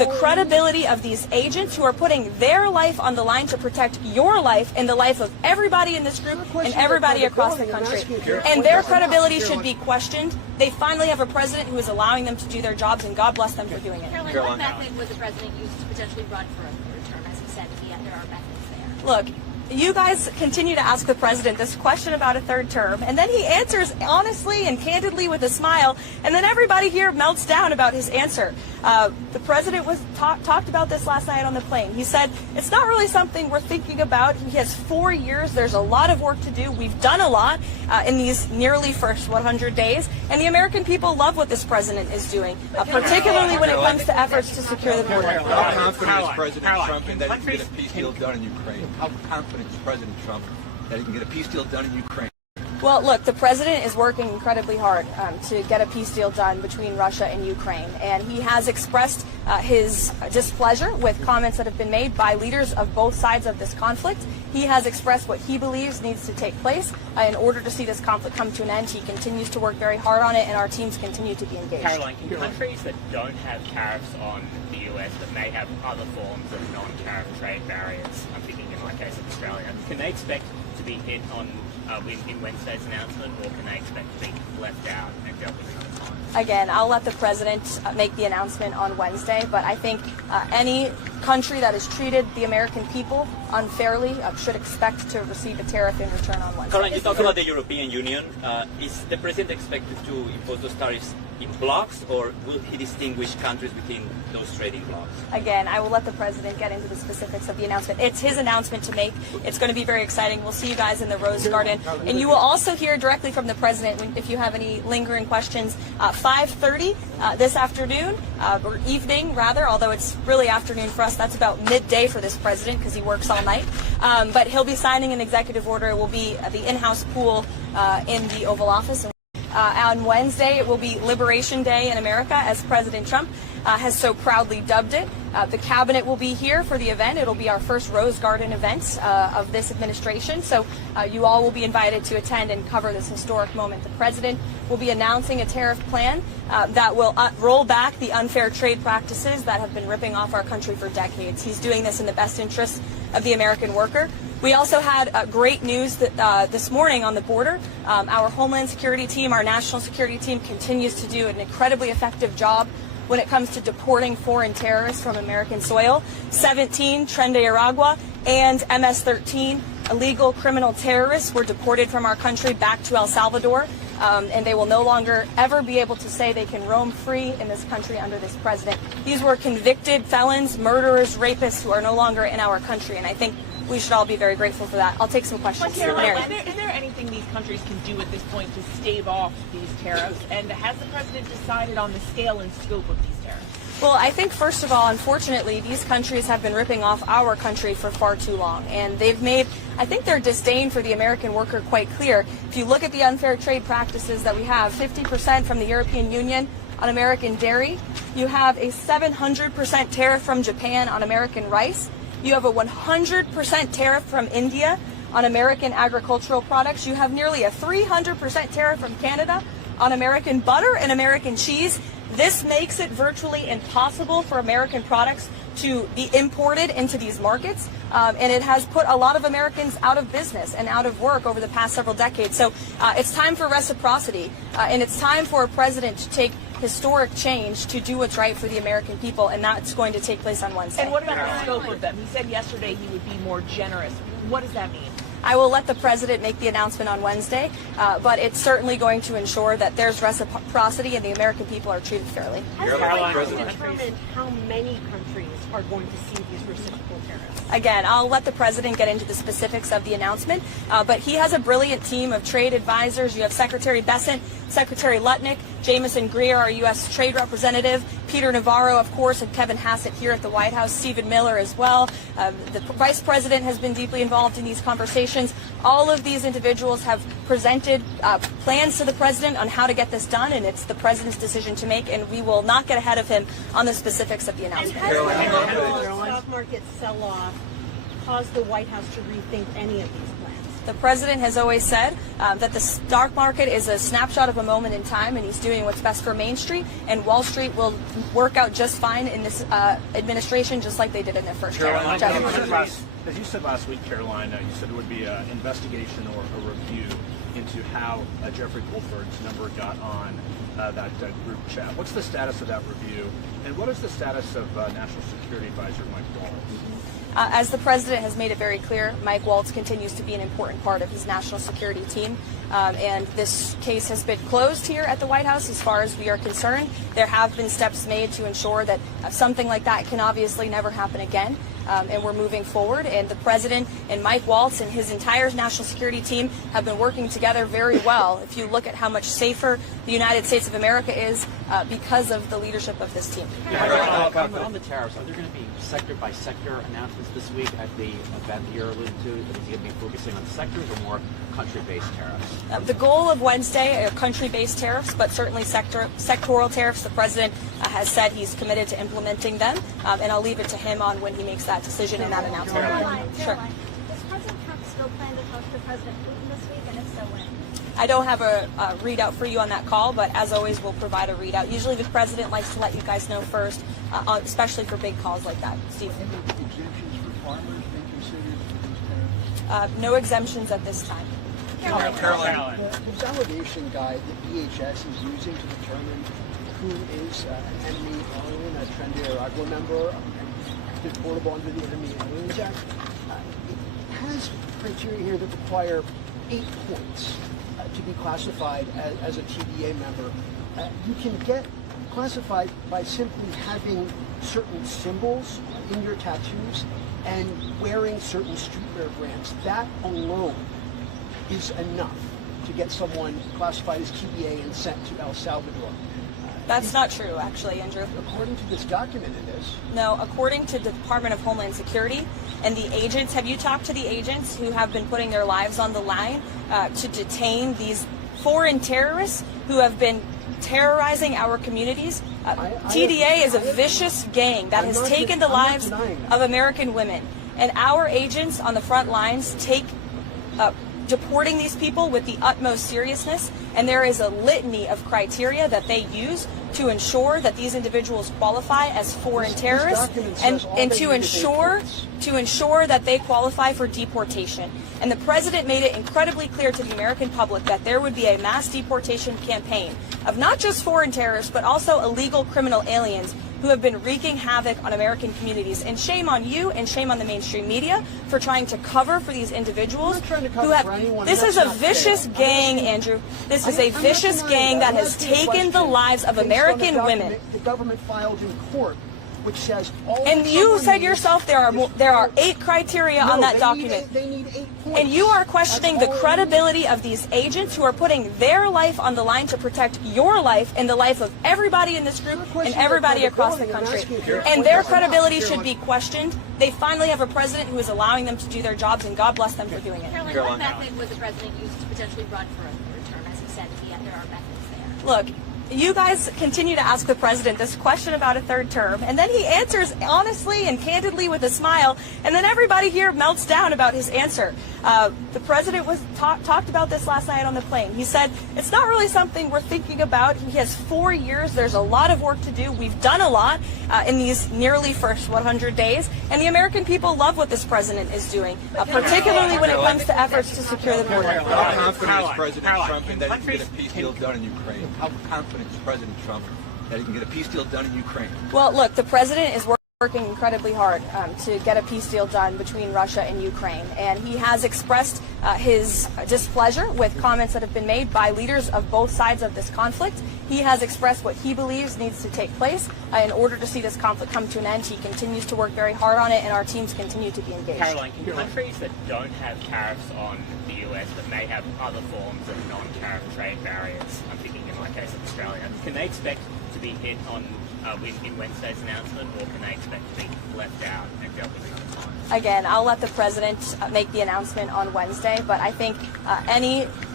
the credibility of these agents who are putting their life on the line to protect your life and the life of everybody in this group and everybody across the country. And their credibility should be questioned. They finally have a president who is allowing them to do their jobs, and God bless them for doing it. Karoline, what method would the president use to potentially run for a third term? As he said, there are methods there. Look, you guys continue to ask the president this question about a third term, and then he answers honestly and candidly with a smile, and then everybody here melts down about his answer. The president talked about this last night on the plane. He said, it's not really something we're thinking about. He has 4 years. There's a lot of work to do. We've done a lot in these nearly first 100 days, and the American people love what this president is doing, particularly when it comes to efforts to secure the border. How confident is President Trump in that he can get a peace deal done in Ukraine? How confident is President Trump that he can get a peace deal done in Ukraine? Well, look, the president is working incredibly hard to get a peace deal done between Russia and Ukraine, and he has expressed his displeasure with comments that have been made by leaders of both sides of this conflict. He has expressed what he believes needs to take place in order to see this conflict come to an end. He continues to work very hard on it, and our teams continue to be engaged. Karoline, can countries that don't have tariffs on the US but may have other forms of non-tariff trade barriers, I'm thinking in my case of Australia, can they expect to be hit on in Wednesday's announcement, or can they expect to be left out and dealt with another time? Again, I'll let the president make the announcement on Wednesday, but I think any country that has treated the American people unfairly should expect to receive a tariff in return on Wednesday. Karoline, you talk about the European Union. Is the president expected to impose those tariffs in blocks, or will he distinguish countries within those trading blocks? Again, I will let the president get into the specifics of the announcement. It's his announcement to make. It's going to be very exciting. We'll see you guys in the Rose Garden. And you will also hear directly from the president if you have any lingering questions. 5:30 this afternoon, or evening rather, although it's really afternoon for us. That's about midday for this president because he works all night. But he'll be signing an executive order. It will be the in-house pool in the Oval Office. On Wednesday, it will be Liberation Day in America, as President Trump has so proudly dubbed it. The cabinet will be here for the event. It'll be our first Rose Garden event of this administration. So you all will be invited to attend and cover this historic moment. The president will be announcing a tariff plan that will roll back the unfair trade practices that have been ripping off our country for decades. He's doing this in the best interest of the American worker. We also had great news that, this morning on the border. Our Homeland Security team, our national security team, continues to do an incredibly effective job when it comes to deporting foreign terrorists from American soil. 17 Tren de Aragua and MS-13 illegal criminal terrorists were deported from our country back to El Salvador, and they will no longer ever be able to say they can roam free in this country under this president. These were convicted felons, murderers, rapists who are no longer in our country, and I think we should all be very grateful for that. I'll take some questions. Is there anything these countries can do at this point to stave off these tariffs? And has the president decided on the scale and scope of these tariffs? Well, I think, first of all, unfortunately, these countries have been ripping off our country for far too long. And they've made, I think, their disdain for the American worker quite clear. If you look at the unfair trade practices that we have, 50% from the European Union on American dairy. You have a 700% tariff from Japan on American rice. You have a 100% tariff from India on American agricultural products. You have nearly a 300% tariff from Canada on American butter and American cheese. This makes it virtually impossible for American products to be imported into these markets, and it has put a lot of Americans out of business and out of work over the past several decades. So it's time for reciprocity, and it's time for a president to take historic change to do what's right for the American people, and that's going to take place on Wednesday. And what about the scope of them? He said yesterday he would be more generous. What does that mean? I will let the president make the announcement on Wednesday, but it's certainly going to ensure that there's reciprocity and the American people are treated fairly. Has the White House determined how many countries are going to see these reciprocal tariffs? Again, I'll let the president get into the specifics of the announcement, but he has a brilliant team of trade advisors. You have Secretary Bessent, Secretary Lutnick, Jameson Greer, our U.S. Trade Representative, Peter Navarro, of course, and Kevin Hassett here at the White House, Stephen Miller as well. The Vice President has been deeply involved in these conversations. All of these individuals have presented plans to the president on how to get this done, and it's the president's decision to make, and we will not get ahead of him on the specifics of the announcement. And has the stock market sell-off caused the White House to rethink any of these plans? The president has always said that the stock market is a snapshot of a moment in time, and he's doing what's best for Main Street, and Wall Street will work out just fine in this administration, just like they did in their first term. As you said last week, Caroline, you said there would be an investigation or a review into how Jeffrey Goldberg's number got on that group chat. What's the status of that review, and what is the status of National Security Advisor Mike Waltz? As the president has made it very clear, Mike Waltz continues to be an important part of his national security team. And this case has been closed here at the White House as far as we are concerned. There have been steps made to ensure that something like that can obviously never happen again. And we're moving forward. And the president and Mike Waltz and his entire national security team have been working together very well. If you look at how much safer the United States of America is because of the leadership of this team. On the tariffs, are there going to be sector-by-sector announcements this week at the event that you're alluding to? Is he going to be focusing on sectors or more country-based tariffs? The goal of Wednesday are country-based tariffs, but certainly sectoral tariffs. The president has said he's committed to implementing them, and I'll leave it to him on when he makes that decision and that announcement. Caroline, does President Trump still plan to talk to President Putin this week, and if so, when? I don't have a readout for you on that call, but as always, we'll provide a readout. Usually the president likes to let you guys know first, especially for big calls like that. Steve? Any exemptions for farmers been considered for these tariffs? No exemptions at this time. Caroline. The validation guide that DHS is using to determine who is an enemy alien, a Tren de Aragua member, and deportable under the Enemy Aliens Act, it has criteria here that require 8 points to be classified as a TDA member. You can get classified by simply having certain symbols in your tattoos and wearing certain streetwear brands. That alone is enough to get someone classified as TDA and sent to El Salvador. That's not true, actually, Andrew. According to this document, it is. No, according to the Department of Homeland Security and the agents, have you talked to the agents who have been putting their lives on the line to detain these foreign terrorists who have been terrorizing our communities? TDA is a vicious gang that has taken the lives of American women. And our agents on the front lines take deporting these people with the utmost seriousness, and there is a litany of criteria that they use to ensure that these individuals qualify as foreign terrorists and to ensure that they qualify for deportation. And the president made it incredibly clear to the American public that there would be a mass deportation campaign of not just foreign terrorists, but also illegal criminal aliens who have been wreaking havoc on American communities. And shame on you and shame on the mainstream media for trying to cover for these individuals who have... This is a vicious gang, Andrew. This is a vicious gang that has taken the lives of American women. The government filed in court, which says all. And you said yourself there are 8 criteria on that document. They need 8 points. And you are questioning the credibility of these agents who are putting their life on the line to protect your life and the life of everybody in this group and everybody across the country. And their credibility should be questioned. They finally have a president who is allowing them to do their jobs, and God bless them for doing it. Caroline, what method would the president use to potentially run for a third term? As he said, there are methods there. Look, you guys continue to ask the president this question about a third term, and then he answers honestly and candidly with a smile, and then everybody here melts down about his answer. The president talked about this last night on the plane. He said, it's not really something we're thinking about. He has 4 years. There's a lot of work to do. We've done a lot in these nearly first 100 days, and the American people love what this president is doing, particularly when it comes to efforts to secure the border. How confident is President Trump in that he can get a peace deal done in Ukraine? How confident is President Trump that he can get a peace deal done in Ukraine? Well, look, the president is working incredibly hard to get a peace deal done between Russia and Ukraine, and he has expressed his displeasure with comments that have been made by leaders of both sides of this conflict. He has expressed what he believes needs to take place in order to see this conflict come to an end. He continues to work very hard on it, and our teams continue to be engaged. Caroline, can countries that don't have tariffs on the US but may have other forms of non-tariff trade barriers, I'm thinking in my case of Australia, can they expect to be hit on in Wednesday's announcement, or can they expect to be left out and dealt with another time? Again, I'll let the president make the announcement on Wednesday, but I think any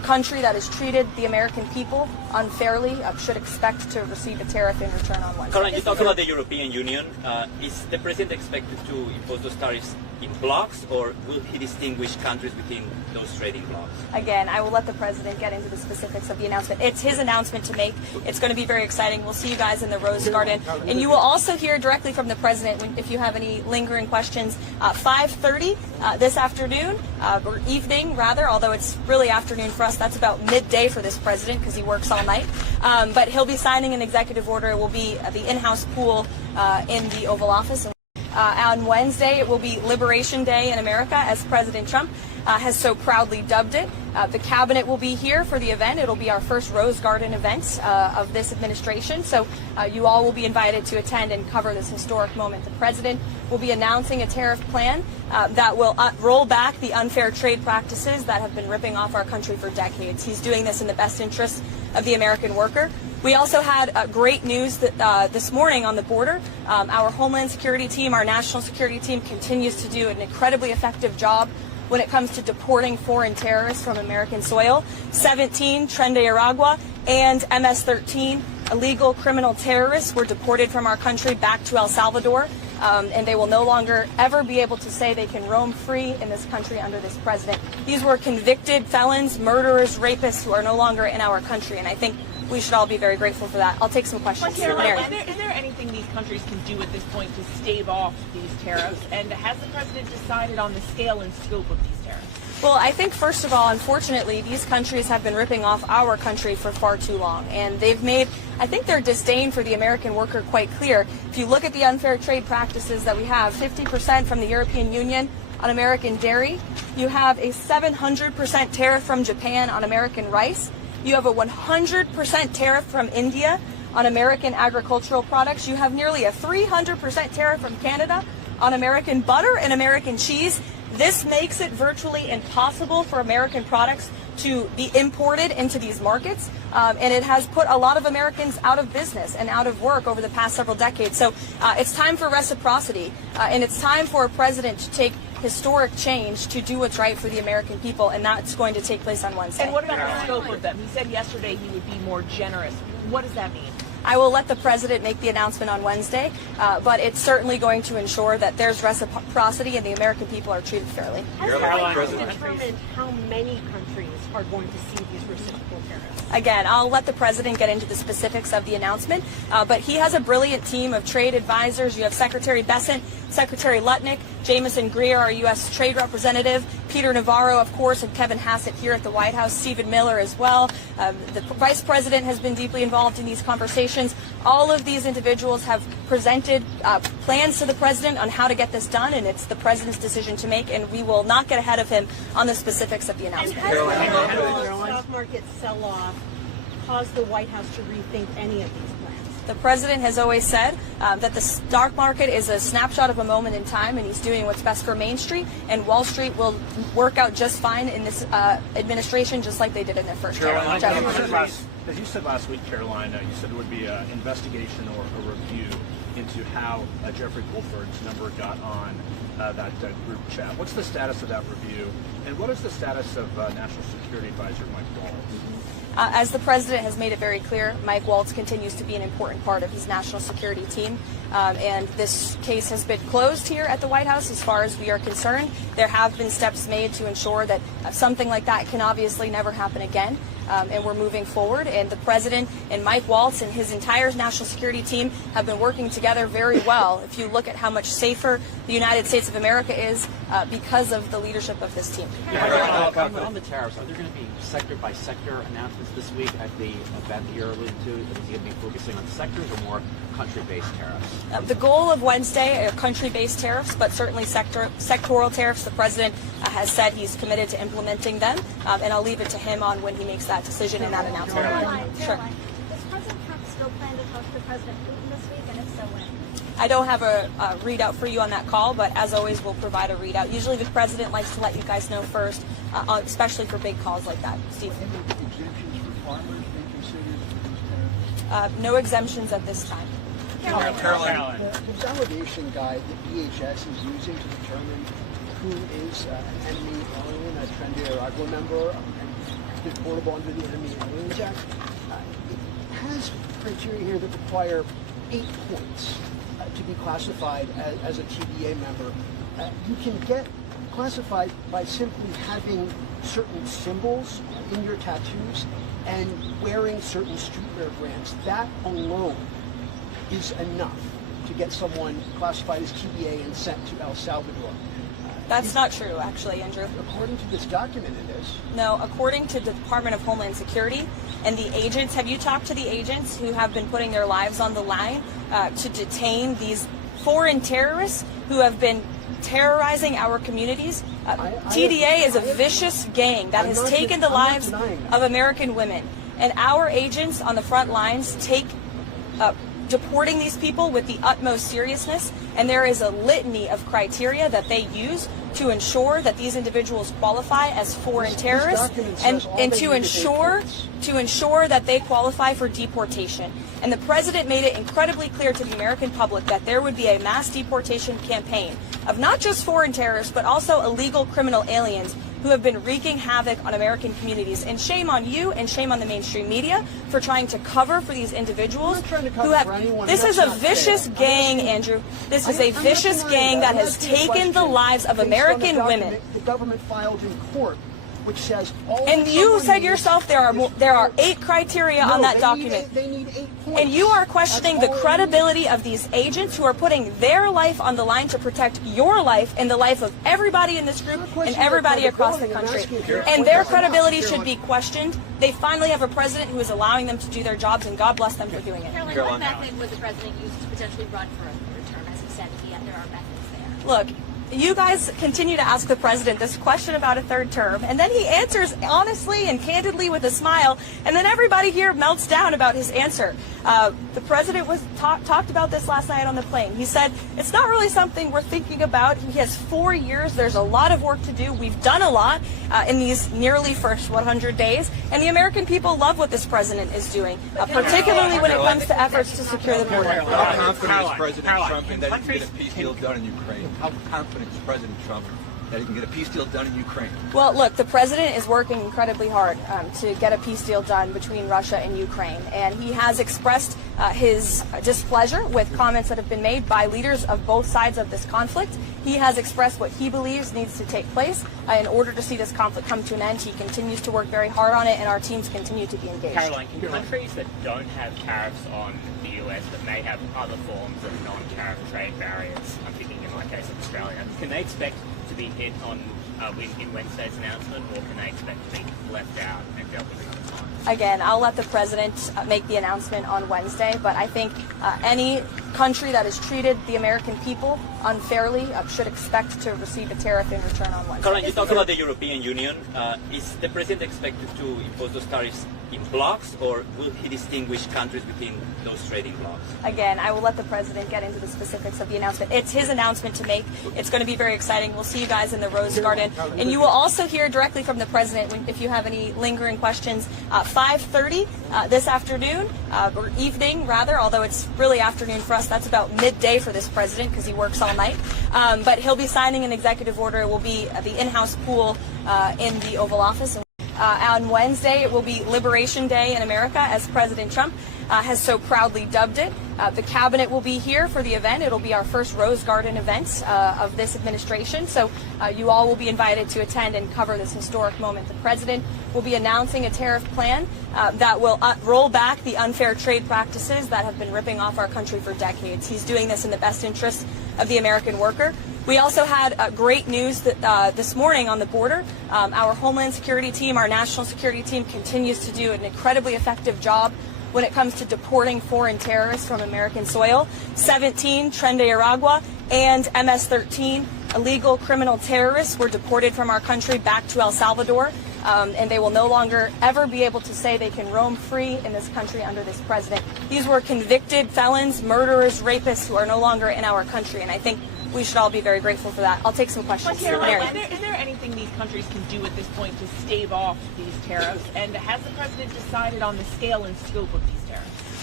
country that has treated the American people unfairly should expect to receive a tariff in return on Wednesday. Karoline, you talked about the European Union. Is the president expected to impose those tariffs in blocks, or will he distinguish countries within those trading blocks? Again, I will let the president get into the specifics of the announcement. It's his announcement to make. It's going to be very exciting. We'll see you guys in the Rose Garden. And you will also hear directly from the president if you have any lingering questions. 5:30 this afternoon, or evening rather, although it's really afternoon for us. That's about midday for this president because he works all night. But he'll be signing an executive order. It will be the in-house pool in the Oval Office. On Wednesday, it will be Liberation Day in America, as President Trump has so proudly dubbed it. The cabinet will be here for the event. It'll be our first Rose Garden event of this administration. So you all will be invited to attend and cover this historic moment. The president will be announcing a tariff plan that will roll back the unfair trade practices that have been ripping off our country for decades. He's doing this in the best interest of the American worker. We also had great news that, this morning on the border. Our Homeland Security team, our national security team, continues to do an incredibly effective job when it comes to deporting foreign terrorists from American soil. 17 Tren de Aragua and MS-13 illegal criminal terrorists were deported from our country back to El Salvador, and they will no longer ever be able to say they can roam free in this country under this president. These were convicted felons, murderers, rapists who are no longer in our country, and I think we should all be very grateful for that. I'll take some questions. Mary, is there anything these countries can do at this point to stave off these tariffs? And has the president decided on the scale and scope of these tariffs? Well, I think, first of all, unfortunately, these countries have been ripping off our country for far too long. And they've made, I think, their disdain for the American worker quite clear. If you look at the unfair trade practices that we have, 50% from the European Union on American dairy. You have a 700% tariff from Japan on American rice. You have a 100% tariff from India on American agricultural products. You have nearly a 300% tariff from Canada on American butter and American cheese. This makes it virtually impossible for American products to be imported into these markets, and it has put a lot of Americans out of business and out of work over the past several decades. So it's time for reciprocity, and it's time for a president to take historic change to do what's right for the American people, and that's going to take place on Wednesday. And what about the scope of them? He said yesterday he would be more generous. What does that mean? I will let the president make the announcement on Wednesday, but it's certainly going to ensure that there's reciprocity and the American people are treated fairly. Has the president determined how many countries are going to see these reciprocal tariffs? Again, I'll let the president get into the specifics of the announcement, but he has a brilliant team of trade advisors. You have Secretary Bessent, Secretary Lutnick, Jameson Greer, our U.S. Trade Representative, Peter Navarro, of course, and Kevin Hassett here at the White House, Stephen Miller as well. The Vice President has been deeply involved in these conversations. All of these individuals have presented plans to the president on how to get this done, and it's the president's decision to make, and we will not get ahead of him on the specifics of the announcement. And has the stock market sell-off caused the White House to rethink any of these plans? The president has always said that the stock market is a snapshot of a moment in time, and he's doing what's best for Main Street, and Wall Street will work out just fine in this administration, just like they did in their first term. As you said last week, Karoline, you said there would be an investigation or a review into how Jeffrey Wolford's number got on that group chat. What's the status of that review, and what is the status of National Security Advisor Mike Waltz? As the president has made it very clear, Mike Waltz continues to be an important part of his national security team. And this case has been closed here at the White House as far as we are concerned. There have been steps made to ensure that something like that can obviously never happen again. And we're moving forward. And the president and Mike Waltz and his entire national security team have been working together very well. If you look at how much safer the United States of America is because of the leadership of this team. On the tariffs, are there going to be sector-by-sector announcements this week at the event that you're alluding to? Is he going to be focusing on sectors or more country-based tariffs? The goal of Wednesday are country-based tariffs, but certainly sectoral tariffs. The president has said he's committed to implementing them, and I'll leave it to him on when he makes that decision and that announcement. Sure. Does President Trump still plan to talk to President Putin this week, and if so, when? I don't have a readout for you on that call, but as always, we'll provide a readout. Usually the president likes to let you guys know first, especially for big calls like that. Steve? Exemptions for farmers being considered for these tariffs? No exemptions at this time. Karoline. The validation guide that DHS is using to determine who is an enemy alien, a Tren de Aragua member, and deportable under the Enemy Aliens Act. It has criteria here that require 8 points to be classified as a TDA member. You can get classified by simply having certain symbols in your tattoos and wearing certain streetwear brands. That alone is enough to get someone classified as TDA and sent to El Salvador. That's not true, actually, Andrew. According to this document, it is. No, according to the Department of Homeland Security and the agents, have you talked to the agents who have been putting their lives on the line to detain these foreign terrorists who have been terrorizing our communities? TDA is a vicious gang that has taken the lives of American women. And our agents on the front lines take deporting these people with the utmost seriousness, and there is a litany of criteria that they use to ensure that these individuals qualify as foreign terrorists and to ensure that they qualify for deportation. And the president made it incredibly clear to the American public that there would be a mass deportation campaign of not just foreign terrorists, but also illegal criminal aliens who have been wreaking havoc on American communities. And shame on you and shame on the mainstream media for trying to cover for these individuals who have... This is a vicious gang, Andrew. This is a vicious gang that has taken the lives of American women. The government filed in court, which says all. And you said yourself there are 8 criteria on that document. They need 8 points. And you are questioning the credibility of these agents who are putting their life on the line to protect your life and the life of everybody in this group and everybody across the country. And their credibility should be questioned. They finally have a president who is allowing them to do their jobs, and God bless them for doing it. Caroline, what method would the president use to potentially run for a third term? As he said, there are methods there. Look, you guys continue to ask the president this question about a third term, and then he answers honestly and candidly with a smile, and then everybody here melts down about his answer. The president was talked about this last night on the plane. He said, it's not really something we're thinking about. He has 4 years. There's a lot of work to do. We've done a lot in these nearly first 100 days, and the American people love what this president is doing, particularly when it comes to efforts to secure the border. How confident is President Trump in that he can get a peace deal done in Ukraine? How confident is President Trump that he can get a peace deal done in Ukraine? Well, look, the president is working incredibly hard to get a peace deal done between Russia and Ukraine, and he has expressed his displeasure with comments that have been made by leaders of both sides of this conflict. He has expressed what he believes needs to take place in order to see this conflict come to an end. He continues to work very hard on it, and our teams continue to be engaged. Caroline, can countries that don't have tariffs on the US but may have other forms of non-tariff trade barriers, I'm thinking in my case of Australia, can they expect to be hit on in Wednesday's announcement, or can they expect to be left out and dealt with another time? Again, I'll let the president make the announcement on Wednesday, but I think any country that has treated the American people unfairly should expect to receive a tariff in return on Wednesday. Caroline, you talk about the European Union. Is the president expected to impose those tariffs in blocks, or will he distinguish countries within those trading blocks? Again, I will let the president get into the specifics of the announcement. It's his announcement to make. It's going to be very exciting. We'll see you guys in the Rose Garden. And you will also hear directly from the president if you have any lingering questions. 5:30 this afternoon, or evening rather, although it's really afternoon for us. That's about midday for this president because he works all night. But he'll be signing an executive order. It will be the in-house pool in the Oval Office. On Wednesday, it will be Liberation Day in America, as President Trump has so proudly dubbed it. The cabinet will be here for the event. It'll be our first Rose Garden event of this administration. So you all will be invited to attend and cover this historic moment. The president will be announcing a tariff plan that will roll back the unfair trade practices that have been ripping off our country for decades. He's doing this in the best interest of the American worker. We also had great news that, this morning on the border. Our Homeland Security team, our national security team, continues to do an incredibly effective job when it comes to deporting foreign terrorists from American soil. 17 Tren de Aragua and MS-13 illegal criminal terrorists were deported from our country back to El Salvador, and they will no longer ever be able to say they can roam free in this country under this president. These were convicted felons, murderers, rapists who are no longer in our country, and I think we should all be very grateful for that. I'll take some questions. Caroline, is there anything these countries can do at this point to stave off these tariffs? And has the president decided on the scale and scope of these tariffs?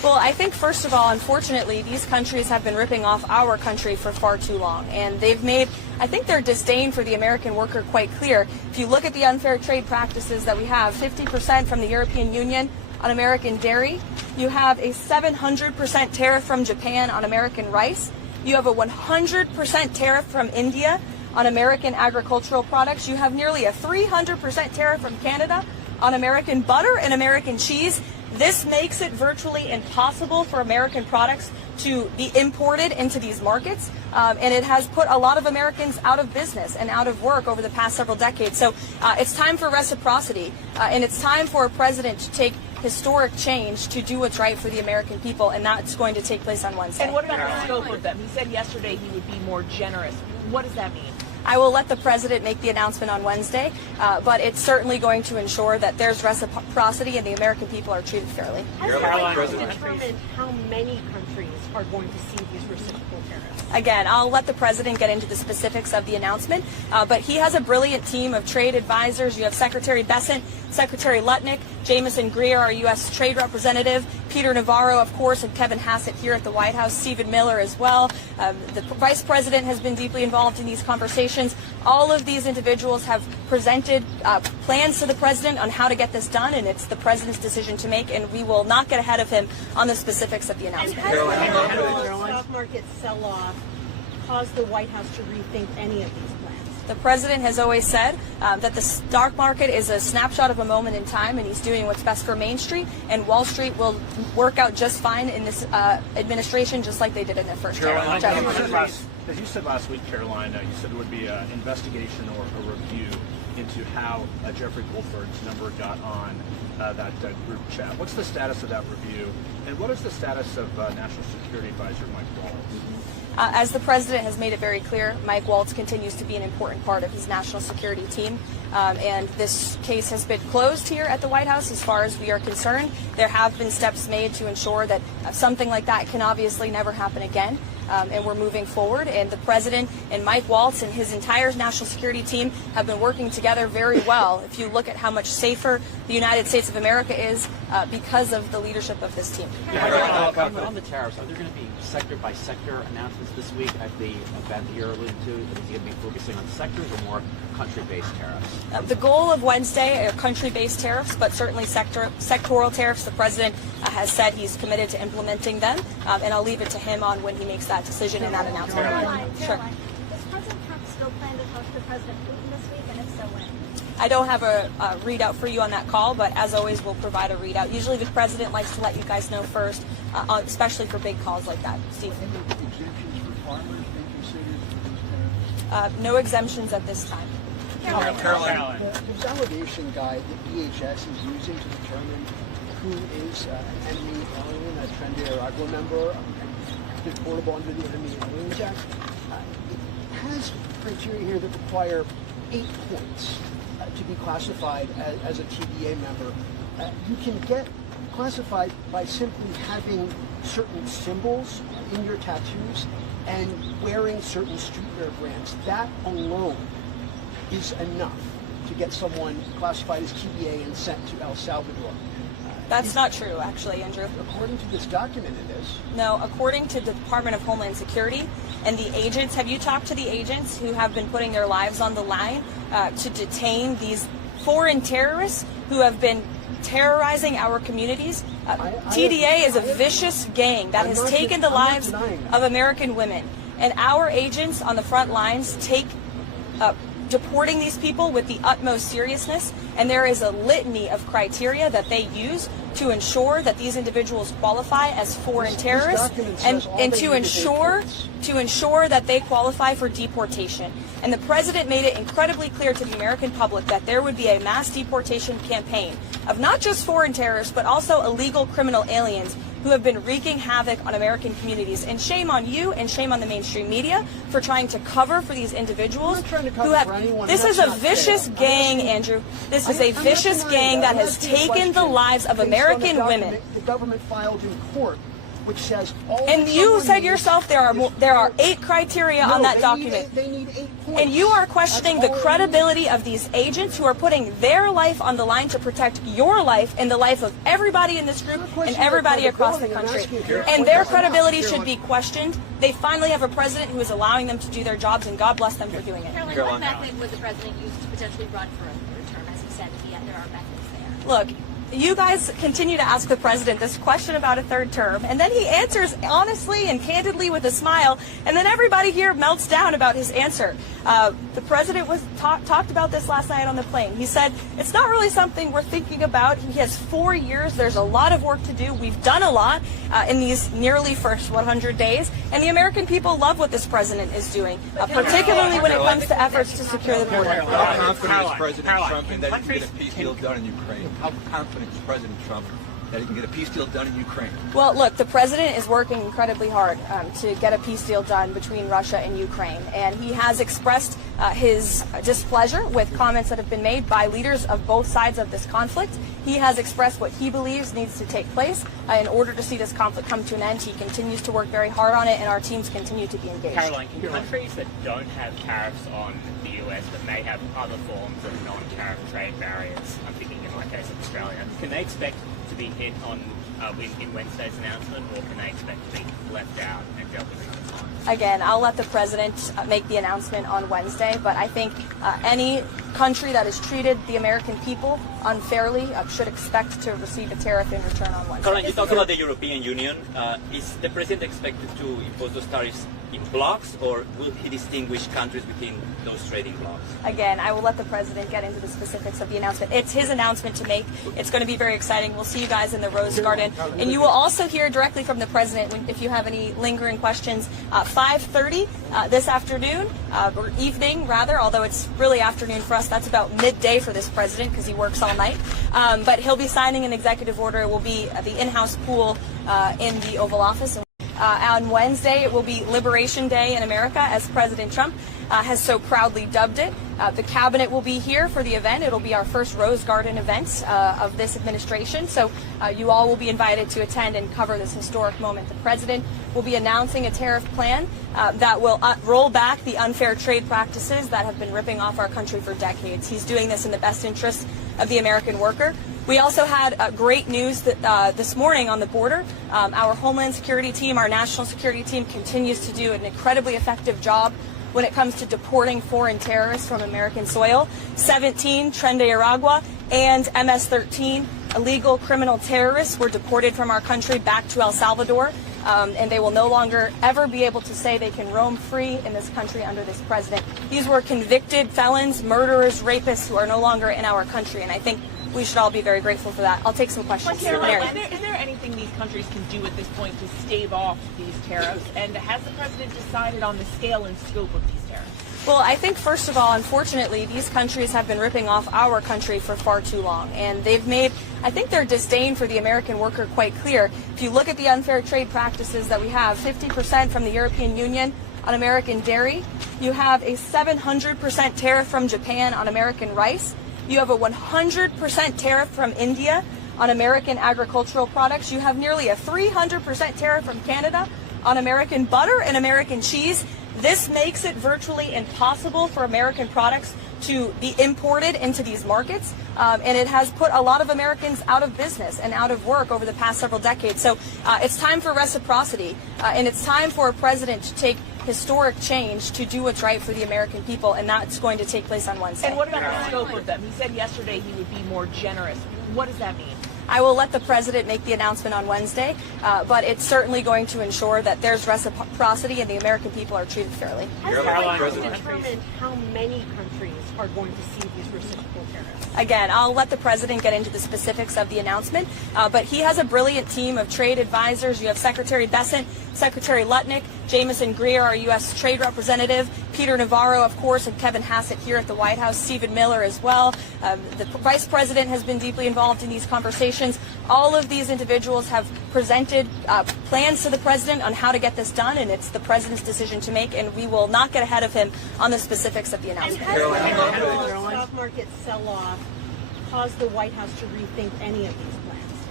Well, I think, first of all, unfortunately, these countries have been ripping off our country for far too long. And they've made, I think, their disdain for the American worker quite clear. If you look at the unfair trade practices that we have, 50% from the European Union on American dairy. You have a 700% tariff from Japan on American rice. You have a 100% tariff from India on American agricultural products. You have nearly a 300% tariff from Canada on American butter and American cheese. This makes it virtually impossible for American products to be imported into these markets, and it has put a lot of Americans out of business and out of work over the past several decades. So it's time for reciprocity, and it's time for a president to take historic change to do what's right for the American people, and that's going to take place on Wednesday. And what about the scope of them? He said yesterday he would be more generous. What does that mean? I will let the president make the announcement on Wednesday, but it's certainly going to ensure that there's reciprocity and the American people are treated fairly. Has the president determined how many countries are going to see these reciprocal tariffs? Again, I'll let the president get into the specifics of the announcement, but he has a brilliant team of trade advisors. You have Secretary Bessent, Secretary Lutnick, Jameson Greer, our U.S. Trade Representative, Peter Navarro, of course, and Kevin Hassett here at the White House, Stephen Miller as well. The Vice President has been deeply involved in these conversations. All of these individuals have presented plans to the president on how to get this done, and it's the president's decision to make, and we will not get ahead of him on the specifics of the announcement. And has the stock market sell-off caused the White House to rethink any of these plans? The president has always said that the stock market is a snapshot of a moment in time, and he's doing what's best for Main Street, and Wall Street will work out just fine in this administration, just like they did in their first term. As you said last week, Caroline, you said there would be an investigation or a review into how Jeffrey Goldberg's number got on that group chat. What's the status of that review, and what is the status of National Security Advisor Mike Waltz? As the president has made it very clear, Mike Waltz continues to be an important part of his national security team. And this case has been closed here at the White House as far as we are concerned. There have been steps made to ensure that something like that can obviously never happen again. And we're moving forward. And the president and Mike Waltz and his entire national security team have been working together very well. If you look at how much safer the United States of America is because of the leadership of this team. On the tariffs, are there going to be sector-by-sector announcements this week at the event that you're alluding to? Is he going to be focusing on sectors or more country-based tariffs? The goal of Wednesday are country-based tariffs, but certainly sectoral tariffs. The president has said he's committed to implementing them, and I'll leave it to him on when he makes that decision and that announcement. Caroline, Sure. does President Trump still plan to talk to President Putin this week, and if so, when? I don't have a readout for you on that call, but as always, we'll provide a readout. Usually the president likes to let you guys know first, especially for big calls like that. Steve? Exemptions for farmers being considered for these tariffs? No exemptions at this time. Caroline. The validation guide that DHS is using to determine who is an enemy alien, a Tren de Aragua member, and deportable under the Enemy Aliens Act, it has criteria here that require 8 points to be classified as a TDA member. You can get classified by simply having certain symbols in your tattoos and wearing certain streetwear brands. That alone is enough to get someone classified as TDA and sent to El Salvador. That's not true, actually, Andrew. According to this document, it is. No, according to the Department of Homeland Security and the agents, have you talked to the agents who have been putting their lives on the line to detain these foreign terrorists who have been terrorizing our communities? TDA is a vicious gang that has taken the lives of American women. And our agents on the front lines take deporting these people with the utmost seriousness, and there is a litany of criteria that they use to ensure that these individuals qualify as foreign terrorists and to ensure that they qualify for deportation. And the president made it incredibly clear to the American public that there would be a mass deportation campaign of not just foreign terrorists, but also illegal criminal aliens who have been wreaking havoc on American communities. And shame on you and shame on the mainstream media for trying to cover for these individuals who have... This is a vicious gang, Andrew. This is a vicious gang that has taken the lives of American women. The government filed in court which says all. And that you someone said needs yourself there are 8 criteria on that document. They need 8 points. And you are questioning the credibility of these agents who are putting their life on the line to protect your life and the life of everybody in this group and everybody across the country. And their credibility should be questioned. They finally have a president who is allowing them to do their jobs, and God bless them for doing it. Karoline, what method would the president use to potentially run for a third term? As he said, there are methods there. Look, you guys continue to ask the president this question about a third term, and then he answers honestly and candidly with a smile, and then everybody here melts down about his answer. The president talked about this last night on the plane. He said, it's not really something we're thinking about. He has 4 years. There's a lot of work to do. We've done a lot in these nearly first 100 days, and the American people love what this president is doing, particularly when it comes to efforts to secure the border. How confident is President Trump in that he can get a peace deal done in Ukraine? How confident is President Trump that he can get a peace deal done in Ukraine? Well, look, the president is working incredibly hard to get a peace deal done between Russia and Ukraine, and he has expressed his displeasure with comments that have been made by leaders of both sides of this conflict. He has expressed what he believes needs to take place in order to see this conflict come to an end. He continues to work very hard on it, and our teams continue to be engaged. Karoline, can countries that don't have tariffs on the US but may have other forms of non-tariff trade barriers, I'm thinking in my case of Australia, can they expect to be hit on in Wednesday's announcement, or can they expect to be left out and dealt with another time? Again, I'll let the president make the announcement on Wednesday, but I think any country that has treated the American people unfairly should expect to receive a tariff in return on Wednesday. Karoline, you talk about the European Union. Is the president expected to impose those tariffs in blocks, or will he distinguish countries within those trading blocks? Again, I will let the president get into the specifics of the announcement. It's his announcement to make. It's going to be very exciting. We'll see you guys in the Rose Garden. And you will also hear directly from the president if you have any lingering questions. 5:30 this afternoon, or evening rather, although it's really afternoon for us. That's about midday for this president because he works all night. But he'll be signing an executive order. It will be the in-house pool in the Oval Office. On Wednesday, it will be Liberation Day in America, as President Trump has so proudly dubbed it. The cabinet will be here for the event. It'll be our first Rose Garden event of this administration. So you all will be invited to attend and cover this historic moment. The president will be announcing a tariff plan that will roll back the unfair trade practices that have been ripping off our country for decades. He's doing this in the best interest of the American worker. We also had great news that this morning on the border. Our Homeland Security team, our national security team, continues to do an incredibly effective job when it comes to deporting foreign terrorists from American soil. 17 Tren de Aragua and MS-13 illegal criminal terrorists were deported from our country back to El Salvador. And they will no longer ever be able to say they can roam free in this country under this president. These were convicted felons, murderers, rapists who are no longer in our country, and I think we should all be very grateful for that. I'll take some questions. Mary, is there anything these countries can do at this point to stave off these tariffs? And has the president decided on the scale and scope of these tariffs? Well, I think, first of all, unfortunately, these countries have been ripping off our country for far too long. And they've made, I think, their disdain for the American worker quite clear. If you look at the unfair trade practices that we have, 50% from the European Union on American dairy. You have a 700% tariff from Japan on American rice. You have a 100% tariff from India on American agricultural products. You have nearly a 300% tariff from Canada on American butter and American cheese. This makes it virtually impossible for American products to be imported into these markets, and it has put a lot of Americans out of business and out of work over the past several decades. So it's time for reciprocity, and it's time for a president to take historic change to do what's right for the American people, and that's going to take place on Wednesday. And what about the scope of them? He said yesterday he would be more generous. What does that mean? I will let the president make the announcement on Wednesday, but it's certainly going to ensure that there's reciprocity and the American people are treated fairly. Has the president determined how many countries are going to see these reciprocal tariffs? Again, I'll let the president get into the specifics of the announcement, but he has a brilliant team of trade advisors. You have Secretary Bessent, Secretary Lutnick, Jameson Greer, our U.S. Trade Representative, Peter Navarro, of course, and Kevin Hassett here at the White House, Stephen Miller as well. The Vice President has been deeply involved in these conversations. All of these individuals have presented plans to the president on how to get this done, and it's the president's decision to make, and we will not get ahead of him on the specifics of the announcement. And has the stock market sell-off caused the White House to rethink any of these plans?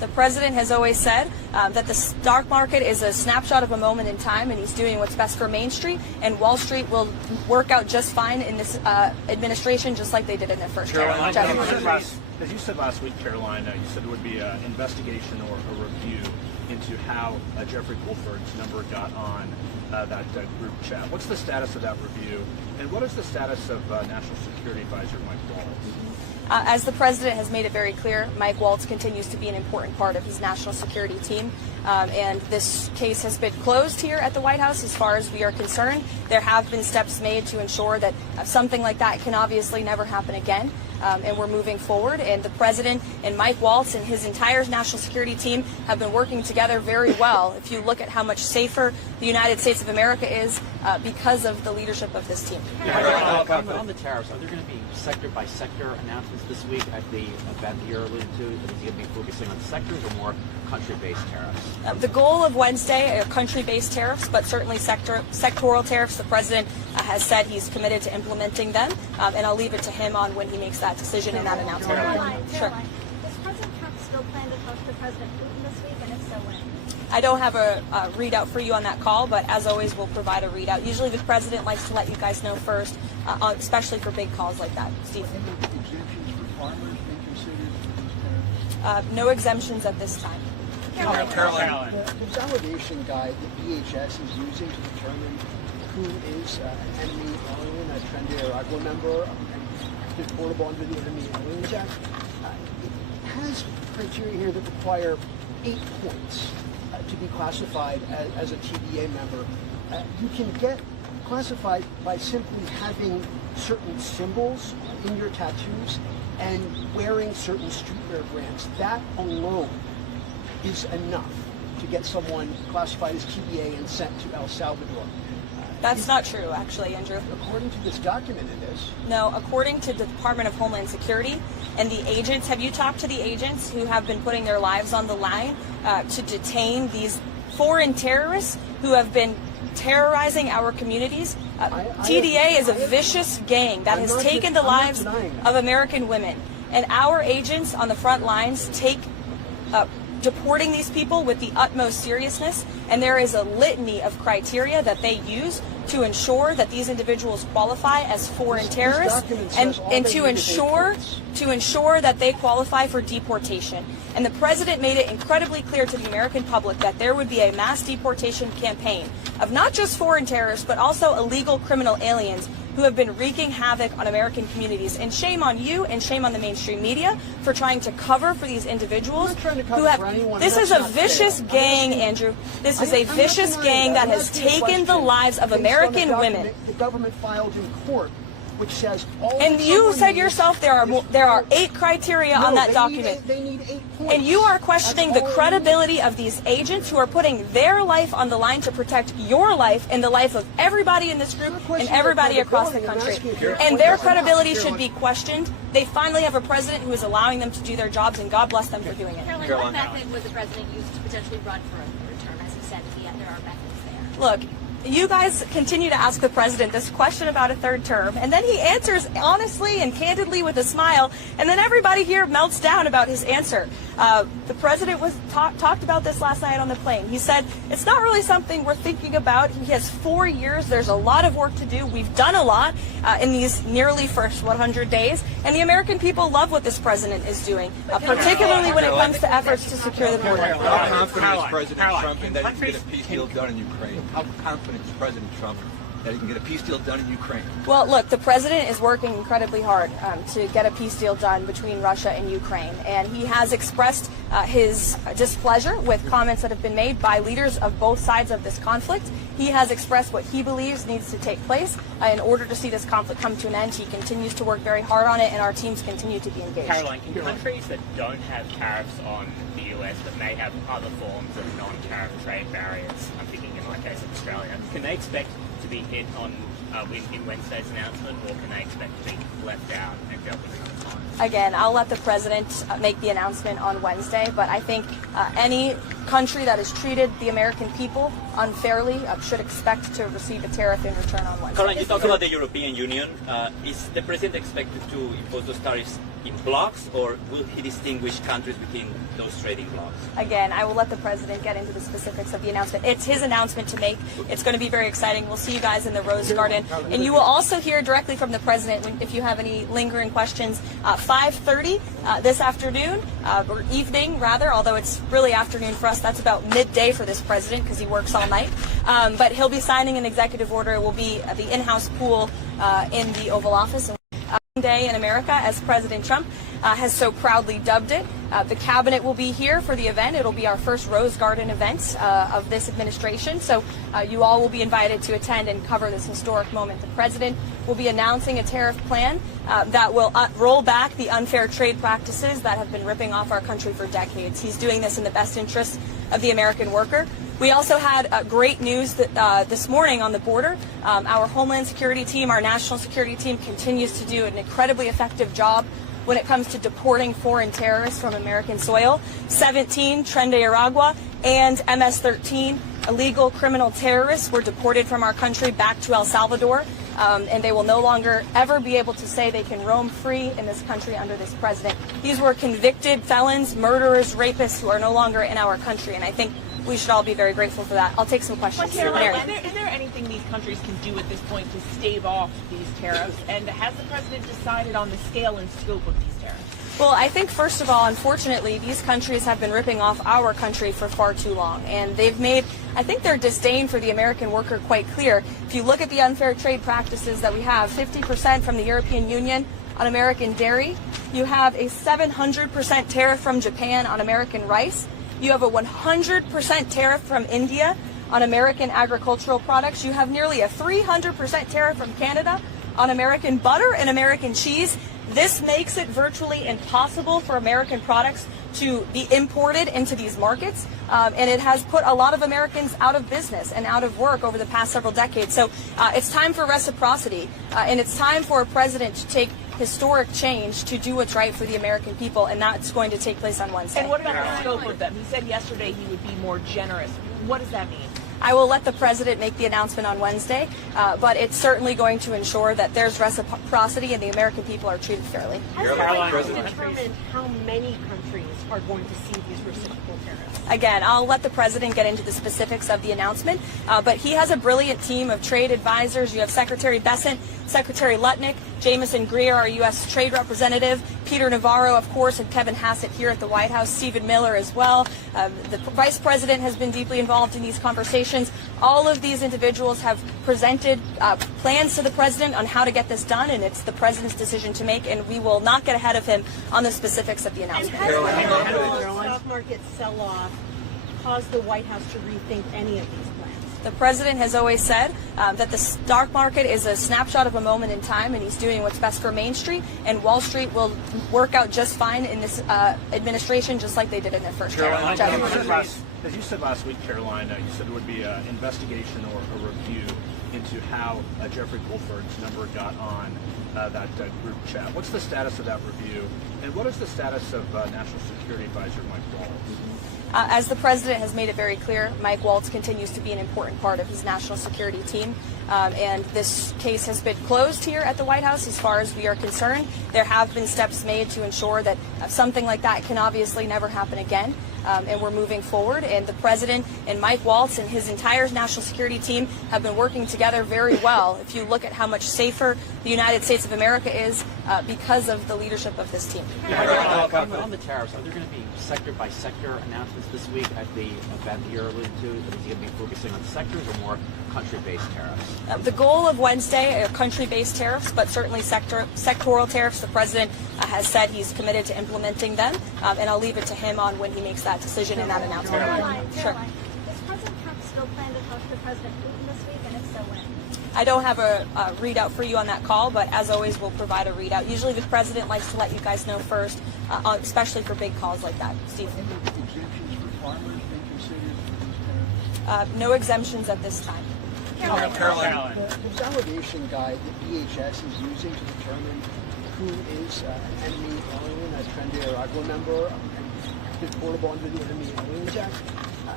The president has always said that the stock market is a snapshot of a moment in time, and he's doing what's best for Main Street, and Wall Street will work out just fine in this administration, just like they did in their first term. As you said last week, Caroline, you said there would be an investigation or a review into how Jeffrey Goldberg's number got on that group chat. What's the status of that review, and what is the status of National Security Advisor Mike Waltz? As the president has made it very clear, Mike Waltz continues to be an important part of his national security team. And this case has been closed here at the White House as far as we are concerned. There have been steps made to ensure that something like that can obviously never happen again. And we're moving forward. And the president and Mike Waltz and his entire national security team have been working together very well. If you look at how much safer the United States of America is because of the leadership of this team. On the tariffs, are there going to be sector by sector announcements this week at the event that you're alluding to? Is he going to be focusing on sectors or more country-based tariffs? The goal of Wednesday are country-based tariffs, but certainly sectoral tariffs. The president has said he's committed to implementing them, and I'll leave it to him on when he makes that decision and that announcement. Caroline, Sure. does President Trump still plan to talk to President Putin this week, and if so, when? I don't have a readout for you on that call, but as always, we'll provide a readout. Usually the president likes to let you guys know first, especially for big calls like that. Steve? Exemptions for farmers being considered? No exemptions at this time. Caroline. The validation guide that DHS is using to determine who is an enemy alien, a Tren de Aragua member, and deportable under the Enemy Aliens Act, it has criteria here that require 8 points to be classified as a TDA member. You can get classified by simply having certain symbols in your tattoos and wearing certain streetwear brands. That alone is enough to get someone classified as TDA and sent to El Salvador. That's not true, actually, Andrew. According to this document, it is. No, according to the Department of Homeland Security and the agents, have you talked to the agents who have been putting their lives on the line to detain these foreign terrorists who have been terrorizing our communities? TDA is a vicious gang that has taken the lives of American women. And our agents on the front lines take deporting these people with the utmost seriousness, and there is a litany of criteria that they use to ensure that these individuals qualify as foreign terrorists and to ensure that they qualify for deportation. And the president made it incredibly clear to the American public that there would be a mass deportation campaign of not just foreign terrorists, but also illegal criminal aliens who have been wreaking havoc on American communities. And shame on you and shame on the mainstream media for trying to cover for these individuals who have... This is a vicious gang, Andrew. This is a vicious gang that has taken the lives of American women. The government filed in court, which says all. And you said yourself there are 8 criteria on that document. They need 8 points. And you are questioning the credibility of these agents who are putting their life on the line to protect your life and the life of everybody in this group and everybody across the country. And their credibility should be questioned. They finally have a president who is allowing them to do their jobs, and God bless them for doing it. Caroline, what method would the president use to potentially run for a third term? As he said, there are methods there. Look, you guys continue to ask the president this question about a third term, and then he answers honestly and candidly with a smile, and then everybody here melts down about his answer. The president was talked about this last night on the plane. He said, it's not really something we're thinking about. He has 4 years. There's a lot of work to do. We've done a lot in these nearly first 100 days, and the American people love what this president is doing, particularly when it comes to efforts to secure the border. How confident is President Trump in that he can get a peace deal done in Ukraine? How confident is President Trump that he can get a peace deal done in Ukraine? Well, look, the president is working incredibly hard to get a peace deal done between Russia and Ukraine, and he has expressed his displeasure with comments that have been made by leaders of both sides of this conflict. He has expressed what he believes needs to take place in order to see this conflict come to an end. He continues to work very hard on it, and our teams continue to be engaged. Caroline, can countries that don't have tariffs on the US but may have other forms of non-tariff trade barriers, I'm thinking in my case of Australia, can they expect to be hit on in Wednesday's announcement, or can they expect to be left out and dealt with another time? Again, I'll let the president make the announcement on Wednesday, but I think any country that has treated the American people unfairly should expect to receive a tariff in return on Wednesday. Karoline, you talk about the European Union. Is the president expected to impose those tariffs in blocks, or will he distinguish countries within those trading blocks? Again, I will let the president get into the specifics of the announcement. It's his announcement to make. It's going to be very exciting. We'll see you guys in the Rose Garden. And you will also hear directly from the president if you have any lingering questions. 5:30 this afternoon, or evening rather, although it's really afternoon for us. That's about midday for this president because he works all night. But he'll be signing an executive order. It will be the in-house pool in the Oval Office. Day in America, as President Trump has so proudly dubbed it. The cabinet will be here for the event. It'll be our first Rose Garden event of this administration. So you all will be invited to attend and cover this historic moment. The president will be announcing a tariff plan that will roll back the unfair trade practices that have been ripping off our country for decades. He's doing this in the best interest of the American worker. We also had great news that this morning on the border. Our Homeland Security team, our national security team, continues to do an incredibly effective job when it comes to deporting foreign terrorists from American soil. 17 Tren de Aragua and MS-13 illegal criminal terrorists were deported from our country back to El Salvador. And they will no longer ever be able to say they can roam free in this country under this president. These were convicted felons, murderers, rapists who are no longer in our country. And I think we should all be very grateful for that. I'll take some questions. Is there anything these countries can do at this point to stave off these tariffs? And has the president decided on the scale and scope of these tariffs? Well, I think, first of all, unfortunately, these countries have been ripping off our country for far too long. And they've made, I think, their disdain for the American worker quite clear. If you look at the unfair trade practices that we have, 50% from the European Union on American dairy. You have a 700% tariff from Japan on American rice. You have a 100% tariff from India on American agricultural products. You have nearly a 300% tariff from Canada on American butter and American cheese. This makes it virtually impossible for American products to be imported into these markets, and it has put a lot of Americans out of business and out of work over the past several decades. So it's time for reciprocity, and it's time for a president to take historic change to do what's right for the American people, and that's going to take place on Wednesday. And what about the scope of them? He said yesterday he would be more generous. What does that mean? I will let the president make the announcement on Wednesday, but it's certainly going to ensure that there's reciprocity and the American people are treated fairly. Has the president determined how many countries are going to see these reciprocal tariffs? Again, I'll let the president get into the specifics of the announcement, but he has a brilliant team of trade advisors. You have Secretary Bessent, Secretary Lutnick, Jameson Greer, our U.S. Trade Representative, Peter Navarro, of course, and Kevin Hassett here at the White House, Stephen Miller as well. The Vice President has been deeply involved in these conversations. All of these individuals have presented plans to the president on how to get this done, and it's the president's decision to make, and we will not get ahead of him on the specifics of the announcement. And has the stock market sell-off caused the White House to rethink any of these plans? The president has always said that the stock market is a snapshot of a moment in time, and he's doing what's best for Main Street, and Wall Street will work out just fine in this administration, just like they did in their first term. As you said last week, Karoline, you said there would be an investigation or a review into how Jeffrey Goldberg's number got on that group chat. What's the status of that review, and what is the status of National Security Advisor Mike Waltz? As the president has made it very clear, Mike Waltz continues to be an important part of his national security team. And this case has been closed here at the White House as far as we are concerned. There have been steps made to ensure that something like that can obviously never happen again. And we're moving forward. And the president and Mike Waltz and his entire national security team have been working together very well. If you look at how much safer the United States of America is because of the leadership of this team. On the tariffs, are there going to be sector-by-sector announcements this week at the event that you're alluding to? Is he going to be focusing on sectors or more country-based tariffs? The goal of Wednesday are country-based tariffs, but certainly sectoral tariffs. The president has said he's committed to implementing them, and I'll leave it to him on when he makes that decision and that announcement. Sure. Does President Trump still plan to talk to President Putin this week, and if so, when? I don't have a readout for you on that call, but as always, we'll provide a readout. Usually the president likes to let you guys know first, especially for big calls like that. Steve? Exemptions for farmers being considered for these tariffs? No exemptions at this time. Karoline. The delegation guide that DHS is using to determine who is an enemy alien, a Tren de Aragua member, and deportable under the Enemy Aliens Act,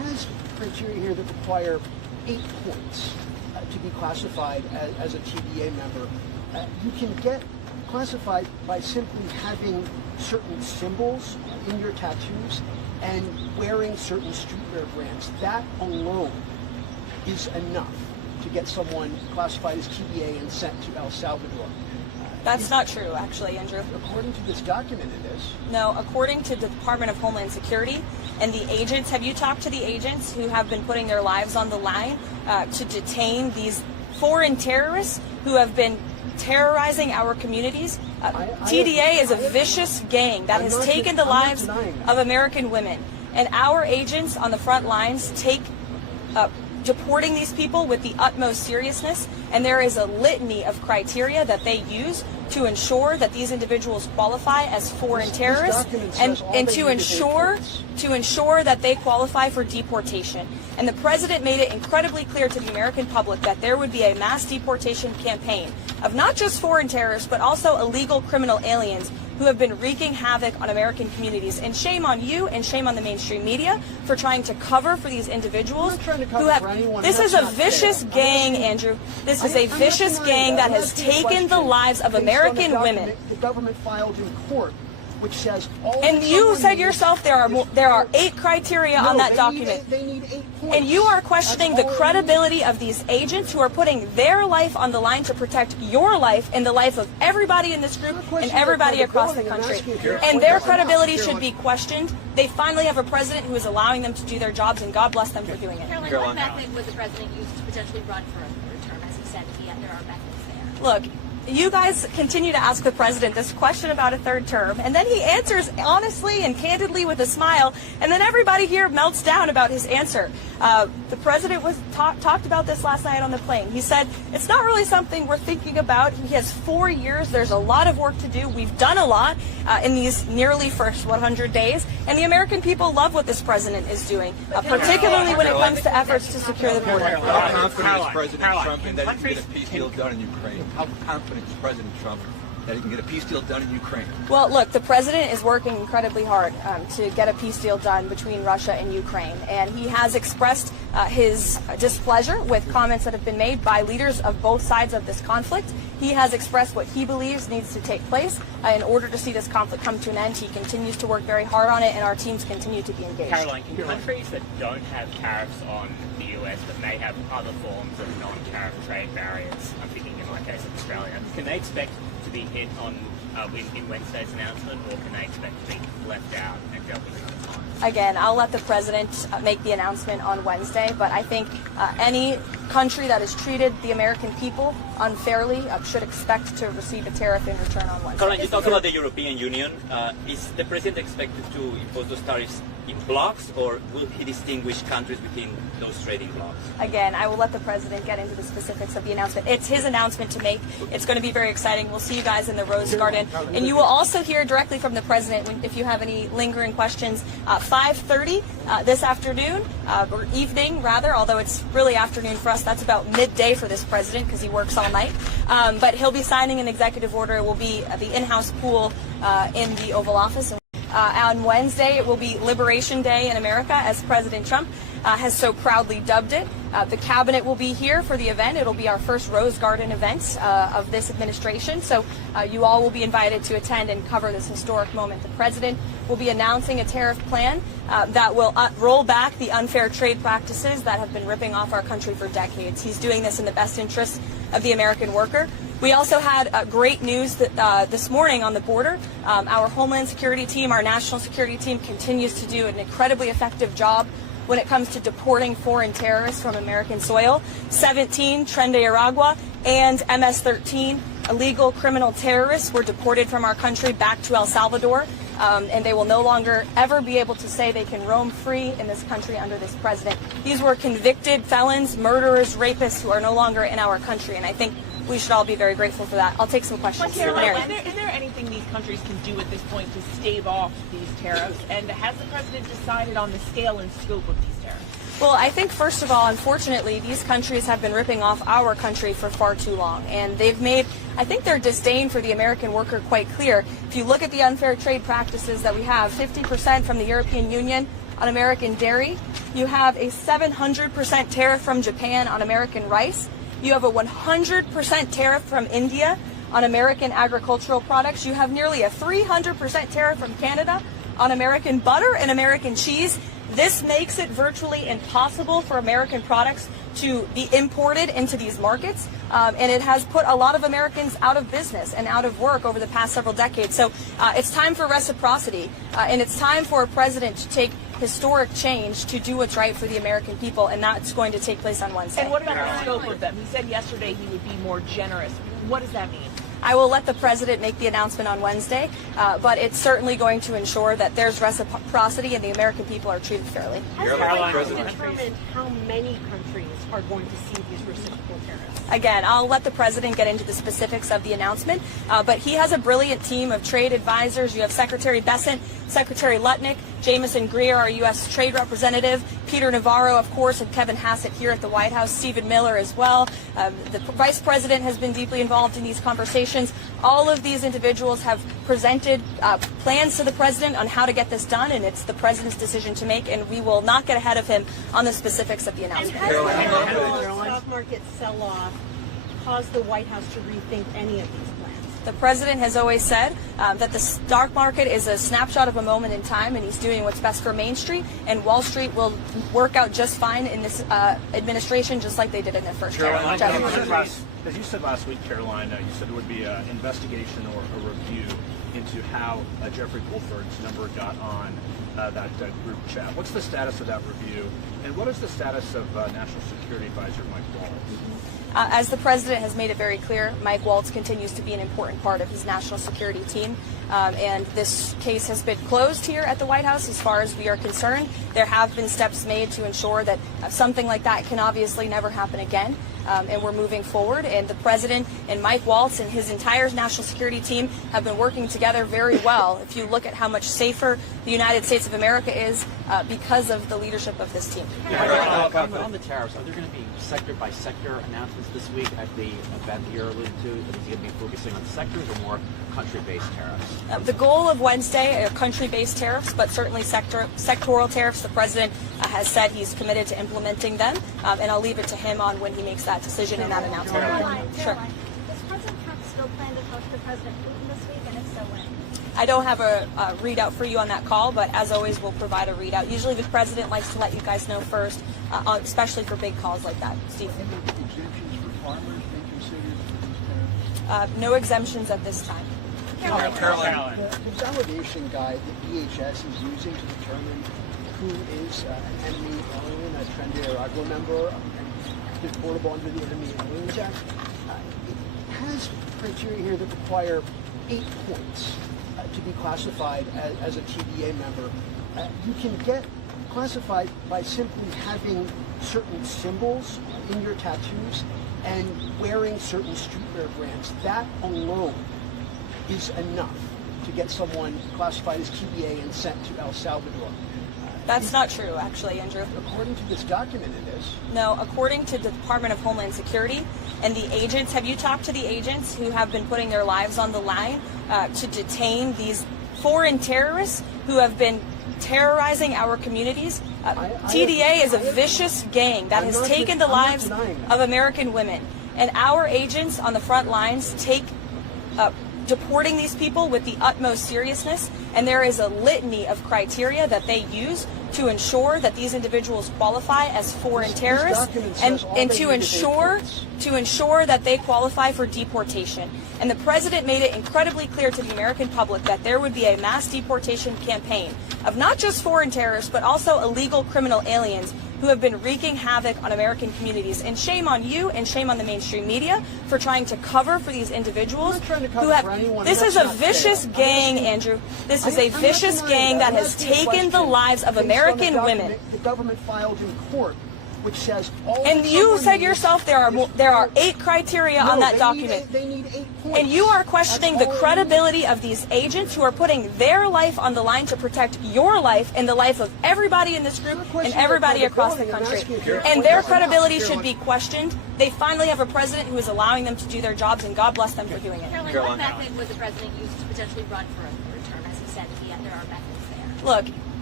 has criteria here that require 8 points to be classified as a TDA member. You can get classified by simply having certain symbols in your tattoos and wearing certain streetwear brands. That alone is enough to get someone classified as TDA and sent to El Salvador. That's not true, actually, Andrew. According to this document, it is. No, according to the Department of Homeland Security and the agents, have you talked to the agents who have been putting their lives on the line to detain these foreign terrorists who have been terrorizing our communities? TDA is a vicious gang that has taken the lives of American women. And our agents on the front lines take deporting these people with the utmost seriousness, and there is a litany of criteria that they use to ensure that these individuals qualify as foreign terrorists and to ensure that they qualify for deportation. And the president made it incredibly clear to the American public that there would be a mass deportation campaign of not just foreign terrorists, but also illegal criminal aliens who have been wreaking havoc on American communities. And shame on you and shame on the mainstream media for trying to cover for these individuals who have... This is a vicious gang, Andrew. This is a vicious gang that has taken the lives of American women. The government filed in court, which says all. And you said yourself there are 8 criteria on that document. They need 8 points. And you are questioning the credibility of these agents who are putting their life on the line to protect your life and the life of everybody in this group and everybody across the country. And their credibility should be questioned. They finally have a president who is allowing them to do their jobs, and God bless them for doing it. Caroline, what method would the president use to potentially run for a third term? As he said, there are methods there. Look, you guys continue to ask the president this question about a third term, and then he answers honestly and candidly with a smile, and then everybody here melts down about his answer. The president talked about this last night on the plane. He said, it's not really something we're thinking about. He has 4 years. There's a lot of work to do. We've done a lot in these nearly first 100 days, and the American people love what this president is doing, particularly when it comes to efforts to secure the border. How confident is President Trump in that he can get a peace deal done in Ukraine? How confident is President Trump that he can get a peace deal done in Ukraine? Well, look, the president is working incredibly hard to get a peace deal done between Russia and Ukraine, and he has expressed his displeasure with comments that have been made by leaders of both sides of this conflict. He has expressed what he believes needs to take place in order to see this conflict come to an end. He continues to work very hard on it, and our teams continue to be engaged. Karoline, can countries that don't have tariffs on the US but may have other forms of non-tariff trade barriers, I'm thinking in my case of Australia, can they expect to be hit on in Wednesday's announcement, or can they expect to be left out and dealt with another time? Again, I'll let the president make the announcement on Wednesday, but I think any country that has treated the American people unfairly should expect to receive a tariff in return on Wednesday. Caroline, you talked about the European Union. Is the president expected to impose those tariffs in blocks, or will he distinguish countries within those trading blocks? Again, I will let the president get into the specifics of the announcement. It's his announcement to make. It's going to be very exciting. We'll see you guys in the Rose Garden. And you will also hear directly from the president if you have any lingering questions. 5:30 this afternoon, or evening rather, although it's really afternoon for us. That's about midday for this president because he works all night. But he'll be signing an executive order. It will be the in-house pool in the Oval Office. On Wednesday, it will be Liberation Day in America, as President Trump has so proudly dubbed it. The cabinet will be here for the event. It'll be our first Rose Garden event of this administration. So you all will be invited to attend and cover this historic moment. The president will be announcing a tariff plan that will roll back the unfair trade practices that have been ripping off our country for decades. He's doing this in the best interest of the American worker. We also had great news that, this morning on the border. Our Homeland Security team, our national security team, continues to do an incredibly effective job when it comes to deporting foreign terrorists from American soil. 17 Tren de Aragua and MS-13 illegal criminal terrorists were deported from our country back to El Salvador, and they will no longer ever be able to say they can roam free in this country under this president. These were convicted felons, murderers, rapists who are no longer in our country, and I think we should all be very grateful for that. I'll take some questions. Caroline, is there anything these countries can do at this point to stave off these tariffs? And has the president decided on the scale and scope of these tariffs? Well, I think, first of all, unfortunately, these countries have been ripping off our country for far too long. And they've made, I think, their disdain for the American worker quite clear. If you look at the unfair trade practices that we have, 50% from the European Union, on American dairy. You have a 700% tariff from Japan on American rice. You have a 100% tariff from India on American agricultural products. You have nearly a 300% tariff from Canada on American butter and American cheese. This makes it virtually impossible for American products to be imported into these markets, and it has put a lot of Americans out of business and out of work over the past several decades. So it's time for reciprocity, and it's time for a president to take historic change to do what's right for the American people, and that's going to take place on Wednesday. And what about the scope of them? He said yesterday he would be more generous. What does that mean? I will let the president make the announcement on Wednesday, but it's certainly going to ensure that there's reciprocity and the American people are treated fairly. Has the president determined how many countries are going to see these reciprocal tariffs? Again, I'll let the president get into the specifics of the announcement, but he has a brilliant team of trade advisors. You have Secretary Bessent, Secretary Lutnick, Jameson Greer, our U.S. Trade Representative, Peter Navarro, of course, and Kevin Hassett here at the White House, Stephen Miller as well. The Vice President has been deeply involved in these conversations. All of these individuals have presented plans to the president on how to get this done, and it's the president's decision to make, and we will not get ahead of him on the specifics of the announcement. And has the stock market sell-off caused the White House to rethink any of these plans? The president has always said that the stock market is a snapshot of a moment in time, and he's doing what's best for Main Street, and Wall Street will work out just fine in this administration, just like they did in their first term. As you said last week, Caroline, you said there would be an investigation or a review into how Jeffrey Wolford's number got on that group chat. What's the status of that review, and what is the status of National Security Advisor Mike Waltz? As the president has made it very clear, Mike Waltz continues to be an important part of his national security team, and this case has been closed here at the White House as far as we are concerned. There have been steps made to ensure that something like that can obviously never happen again, and we're moving forward, and the president and Mike Waltz and his entire national security team have been working together very well. If you look at how much safer the United States of America is because of the leadership of this team. On the tariffs, are there going to be sector-by-sector announcements this week at the event that you're alluding to? Is he going to be focusing on sectors or more country-based tariffs? The goal of Wednesday are country-based tariffs, but certainly sectoral tariffs. The president has said he's committed to implementing them, and I'll leave it to him on when he makes that decision and that announcement. Caroline, Sure. does President Trump still plan to talk to President Putin this week, and if so, when? I don't have a readout for you on that call, but as always, we'll provide a readout. Usually the president likes to let you guys know first, especially for big calls like that. Steve? Exemptions for farmers being considered for these tariffs? No exemptions at this time. Caroline. The validation guide that DHS is using to determine who is an enemy alien, a Tren de Aragua member, and deportable under the Enemy Aliens Act, it has criteria here that require 8 points to be classified as a TDA member. You can get classified by simply having certain symbols in your tattoos and wearing certain streetwear brands. That alone is enough to get someone classified as TDA and sent to El Salvador. That's not true, actually, Andrew. According to this document, it is. No, according to the Department of Homeland Security and the agents, have you talked to the agents who have been putting their lives on the line to detain these foreign terrorists who have been terrorizing our communities? TDA is a vicious gang that has taken the lives of American women. And our agents on the front lines take deporting these people with the utmost seriousness, and there is a litany of criteria that they use to ensure that these individuals qualify as foreign terrorists and to ensure that they qualify for deportation. And the president made it incredibly clear to the American public that there would be a mass deportation campaign of not just foreign terrorists, but also illegal criminal aliens who have been wreaking havoc on American communities. And shame on you and shame on the mainstream media for trying to cover for these individuals who have... This is a vicious gang, Andrew. This is a vicious gang that has taken the lives of American women. The government filed in court, which says all. And you said yourself there are 8 criteria on that document. They need 8 points. And you are questioning the credibility of these agents who are putting their life on the line to protect your life and the life of everybody in this group and everybody across the country. And their credibility should be questioned. They finally have a president who is allowing them to do their jobs, and God bless them for doing it. Caroline, what method would the president use to potentially run for a third term? As he said, there are methods there. Look,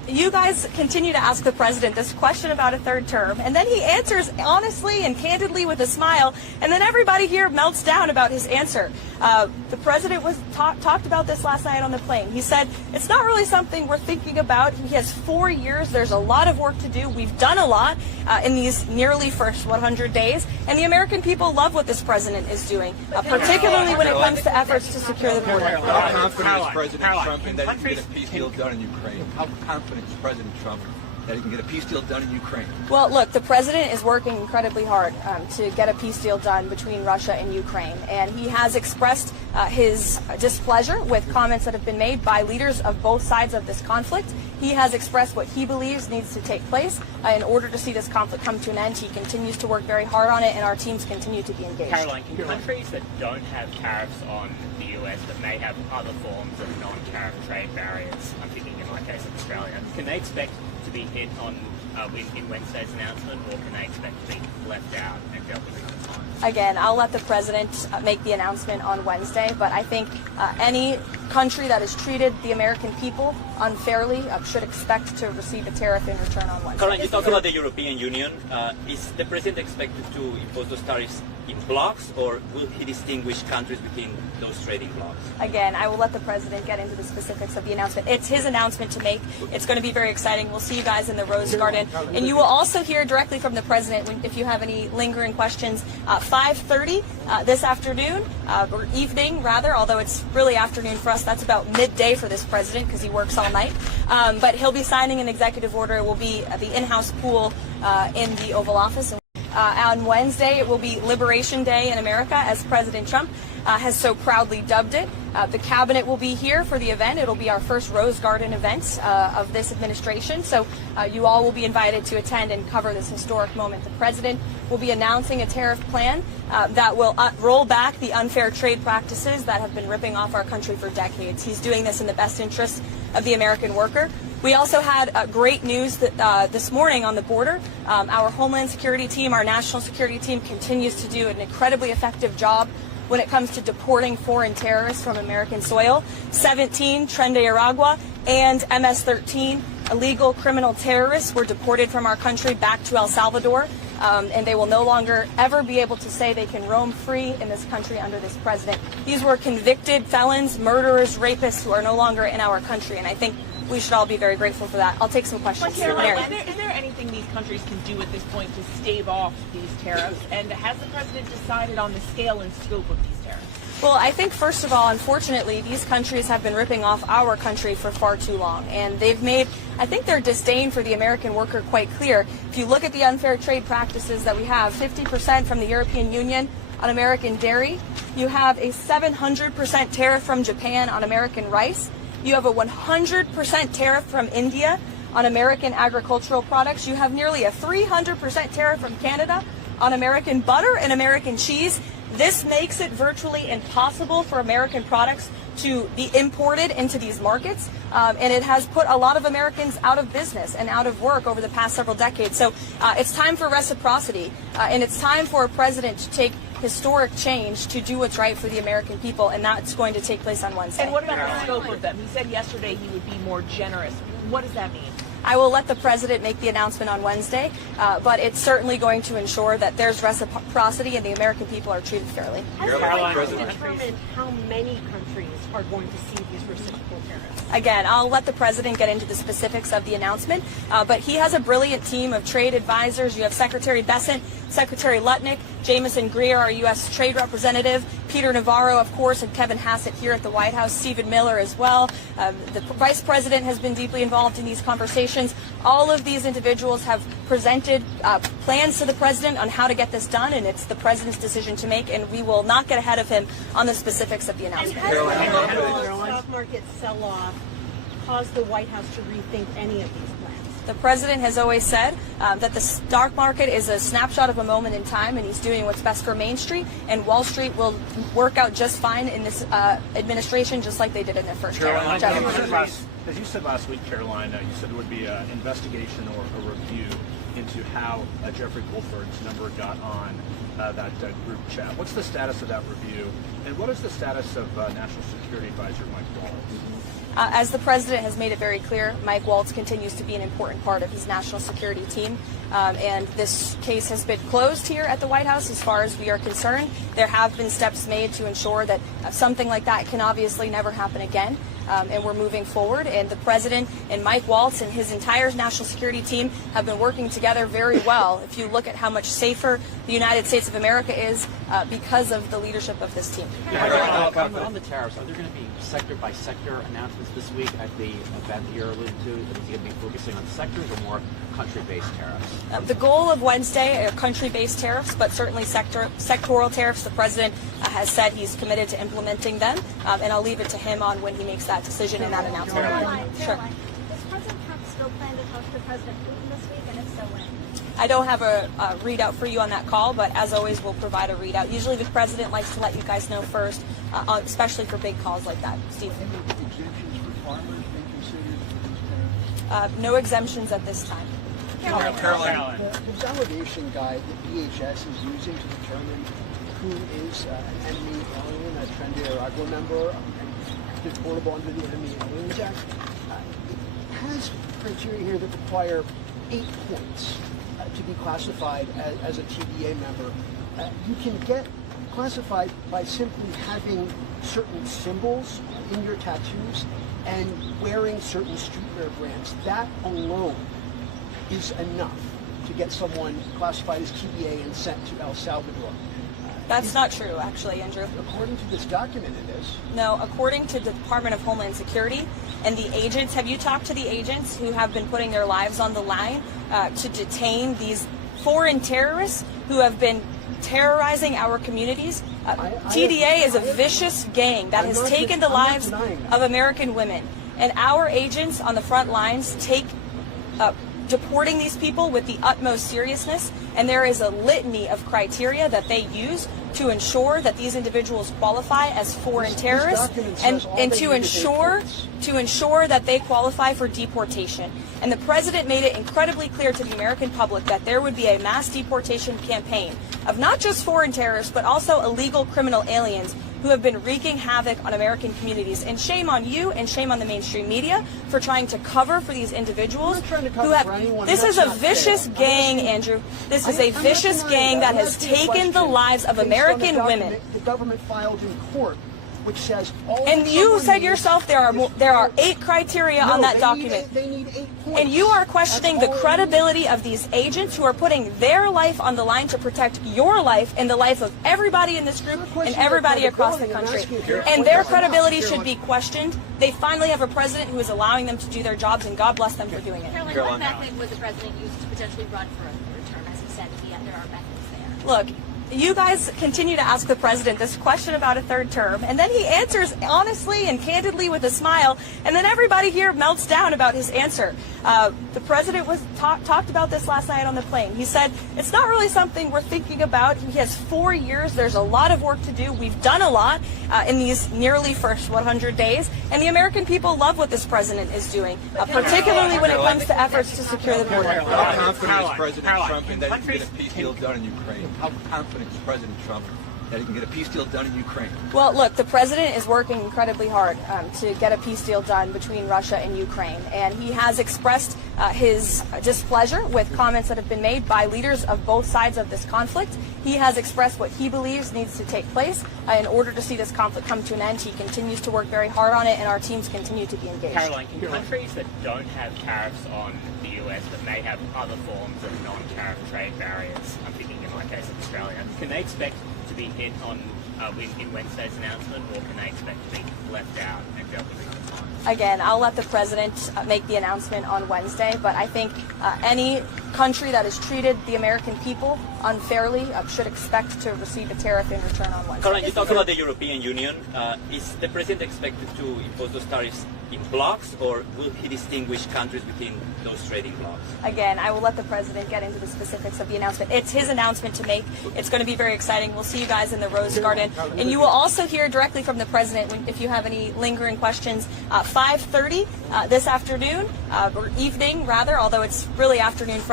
you guys continue to ask the president this question about a third term, and then he answers honestly and candidly with a smile, and then everybody here melts down about his answer. The president talked about this last night on the plane. He said, it's not really something we're thinking about. He has 4 years. There's a lot of work to do. We've done a lot in these nearly first 100 days, and the American people love what this president is doing, particularly when it comes to efforts to secure the border. How confident is President Trump in that he can get a peace deal done in Ukraine? How confident is President Trump that he can get a peace deal done in Ukraine? Well, look, the president is working incredibly hard to get a peace deal done between Russia and Ukraine, and he has expressed his displeasure with comments that have been made by leaders of both sides of this conflict. He has expressed what he believes needs to take place in order to see this conflict come to an end. He continues to work very hard on it, and our teams continue to be engaged. Karoline, can countries that don't have tariffs on the US but may have other forms of non-tariff trade barriers, I'm thinking in my case of Australia, can they expect to be hit on in Wednesday's announcement, or can they expect to be left out and dealt with another time? Again, I'll let the president make the announcement on Wednesday, but I think any country that has treated the American people unfairly should expect to receive a tariff in return on Wednesday. Karoline, you talk about the European Union. Is the president expected to impose those tariffs in blocks, or will he distinguish countries between those trading blocks? Again, I will let the president get into the specifics of the announcement. It's his announcement to make. It's going to be very exciting. We'll see you guys in the Rose Garden. And you will also hear directly from the president if you have any lingering questions. 5:30 this afternoon, or evening rather, although it's really afternoon for us. That's about midday for this president because he works all night. But he'll be signing an executive order. It will be the in-house pool in the Oval Office. On Wednesday, it will be Liberation Day in America, as President Trump has so proudly dubbed it. The cabinet will be here for the event. It'll be our first Rose Garden event of this administration. So you all will be invited to attend and cover this historic moment. The president will be announcing a tariff plan that will roll back the unfair trade practices that have been ripping off our country for decades. He's doing this in the best interest of the American worker. We also had great news that this morning on the border. Our Homeland Security team, our national security team, continues to do an incredibly effective job when it comes to deporting foreign terrorists from American soil. 17 Tren de Aragua and MS-13 illegal criminal terrorists were deported from our country back to El Salvador, and they will no longer ever be able to say they can roam free in this country under this president. These were convicted felons, murderers, rapists who are no longer in our country, and I think we should all be very grateful for that. I'll take some questions. Is there anything these countries can do at this point to stave off these tariffs? And has the president decided on the scale and scope of these tariffs? Well, I think, first of all, unfortunately, these countries have been ripping off our country for far too long. And they've made, I think, their disdain for the American worker quite clear. If you look at the unfair trade practices that we have, 50% from the European Union on American dairy. You have a 700% tariff from Japan on American rice. You have a 100% tariff from India on American agricultural products. You have nearly a 300% tariff from Canada on American butter and American cheese. This makes it virtually impossible for American products to be imported into these markets, and it has put a lot of Americans out of business and out of work over the past several decades. So it's time for reciprocity, and it's time for a president to take historic change to do what's right for the American people, and that's going to take place on Wednesday. And what about the scope of them? He said yesterday he would be more generous. What does that mean? I will let the president make the announcement on Wednesday, but it's certainly going to ensure that there's reciprocity and the American people are treated fairly. How do you determine how many countries are going to see these reciprocal tariffs? Again, I'll let the president get into the specifics of the announcement, but he has a brilliant team of trade advisors. You have Secretary Bessent, Secretary Lutnick, Jameson Greer, our U.S. Trade Representative, Peter Navarro, of course, and Kevin Hassett here at the White House, Stephen Miller as well. The Vice President has been deeply involved in these conversations. All of these individuals have presented plans to the president on how to get this done, and it's the president's decision to make, and we will not get ahead of him on the specifics of the announcement. And has the stock market sell-off caused the White House to rethink any of these plans? The president has always said that the stock market is a snapshot of a moment in time, and he's doing what's best for Main Street, and Wall Street will work out just fine in this administration, just like they did in their first term. As you said last week, Karoline, you said there would be an investigation or a review into how Jeffrey Goldberg's number got on that group chat. What's the status of that review, and what is the status of National Security Advisor Mike Waltz? As the president has made it very clear, Mike Waltz continues to be an important part of his national security team. And this case has been closed here at the White House as far as we are concerned. There have been steps made to ensure that something like that can obviously never happen again. And we're moving forward. And the president and Mike Waltz and his entire national security team have been working together very well. If you look at how much safer the United States of America is because of the leadership of this team. On the tariffs, are there going to be sector by sector announcements this week at the event that you're alluding to? Is he going to be focusing on sectors or more country-based tariffs? The goal of Wednesday are country-based tariffs, but certainly sectoral tariffs. The president has said he's committed to implementing them, and I'll leave it to him on when he makes that decision and that announcement. Karoline, Sure. does President Trump still plan to talk to President Putin this week, and if so, when? I don't have a readout for you on that call, but as always, we'll provide a readout. Usually the president likes to let you guys know first, especially for big calls like that. Steve? Any exemptions for farmers being considered for these tariffs? No exemptions at this time. Karoline. The validation guide that DHS is using to determine who is an enemy alien, a Tren de Aragua member, and deportable under the Enemy Aliens Act, it has criteria here that require 8 points to be classified as a TDA member. You can get classified by simply having certain symbols in your tattoos and wearing certain streetwear brands. That alone is enough to get someone classified as TDA and sent to El Salvador. That's not true, actually, Andrew. According to this document, it is. No, according to the Department of Homeland Security and the agents, have you talked to the agents who have been putting their lives on the line to detain these foreign terrorists who have been terrorizing our communities? TDA is a vicious gang that has taken the lives of American women. And our agents on the front lines take deporting these people with the utmost seriousness, and there is a litany of criteria that they use to ensure that these individuals qualify as foreign terrorists and to ensure that they qualify for deportation. And the president made it incredibly clear to the American public that there would be a mass deportation campaign of not just foreign terrorists, but also illegal criminal aliens who have been wreaking havoc on American communities. And shame on you and shame on the mainstream media for trying to cover for these individuals who have... This is a vicious gang, Andrew. This is a vicious gang that has taken the lives of American women. The government filed in court, which says all. And you said yourself there are 8 criteria on that document. They need 8 points. And you are questioning the credibility of these agents who are putting their life on the line to protect your life and the life of everybody in this group and everybody across the country. And their credibility should be questioned. They finally have a president who is allowing them to do their jobs, and God bless them for doing it. Karoline, what method would the president use to potentially run for a third term? As he said, there are methods there. Look, you guys continue to ask the president this question about a third term, and then he answers honestly and candidly with a smile, and then everybody here melts down about his answer. The president was talked about this last night on the plane. He said, it's not really something we're thinking about. He has 4 years. There's a lot of work to do. We've done a lot in these nearly first 100 days, and the American people love what this president is doing, particularly when it comes to efforts to secure the border. How confident is President Trump in that he can get a peace deal done in Ukraine? How confident is President Trump that he can get a peace deal done in Ukraine? Well, look, the president is working incredibly hard to get a peace deal done between Russia and Ukraine, and he has expressed his displeasure with comments that have been made by leaders of both sides of this conflict. He has expressed what he believes needs to take place in order to see this conflict come to an end. He continues to work very hard on it, and our teams continue to be engaged. Karoline, can countries that don't have tariffs on the US but may have other forms of non-tariff trade barriers, I'm thinking in my case of Australia, can they expect to be hit on in Wednesday's announcement, or can they expect to be left out and dealt with it on time? Again, I'll let the president make the announcement on Wednesday, but I think any country that has treated the American people unfairly should expect to receive a tariff in return on Wednesday. Karoline, you talk about the European Union. Is the president expected to impose those tariffs in blocks, or will he distinguish countries within those trading blocks? Again, I will let the president get into the specifics of the announcement. It's his announcement to make. It's going to be very exciting. We'll see you guys in the Rose Garden. And you will also hear directly from the president if you have any lingering questions. 5:30 this afternoon, or evening rather, although it's really afternoon for us.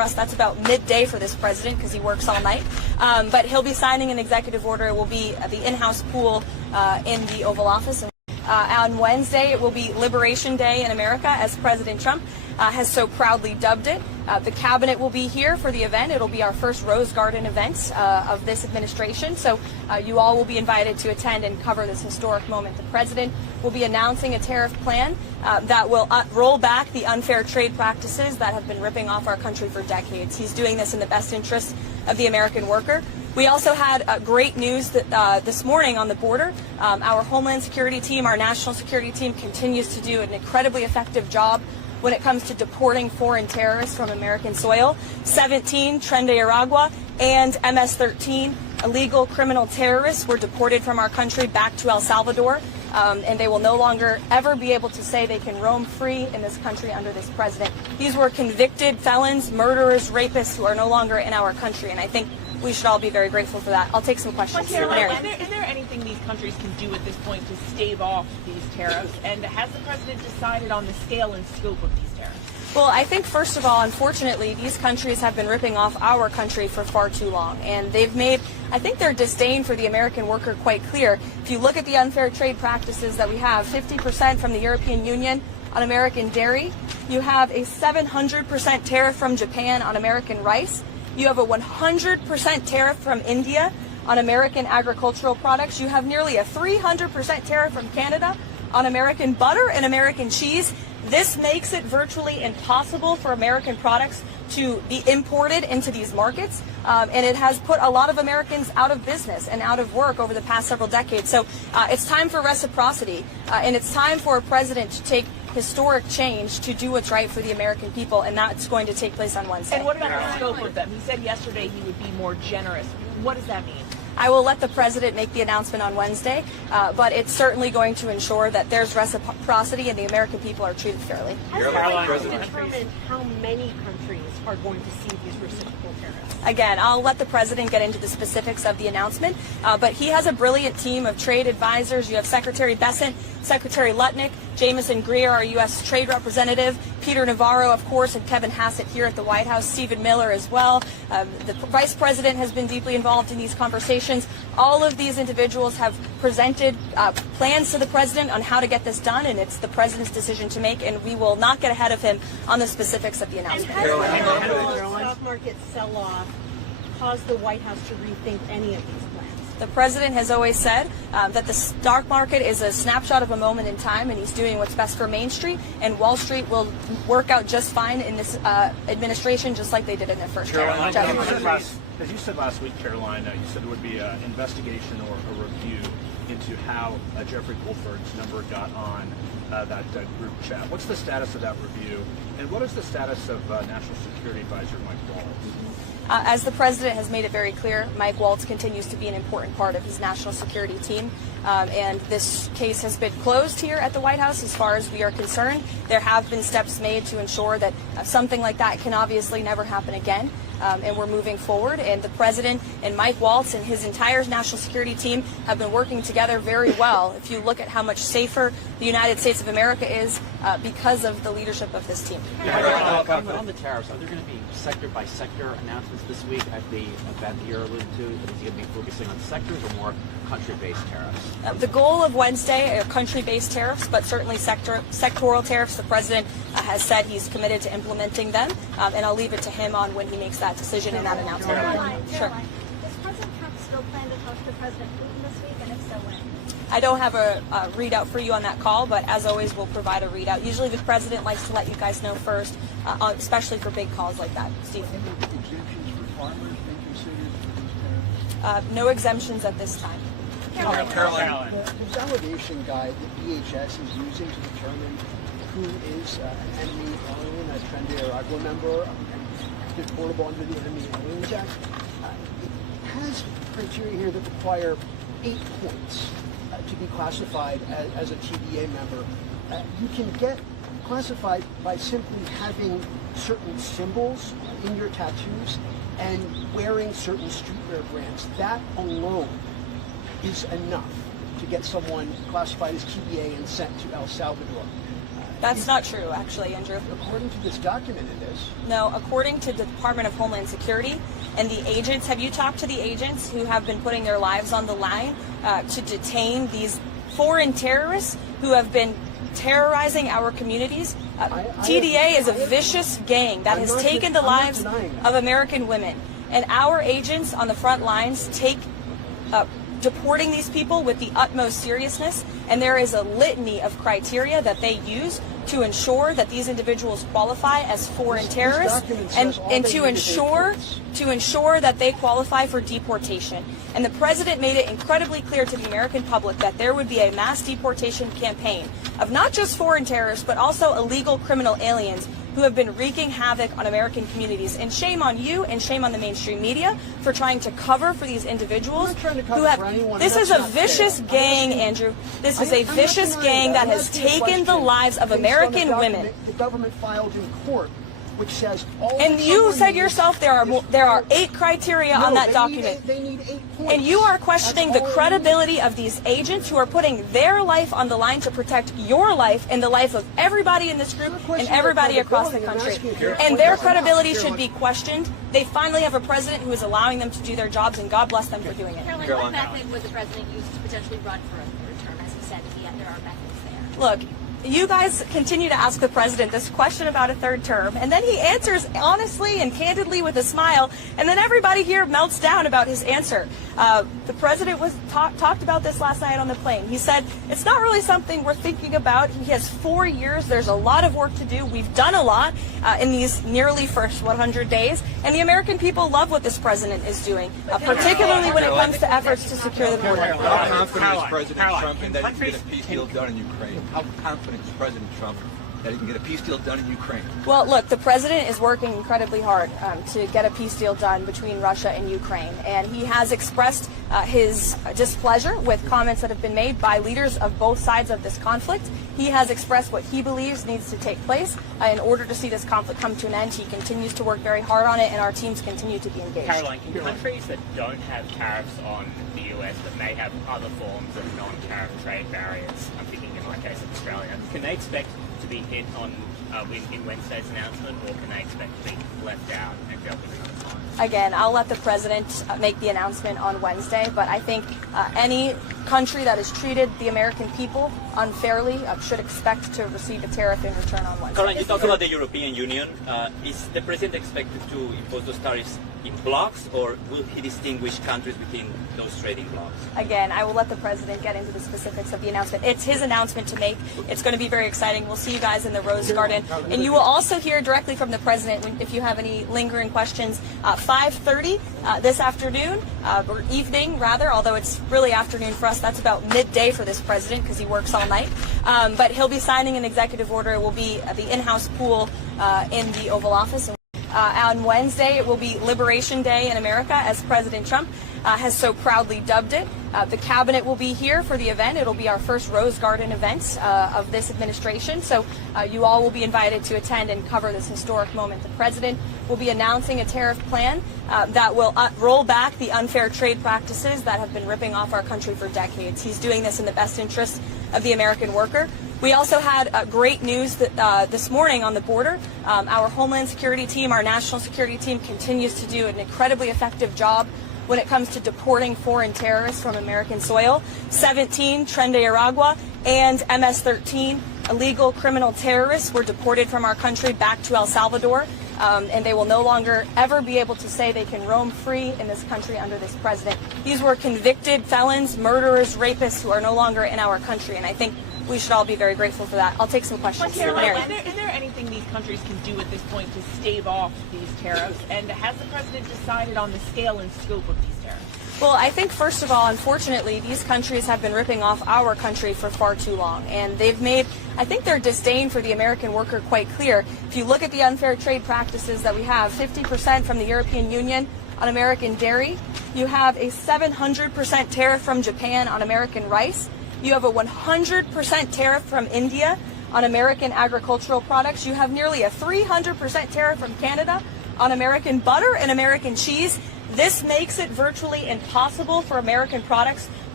us, that's about midday for this president because he works all night. But he'll be signing an executive order. It will be the in-house pool in the Oval Office. On Wednesday, it will be Liberation Day in America, as President Trump has so proudly dubbed it. The cabinet will be here for the event. It'll be our first Rose Garden event of this administration. So you all will be invited to attend and cover this historic moment. The president will be announcing a tariff plan that will roll back the unfair trade practices that have been ripping off our country for decades. He's doing this in the best interest of the American worker. We also had great news that, this morning on the border. Our Homeland Security team, our national security team, continues to do an incredibly effective job when it comes to deporting foreign terrorists from American soil. 17 Tren de Aragua and MS-13 illegal criminal terrorists were deported from our country back to El Salvador, and they will no longer ever be able to say they can roam free in this country under this president. These were convicted felons, murderers, rapists who are no longer in our country, and I think we should all be very grateful for that. I'll take some questions. Karoline, is there anything these countries can do at this point to stave off these tariffs? And has the president decided on the scale and scope of these tariffs? Well, I think, first of all, unfortunately, these countries have been ripping off our country for far too long. And they've made, I think, their disdain for the American worker quite clear. If you look at the unfair trade practices that we have, 50% from the European Union on American dairy. You have a 700% tariff from Japan on American rice. You have a 100% tariff from India on American agricultural products. You have nearly a 300% tariff from Canada on American butter and American cheese. This makes it virtually impossible for American products to be imported into these markets, and it has put a lot of Americans out of business and out of work over the past several decades. So it's time for reciprocity, and it's time for a president to take historic change to do what's right for the American people, and that's going to take place on Wednesday. And what about the scope of them? He said yesterday he would be more generous. What does that mean? I will let the president make the announcement on Wednesday, but it's certainly going to ensure that there's reciprocity and the American people are treated fairly. How do you determine how many countries are going to see these reciprocal tariffs? Again, I'll let the president get into the specifics of the announcement, but he has a brilliant team of trade advisors. You have Secretary Bessent, Secretary Lutnick, Jameson Greer, our U.S. Trade Representative, Peter Navarro, of course, and Kevin Hassett here at the White House, Stephen Miller as well. The Vice President has been deeply involved in these conversations. All of these individuals have presented plans to the president on how to get this done, and it's the president's decision to make, and we will not get ahead of him on the specifics of the announcement. And has the stock market sell-off caused the White House to rethink any of these plans? The president has always said that the stock market is a snapshot of a moment in time, and he's doing what's best for Main Street, and Wall Street will work out just fine in this administration, just like they did in their first term. As you said last week, Karoline, you said there would be an investigation or a review into how Jeffrey Wolford's number got on that group chat. What's the status of that review, and what is the status of National Security Advisor Mike Waltz? As the president has made it very clear, Mike Waltz continues to be an important part of his national security team, and this case has been closed here at the White House as far as we are concerned. There have been steps made to ensure that something like that can obviously never happen again. And we're moving forward, and the president and Mike Waltz and his entire national security team have been working together very well. If you look at how much safer the United States of America is because of the leadership of this team. On the tariffs, are there going to be sector-by-sector announcements this week at the event that you're alluding to? Is he going to be focusing on sectors or more country-based tariffs? The goal of Wednesday are country-based tariffs, but certainly sectoral tariffs. The president has said he's committed to implementing them, and I'll leave it to him on when he makes that decision and that announcement. Sure. Does President Trump still plan to talk to President Putin this week, and if so, when? I don't have a readout for you on that call, but as always, we'll provide a readout. Usually the president likes to let you guys know first, especially for big calls like that. Steve? Exemptions for farmers being considered for these tariffs? No exemptions at this time. Karoline. The validation guide that DHS is using to determine who is an enemy alien, a Tren de Aragua member, and deportable under the Enemy Aliens Act, it has criteria here that require 8 points to be classified as a TDA member. You can get classified by simply having certain symbols in your tattoos and wearing certain streetwear brands. That alone is enough to get someone classified as TDA and sent to El Salvador. That's not true, actually, Andrew. According to this document, it is. No, according to the Department of Homeland Security and the agents, have you talked to the agents who have been putting their lives on the line to detain these foreign terrorists who have been terrorizing our communities? TDA is a vicious gang that has taken the lives of American women. And our agents on the front lines take deporting these people with the utmost seriousness, and there is a litany of criteria that they use to ensure that these individuals qualify as foreign terrorists and to ensure that they qualify for deportation. And the president made it incredibly clear to the American public that there would be a mass deportation campaign of not just foreign terrorists, but also illegal criminal aliens who have been wreaking havoc on American communities. And shame on you and shame on the mainstream media for trying to cover for these individuals who have... This is a vicious gang, Andrew. This is a vicious gang that has taken the lives of American women. The government filed in court, which says all. And you said yourself there are 8 criteria on that document. They need 8 points. And you are questioning the credibility of these agents who are putting their life on the line to protect your life and the life of everybody in this group and everybody across the country. And their credibility should be questioned. They finally have a president who is allowing them to do their jobs, and God bless them for doing it. Karoline, what method would the president use to potentially run for a third term? As he said, there are methods there. Look, you guys continue to ask the president this question about a third term, and then he answers honestly and candidly with a smile, and then everybody here melts down about his answer. The president talked about this last night on the plane. He said, it's not really something we're thinking about. He has 4 years. There's a lot of work to do. We've done a lot in these nearly first 100 days, and the American people love what this president is doing, particularly when it comes to efforts to secure the border. How confident is President Trump in that he can get a peace deal done in Ukraine? How confident is President Trump that he can get a peace deal done in Ukraine? Well, look, the president is working incredibly hard to get a peace deal done between Russia and Ukraine, and he has expressed his displeasure with comments that have been made by leaders of both sides of this conflict. He has expressed what he believes needs to take place in order to see this conflict come to an end. He continues to work very hard on it, and our teams continue to be engaged. Karoline, can countries that don't have tariffs on the US but may have other forms of non-tariff trade barriers, I'm thinking in my case of Australia, can they expect to be hit on in Wednesday's announcement, or can they expect to be left out and dealt with another time? Again, I'll let the president make the announcement on Wednesday, but I think any country that has treated the American people unfairly should expect to receive a tariff in return on Wednesday. Karoline, you talk about the European Union. Is the president expected to impose those tariffs in blocks, or will he distinguish countries within those trading blocks? Again, I will let the president get into the specifics of the announcement. It's his announcement to make. It's going to be very exciting. We'll see you guys in the Rose Garden. And you will also hear directly from the president if you have any lingering questions. 5:30 this afternoon, or evening rather, although it's really afternoon for us. That's about midday for this president because he works all night. But he'll be signing an executive order. It will be the in-house pool in the Oval Office. On Wednesday, it will be Liberation Day in America, as President Trump has so proudly dubbed it. The cabinet will be here for the event. It'll be our first Rose Garden event of this administration. So you all will be invited to attend and cover this historic moment. The president will be announcing a tariff plan that will roll back the unfair trade practices that have been ripping off our country for decades. He's doing this in the best interest of the American worker. We also had great news that, this morning on the border. Our Homeland Security team, our national security team, continues to do an incredibly effective job when it comes to deporting foreign terrorists from American soil. 17 Tren de Aragua and MS-13 illegal criminal terrorists were deported from our country back to El Salvador, and they will no longer ever be able to say they can roam free in this country under this president. These were convicted felons, murderers, rapists who are no longer in our country, and I think we should all be very grateful for that. I'll take some questions. Caroline, is there anything these countries can do at this point to stave off these tariffs? And has the president decided on the scale and scope of these tariffs? Well, I think, first of all, unfortunately, these countries have been ripping off our country for far too long. And they've made, I think, their disdain for the American worker quite clear. If you look at the unfair trade practices that we have, 50% from the European Union on American dairy. You have a 700% tariff from Japan on American rice. You have a 100% tariff from India on American agricultural products. You have nearly a 300% tariff from Canada on American butter and American cheese. This makes it virtually impossible for American products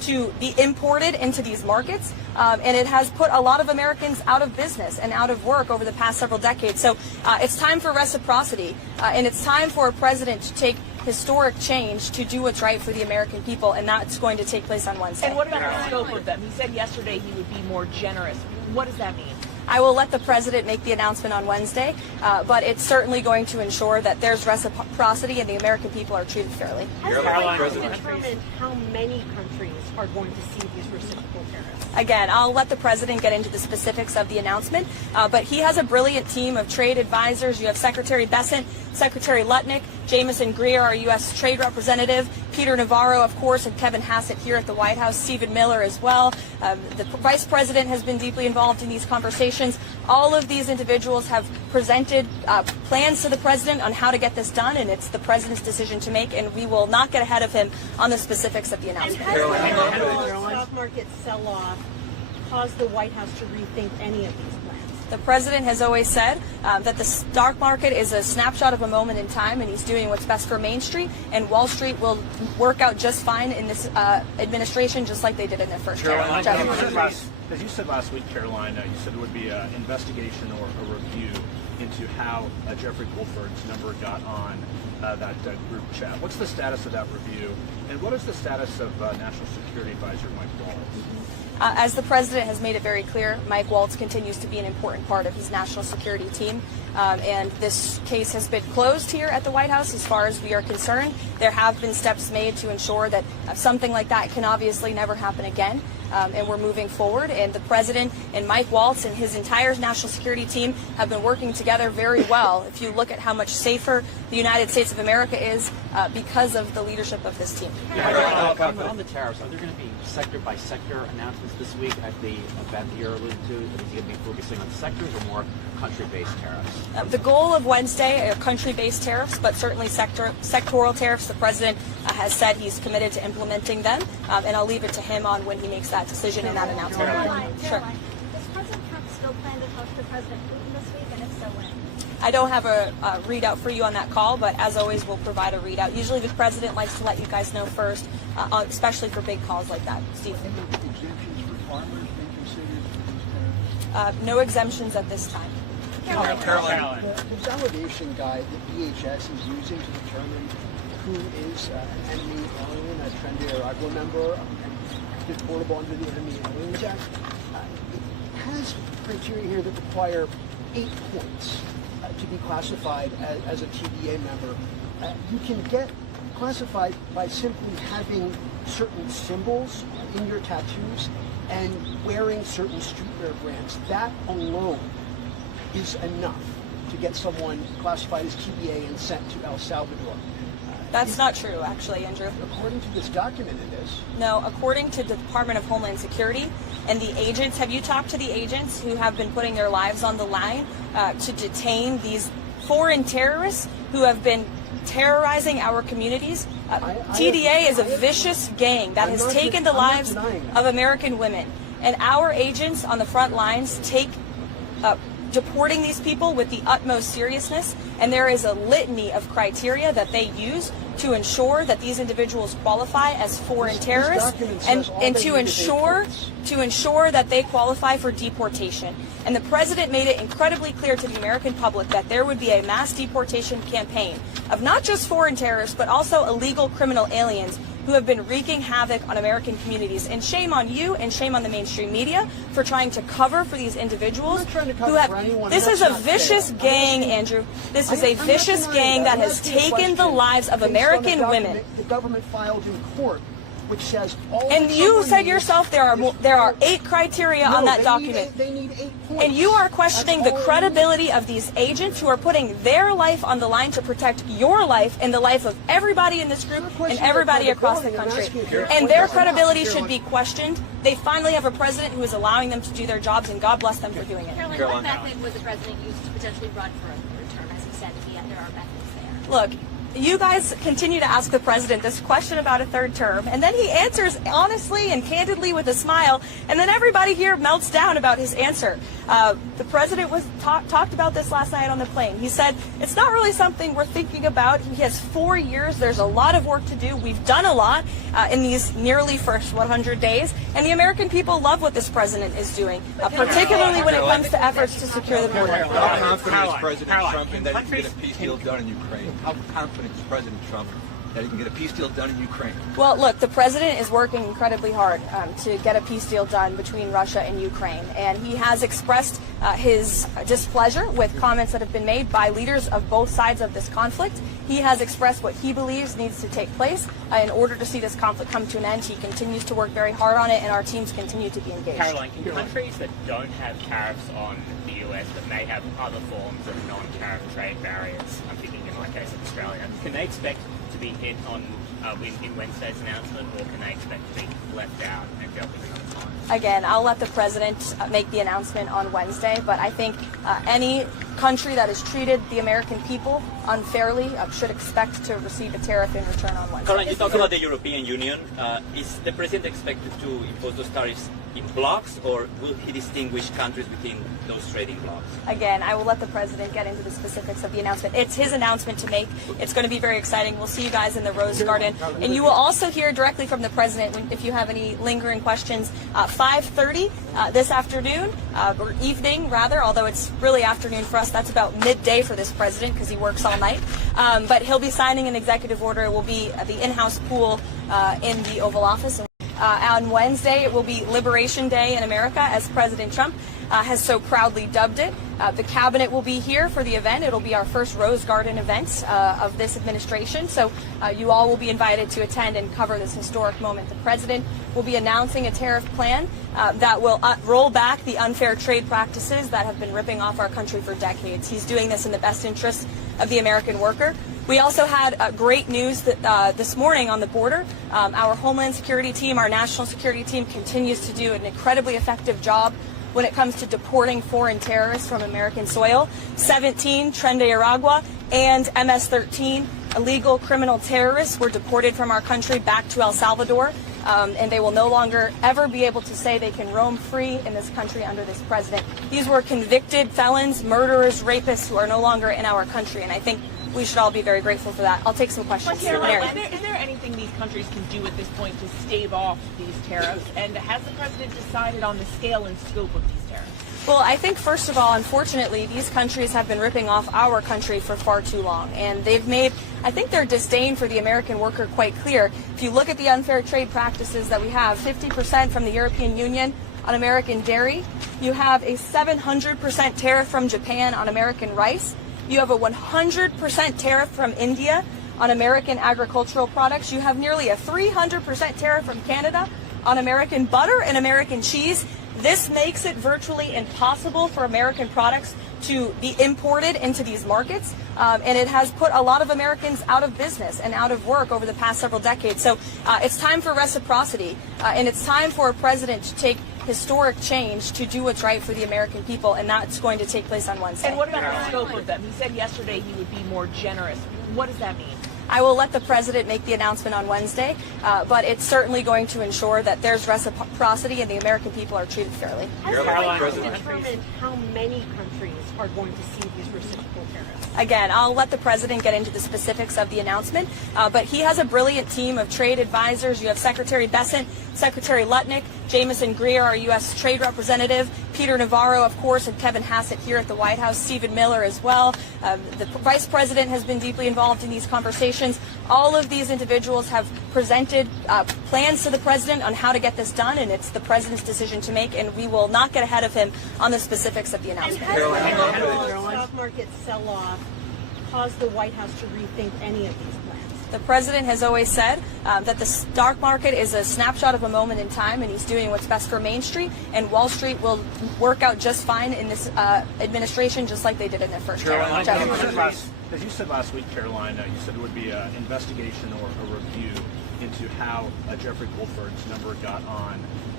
to be imported into these markets, and it has put a lot of Americans out of business and out of work over the past several decades. So it's time for reciprocity, and it's time for a president to take historic change to do what's right for the American people, and that's going to take place on Wednesday. And what about the scope of them? He said yesterday he would be more generous. What does that mean? I will let the president make the announcement on Wednesday, but it's certainly going to ensure that there's reciprocity and the American people are treated fairly. Has the president determined how many countries are going to see these reciprocal tariffs? Again, I'll let the president get into the specifics of the announcement, but he has a brilliant team of trade advisors. You have Secretary Bessent, Secretary Lutnick, Jameson Greer, our U.S. Trade Representative, Peter Navarro, of course, and Kevin Hassett here at the White House, Stephen Miller as well. The Vice President has been deeply involved in these conversations. All of these individuals have presented plans to the president on how to get this done, and it's the president's decision to make, and we will not get ahead of him on the specifics of the announcement. And has the stock market sell-off caused the White House to rethink any of these plans? The president has always said that the stock market is a snapshot of a moment in time, and he's doing what's best for Main Street, and Wall Street will work out just fine in this administration, just like they did in their first term. As you said last week, Caroline, you said there would be an investigation or a review into how Jeffrey Goldberg's number got on that group chat. What's the status of that review, and what is the status of National Security Advisor Mike Waltz? As the president has made it very clear, Mike Waltz continues to be an important part of his national security team. And this case has been closed here at the White House as far as we are concerned. There have been steps made to ensure that something like that can obviously never happen again. And we're moving forward. And the president and Mike Waltz and his entire national security team have been working together very well. If you look at how much safer the United States of America is because of the leadership of this team. On the tariffs, are there going to be sector-by-sector announcements this week at the event that you're alluding to? Is he going to be focusing on sectors or more country-based tariffs? The goal of Wednesday are country-based tariffs, but certainly sectoral tariffs. The president has said he's committed to implementing them, and I'll leave it to him on when he makes that decision and that announcement. Caroline, Sure. does President Trump still plan to talk to President Putin this week, and if so, when? I don't have a readout for you on that call, but as always, we'll provide a readout. Usually the president likes to let you guys know first, especially for big calls like that. Steve? Exemptions for farmers been considered for these tariffs? No exemptions at this time. Caroline. The validation guide that DHS is using to determine who is an enemy alien, a Tren de Aragua member, and deportable under the Enemy Aliens Act, has criteria here that require 8 points to be classified as a TDA member. You can get classified by simply having certain symbols in your tattoos and wearing certain streetwear brands. That alone is enough to get someone classified as TDA and sent to El Salvador. That's not true, actually, Andrew. According to this document, it is. No, according to the Department of Homeland Security and the agents, have you talked to the agents who have been putting their lives on the line to detain these foreign terrorists who have been terrorizing our communities? TDA is a vicious gang that has taken the lives of American women. And our agents on the front lines take deporting these people with the utmost seriousness, and there is a litany of criteria that they use to ensure that these individuals qualify as foreign terrorists and to ensure that they qualify for deportation. And the president made it incredibly clear to the American public that there would be a mass deportation campaign of not just foreign terrorists, but also illegal criminal aliens who have been wreaking havoc on American communities. And shame on you and shame on the mainstream media for trying to cover for these individuals who have... This is a vicious gang, Andrew. This is a vicious gang that has taken the lives of American women. The government filed in court, which says all... And you said yourself there are 8 criteria on that document. They need 8 points. And you are questioning the credibility of these agents who are putting their life on the line to protect your life and the life of everybody in this group and everybody across the country. And their credibility should be questioned. They finally have a president who is allowing them to do their jobs, and God bless them for doing it. Caroline, what method would the president use to potentially run for a third term? As he said, there are methods there. Look, you guys continue to ask the president this question about a third term, and then he answers honestly and candidly with a smile, and then everybody here melts down about his answer. The president was talked about this last night on the plane. He said, it's not really something we're thinking about. He has 4 years. There's a lot of work to do. We've done a lot in these nearly first 100 days, and the American people love what this president is doing, particularly when it comes to efforts to secure the border. How confident is President Trump in that he can get a peace deal done in Ukraine? How confident is President Trump that he can get a peace deal done in Ukraine? Well, look, the president is working incredibly hard to get a peace deal done between Russia and Ukraine, and he has expressed his displeasure with comments that have been made by leaders of both sides of this conflict. He has expressed what he believes needs to take place in order to see this conflict come to an end. He continues to work very hard on it, and our teams continue to be engaged. Karoline, can countries that don't have tariffs on the US but may have other forms of non-tariff trade barriers, I'm thinking in my case of Australia, can they expect to be hit on in Wednesday's announcement, or can they expect to be left out and dealt with another time? Again, I'll let the president make the announcement on Wednesday, but I think any country that has treated the American people unfairly should expect to receive a tariff in return on Wednesday. Karoline, you talk about the European Union. Is the president expected to impose those tariffs in blocks, or will he distinguish countries within those trading blocks? Again, I will let the president get into the specifics of the announcement. It's his announcement to make. It's going to be very exciting. We'll see you guys in the Rose Garden. And you will also hear directly from the president if you have any lingering questions. 5:30 this afternoon, or evening rather, although it's really afternoon for us. That's about midday for this president because he works all night. But he'll be signing an executive order. It will be the in-house pool in the Oval Office. On Wednesday, it will be Liberation Day in America, as President Trump has so proudly dubbed it. The cabinet will be here for the event. It'll be our first Rose Garden event of this administration. So you all will be invited to attend and cover this historic moment. The president will be announcing a tariff plan that will roll back the unfair trade practices that have been ripping off our country for decades. He's doing this in the best interest of the American worker. We also had great news that, this morning on the border. Our Homeland Security team, our national security team, continues to do an incredibly effective job when it comes to deporting foreign terrorists from American soil. 17 Tren de Aragua and MS-13 illegal criminal terrorists were deported from our country back to El Salvador, and they will no longer ever be able to say they can roam free in this country under this president. These were convicted felons, murderers, rapists who are no longer in our country, and I think we should all be very grateful for that. I'll take some questions. Caroline, is there anything these countries can do at this point to stave off these tariffs? And has the president decided on the scale and scope of these tariffs? Well, I think, first of all, unfortunately, these countries have been ripping off our country for far too long. And they've made, I think, their disdain for the American worker quite clear. If you look at the unfair trade practices that we have, 50% from the European Union on American dairy. You have a 700% tariff from Japan on American rice. You have a 100% tariff from India on American agricultural products. You have nearly a 300% tariff from Canada on American butter and American cheese. This makes it virtually impossible for American products to be imported into these markets, and it has put a lot of Americans out of business and out of work over the past several decades. So it's time for reciprocity, and it's time for a president to take historic change to do what's right for the American people, and that's going to take place on Wednesday. And what about the scope of them? He said yesterday he would be more generous. What does that mean? I will let the president make the announcement on Wednesday, but it's certainly going to ensure that there's reciprocity and the American people are treated fairly. Has the White House determined how many countries are going to see these reciprocal tariffs? Again, I'll let the president get into the specifics of the announcement, but he has a brilliant team of trade advisors. You have Secretary Bessent, Secretary Lutnick, Jameson Greer, our U.S. Trade Representative, Peter Navarro, of course, and Kevin Hassett here at the White House, Stephen Miller as well. The Vice President has been deeply involved in these conversations. All of these individuals have presented plans to the president on how to get this done, and it's the president's decision to make, and we will not get ahead of him on the specifics of the announcement. And has the stock market sell-off caused the White House to rethink any of these plans? The president has always said that the stock market is a snapshot of a moment in time, and he's doing what's best for Main Street, and Wall Street will work out just fine in this administration, just like they did in their first term. As you said last week, Karoline, you said there would be an investigation or a review into how Jeffrey Goldberg's number got on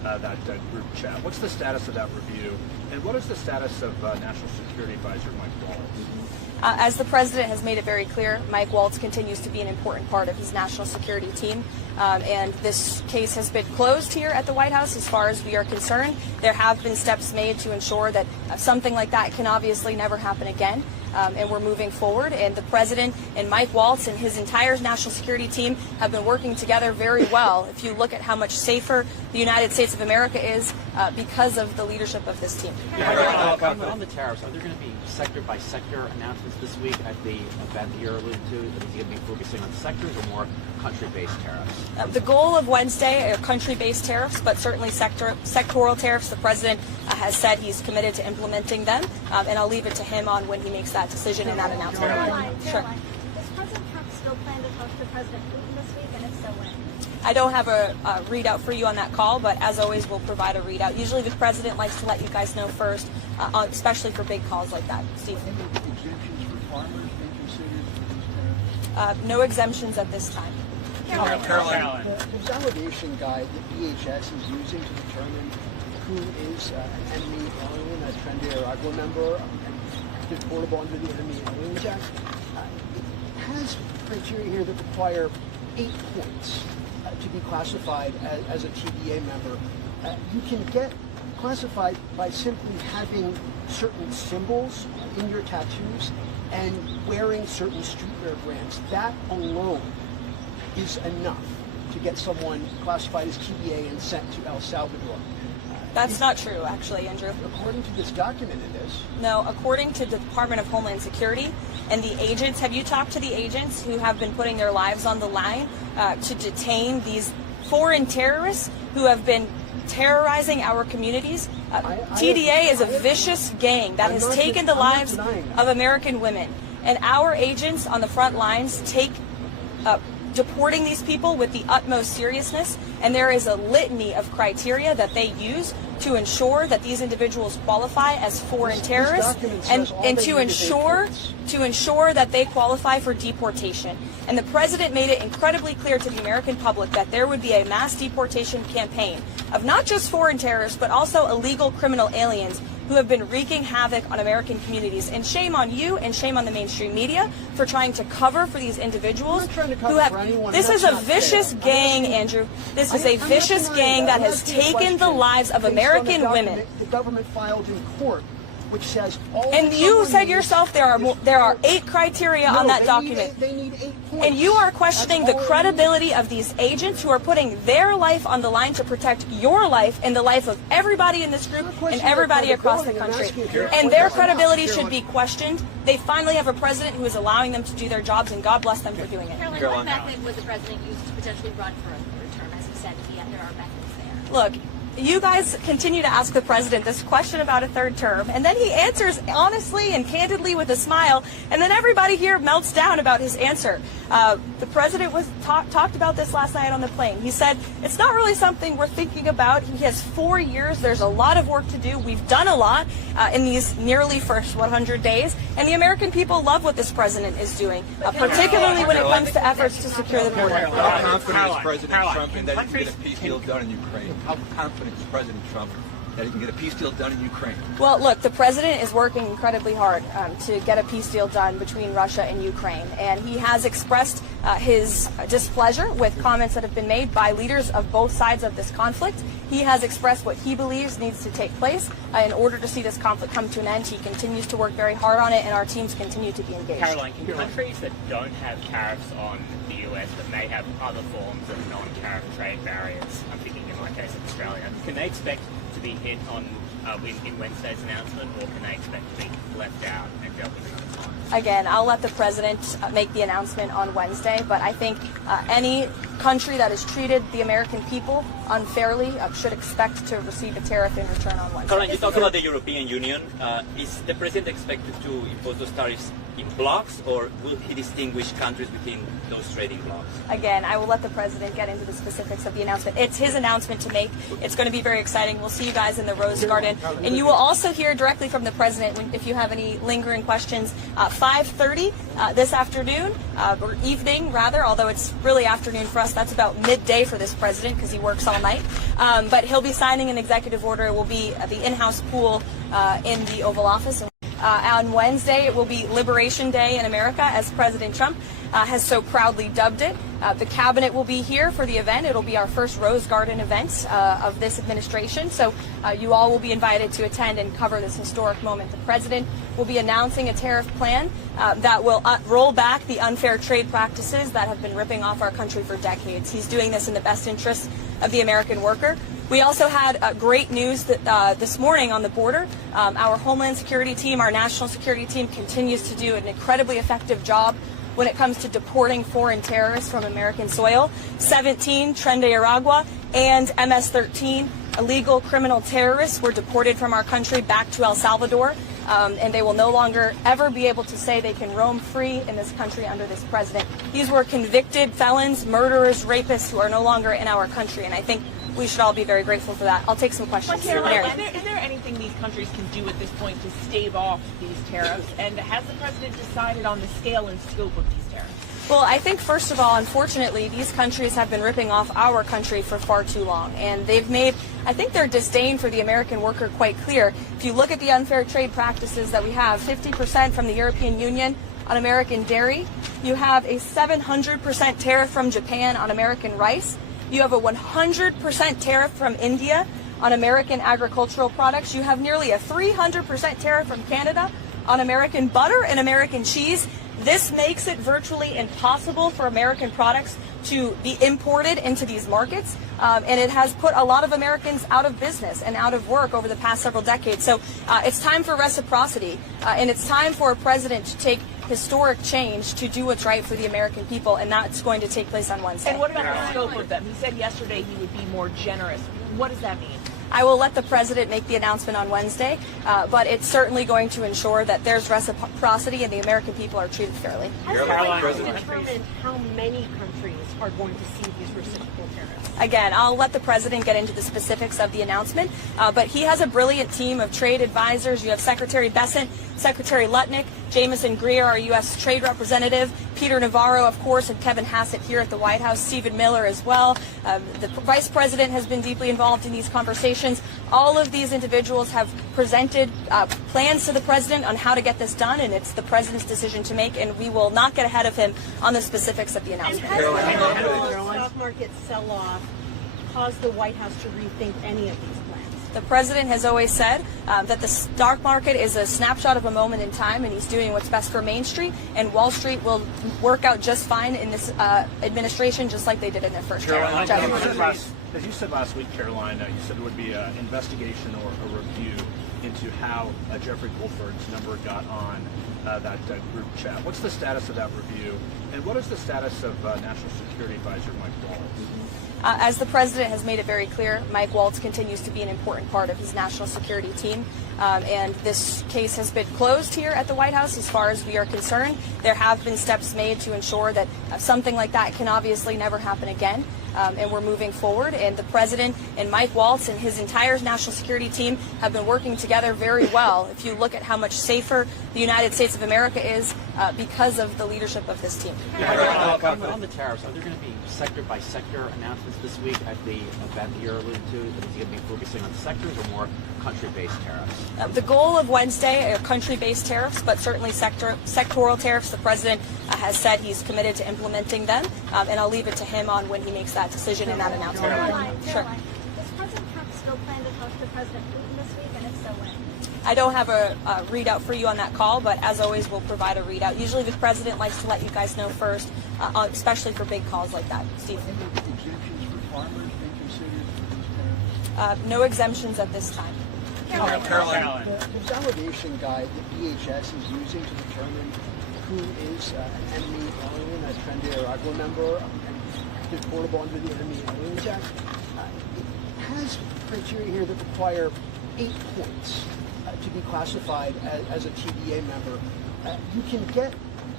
that group chat. What's the status of that review, and what is the status of National Security Advisor Mike Waltz? As the president has made it very clear, Mike Waltz continues to be an important part of his national security team. And this case has been closed here at the White House as far as we are concerned. There have been steps made to ensure that something like that can obviously never happen again. And we're moving forward. And the president and Mike Waltz and his entire national security team have been working together very well. If you look at how much safer the United States of America is because of the leadership of this team. On the tariffs, are there going to be sector-by-sector announcements this week at the event that you're alluding to? Is he going to be focusing on sectors or more country-based tariffs? The goal of Wednesday are country-based tariffs, but certainly sectoral tariffs. The president has said he's committed to implementing them, and I'll leave it to him on when he makes that decision and that announcement. Caroline, Sure. does President Trump still plan to talk to President Putin this week, and if so, when? I don't have a readout for you on that call, but as always, we'll provide a readout. Usually the president likes to let you guys know first, especially for big calls like that. Steve? Exemptions for farmers being considered for these tariffs? No exemptions at this time. Caroline. The validation guide that DHS is using to determine who is an enemy alien, a Tren de Aragua member, and deportable under the Enemy Aliens Act, has criteria here that require 8 points to be classified as a TDA member. You can get classified by simply having certain symbols in your tattoos and wearing certain streetwear brands. That alone is enough to get someone classified as TDA and sent to El Salvador. That's not true, actually, Andrew. According to this document, it is. No, according to the Department of Homeland Security and the agents, have you talked to the agents who have been putting their lives on the line to detain these foreign terrorists who have been terrorizing our communities? TDA is a vicious gang that has taken the lives of American women. And our agents on the front lines take deporting these people with the utmost seriousness, and there is a litany of criteria that they use to ensure that these individuals qualify as foreign terrorists and to ensure that they qualify for deportation. And the president made it incredibly clear to the American public that there would be a mass deportation campaign of not just foreign terrorists, but also illegal criminal aliens who have been wreaking havoc on American communities. And shame on you and shame on the mainstream media for trying to cover for these individuals who have... This is a vicious gang, Andrew. This is a vicious gang that has taken the lives of American women. The government filed in court, which says all. And you said yourself there are 8 criteria on that document. They need 8 points. And you are questioning the credibility of these agents who are putting their life on the line to protect your life and the life of everybody in this group and everybody across the country. And their credibility should be questioned. They finally have a president who is allowing them to do their jobs, and God bless them for doing it. Caroline, what method would the president use to potentially run for a third term? As he said, there are methods there. Look, you guys continue to ask the president this question about a third term, and then he answers honestly and candidly with a smile, and then everybody here melts down about his answer. The president talked about this last night on the plane. He said, it's not really something we're thinking about. He has 4 years. There's a lot of work to do. We've done a lot in these nearly first 100 days, and the American people love what this president is doing, particularly when it comes to efforts to secure the border. How confident is President Trump in that he can get a peace deal done in Ukraine? How confident is President Trump that he can get a peace deal done in Ukraine? Well, look, the president is working incredibly hard to get a peace deal done between Russia and Ukraine, and he has expressed his displeasure with comments that have been made by leaders of both sides of this conflict. He has expressed what he believes needs to take place in order to see this conflict come to an end. He continues to work very hard on it, and our teams continue to be engaged. Caroline, can countries that don't have tariffs on the US but may have other forms of non-tariff trade barriers, I'm thinking in my case of Australia, can they expect to be hit on in Wednesday's announcement, or can they expect to be left out and dealt with another time? Again, I'll let the president make the announcement on Wednesday, but I think any country that has treated the American people unfairly should expect to receive a tariff in return on Wednesday. Caroline, you talked about the European Union. Is the president expected to impose those tariffs in blocks, or will he distinguish countries within those trading blocs? Again, I will let the president get into the specifics of the announcement. It's his announcement to make. It's going to be very exciting. We'll see you guys in the Rose Garden. And you will also hear directly from the president if you have any lingering questions. 5:30 this afternoon, or evening rather, although it's really afternoon for us. That's about midday for this president because he works all night. But he'll be signing an executive order. It will be the in-house pool in the Oval Office. On Wednesday, it will be Liberation Day in America, as President Trump has so proudly dubbed it. The cabinet will be here for the event. It'll be our first Rose Garden event of this administration. So you all will be invited to attend and cover this historic moment. The president will be announcing a tariff plan that will roll back the unfair trade practices that have been ripping off our country for decades. He's doing this in the best interest of the American worker. We also had great news that this morning on the border. Our Homeland Security team, our national security team, continues to do an incredibly effective job when it comes to deporting foreign terrorists from American soil. 17 Tren de Aragua and MS-13 illegal criminal terrorists were deported from our country back to El Salvador. And they will no longer ever be able to say they can roam free in this country under this president. These were convicted felons, murderers, rapists who are no longer in our country. And I think we should all be very grateful for that. I'll take some questions. Is there anything these countries can do at this point to stave off these tariffs? And has the president decided on the scale and scope of these tariffs? Well, I think, first of all, unfortunately, these countries have been ripping off our country for far too long. And they've made, I think, their disdain for the American worker quite clear. If you look at the unfair trade practices that we have, 50% from the European Union on American dairy. You have a 700% tariff from Japan on American rice. You have a 100% tariff from India on American agricultural products. You have nearly a 300% tariff from Canada on American butter and American cheese. This makes it virtually impossible for American products to be imported into these markets, and it has put a lot of Americans out of business and out of work over the past several decades. So it's time for reciprocity, and it's time for a president to take historic change to do what's right for the American people, and that's going to take place on Wednesday. And what about the scope of them? He said yesterday he would be more generous. What does that mean? I will let the president make the announcement on Wednesday, but it's certainly going to ensure that there's reciprocity and the American people are treated fairly. Has the president determined how many countries are going to see these reciprocal tariffs? Again, I'll let the president get into the specifics of the announcement, but he has a brilliant team of trade advisors. You have Secretary Bessent, Secretary Lutnick, Jameson Greer, our U.S. Trade Representative, Peter Navarro, of course, and Kevin Hassett here at the White House, Stephen Miller as well. The Vice President has been deeply involved in these conversations. All of these individuals have presented plans to the president on how to get this done, and it's the president's decision to make, and we will not get ahead of him on the specifics of the announcement. And has the stock market sell-off caused the White House to rethink any of these plans? The president has always said that the stock market is a snapshot of a moment in time, and he's doing what's best for Main Street, and Wall Street will work out just fine in this administration, just like they did in their first term. As you said last week, Karoline, you said there would be an investigation or a review into how Jeffrey Goldberg's number got on that group chat. What's the status of that review, and what is the status of National Security Advisor Mike Waltz? As the president has made it very clear, Mike Waltz continues to be an important part of his national security team. And this case has been closed here at the White House as far as we are concerned. There have been steps made to ensure that something like that can obviously never happen again. And we're moving forward. And the president and Mike Waltz and his entire national security team have been working together very well. If you look at how much safer the United States of America is because of the leadership of this team. On the tariffs, are there going to be sector-by-sector announcements this week at the event that you're alluding to? Is he going to be focusing on sectors or more country-based tariffs? The goal of Wednesday are country-based tariffs, but certainly sectoral tariffs. The president has said he's committed to implementing them, and I'll leave it to him on when he makes that decision and that announcement. Sure. Does President Trump still plan to talk to President Putin this week, and if so, when? I don't have a readout for you on that call, but as always, we'll provide a readout. Usually the president likes to let you guys know first, especially for big calls like that. Steve? Exemptions for farmers being considered for these tariffs? No exemptions at this time. Karoline. The validation guide that DHS is using to determine who is an enemy alien, a Tren de Aragua member, and deportable under the Enemy Aliens Act, it has criteria here that require 8 points to be classified as a TDA member. You can get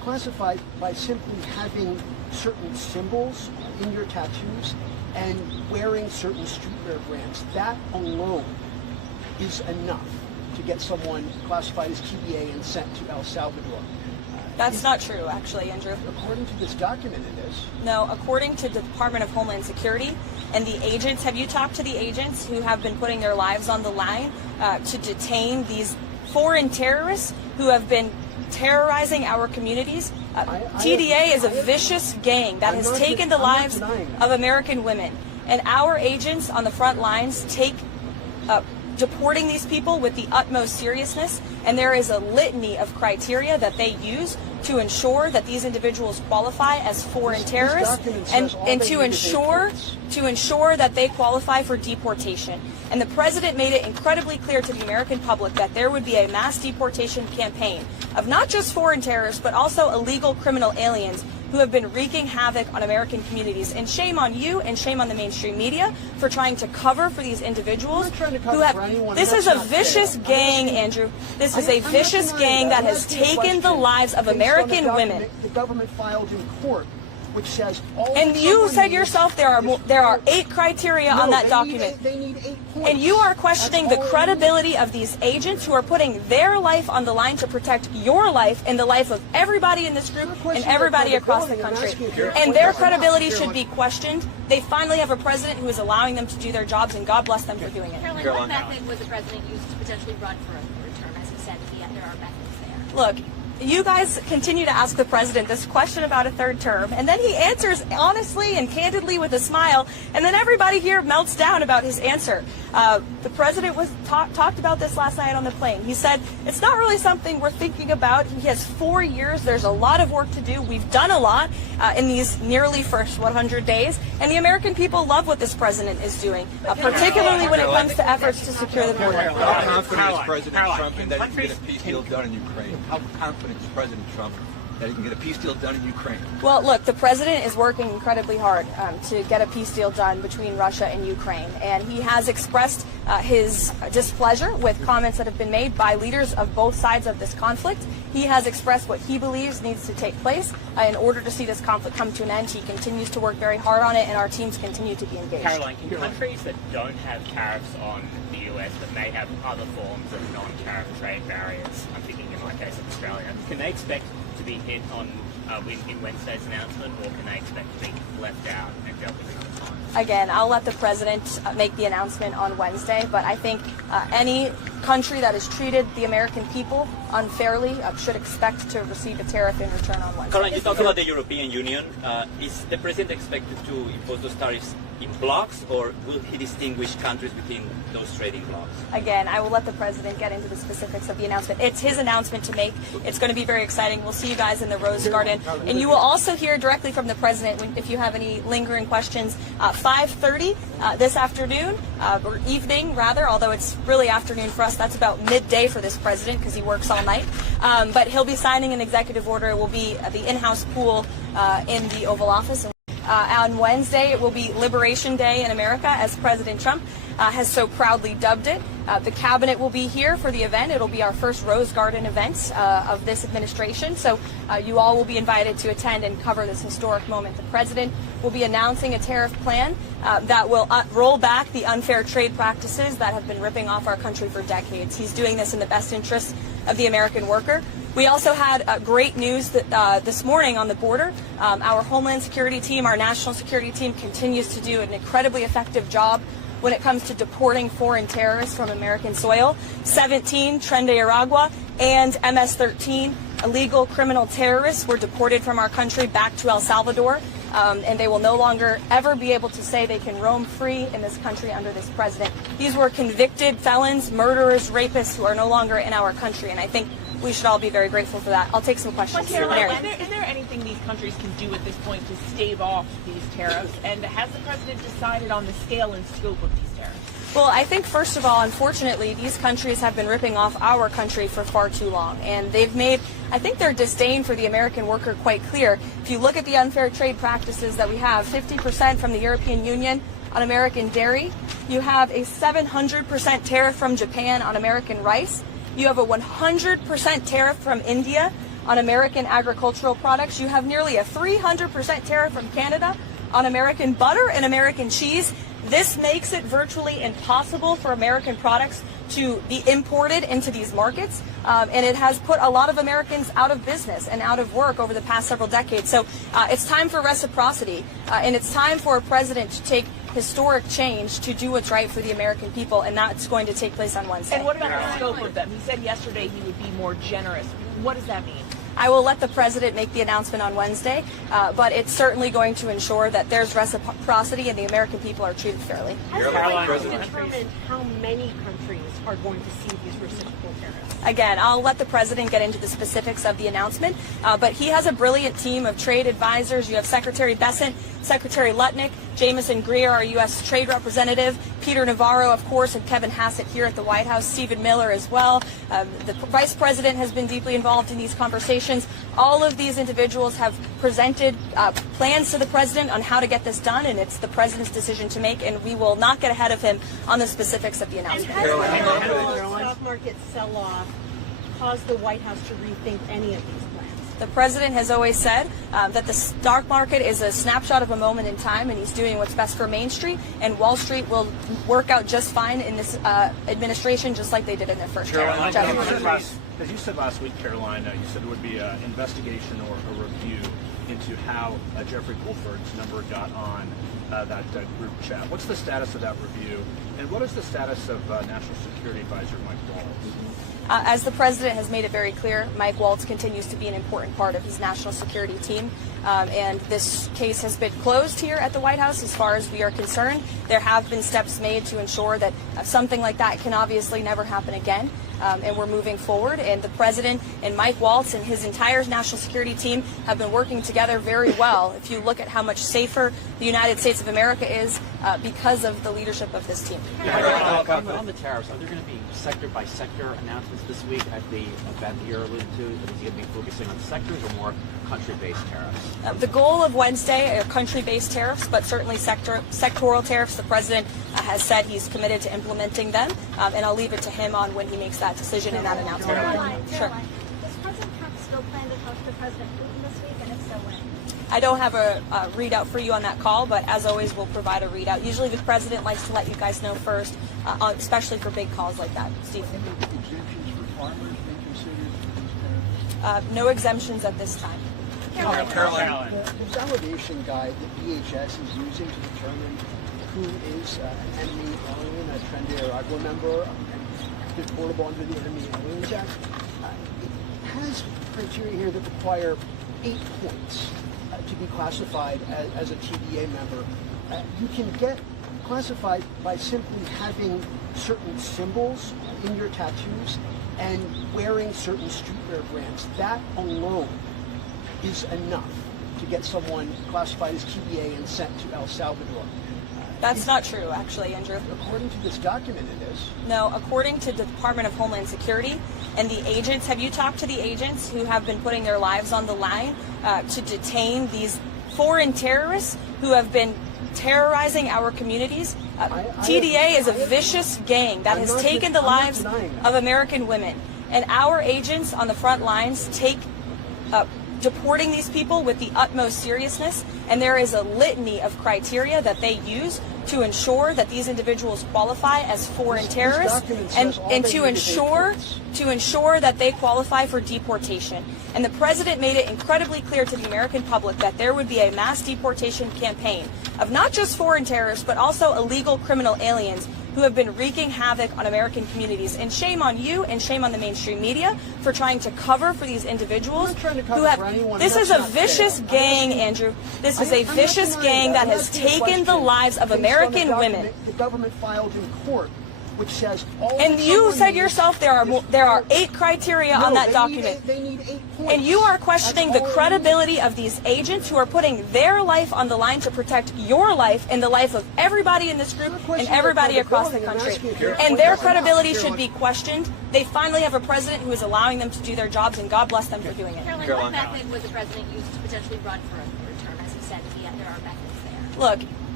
classified by simply having certain symbols in your tattoos and wearing certain streetwear brands. That alone is enough to get someone classified as TBA and sent to El Salvador. That's not true, actually, Andrew. According to this document, it is. No, according to the Department of Homeland Security and the agents, have you talked to the agents who have been putting their lives on the line to detain these foreign terrorists who have been terrorizing our communities? TDA is a vicious gang that has taken the lives of American women. And our agents on the front lines take deporting these people with the utmost seriousness, and there is a litany of criteria that they use to ensure that these individuals qualify as foreign terrorists and to ensure that they qualify for deportation. And the president made it incredibly clear to the American public that there would be a mass deportation campaign of not just foreign terrorists, but also illegal criminal aliens who have been wreaking havoc on American communities. And shame on you and shame on the mainstream media for trying to cover for these individuals who have... This is a vicious gang, Andrew. This is a vicious gang that has taken the lives of American women. The government filed in court, which says all. And you said yourself there are 8 criteria on that document. They need 8 points. And you are questioning the credibility of these agents who are putting their life on the line to protect your life and the life of everybody in this group and everybody across the country. And their credibility should be questioned. They finally have a president who is allowing them to do their jobs, and God bless them for doing it. Caroline, what method would the president use to potentially run for a third term? As he said, there are methods there. Look, you guys continue to ask the president this question about a third term, and then he answers honestly and candidly with a smile, and then everybody here melts down about his answer. The president talked about this last night on the plane. He said, it's not really something we're thinking about. He has 4 years. There's a lot of work to do. We've done a lot in these nearly first 100 days, and the American people love what this president is doing, particularly when it comes to efforts to secure the border. How confident is President Trump in that he can get a peace deal done in Ukraine? How confident is President Trump that he can get a peace deal done in Ukraine? Well, look, the president is working incredibly hard to get a peace deal done between Russia and Ukraine, and he has expressed his displeasure with comments that have been made by leaders of both sides of this conflict. He has expressed what he believes needs to take place in order to see this conflict come to an end. He continues to work very hard on it, and our teams continue to be engaged. Caroline, can countries that don't have tariffs on the US but may have other forms of non-tariff trade barriers, I'm thinking in my case of Australia, can they expect to be hit on in Wednesday's announcement, or can they expect to be left out and dealt with another time? Again, I'll let the president make the announcement on Wednesday, but I think any country that has treated the American people unfairly should expect to receive a tariff in return on Wednesday. Caroline, you talked about the European Union. Is the president expected to impose those tariffs in blocks, or will he distinguish countries between those trading blocks? Again, I will let the president get into the specifics of the announcement. It's his announcement to make. It's going to be very exciting. We'll see you guys in the Rose Garden. And you will also hear directly from the president if you have any lingering questions. 5:30 this afternoon, or evening rather, although it's really afternoon for us. That's about midday for this president because he works all night. But he'll be signing an executive order. It will be the in-house pool in the Oval Office. On Wednesday, it will be Liberation Day in America, as President Trump has so proudly dubbed it. The cabinet will be here for the event. It'll be our first Rose Garden event of this administration. So you all will be invited to attend and cover this historic moment. The president will be announcing a tariff plan that will roll back the unfair trade practices that have been ripping off our country for decades. He's doing this in the best interest of the American worker. We also had great news that, this morning on the border. Our Homeland Security team, our national security team, continues to do an incredibly effective job when it comes to deporting foreign terrorists from American soil. 17 Tren de Aragua and MS-13 illegal criminal terrorists were deported from our country back to El Salvador, and they will no longer ever be able to say they can roam free in this country under this president. These were convicted felons, murderers, rapists who are no longer in our country, and I think we should all be very grateful for that. I'll take some questions. Caroline, is there anything these countries can do at this point to stave off these tariffs? And has the president decided on the scale and scope of these tariffs? Well, I think, first of all, unfortunately, these countries have been ripping off our country for far too long. And they've made, I think, their disdain for the American worker quite clear. If you look at the unfair trade practices that we have, 50% from the European Union on American dairy. You have a 700% tariff from Japan on American rice. You have a 100% tariff from India on American agricultural products. You have nearly a 300% tariff from Canada on American butter and American cheese. This makes it virtually impossible for American products to be imported into these markets, and it has put a lot of Americans out of business and out of work over the past several decades. So it's time for reciprocity, and it's time for a president to take historic change to do what's right for the American people, and that's going to take place on Wednesday. And what about the scope of them? He said yesterday he would be more generous. What does that mean? I will let the president make the announcement on Wednesday, but it's certainly going to ensure that there's reciprocity and the American people are treated fairly. Has the White House determined how many countries are going to see these reciprocal tariffs? Again, I'll let the president get into the specifics of the announcement, but he has a brilliant team of trade advisors. You have Secretary Bessent, Secretary Lutnick, Jameson Greer, our U.S. Trade Representative, Peter Navarro, of course, and Kevin Hassett here at the White House, Stephen Miller as well. The Vice President has been deeply involved in these conversations. All of these individuals have presented plans to the president on how to get this done, and it's the president's decision to make, and we will not get ahead of him on the specifics of the announcement. And has the stock market sell-off caused the White House to rethink any of these plans? The president has always said that the stock market is a snapshot of a moment in time, and he's doing what's best for Main Street, and Wall Street will work out just fine in this administration, just like they did in their first term. As you said last week, Karoline, you said there would be an investigation or a review into how Jeffrey Goldberg's number got on that group chat. What's the status of that review, and what is the status of National Security Advisor Mike Waltz? As the president has made it very clear, Mike Waltz continues to be an important part of his national security team, and this case has been closed here at the White House as far as we are concerned. There have been steps made to ensure that something like that can obviously never happen again, and we're moving forward, and the president and Mike Waltz and his entire national security team have been working together very well. If you look at how much safer the United States of America is because of the leadership of this team. On the tariffs, are there going to be sector-by-sector announcements this week at the event that you're alluding to? Is he going to be focusing on sectors or more country-based tariffs? The goal of Wednesday are country-based tariffs, but certainly sectoral tariffs. The president has said he's committed to implementing them, and I'll leave it to him on when he makes that decision and that announcement. Caroline, does President Trump still plan to talk to President Putin this week, and if so, when? I don't have a readout for you on that call, but as always, we'll provide a readout. Usually the president likes to let you guys know first, especially for big calls like that. Steve? Exemptions for farmers being considered for these tariffs? No exemptions at this time. Caroline. The validation guide that DHS is using to determine who is an enemy alien, a Tren de Aragua member, and deportable under the Enemy Aliens Act, it has criteria here that require 8 points to be classified as a TDA member. You can get classified by simply having certain symbols in your tattoos and wearing certain streetwear brands. That alone is enough to get someone classified as TDA and sent to El Salvador. That's not true, actually, Andrew. According to this document, it is. No, according to the Department of Homeland Security and the agents, have you talked to the agents who have been putting their lives on the line to detain these foreign terrorists who have been terrorizing our communities? TDA is a vicious gang that has taken the lives of American women. And our agents on the front lines take deporting these people with the utmost seriousness, and there is a litany of criteria that they use to ensure that these individuals qualify as foreign terrorists and to ensure that they qualify for deportation. And the president made it incredibly clear to the American public that there would be a mass deportation campaign of not just foreign terrorists, but also illegal criminal aliens who have been wreaking havoc on American communities. And shame on you and shame on the mainstream media for trying to cover for these individuals who have... This is a vicious gang, Andrew. This is a vicious gang that has taken the lives of American women. The government filed in court, which says all. And you said yourself there are 8 criteria on that document. They need 8 points. And you are questioning the credibility of these agents who are putting their life on the line to protect your life and the life of everybody in this group and everybody across the country. And their credibility should be questioned. They finally have a president who is allowing them to do their jobs, and God bless them for doing it. Caroline, what method would the president use to potentially run for a third term? As he said, there are methods there. Look,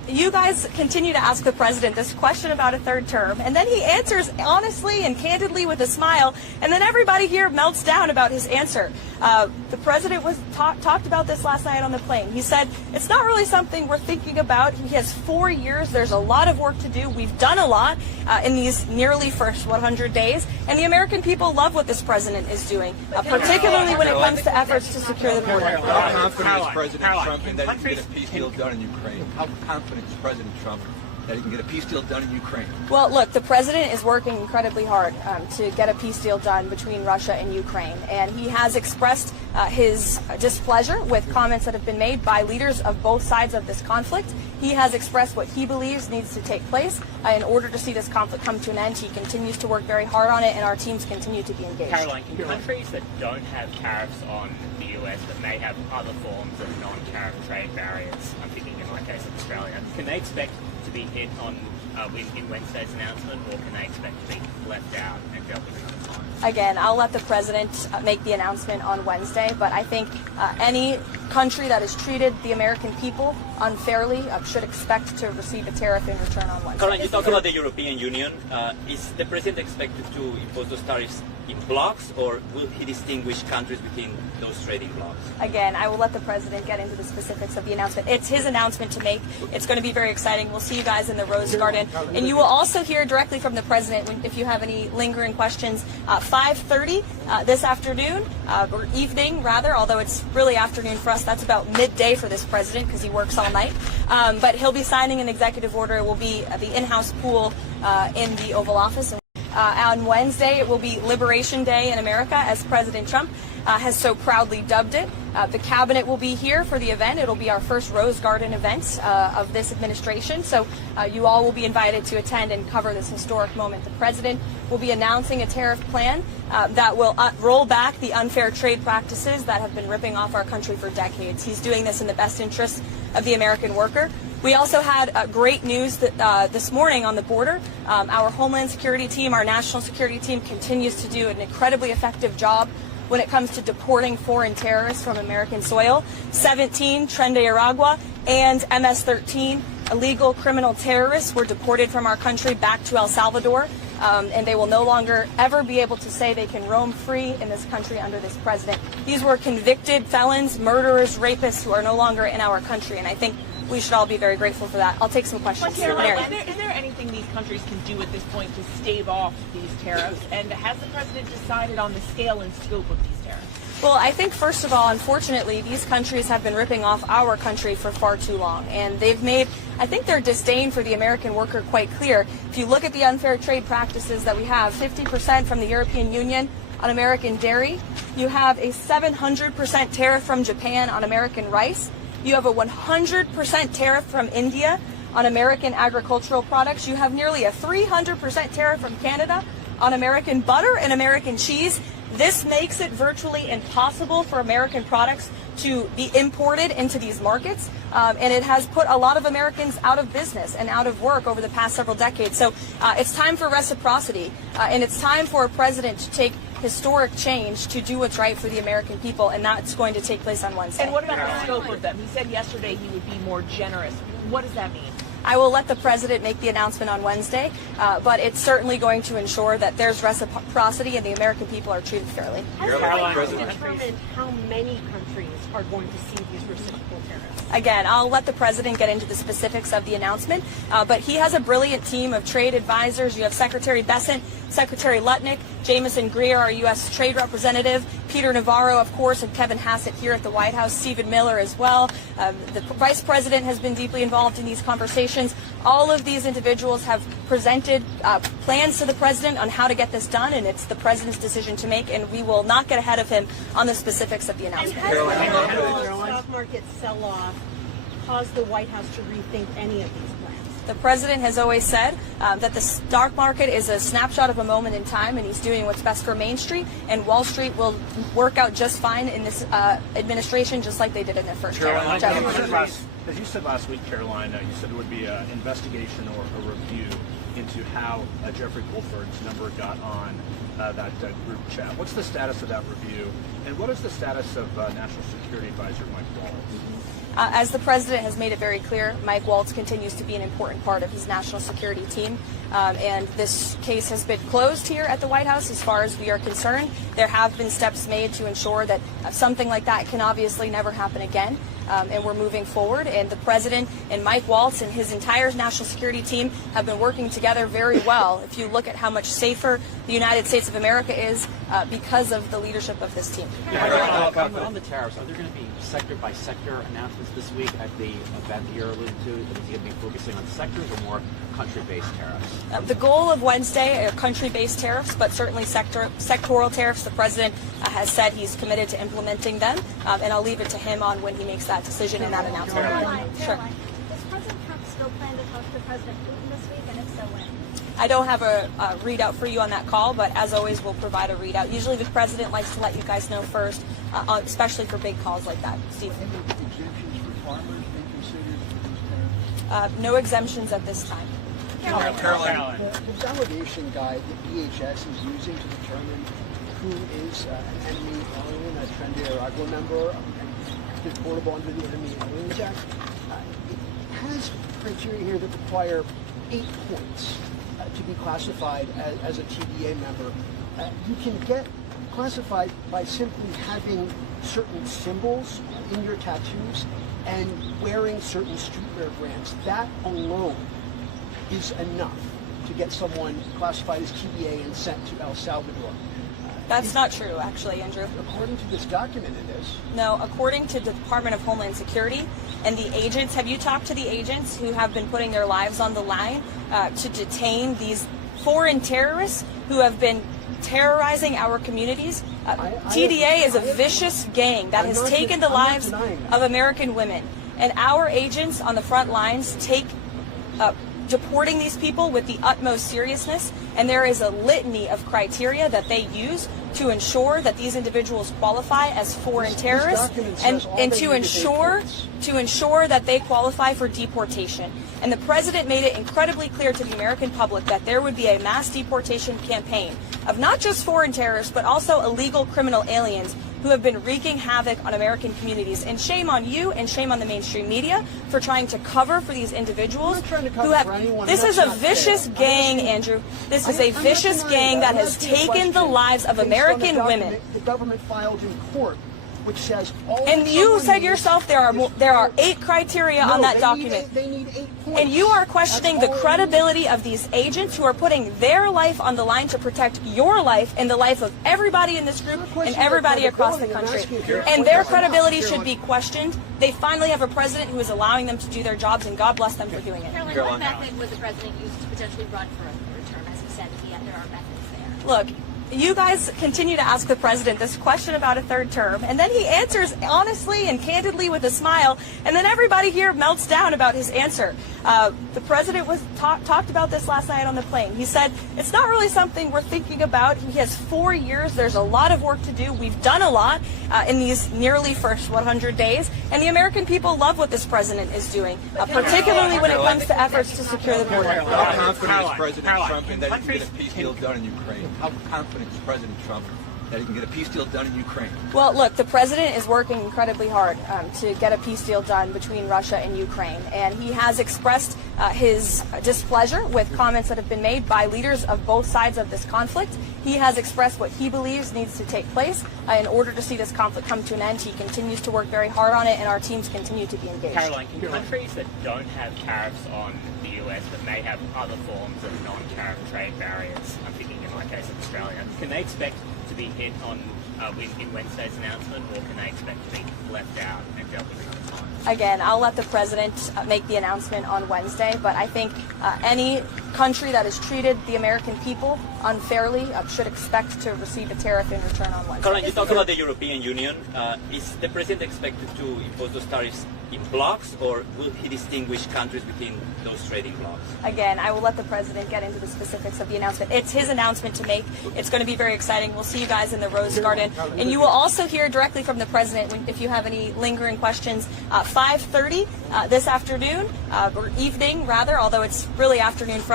you guys continue to ask the president this question about a third term, and then he answers honestly and candidly with a smile, and then everybody here melts down about his answer. The president talked about this last night on the plane. He said, it's not really something we're thinking about. He has 4 years. There's a lot of work to do. We've done a lot in these nearly first 100 days, and the American people love what this president is doing, particularly when it comes to efforts to secure the border. How confident is President Trump in that he can get a peace deal done in Ukraine? How confident is President Trump that he can get a peace deal done in Ukraine? Well, look, the president is working incredibly hard to get a peace deal done between Russia and Ukraine, and he has expressed his displeasure with comments that have been made by leaders of both sides of this conflict. He has expressed what he believes needs to take place in order to see this conflict come to an end. He continues to work very hard on it, and our teams continue to be engaged. Karoline, can countries that don't have tariffs on the US but may have other forms of non-tariff trade barriers, I'm thinking in my case of Australia, can they expect to be hit on in Wednesday's announcement, or can they expect to be left out and dealt with another time? Again, I'll let the president make the announcement on Wednesday, but I think any country that has treated the American people unfairly should expect to receive a tariff in return on Wednesday. Karoline, you talk about the European Union. Is the president expected to impose those tariffs in blocks, or will he distinguish countries within those trading blocks? Again, I will let the president get into the specifics of the announcement. It's his announcement to make. It's going to be very exciting. We'll see you guys in the Rose Garden. And you will also hear directly from the president if you have any lingering questions. 5:30 this afternoon, or evening rather, although it's really afternoon for us. That's about midday for this president because he works all night. But he'll be signing an executive order. It will be the in-house pool in the Oval Office. On Wednesday, it will be Liberation Day in America, as President Trump has so proudly dubbed it. The cabinet will be here for the event. It'll be our first Rose Garden event of this administration. So you all will be invited to attend and cover this historic moment. The president will be announcing a tariff plan that will roll back the unfair trade practices that have been ripping off our country for decades. He's doing this in the best interest of the American worker. We also had great news that, this morning on the border. Our Homeland Security team, our national security team, continues to do an incredibly effective job when it comes to deporting foreign terrorists from American soil. 17 Tren de Aragua and MS-13 illegal criminal terrorists were deported from our country back to El Salvador, and they will no longer ever be able to say they can roam free in this country under this president. These were convicted felons, murderers, rapists who are no longer in our country, and I think we should all be very grateful for that. I'll take some questions. Mary, is there anything these countries can do at this point to stave off these tariffs? And has the president decided on the scale and scope of these tariffs? Well, I think, first of all, unfortunately, these countries have been ripping off our country for far too long. And they've made, I think, their disdain for the American worker quite clear. If you look at the unfair trade practices that we have, 50% from the European Union on American dairy. You have a 700% tariff from Japan on American rice. You have a 100% tariff from India on American agricultural products. You have nearly a 300% tariff from Canada on American butter and American cheese. This makes it virtually impossible for American products to be imported into these markets, and it has put a lot of Americans out of business and out of work over the past several decades. So it's time for reciprocity, and it's time for a president to take historic change to do what's right for the American people, and that's going to take place on Wednesday. And what about the scope of them? He said yesterday he would be more generous. What does that mean? I will let the president make the announcement on Wednesday, but it's certainly going to ensure that there's reciprocity and the American people are treated fairly. Has the president determined how many countries are going to see these reciprocal tariffs? Again, I'll let the president get into the specifics of the announcement, but he has a brilliant team of trade advisors. You have Secretary Bessent, Secretary Lutnick, Jameson Greer, our U.S. Trade Representative, Peter Navarro, of course, and Kevin Hassett here at the White House, Stephen Miller as well. The Vice President has been deeply involved in these conversations. All of these individuals have presented plans to the president on how to get this done, and it's the president's decision to make, and we will not get ahead of him on the specifics of the announcement. And has the stock market sell-off caused the White House to rethink any of these plans? The president has always said that the stock market is a snapshot of a moment in time, and he's doing what's best for Main Street, and Wall Street will work out just fine in this administration, just like they did in their first term. As you said last week, Karoline, you said there would be an investigation or a review into how Jeffrey Wolford's number got on that group chat. What's the status of that review, and what is the status of National Security Advisor Mike Waltz? As the president has made it very clear, Mike Waltz continues to be an important part of his national security team. And this case has been closed here at the White House as far as we are concerned. There have been steps made to ensure that something like that can obviously never happen again. And we're moving forward. And the president and Mike Waltz and his entire national security team have been working together very well. If you look at how much safer the United States of America is because of the leadership of this team. On the tariffs, are there going to be sector-by-sector announcements this week at the event that you're alluding to? Is he going to be focusing on sectors or more country-based tariffs? The goal of Wednesday are country-based tariffs, but certainly sectoral tariffs. The president has said he's committed to implementing them, and I'll leave it to him on when he makes that decision and that announcement. Caroline, Sure. does President Trump still plan to talk to President Putin this week, and if so, when? I don't have a readout for you on that call, but as always, we'll provide a readout. Usually the president likes to let you guys know first, especially for big calls like that. Steve? Any exemptions for farmers been considered for these tariffs? No exemptions at this time. Caroline. The validation guide that DHS is using to determine who is an enemy alien, a Tren de Aragua member, and deportable under the Enemy Aliens Act, it has criteria here that require 8 points to be classified as a TDA member. You can get classified by simply having certain symbols in your tattoos and wearing certain streetwear brands. That alone is enough to get someone classified as TDA and sent to El Salvador. That's not true, actually, Andrew. According to this document, it is. No, according to the Department of Homeland Security and the agents, have you talked to the agents who have been putting their lives on the line to detain these foreign terrorists who have been terrorizing our communities? TDA is a vicious gang that has taken the lives of American women. And our agents on the front lines take deporting these people with the utmost seriousness, and there is a litany of criteria that they use to ensure that these individuals qualify as foreign terrorists and to ensure that they qualify for deportation. And the president made it incredibly clear to the American public that there would be a mass deportation campaign of not just foreign terrorists, but also illegal criminal aliens who have been wreaking havoc on American communities. And shame on you and shame on the mainstream media for trying to cover for these individuals who have... This is a vicious gang, Andrew. This is a vicious gang that has taken the lives of American women. The government filed in court, which says all. And you said yourself there are 8 criteria on that document. They need 8 points. And you are questioning the credibility of these agents who are putting their life on the line to protect your life and the life of everybody in this group and everybody across the country. And their credibility should be questioned. They finally have a president who is allowing them to do their jobs, and God bless them for doing it. Caroline, what method would the president use to potentially run for a third term? As he said, there are methods there. Look, you guys continue to ask the president this question about a third term, and then he answers honestly and candidly with a smile, and then everybody here melts down about his answer. The president talked about this last night on the plane. He said, it's not really something we're thinking about. He has 4 years. There's a lot of work to do. We've done a lot in these nearly first 100 days, and the American people love what this president is doing, particularly when it comes to efforts to secure the border. How confident is President Trump in that he can get a peace deal done in Ukraine? How confident is President Trump that he can get a peace deal done in Ukraine? Well, look, the president is working incredibly hard to get a peace deal done between Russia and Ukraine, and he has expressed his displeasure with comments that have been made by leaders of both sides of this conflict. He has expressed what he believes needs to take place in order to see this conflict come to an end. He continues to work very hard on it, and our teams continue to be engaged. Caroline, can countries that don't have tariffs on the US but may have other forms of non-tariff trade barriers, I'm thinking in my case of Australia, can they expect to be hit on in Wednesday's announcement, or can they expect to be left out and dealt with another time? Again, I'll let the president make the announcement on Wednesday, but I think any country that has treated the American people unfairly should expect to receive a tariff in return on Wednesday. Caroline, you talked about the European Union. Is the president expected to impose those tariffs in blocks, or will he distinguish countries within those trading blocks? Again, I will let the president get into the specifics of the announcement. It's his announcement to make. It's going to be very exciting. We'll see you guys in the Rose Garden. And you will also hear directly from the president if you have any lingering questions. 5:30 this afternoon, or evening rather, although it's really afternoon for us.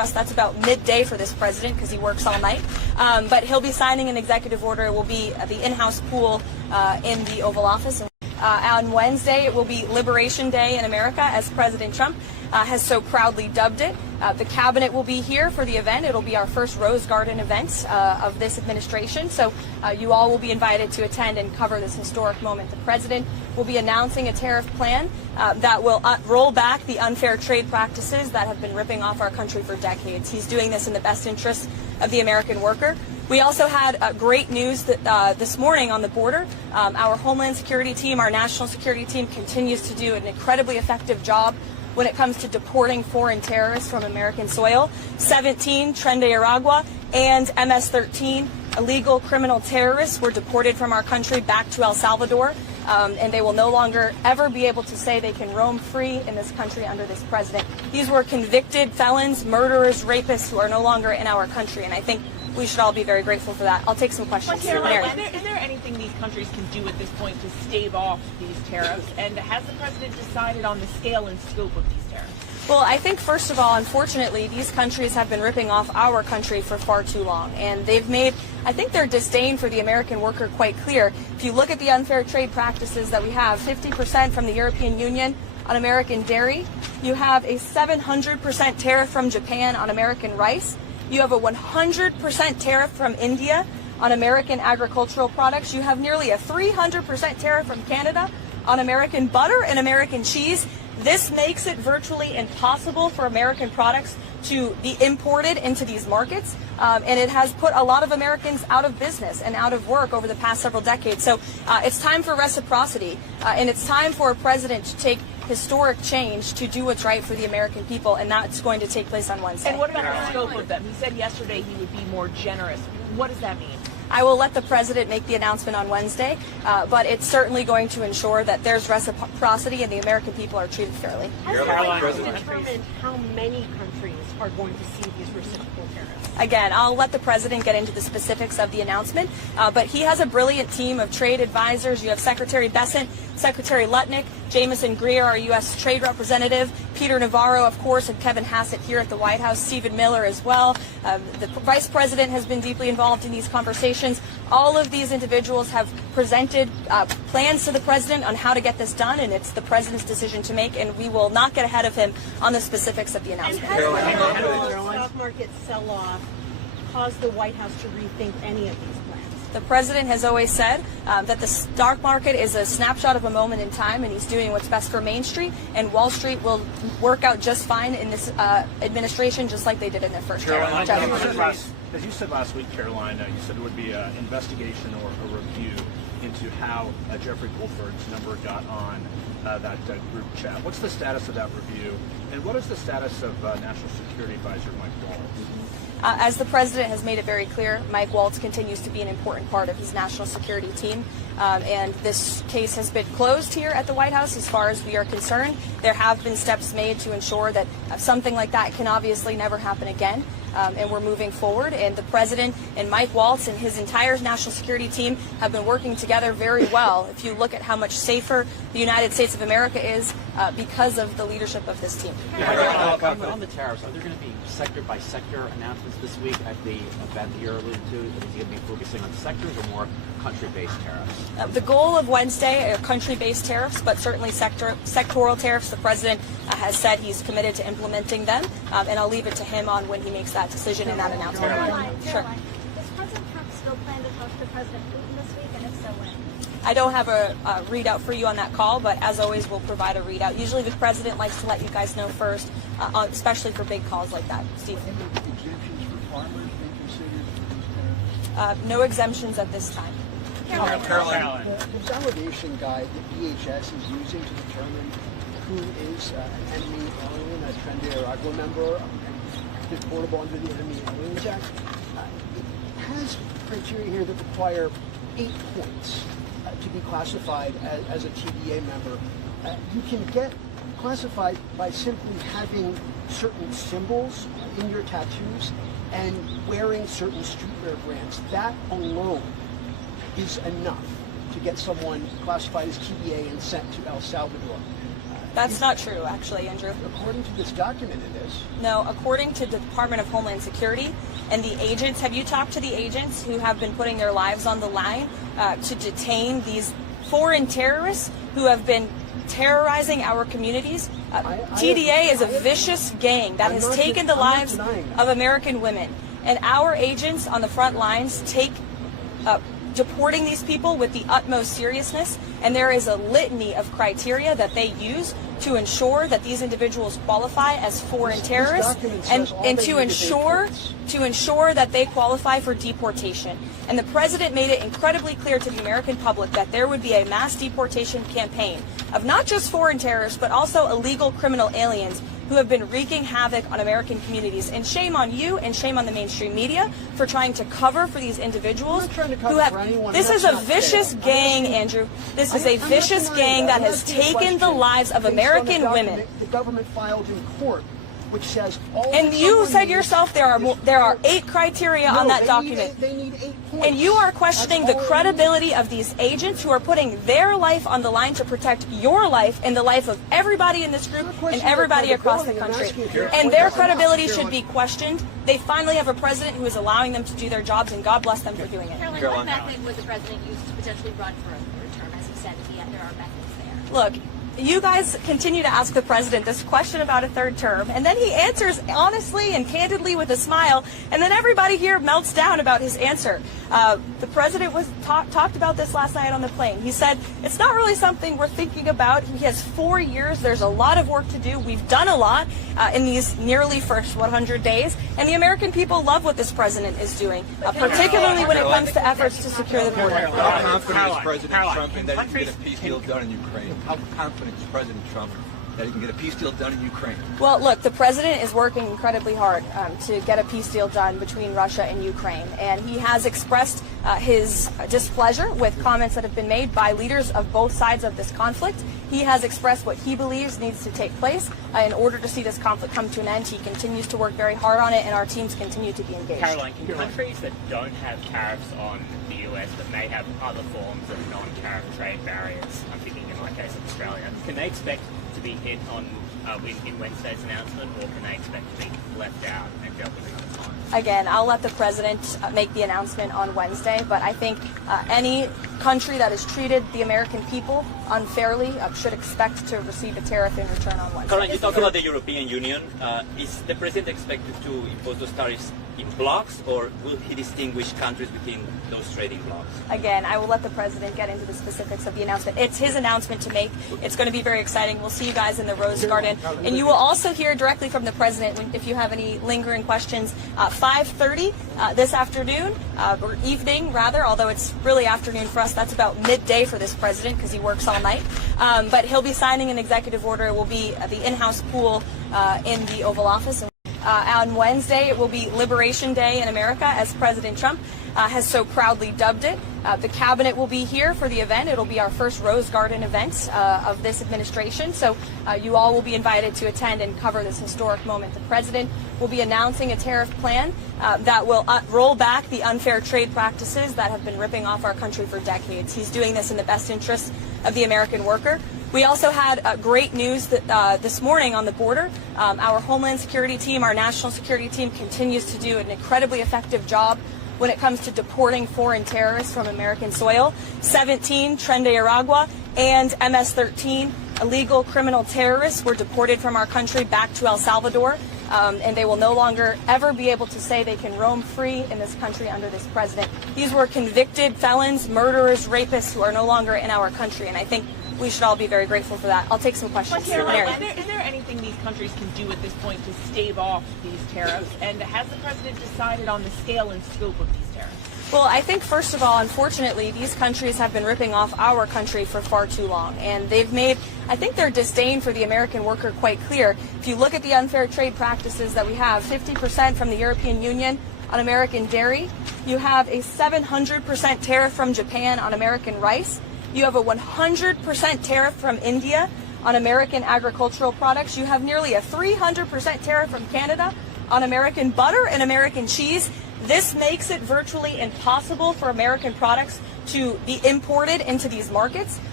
us, that's about midday for this president because he works all night. But he'll be signing an executive order. It will be at the in-house pool in the Oval Office. On Wednesday, it will be Liberation Day in America, as President Trump has so proudly dubbed it. The cabinet will be here for the event. It'll be our first Rose Garden event of this administration. So you all will be invited to attend and cover this historic moment. The president will be announcing a tariff plan that will roll back the unfair trade practices that have been ripping off our country for decades. He's doing this in the best interest of the American worker. We also had great news that, this morning on the border. Our Homeland Security team, our national security team, continues to do an incredibly effective job when it comes to deporting foreign terrorists from American soil. 17 Tren de Aragua and MS-13 illegal criminal terrorists were deported from our country back to El Salvador, and they will no longer ever be able to say they can roam free in this country under this president. These were convicted felons, murderers, rapists who are no longer in our country, and I think we should all be very grateful for that. I'll take some questions. Mary. Is there anything these countries can do at this point to stave off these tariffs? And has the president decided on the scale and scope of these tariffs? Well, I think, first of all, unfortunately, these countries have been ripping off our country for far too long. And they've made, I think, their disdain for the American worker quite clear. If you look at the unfair trade practices that we have, 50% from the European Union on American dairy. You have a 700% tariff from Japan on American rice. You have a 100% tariff from India on American agricultural products. You have nearly a 300% tariff from Canada on American butter and American cheese. This makes it virtually impossible for American products to be imported into these markets, and it has put a lot of Americans out of business and out of work over the past several decades. So it's time for reciprocity, and it's time for a president to take historic change to do what's right for the American people, and that's going to take place on Wednesday. And what about the scope of them? He said yesterday he would be more generous. What does that mean? I will let the president make the announcement on Wednesday, but it's certainly going to ensure that there's reciprocity and the American people are treated fairly. Has the president determined how many countries are going to see these reciprocal tariffs? Again, I'll let the president get into the specifics of the announcement, but he has a brilliant team of trade advisors. You have Secretary Bessent, Secretary Lutnick, Jameson Greer, our U.S. Trade Representative, Peter Navarro, of course, and Kevin Hassett here at the White House, Stephen Miller as well. The Vice President has been deeply involved in these conversations. All of these individuals have presented plans to the president on how to get this done, and it's the president's decision to make, and we will not get ahead of him on the specifics of the announcement. And has the stock market sell-off caused the White House to rethink any of these plans? The president has always said that the stock market is a snapshot of a moment in time, and he's doing what's best for Main Street, and Wall Street will work out just fine in this administration, just like they did in their first term. As you said last week, Karoline, you said there would be an investigation or a review into how Jeffrey Goldberg's number got on that group chat. What's the status of that review, and what is the status of National Security Advisor Mike Waltz? As the president has made it very clear, Mike Waltz continues to be an important part of his national security team. And this case has been closed here at the White House as far as we are concerned. There have been steps made to ensure that something like that can obviously never happen again. And we're moving forward. And the president and Mike Waltz and his entire national security team have been working together very well. If you look at how much safer the United States of America is because of the leadership of this team. On the tariffs, are there going to be sector-by-sector announcements this week at the event that you're alluding to? Is he going to be focusing on sectors or more country-based tariffs? The goal of Wednesday are country-based tariffs, but certainly sectoral tariffs. The president has said he's committed to implementing them, and I'll leave it to him on when he makes that decision and that announcement. Caroline, does President Trump still plan to talk to President Putin this week, and if so, when? I don't have a readout for you on that call, but as always, we'll provide a readout. Usually the president likes to let you guys know first, especially for big calls like that. Steve? Any exemptions for farmers being considered for these tariffs? No exemptions at this time. Caroline. The validation guide that DHS is using to determine who is an enemy alien, a Tren de Aragua member, and deportable under the Enemy Aliens Act, it has criteria here that require 8 points to be classified as a TDA member. You can get classified by simply having certain symbols in your tattoos and wearing certain streetwear brands. That alone is enough to get someone classified as TDA and sent to El Salvador. That's not true, actually, Andrew. According to this document, it is. No, according to the Department of Homeland Security and the agents, have you talked to the agents who have been putting their lives on the line to detain these foreign terrorists who have been terrorizing our communities? TDA is a vicious gang that has taken the lives of American women. And our agents on the front lines take deporting these people with the utmost seriousness, and there is a litany of criteria that they use to ensure that these individuals qualify as foreign terrorists and to ensure that they qualify for deportation. And the president made it incredibly clear to the American public that there would be a mass deportation campaign of not just foreign terrorists, but also illegal criminal aliens who have been wreaking havoc on American communities. And shame on you and shame on the mainstream media for trying to cover for these individuals who have... This is a vicious gang, Andrew. This is a vicious gang that has taken the lives of American women. The government filed in court, which says all. And you said yourself there are 8 criteria on that document. They need 8 points. And you are questioning the credibility of these agents who are putting their life on the line to protect your life and the life of everybody in this group and everybody across the country. And their credibility should be questioned. They finally have a president who is allowing them to do their jobs, and God bless them for doing it. Karoline, what method would the president use to potentially run for a third term? As he said, there are methods there. Look, you guys continue to ask the president this question about a third term, and then he answers honestly and candidly with a smile, and then everybody here melts down about his answer. The president talked about this last night on the plane. He said, it's not really something we're thinking about. He has 4 years. There's a lot of work to do. We've done a lot in these nearly first 100 days, and the American people love what this president is doing, particularly when it comes to efforts to secure the border. How confident is President Trump in that he can get a peace deal done in Ukraine? How confident is President Trump that he can get a peace deal done in Ukraine? Well, look, the president is working incredibly hard to get a peace deal done between Russia and Ukraine, and he has expressed his displeasure with comments that have been made by leaders of both sides of this conflict. He has expressed what he believes needs to take place in order to see this conflict come to an end. He continues to work very hard on it, and our teams continue to be engaged. Karoline, can countries that don't have tariffs on the US but may have other forms of non-tariff trade barriers, I'm thinking in my case of Australia, can they expect to be hit on in Wednesday's announcement, or can they expect to be left out and dealt with another time? Again, I'll let the president make the announcement on Wednesday, but I think any country that has treated the American people unfairly should expect to receive a tariff in return on Wednesday. Karoline, you talk about the European Union. Is the president expected to impose those tariffs in blocks, or will he distinguish countries within those trading blocks? Again, I will let the president get into the specifics of the announcement. It's his announcement to make. It's going to be very exciting. We'll see you guys in the Rose Garden. And you will also hear directly from the president if you have any lingering questions. 5:30 this afternoon, or evening rather, although it's really afternoon for us. That's about midday for this president because he works all night. But he'll be signing an executive order. It will be at the in-house pool in the Oval Office. On Wednesday, it will be Liberation Day in America, as President Trump has so proudly dubbed it. The cabinet will be here for the event. It'll be our first Rose Garden event of this administration. So you all will be invited to attend and cover this historic moment. The president will be announcing a tariff plan that will roll back the unfair trade practices that have been ripping off our country for decades. He's doing this in the best interest of the American worker. We also had great news that this morning on the border. Our Homeland Security team, our national security team, continues to do an incredibly effective job when it comes to deporting foreign terrorists from American soil. 17 Tren de Aragua and MS-13 illegal criminal terrorists were deported from our country back to El Salvador, and they will no longer ever be able to say they can roam free in this country under this president. These were convicted felons, murderers, rapists who are no longer in our country, and I think we should all be very grateful for that. I'll take some questions. Karoline, is there anything these countries can do at this point to stave off these tariffs? And has the president decided on the scale and scope of these tariffs? Well, I think, first of all, unfortunately, these countries have been ripping off our country for far too long. And they've made, I think, their disdain for the American worker quite clear. If you look at the unfair trade practices that we have, 50% from the European Union on American dairy. You have a 700% tariff from Japan on American rice. You have a 100% tariff from India on American agricultural products. You have nearly a 300% tariff from Canada on American butter and American cheese. This makes it virtually impossible for American products to be imported into these markets.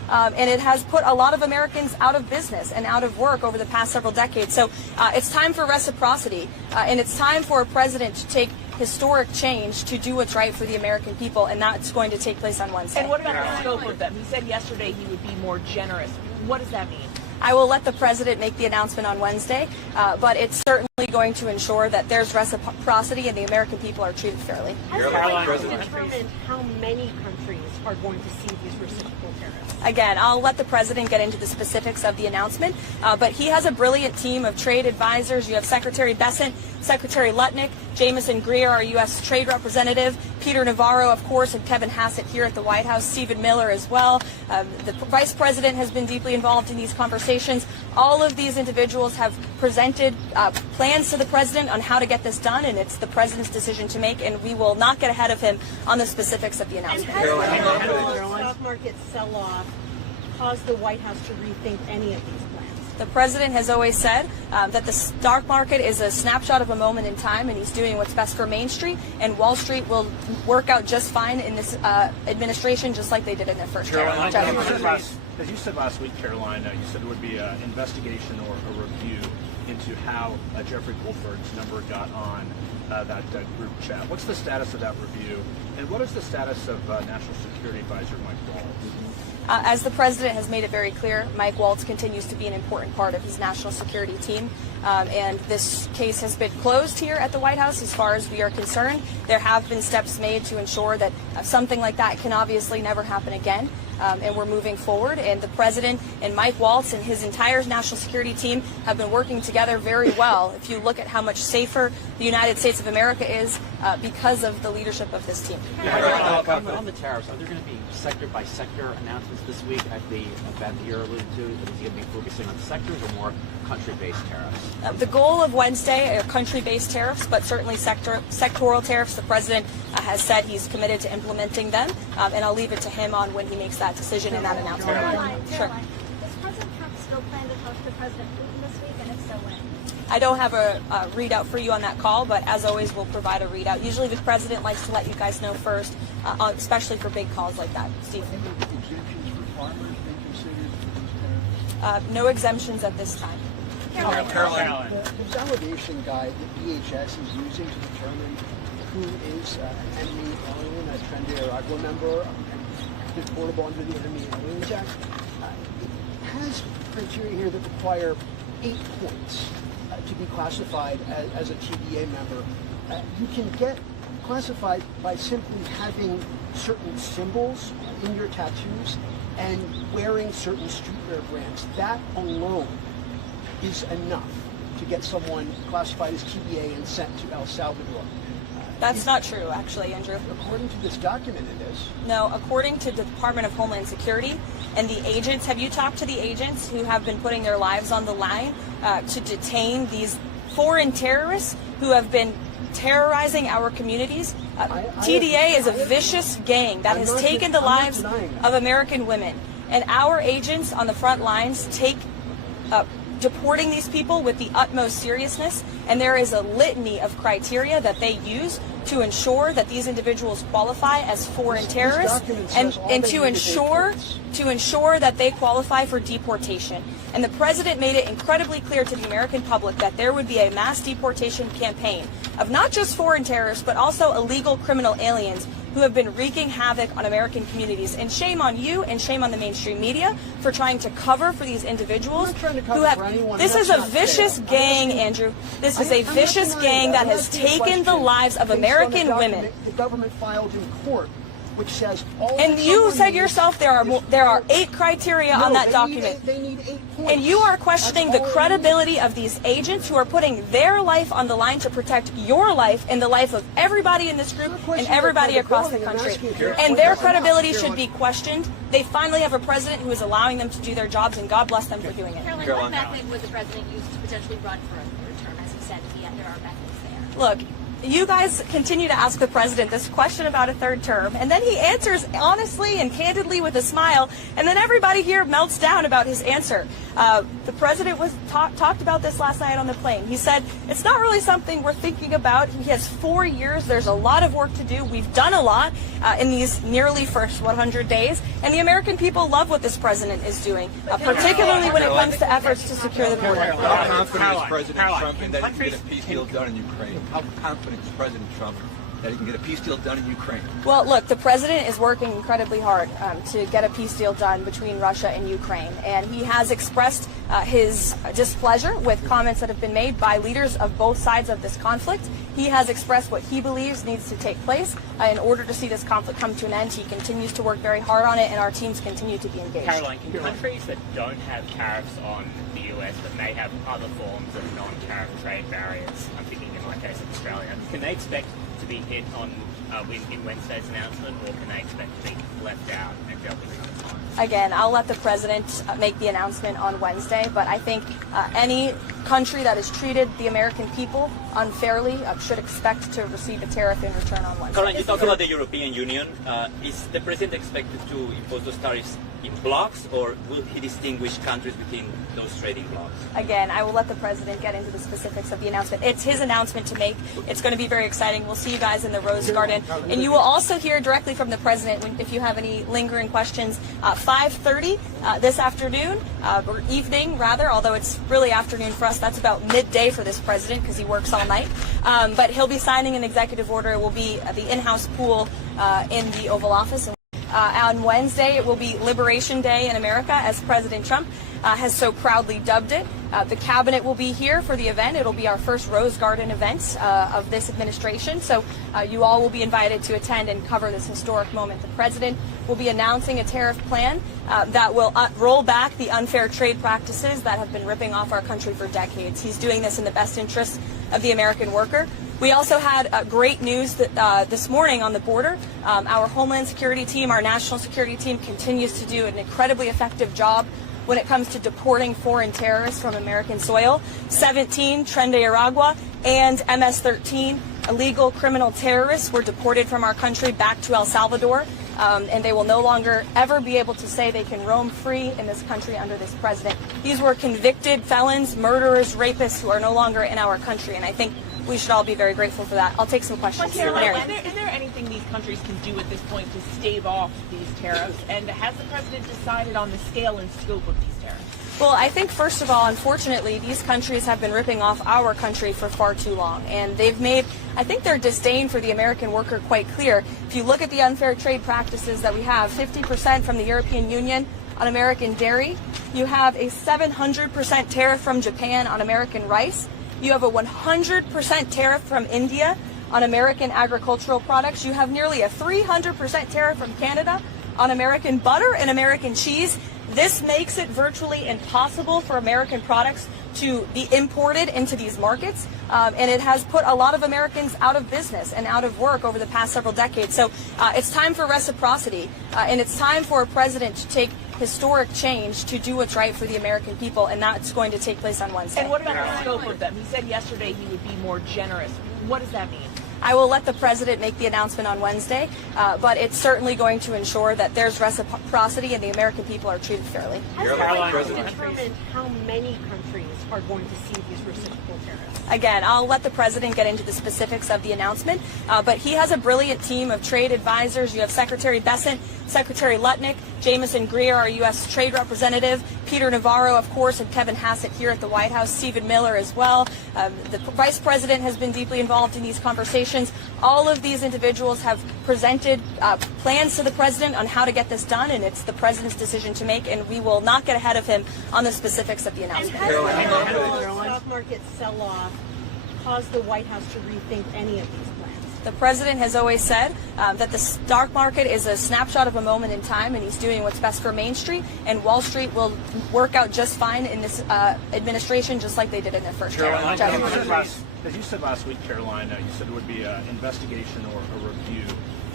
and it has put a lot of Americans out of business and out of work over the past several decades. So it's time for reciprocity, and it's time for a president to take historic change to do what's right for the American people, and that's going to take place on Wednesday. And what about the scope of them? He said yesterday he would be more generous. What does that mean? I will let the president make the announcement on Wednesday, but it's certainly going to ensure that there's reciprocity and the American people are treated fairly. Has the president determined how many countries are going to see these reciprocal tariffs? Again, I'll let the president get into the specifics of the announcement, but he has a brilliant team of trade advisors. You have Secretary Bessent, Secretary Lutnick, Jameson Greer, our U.S. Trade Representative, Peter Navarro, of course, and Kevin Hassett here at the White House, Stephen Miller as well. The Vice President has been deeply involved in these conversations. All of these individuals have presented plans to the president on how to get this done, and it's the president's decision to make, and we will not get ahead of him on the specifics of the announcement. And has the stock market sell-off caused the White House to rethink any of these plans? The president has always said that the stock market is a snapshot of a moment in time, and he's doing what's best for Main Street, and Wall Street will work out just fine in this administration, just like they did in their first term. As you said last week, Caroline, you said there would be an investigation or a review into how Jeffrey Goldberg's number got on that group chat. What's the status of that review, and what is the status of National Security Advisor Mike Waltz? As the president has made it very clear, Mike Waltz continues to be an important part of his national security team. And this case has been closed here at the White House as far as we are concerned. There have been steps made to ensure that something like that can obviously never happen again. And we're moving forward. And the president and Mike Waltz and his entire national security team have been working together very well. If you look at how much safer the United States of America is because of the leadership of this team. On the tariffs, are there going to be sector-by-sector announcements this week at the event that you're alluding to? Is he going to be focusing on sectors or more country-based tariffs? The goal of Wednesday are country-based tariffs, but certainly sectoral tariffs. The president has said he's committed to implementing them, and I'll leave it to him on when he makes that decision in that announcement. Caroline, Sure. does President Trump still plan to talk to President Putin this week, and if so, when? I don't have a readout for you on that call, but as always, we'll provide a readout. Usually the president likes to let you guys know first, especially for big calls like that. Steve? Exemptions for farmers been considered for these tariffs? No exemptions at this time. Caroline. The validation guide that DHS is using to determine who is an enemy alien, a Tren de Aragua member, and deportable under the Enemy Aliens Act, it has criteria here that require 8 points to be classified as a TDA member. You can get classified by simply having certain symbols in your tattoos and wearing certain streetwear brands. That alone is enough to get someone classified as TDA and sent to El Salvador. That's not true, actually, Andrew. According to this document, it is. No, according to the Department of Homeland Security and the agents, have you talked to the agents who have been putting their lives on the line to detain these foreign terrorists who have been terrorizing our communities? TDA is a vicious gang that has taken the lives of American women. And our agents on the front lines take deporting these people with the utmost seriousness, and there is a litany of criteria that they use to ensure that these individuals qualify as foreign terrorists and to ensure that they qualify for deportation. And the president made it incredibly clear to the American public that there would be a mass deportation campaign of not just foreign terrorists, but also illegal criminal aliens who have been wreaking havoc on American communities. And shame on you and shame on the mainstream media for trying to cover for these individuals who have... This is a vicious gang, Andrew. This is a vicious gang that has taken the lives of American women. The government filed in court, which says all. And you said yourself there are 8 criteria on that document. They need 8 points. And you are questioning the credibility of these agents who are putting their life on the line to protect your life and the life of everybody in this group and everybody across the country. And their credibility should be questioned. They finally have a president who is allowing them to do their jobs, and God bless them for doing it. Caroline, what method would the president use to potentially run for a third term? As he said, there are methods there. Look, you guys continue to ask the president this question about a third term, and then he answers honestly and candidly with a smile, and then everybody here melts down about his answer. The president was talked about this last night on the plane. He said, it's not really something we're thinking about. He has 4 years. There's a lot of work to do. We've done a lot in these nearly first 100 days, and the American people love what this president is doing, particularly when it comes to efforts to secure the border. How confident is President Trump in that he can get a peace deal done in Ukraine? How confident is President Trump that he can get a peace deal done in Ukraine? Well, look, the president is working incredibly hard to get a peace deal done between Russia and Ukraine, and he has expressed his displeasure with comments that have been made by leaders of both sides of this conflict. He has expressed what he believes needs to take place in order to see this conflict come to an end. He continues to work very hard on it, and our teams continue to be engaged. Karoline, can countries that don't have tariffs on the US but may have other forms of non-tariff trade barriers, I'm thinking in my case of Australia, can they expect to be hit on in Wednesday's announcement, or can they expect to be left out and dealt with another time? Again, I'll let the president make the announcement on Wednesday, but I think any country that has treated the American people unfairly should expect to receive a tariff in return on Wednesday. Karoline, you talk about the European Union. Is the president expected to impose those tariffs in blocks, or will he distinguish countries within those trading blocks? Again, I will let the president get into the specifics of the announcement. It's his announcement to make. It's going to be very exciting. We'll see you guys in the Rose Garden. And you will also hear directly from the president if you have any lingering questions. 5:30 this afternoon, or evening rather, although it's really afternoon for us. That's about midday for this president because he works all night. But he'll be signing an executive order. It will be the in-house pool in the Oval Office. On Wednesday, it will be Liberation Day in America, as President Trump has so proudly dubbed it. The cabinet will be here for the event. It'll be our first Rose Garden event of this administration. So you all will be invited to attend and cover this historic moment. The president will be announcing a tariff plan that will roll back the unfair trade practices that have been ripping off our country for decades. He's doing this in the best interest of the American worker. We also had great news that, this morning on the border. Our Homeland Security team, our national security team, continues to do an incredibly effective job when it comes to deporting foreign terrorists from American soil. 17 Tren de Aragua and MS-13 illegal criminal terrorists were deported from our country back to El Salvador, and they will no longer ever be able to say they can roam free in this country under this president. These were convicted felons, murderers, rapists who are no longer in our country, and I think we should all be very grateful for that. I'll take some questions. Caroline, is there anything these countries can do at this point to stave off these tariffs? And has the president decided on the scale and scope of these tariffs? Well, I think, first of all, unfortunately, these countries have been ripping off our country for far too long. And they've made, I think, their disdain for the American worker quite clear. If you look at the unfair trade practices that we have, 50% from the European Union on American dairy. You have a 700% tariff from Japan on American rice. You have a 100% tariff from India on American agricultural products. You have nearly a 300% tariff from Canada on American butter and American cheese. This makes it virtually impossible for American products to be imported into these markets, and it has put a lot of Americans out of business and out of work over the past several decades. So it's time for reciprocity, and it's time for a president to take historic change to do what's right for the American people, and that's going to take place on Wednesday. And what about the scope of them? He said yesterday he would be more generous. What does that mean? I will let the president make the announcement on Wednesday, but it's certainly going to ensure that there's reciprocity and the American people are treated fairly. Has the president determined how many countries are going to see these reciprocal tariffs? Again, I'll let the president get into the specifics of the announcement, but he has a brilliant team of trade advisors. You have Secretary Bessent, Secretary Lutnick, Jameson Greer, our U.S. Trade Representative, Peter Navarro, of course, and Kevin Hassett here at the White House, Stephen Miller as well. The Vice President has been deeply involved in these conversations. All of these individuals have presented plans to the president on how to get this done, and it's the president's decision to make, and we will not get ahead of him on the specifics of the announcement. And has the stock market sell-off caused the White House to rethink any of these plans? The president has always said that the stock market is a snapshot of a moment in time, and he's doing what's best for Main Street, and Wall Street will work out just fine in this administration, just like they did in their first term. As you said last week, Caroline, you said there would be an investigation or a review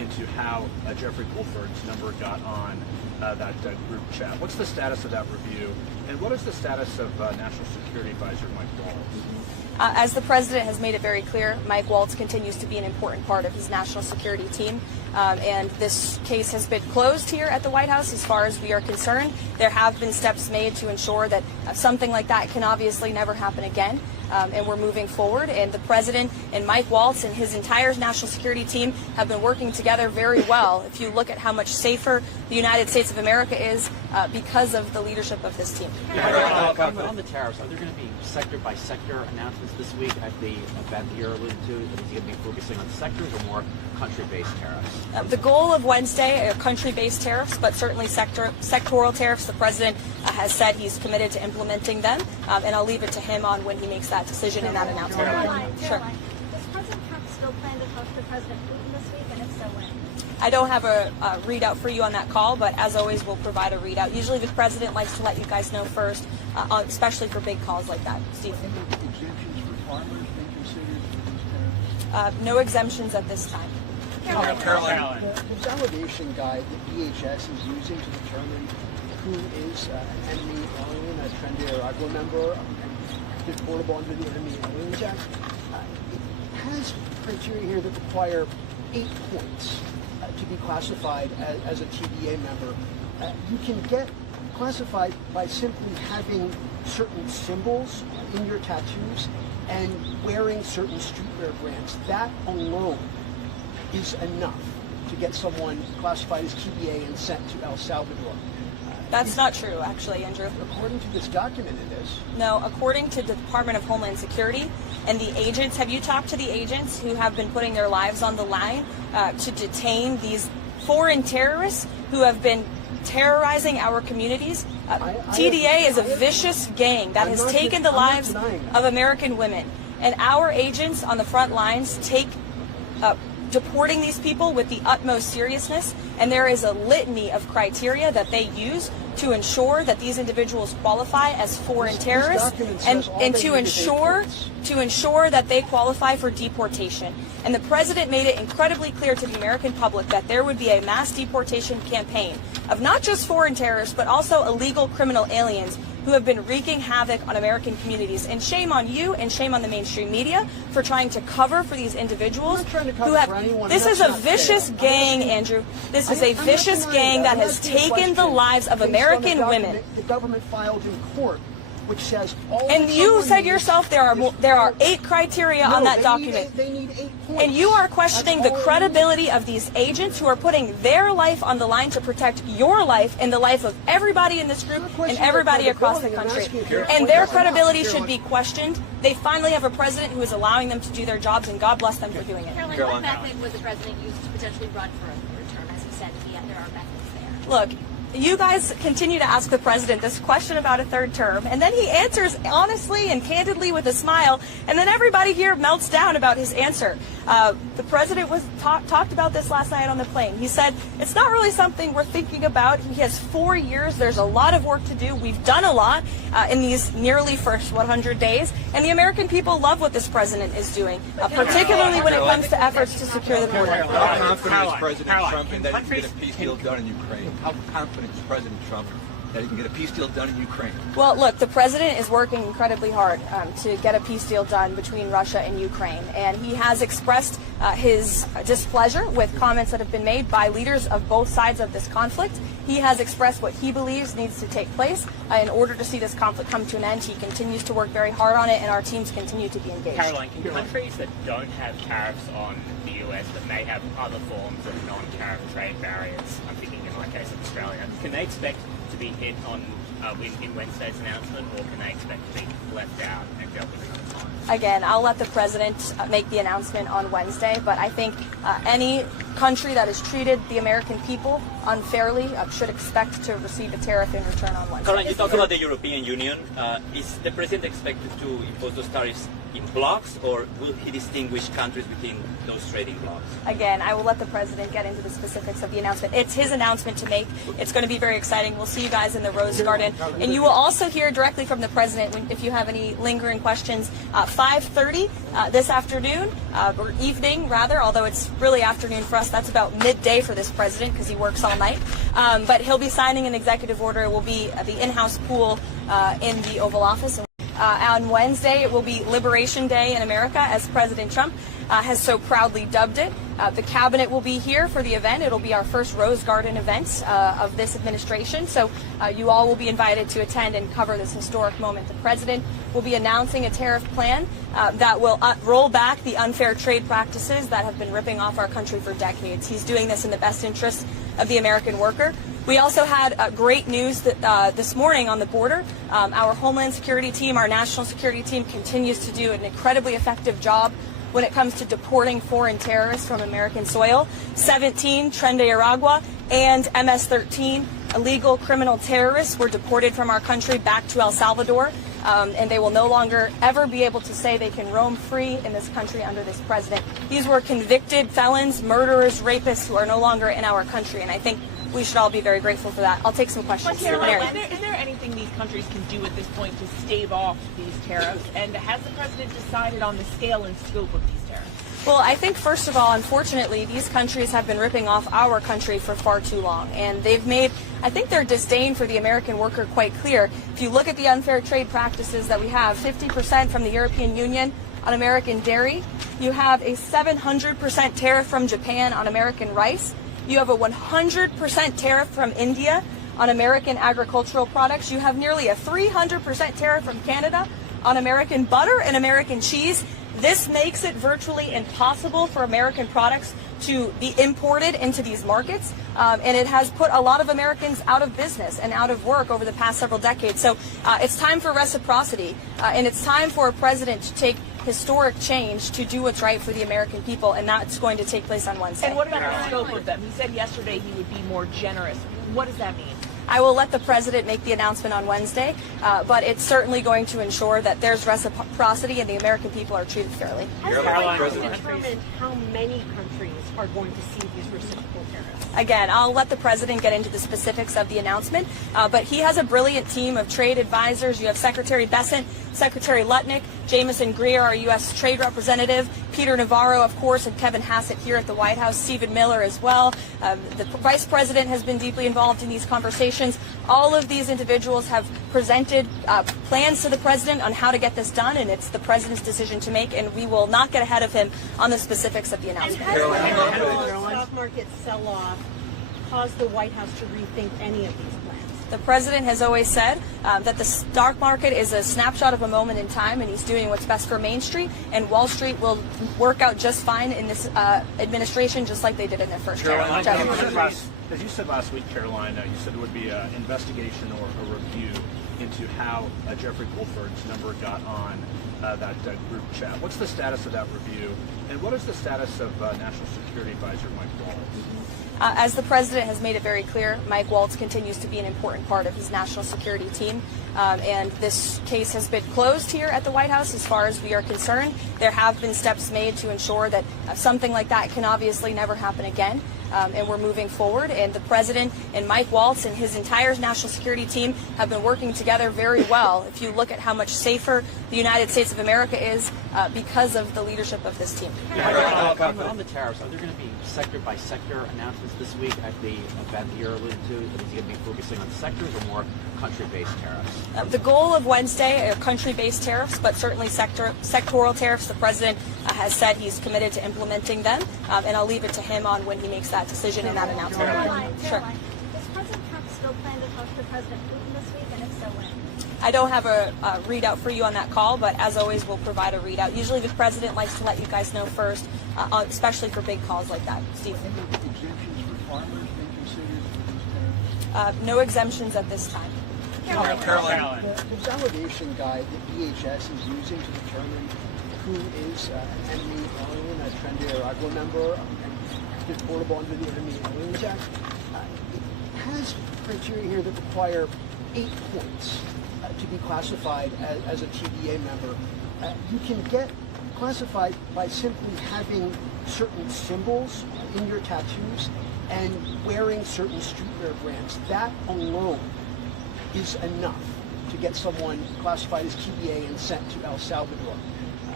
into how Jeffrey Goldberg's number got on that group chat. What's the status of that review, and what is the status of National Security Advisor Mike Waltz? As the president has made it very clear, Mike Waltz continues to be an important part of his national security team. And this case has been closed here at the White House as far as we are concerned. There have been steps made to ensure that something like that can obviously never happen again. And we're moving forward. And the president and Mike Waltz and his entire national security team have been working together very well. If you look at how much safer the United States of America is because of the leadership of this team. On the tariffs, are there going to be sector-by-sector announcements this week at the event that you're alluding to? Is he going to be focusing on sectors or more country-based tariffs? The goal of Wednesday are country-based tariffs, but certainly sectoral tariffs. The president has said he's committed to implementing them, and I'll leave it to him on when he makes that decision and that announcement. Caroline, Sure. does President Trump still plan to talk to President Putin this week, and if so, when? I don't have a readout for you on that call, but as always, we'll provide a readout. Usually the president likes to let you guys know first, especially for big calls like that. Steve? Exemptions for farmers being considered for these tariffs? No exemptions at this time. Caroline. The validation guide that DHS is using to determine who is an enemy alien, a Tren de Aragua member, and deportable under the Enemy Aliens Act, it has criteria here that require 8 points to be classified as a TDA member. You can get classified by simply having certain symbols in your tattoos and wearing certain streetwear brands. That alone is enough to get someone classified as TDA and sent to El Salvador. That's not true, actually, Andrew. According to this document, it is. No, according to the Department of Homeland Security and the agents, have you talked to the agents who have been putting their lives on the line to detain these foreign terrorists who have been terrorizing our communities? TDA is a vicious gang that has taken the lives of American women. And our agents on the front lines take deporting these people with the utmost seriousness, and there is a litany of criteria that they use to ensure that these individuals qualify as foreign terrorists and to ensure that they qualify for deportation. And the president made it incredibly clear to the American public that there would be a mass deportation campaign of not just foreign terrorists, but also illegal criminal aliens who have been wreaking havoc on American communities. And shame on you and shame on the mainstream media for trying to cover for these individuals who have... This is a vicious gang, Andrew. This is a vicious gang that has taken the lives of American women. The government filed in court, which says all. And you said yourself there are 8 criteria on that document. They need 8 points. And you are questioning the credibility of these agents who are putting their life on the line to protect your life and the life of everybody in this group and everybody across the country. And their credibility should be questioned. They finally have a president who is allowing them to do their jobs, and God bless them for doing it. Caroline, what method would the president use to potentially run for a third term? As he said, there are methods there. Look, you guys continue to ask the president this question about a third term, and then he answers honestly and candidly with a smile, and then everybody here melts down about his answer. The president talked about this last night on the plane. He said, it's not really something we're thinking about. He has 4 years. There's a lot of work to do. We've done a lot in these nearly first 100 days, and the American people love what this president is doing, particularly when it comes to efforts to secure the border. How confident is President Trump in that he can get a peace deal done in Ukraine? How confident is President Trump that he can get a peace deal done in Ukraine? Well, look, the president is working incredibly hard to get a peace deal done between Russia and Ukraine, and he has expressed his displeasure with comments that have been made by leaders of both sides of this conflict. He has expressed what he believes needs to take place in order to see this conflict come to an end. He continues to work very hard on it, and our teams continue to be engaged. Caroline, can countries that don't have tariffs on the US but may have other forms of non-tariff trade barriers, I'm thinking in my case of Australia, can they expect to be hit on in Wednesday's announcement, or can they expect to be left out and dealt with another time? Again, I'll let the president make the announcement on Wednesday, but I think any country that has treated the American people unfairly should expect to receive a tariff in return on Wednesday. Caroline, you talk about the European Union. Is the president expected to impose those tariffs in blocks, or will he distinguish countries within those trading blocks? Again, I will let the president get into the specifics of the announcement. It's his announcement to make. It's going to be very exciting. We'll see you guys in the Rose Garden. And you will also hear directly from the president if you have any lingering questions. 5:30 this afternoon, or evening rather, although it's really afternoon for us us. That's about midday for this president because he works all night. But he'll be signing an executive order. It will be the in-house pool in the Oval Office. On Wednesday, it will be Liberation Day in America, as President Trump has so proudly dubbed it. The cabinet will be here for the event. It'll be our first Rose Garden event of this administration. So you all will be invited to attend and cover this historic moment. The president will be announcing a tariff plan that will roll back the unfair trade practices that have been ripping off our country for decades. He's doing this in the best interest of the American worker. We also had great news that, this morning on the border. Our Homeland Security team, our national security team, continues to do an incredibly effective job when it comes to deporting foreign terrorists from American soil. 17 Tren de Aragua and MS-13 illegal criminal terrorists were deported from our country back to El Salvador, and they will no longer ever be able to say they can roam free in this country under this president. These were convicted felons, murderers, rapists who are no longer in our country, and I think we should all be very grateful for that. I'll take some questions. Caroline, is there anything these countries can do at this point to stave off these tariffs? And has the president decided on the scale and scope of these tariffs? Well, I think, first of all, unfortunately, these countries have been ripping off our country for far too long. And they've made, I think, their disdain for the American worker quite clear. If you look at the unfair trade practices that we have, 50% from the European Union on American dairy. You have a 700% tariff from Japan on American rice. You have a 100% tariff from India on American agricultural products. You have nearly a 300% tariff from Canada on American butter and American cheese. This makes it virtually impossible for American products to be imported into these markets, and it has put a lot of Americans out of business and out of work over the past several decades. So it's time for reciprocity, and it's time for a president to take historic change to do what's right for the American people, and that's going to take place on Wednesday. And what about the scope of them? He said yesterday he would be more generous. What does that mean? I will let the president make the announcement on Wednesday, but it's certainly going to ensure that there's reciprocity and the American people are treated fairly. Has the president determined how many countries are going to see these reciprocal tariffs? Again, I'll let the president get into the specifics of the announcement, but he has a brilliant team of trade advisors. You have Secretary Bessent, Secretary Lutnick, Jameson Greer, our U.S. Trade Representative, Peter Navarro, of course, and Kevin Hassett here at the White House, Stephen Miller as well. The Vice President has been deeply involved in these conversations. All of these individuals have presented plans to the president on how to get this done, and it's the president's decision to make, and we will not get ahead of him on the specifics of the announcement. And has the stock market sell-off caused the White House to rethink any of these plans? The president has always said that the stock market is a snapshot of a moment in time, and he's doing what's best for Main Street, and Wall Street will work out just fine in this administration, just like they did in their first term. As you said last week, Caroline, you said there would be an investigation or a review into how Jeffrey Goldberg's number got on that group chat. What's the status of that review, and what is the status of National Security Advisor Mike Waltz? As the president has made it very clear, Mike Waltz continues to be an important part of his national security team, and this case has been closed here at the White House as far as we are concerned. There have been steps made to ensure that something like that can obviously never happen again. And we're moving forward, and the president and Mike Waltz and his entire national security team have been working together very well. If you look at how much safer the United States of America is because of the leadership of this team. On the tariffs, are there going to be sector-by-sector announcements this week at the event that you're alluding to? Is he going to be focusing on sectors or more country-based tariffs? The goal of Wednesday are country-based tariffs, but certainly sectoral tariffs. The president has said he's committed to implementing them, and I'll leave it to him on when he makes that decision and that announcement. Caroline, Sure. does President Trump still plan to talk to President Putin this week, and if so, when? I don't have a readout for you on that call, but as always, we'll provide a readout. Usually the president likes to let you guys know first, especially for big calls like that. Steve? Exemptions for farmers being considered for these tariffs? No exemptions at this time. Caroline. The validation guide that DHS is using to determine who is an enemy alien, a Tren de Aragua member, and deportable under the Enemy Aliens Act, it has criteria here that require 8 points to be classified as a TDA member. You can get classified by simply having certain symbols in your tattoos and wearing certain streetwear brands. That alone is enough to get someone classified as TDA and sent to El Salvador.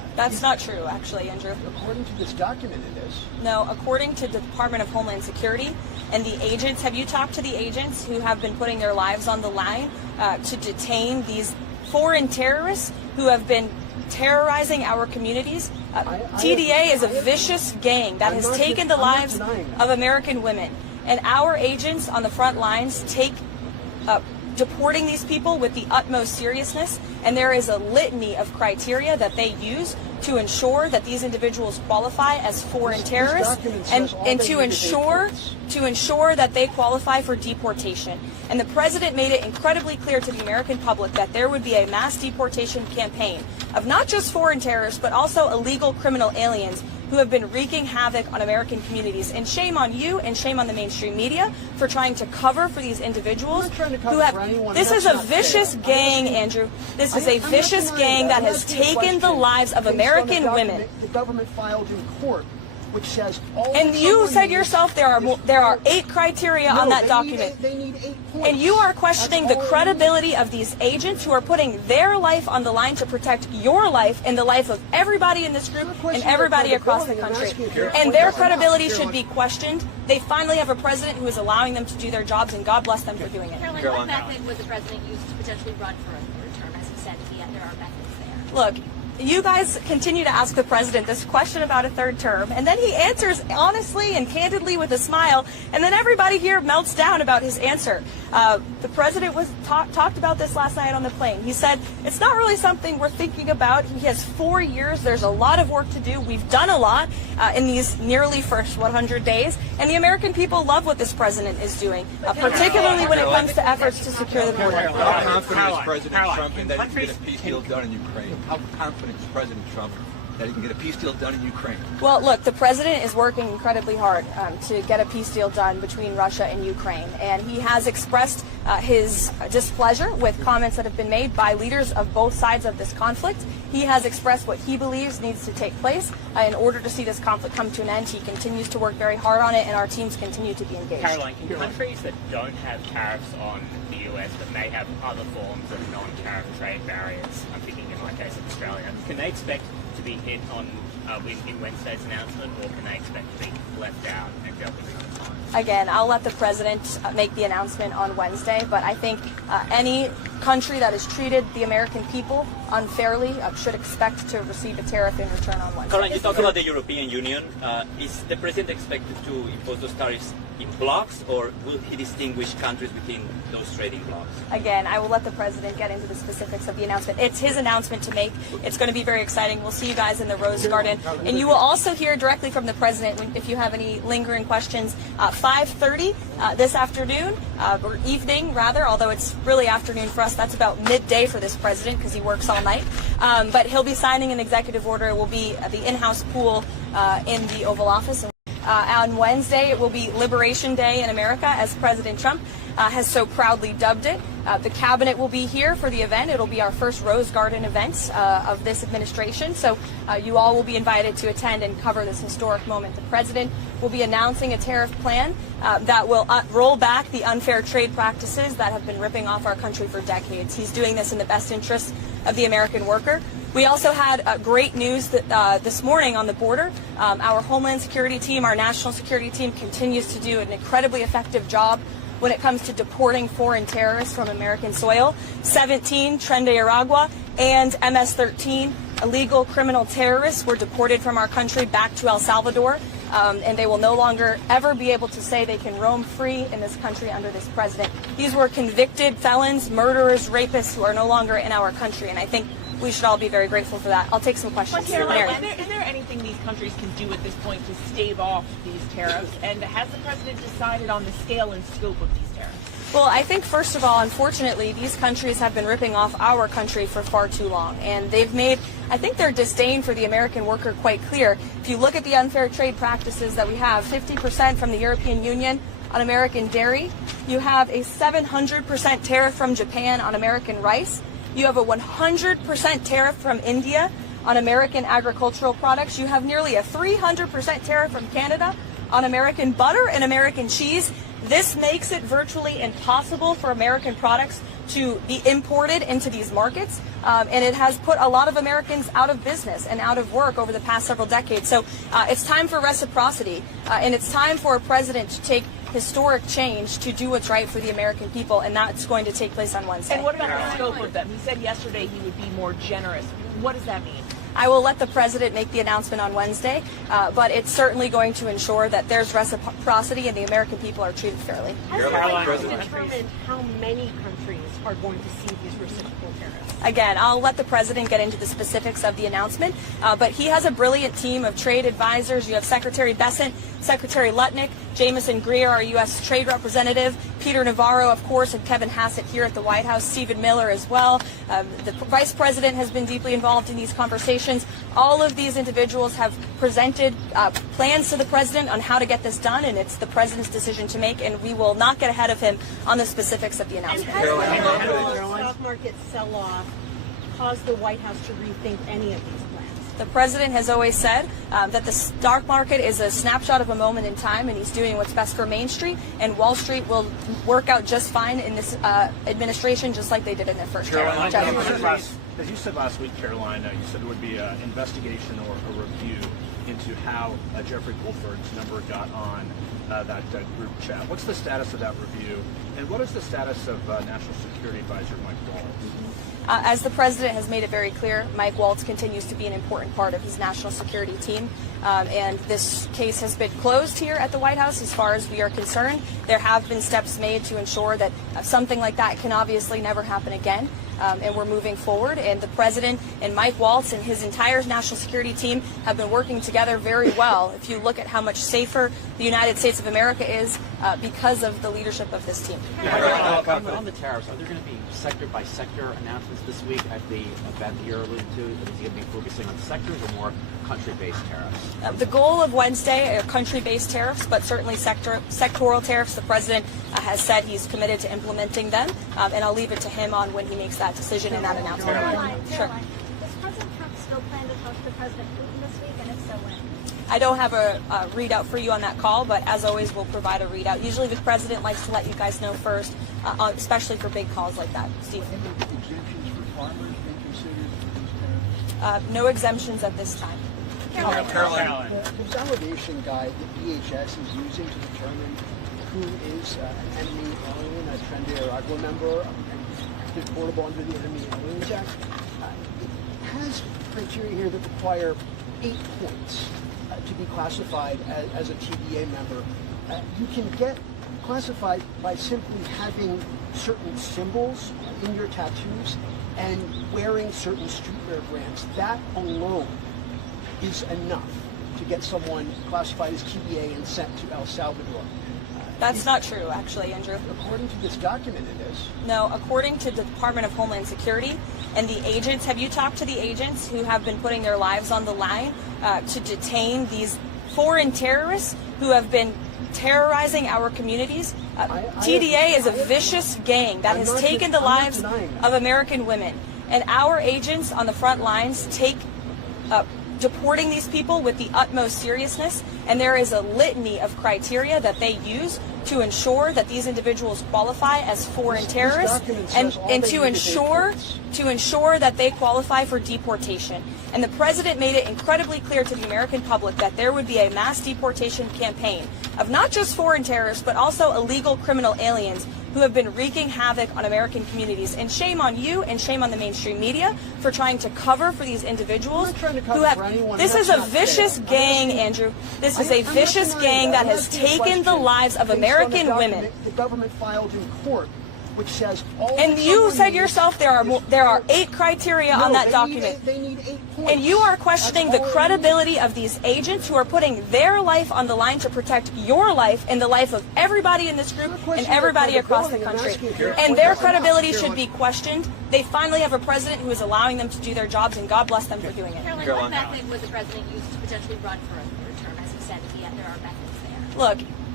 That's not true, actually, Andrew. According to this document, it is. No, according to the Department of Homeland Security and the agents, have you talked to the agents who have been putting their lives on the line to detain these foreign terrorists who have been terrorizing our communities? TDA is a vicious gang that has taken the lives of American women. And our agents on the front lines take deporting these people with the utmost seriousness, and there is a litany of criteria that they use to ensure that these individuals qualify as foreign terrorists and to ensure that they qualify for deportation. And the president made it incredibly clear to the American public that there would be a mass deportation campaign of not just foreign terrorists, but also illegal criminal aliens who have been wreaking havoc on American communities. And shame on you and shame on the mainstream media for trying to cover for these individuals who have... This is a vicious gang, Andrew. This is a vicious gang that has taken the lives of American women. The government filed in court, which says all. And you said yourself there are 8 criteria on that document. They need 8 points. And you are questioning the credibility of these agents who are putting their life on the line to protect your life and the life of everybody in this group and everybody across the country. And their credibility should be questioned. They finally have a president who is allowing them to do their jobs, and God bless them for doing it. Karoline, what method would the president use to potentially run for a third term? As he said, there are methods there. Look, you guys continue to ask the president this question about a third term, and then he answers honestly and candidly with a smile, and then everybody here melts down about his answer. The president talked about this last night on the plane. He said, it's not really something we're thinking about. He has 4 years. There's a lot of work to do. We've done a lot in these nearly first 100 days, and the American people love what this president is doing, particularly when it comes to efforts to secure the border. How confident is President Trump in that he can get a peace deal done in Ukraine? How confident is President Trump that he can get a peace deal done in Ukraine? Well, look, the president is working incredibly hard to get a peace deal done between Russia and Ukraine, and he has expressed his displeasure with comments that have been made by leaders of both sides of this conflict. He has expressed what he believes needs to take place in order to see this conflict come to an end. He continues to work very hard on it, and our teams continue to be engaged. Karoline, can countries that don't have tariffs on the US but may have other forms of non-tariff trade barriers, I'm thinking in my case of Australia, can they expect to be hit on in Wednesday's announcement, or can they expect to be left out and dealt with another time? Again, I'll let the president make the announcement on Wednesday, but I think any country that has treated the American people unfairly should expect to receive a tariff in return on Wednesday. Karoline, you talk about the European Union. Is the president expected to impose those tariffs in blocks, or will he distinguish countries within those trading blocks? Again, I will let the president get into the specifics of the announcement. It's his announcement to make. It's going to be very exciting. We'll see you guys in the Rose Garden. And you will also hear directly from the president if you have any lingering questions. 5:30 this afternoon, or evening rather, although it's really afternoon for us. That's about midday for this president because he works all night. But he'll be signing an executive order. It will be the in-house pool in the Oval Office. On Wednesday, it will be Liberation Day in America, as President Trump has so proudly dubbed it. The cabinet will be here for the event. It'll be our first Rose Garden event of this administration. So you all will be invited to attend and cover this historic moment. The president will be announcing a tariff plan that will roll back the unfair trade practices that have been ripping off our country for decades. He's doing this in the best interest of the American worker. We also had great news that, this morning on the border. Our Homeland Security team, our national security team, continues to do an incredibly effective job when it comes to deporting foreign terrorists from American soil. 17 Tren de Aragua and MS-13 illegal criminal terrorists were deported from our country back to El Salvador, and they will no longer ever be able to say they can roam free in this country under this president. These were convicted felons, murderers, rapists who are no longer in our country, and I think we should all be very grateful for that. I'll take some questions. Caroline, is there anything these countries can do at this point to stave off these tariffs? And has the president decided on the scale and scope of these tariffs? Well, I think, first of all, unfortunately, these countries have been ripping off our country for far too long. And they've made, I think, their disdain for the American worker quite clear. If you look at the unfair trade practices that we have, 50% from the European Union on American dairy. You have a 700% tariff from Japan on American rice. You have a 100% tariff from India on American agricultural products. You have nearly a 300% tariff from Canada on American butter and American cheese. This makes it virtually impossible for American products to be imported into these markets, and it has put a lot of Americans out of business and out of work over the past several decades. So it's time for reciprocity, and it's time for a president to take historic change to do what's right for the American people, and that's going to take place on Wednesday. And what about the scope of them? He said yesterday he would be more generous. What does that mean? I will let the president make the announcement on Wednesday, but it's certainly going to ensure that there's reciprocity and the American people are treated fairly. Has the president determined how many countries are going to see these reciprocal tariffs? Again, I'll let the president get into the specifics of the announcement, but he has a brilliant team of trade advisors. You have Secretary Bessent, Secretary Lutnick, Jameson Greer, our U.S. Trade Representative, Peter Navarro, of course, and Kevin Hassett here at the White House, Stephen Miller as well. The Vice President has been deeply involved in these conversations. All of these individuals have presented plans to the president on how to get this done, and it's the president's decision to make, and we will not get ahead of him on the specifics of the announcement. And has the stock market sell-off caused the White House to rethink any of these plans? The president has always said that the stock market is a snapshot of a moment in time, and he's doing what's best for Main Street, and Wall Street will work out just fine in this administration, just like they did in their first term. As you said last week, Caroline, you said there would be an investigation or a review into how Jeffrey Wolford's number got on that group chat. What's the status of that review, and what is the status of National Security Advisor Mike Waltz? As the president has made it very clear, Mike Waltz continues to be an important part of his national security team. And this case has been closed here at the White House as far as we are concerned. There have been steps made to ensure that something like that can obviously never happen again. And we're moving forward. And the president and Mike Waltz and his entire national security team have been working together very well. If you look at how much safer the United States of America is because of the leadership of this team. On the tariffs, are there going to be sector-by-sector announcements this week at the event that you're alluding to? Is he going to be focusing on sectors or more country-based tariffs? The goal of Wednesday are country-based tariffs, but certainly sectoral tariffs. The president has said he's committed to implementing them, and I'll leave it to him on when he makes that decision and that announcement. Caroline, Sure. does President Trump still plan to talk to President Putin this week, and if so, when? I don't have a readout for you on that call, but as always, we'll provide a readout. Usually the president likes to let you guys know first, especially for big calls like that. Steve? Any exemptions for farmers been considered for these tariffs? No exemptions at this time. Caroline. The validation guide that DHS is using to determine who is an enemy alien, a Tren de Aragua member, and deportable under the Enemy Aliens Act, has criteria here that require 8 points to be classified as a TDA member. You can get classified by simply having certain symbols in your tattoos and wearing certain streetwear brands. That alone is enough to get someone classified as TDA and sent to El Salvador. That's not true, actually, Andrew. According to this document, it is. No, according to the Department of Homeland Security and the agents, have you talked to the agents who have been putting their lives on the line to detain these foreign terrorists who have been terrorizing our communities? TDA is a vicious gang that has taken the lives of American women. And our agents on the front lines take deporting these people with the utmost seriousness, and there is a litany of criteria that they use to ensure that these individuals qualify as foreign terrorists and to ensure that they qualify for deportation. And the president made it incredibly clear to the American public that there would be a mass deportation campaign of not just foreign terrorists, but also illegal criminal aliens who have been wreaking havoc on American communities. And shame on you and shame on the mainstream media for trying to cover for these individuals who have... This is a vicious gang, Andrew. This is a vicious gang that has taken the lives of American women. The government filed in court, which says all. And you said yourself there are 8 criteria on that document. They need 8 points. And you are questioning the credibility of these agents who are putting their life on the line to protect your life and the life of everybody in this group and everybody across the country. And their credibility should be questioned. They finally have a president who is allowing them to do their jobs, and God bless them for doing it. Caroline, what method would the president use to potentially run for a third term? As he said, there are methods there. Look,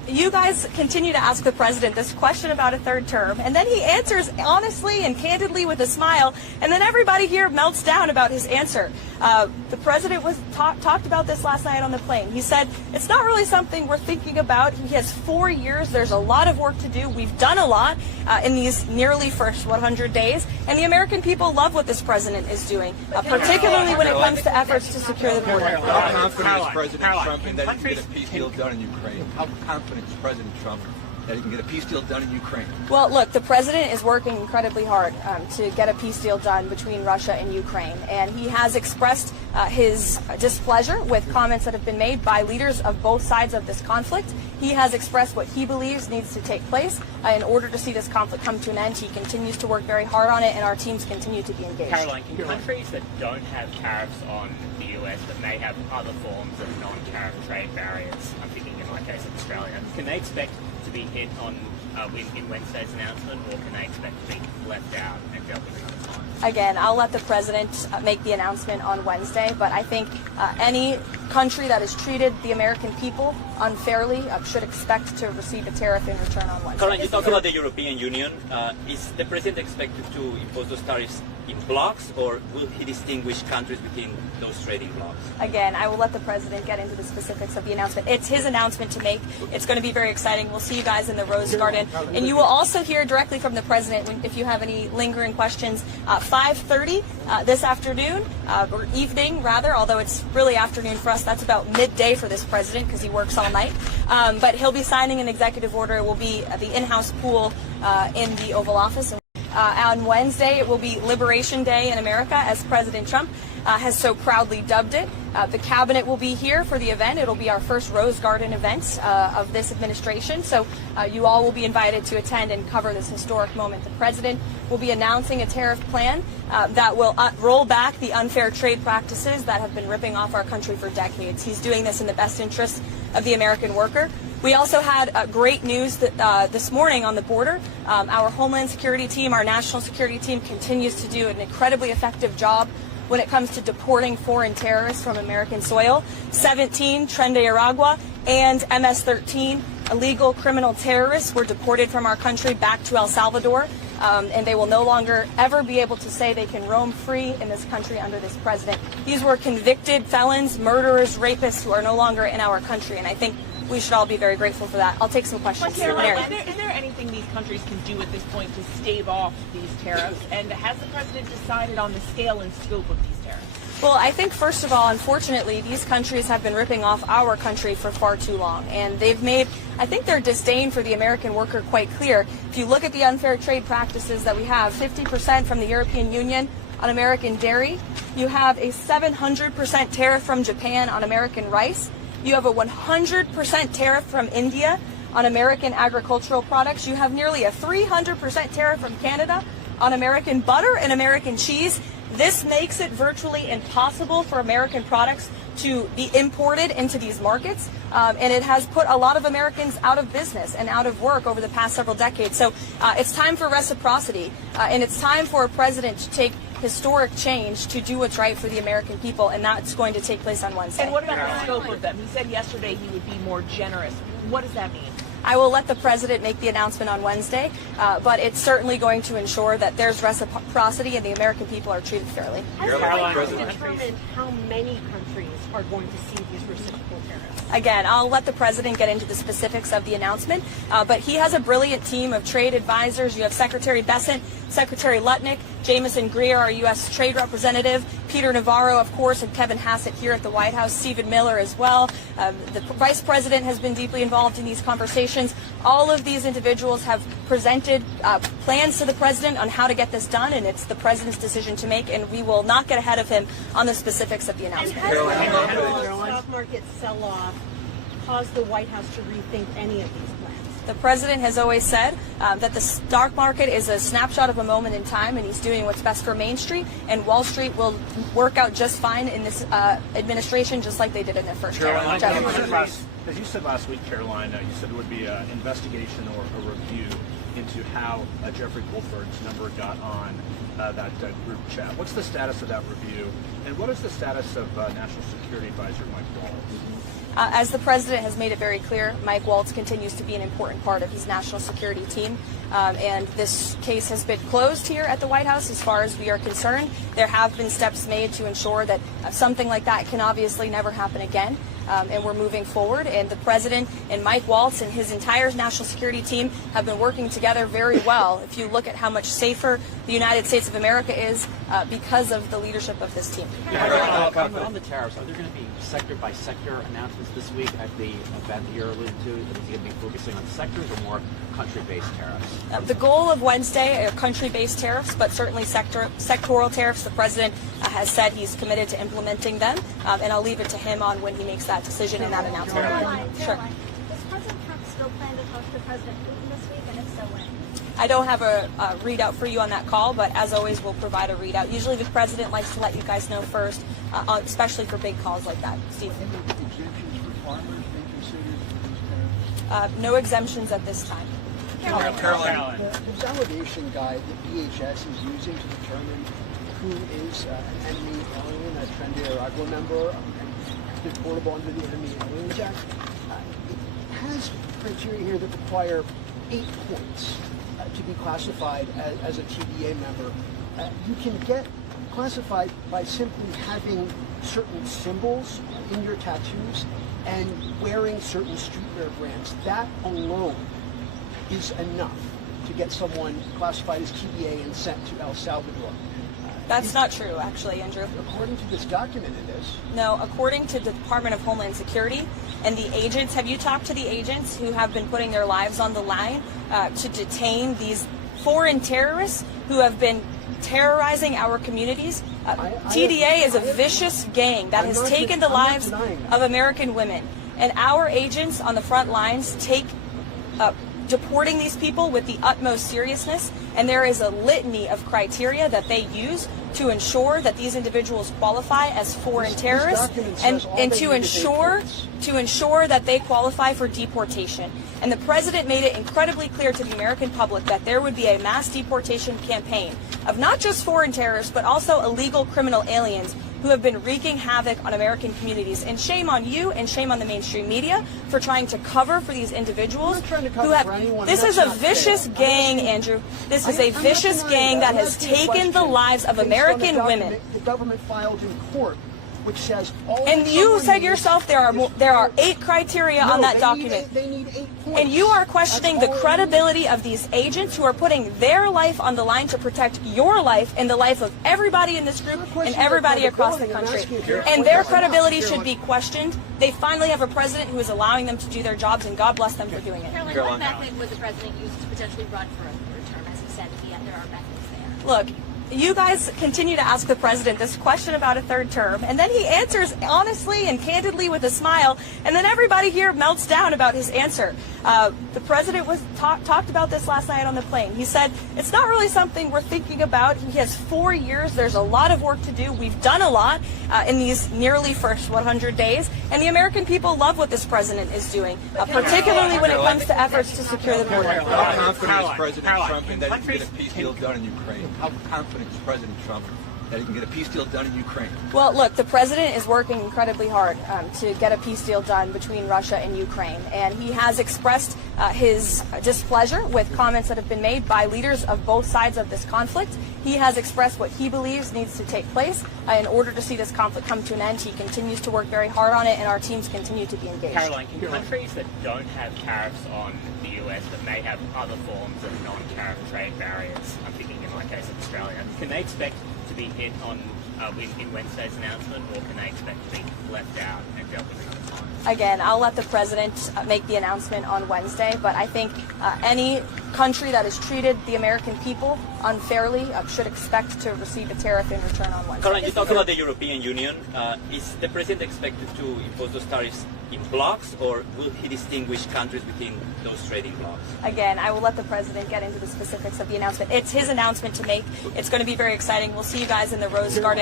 you guys continue to ask the president this question about a third term, and then he answers honestly and candidly with a smile, and then everybody here melts down about his answer. The president was talked about this last night on the plane. He said, it's not really something we're thinking about. He has 4 years. There's a lot of work to do. We've done a lot in these nearly first 100 days, and the American people love what this president is doing, particularly when it comes to efforts to secure the border. How confident is President Trump in that he can get a peace deal done in Ukraine? How confident is President Trump that he can get a peace deal done in Ukraine? Well, look, the president is working incredibly hard to get a peace deal done between Russia and Ukraine, and he has expressed his displeasure with comments that have been made by leaders of both sides of this conflict. He has expressed what he believes needs to take place in order to see this conflict come to an end. He continues to work very hard on it, and our teams continue to be engaged. Karoline, can countries that don't have tariffs on the US but may have other forms of non-tariff trade barriers, I'm thinking in my case of Australia, can they expect to be hit on in Wednesday's announcement, or can they expect to be left out and dealt with another time? Again, I'll let the president make the announcement on Wednesday, but I think any country that has treated the American people unfairly should expect to receive a tariff in return on Wednesday. Karoline, you talked about the European Union. Is the president expected to impose those tariffs in blocks, or will he distinguish countries within those trading blocks? Again, I will let the president get into the specifics of the announcement. It's his announcement to make. It's going to be very exciting. We'll see you guys in the Rose Garden. And you will also hear directly from the president if you have any lingering questions. 5:30 this afternoon, or evening rather, although it's really afternoon for us. That's about midday for this president because he works all night. But he'll be signing an executive order. It will be the in-house pool in the Oval Office. On Wednesday, it will be Liberation Day in America, as President Trump has so proudly dubbed it. The cabinet will be here for the event. It'll be our first Rose Garden event of this administration. So you all will be invited to attend and cover this historic moment. The president will be announcing a tariff plan that will roll back the unfair trade practices that have been ripping off our country for decades. He's doing this in the best interest of the American worker. We also had great news that this morning on the border. Our Homeland Security team, our national security team, continues to do an incredibly effective job when it comes to deporting foreign terrorists from American soil. 17 Tren de Aragua and MS-13 illegal criminal terrorists were deported from our country back to El Salvador, and they will no longer ever be able to say they can roam free in this country under this president. These were convicted felons, murderers, rapists who are no longer in our country, and I think we should all be very grateful for that. I'll take some questions. Is there anything these countries can do at this point to stave off these tariffs? And has the president decided on the scale and scope of these tariffs? Well, I think, first of all, unfortunately, these countries have been ripping off our country for far too long. And they've made, I think, their disdain for the American worker quite clear. If you look at the unfair trade practices that we have, 50% from the European Union on American dairy. You have a 700% tariff from Japan on American rice. You have a 100% tariff from India on American agricultural products. You have nearly a 300% tariff from Canada on American butter and American cheese. This makes it virtually impossible for American products to be imported into these markets, and it has put a lot of Americans out of business and out of work over the past several decades. So it's time for reciprocity, and it's time for a president to take historic change to do what's right for the American people, and that's going to take place on Wednesday. And what about the scope of them? He said yesterday he would be more generous. What does that mean? I will let the president make the announcement on Wednesday, but it's certainly going to ensure that there's reciprocity and the American people are treated fairly. Has the president determined how many countries are going to see these reciprocal tariffs? Again, I'll let the president get into the specifics of the announcement, but he has a brilliant team of trade advisors. You have Secretary Bessent, Secretary Lutnick, Jameson Greer, our U.S. Trade Representative, Peter Navarro, of course, and Kevin Hassett here at the White House, Stephen Miller as well. The Vice President has been deeply involved in these conversations. All of these individuals have presented plans to the president on how to get this done, and it's the president's decision to make, and we will not get ahead of him on the specifics of the announcement. And has the stock market sell-off caused the White House to rethink any of these plans? The president has always said that the stock market is a snapshot of a moment in time, and he's doing what's best for Main Street, and Wall Street will work out just fine in this administration, just like they did in their first term. As you said last week, Karoline, you said it would be an investigation or a review into how Jeffrey Wolford's number got on that group chat. What's the status of that review, and what is the status of National Security Advisor Mike Waltz? As the president has made it very clear, Mike Waltz continues to be an important part of his national security team. And this case has been closed here at the White House as far as we are concerned. There have been steps made to ensure that something like that can obviously never happen again. And we're moving forward. And the president and Mike Waltz and his entire national security team have been working together very well. If you look at how much safer the United States of America is because of the leadership of this team. On the tariffs, are there going to be sector by sector announcements this week at the event that you're alluding to? Is he going to be focusing on sectors or more country-based tariffs? The goal of Wednesday are country-based tariffs, but certainly sectoral tariffs. The president has said he's committed to implementing them, and I'll leave it to him on when he makes that decision and that announcement. Sure. Does President Trump still plan to talk to President Putin this week, and if so, when? I don't have a readout for you on that call, but as always, we'll provide a readout. Usually the president likes to let you guys know first, especially for big calls like that. Steve? Exemptions for farmers being considered for these tariffs? No exemptions at this time. Karoline. The validation guide that DHS is using to determine who is an enemy alien, a Tren de Aragua member, and deportable under the Enemy Aliens Act, it has criteria here that require 8 points to be classified as a TDA member. You can get classified by simply having certain symbols in your tattoos and wearing certain streetwear brands. That alone is enough to get someone classified as TDA and sent to El Salvador. That's not true, actually, Andrew. According to this document, it is. No, according to the Department of Homeland Security and the agents, have you talked to the agents who have been putting their lives on the line to detain these foreign terrorists who have been terrorizing our communities? TDA is a vicious gang that has taken the lives of American women. And our agents on the front lines take deporting these people with the utmost seriousness, and there is a litany of criteria that they use to ensure that these individuals qualify as foreign terrorists and to ensure that they qualify for deportation. And the president made it incredibly clear to the American public that there would be a mass deportation campaign of not just foreign terrorists, but also illegal criminal aliens who have been wreaking havoc on American communities. And shame on you and shame on the mainstream media for trying to cover for these individuals who have... This is a vicious gang, Andrew. This is a vicious gang that has taken the lives of American women. The government filed in court, which says all. And you said yourself there are 8 criteria on that document. They need 8 points. And you are questioning the credibility of these agents who are putting their life on the line to protect your life and the life of everybody in this group and everybody across the country. And their credibility should be questioned. They finally have a president who is allowing them to do their jobs, and God bless them for doing it. Karoline, what method would the president use to potentially run for a third term? As he said, there are methods there. Look, you guys continue to ask the president this question about a third term, and then he answers honestly and candidly with a smile, and then everybody here melts down about his answer. The president talked about this last night on the plane. He said, it's not really something we're thinking about. He has 4 years. There's a lot of work to do. We've done a lot in these nearly first 100 days, and the American people love what this president is doing, particularly when it comes to efforts to secure the border. How confident is President Trump in that he can get a peace deal done in Ukraine? How confident is President Trump that he can get a peace deal done in Ukraine? Well, look, the president is working incredibly hard to get a peace deal done between Russia and Ukraine, and he has expressed his displeasure with comments that have been made by leaders of both sides of this conflict. He has expressed what he believes needs to take place in order to see this conflict come to an end. He continues to work very hard on it, and our teams continue to be engaged. Karoline, can countries that don't have tariffs on the US but may have other forms of non-tariff trade barriers, I'm thinking in my case of Australia, can they expect to be hit on in Wednesday's announcement, or can they expect to be left out and dealt with another time? Again, I'll let the president make the announcement on Wednesday, but I think any country that has treated the American people unfairly should expect to receive a tariff in return on Wednesday. Karoline, you talk about the European Union. Is the president expected to impose those tariffs in blocks, or will he distinguish countries within those trading blocks? Again, I will let the president get into the specifics of the announcement. It's his announcement to make. It's going to be very exciting. We'll see you guys in the Rose Garden.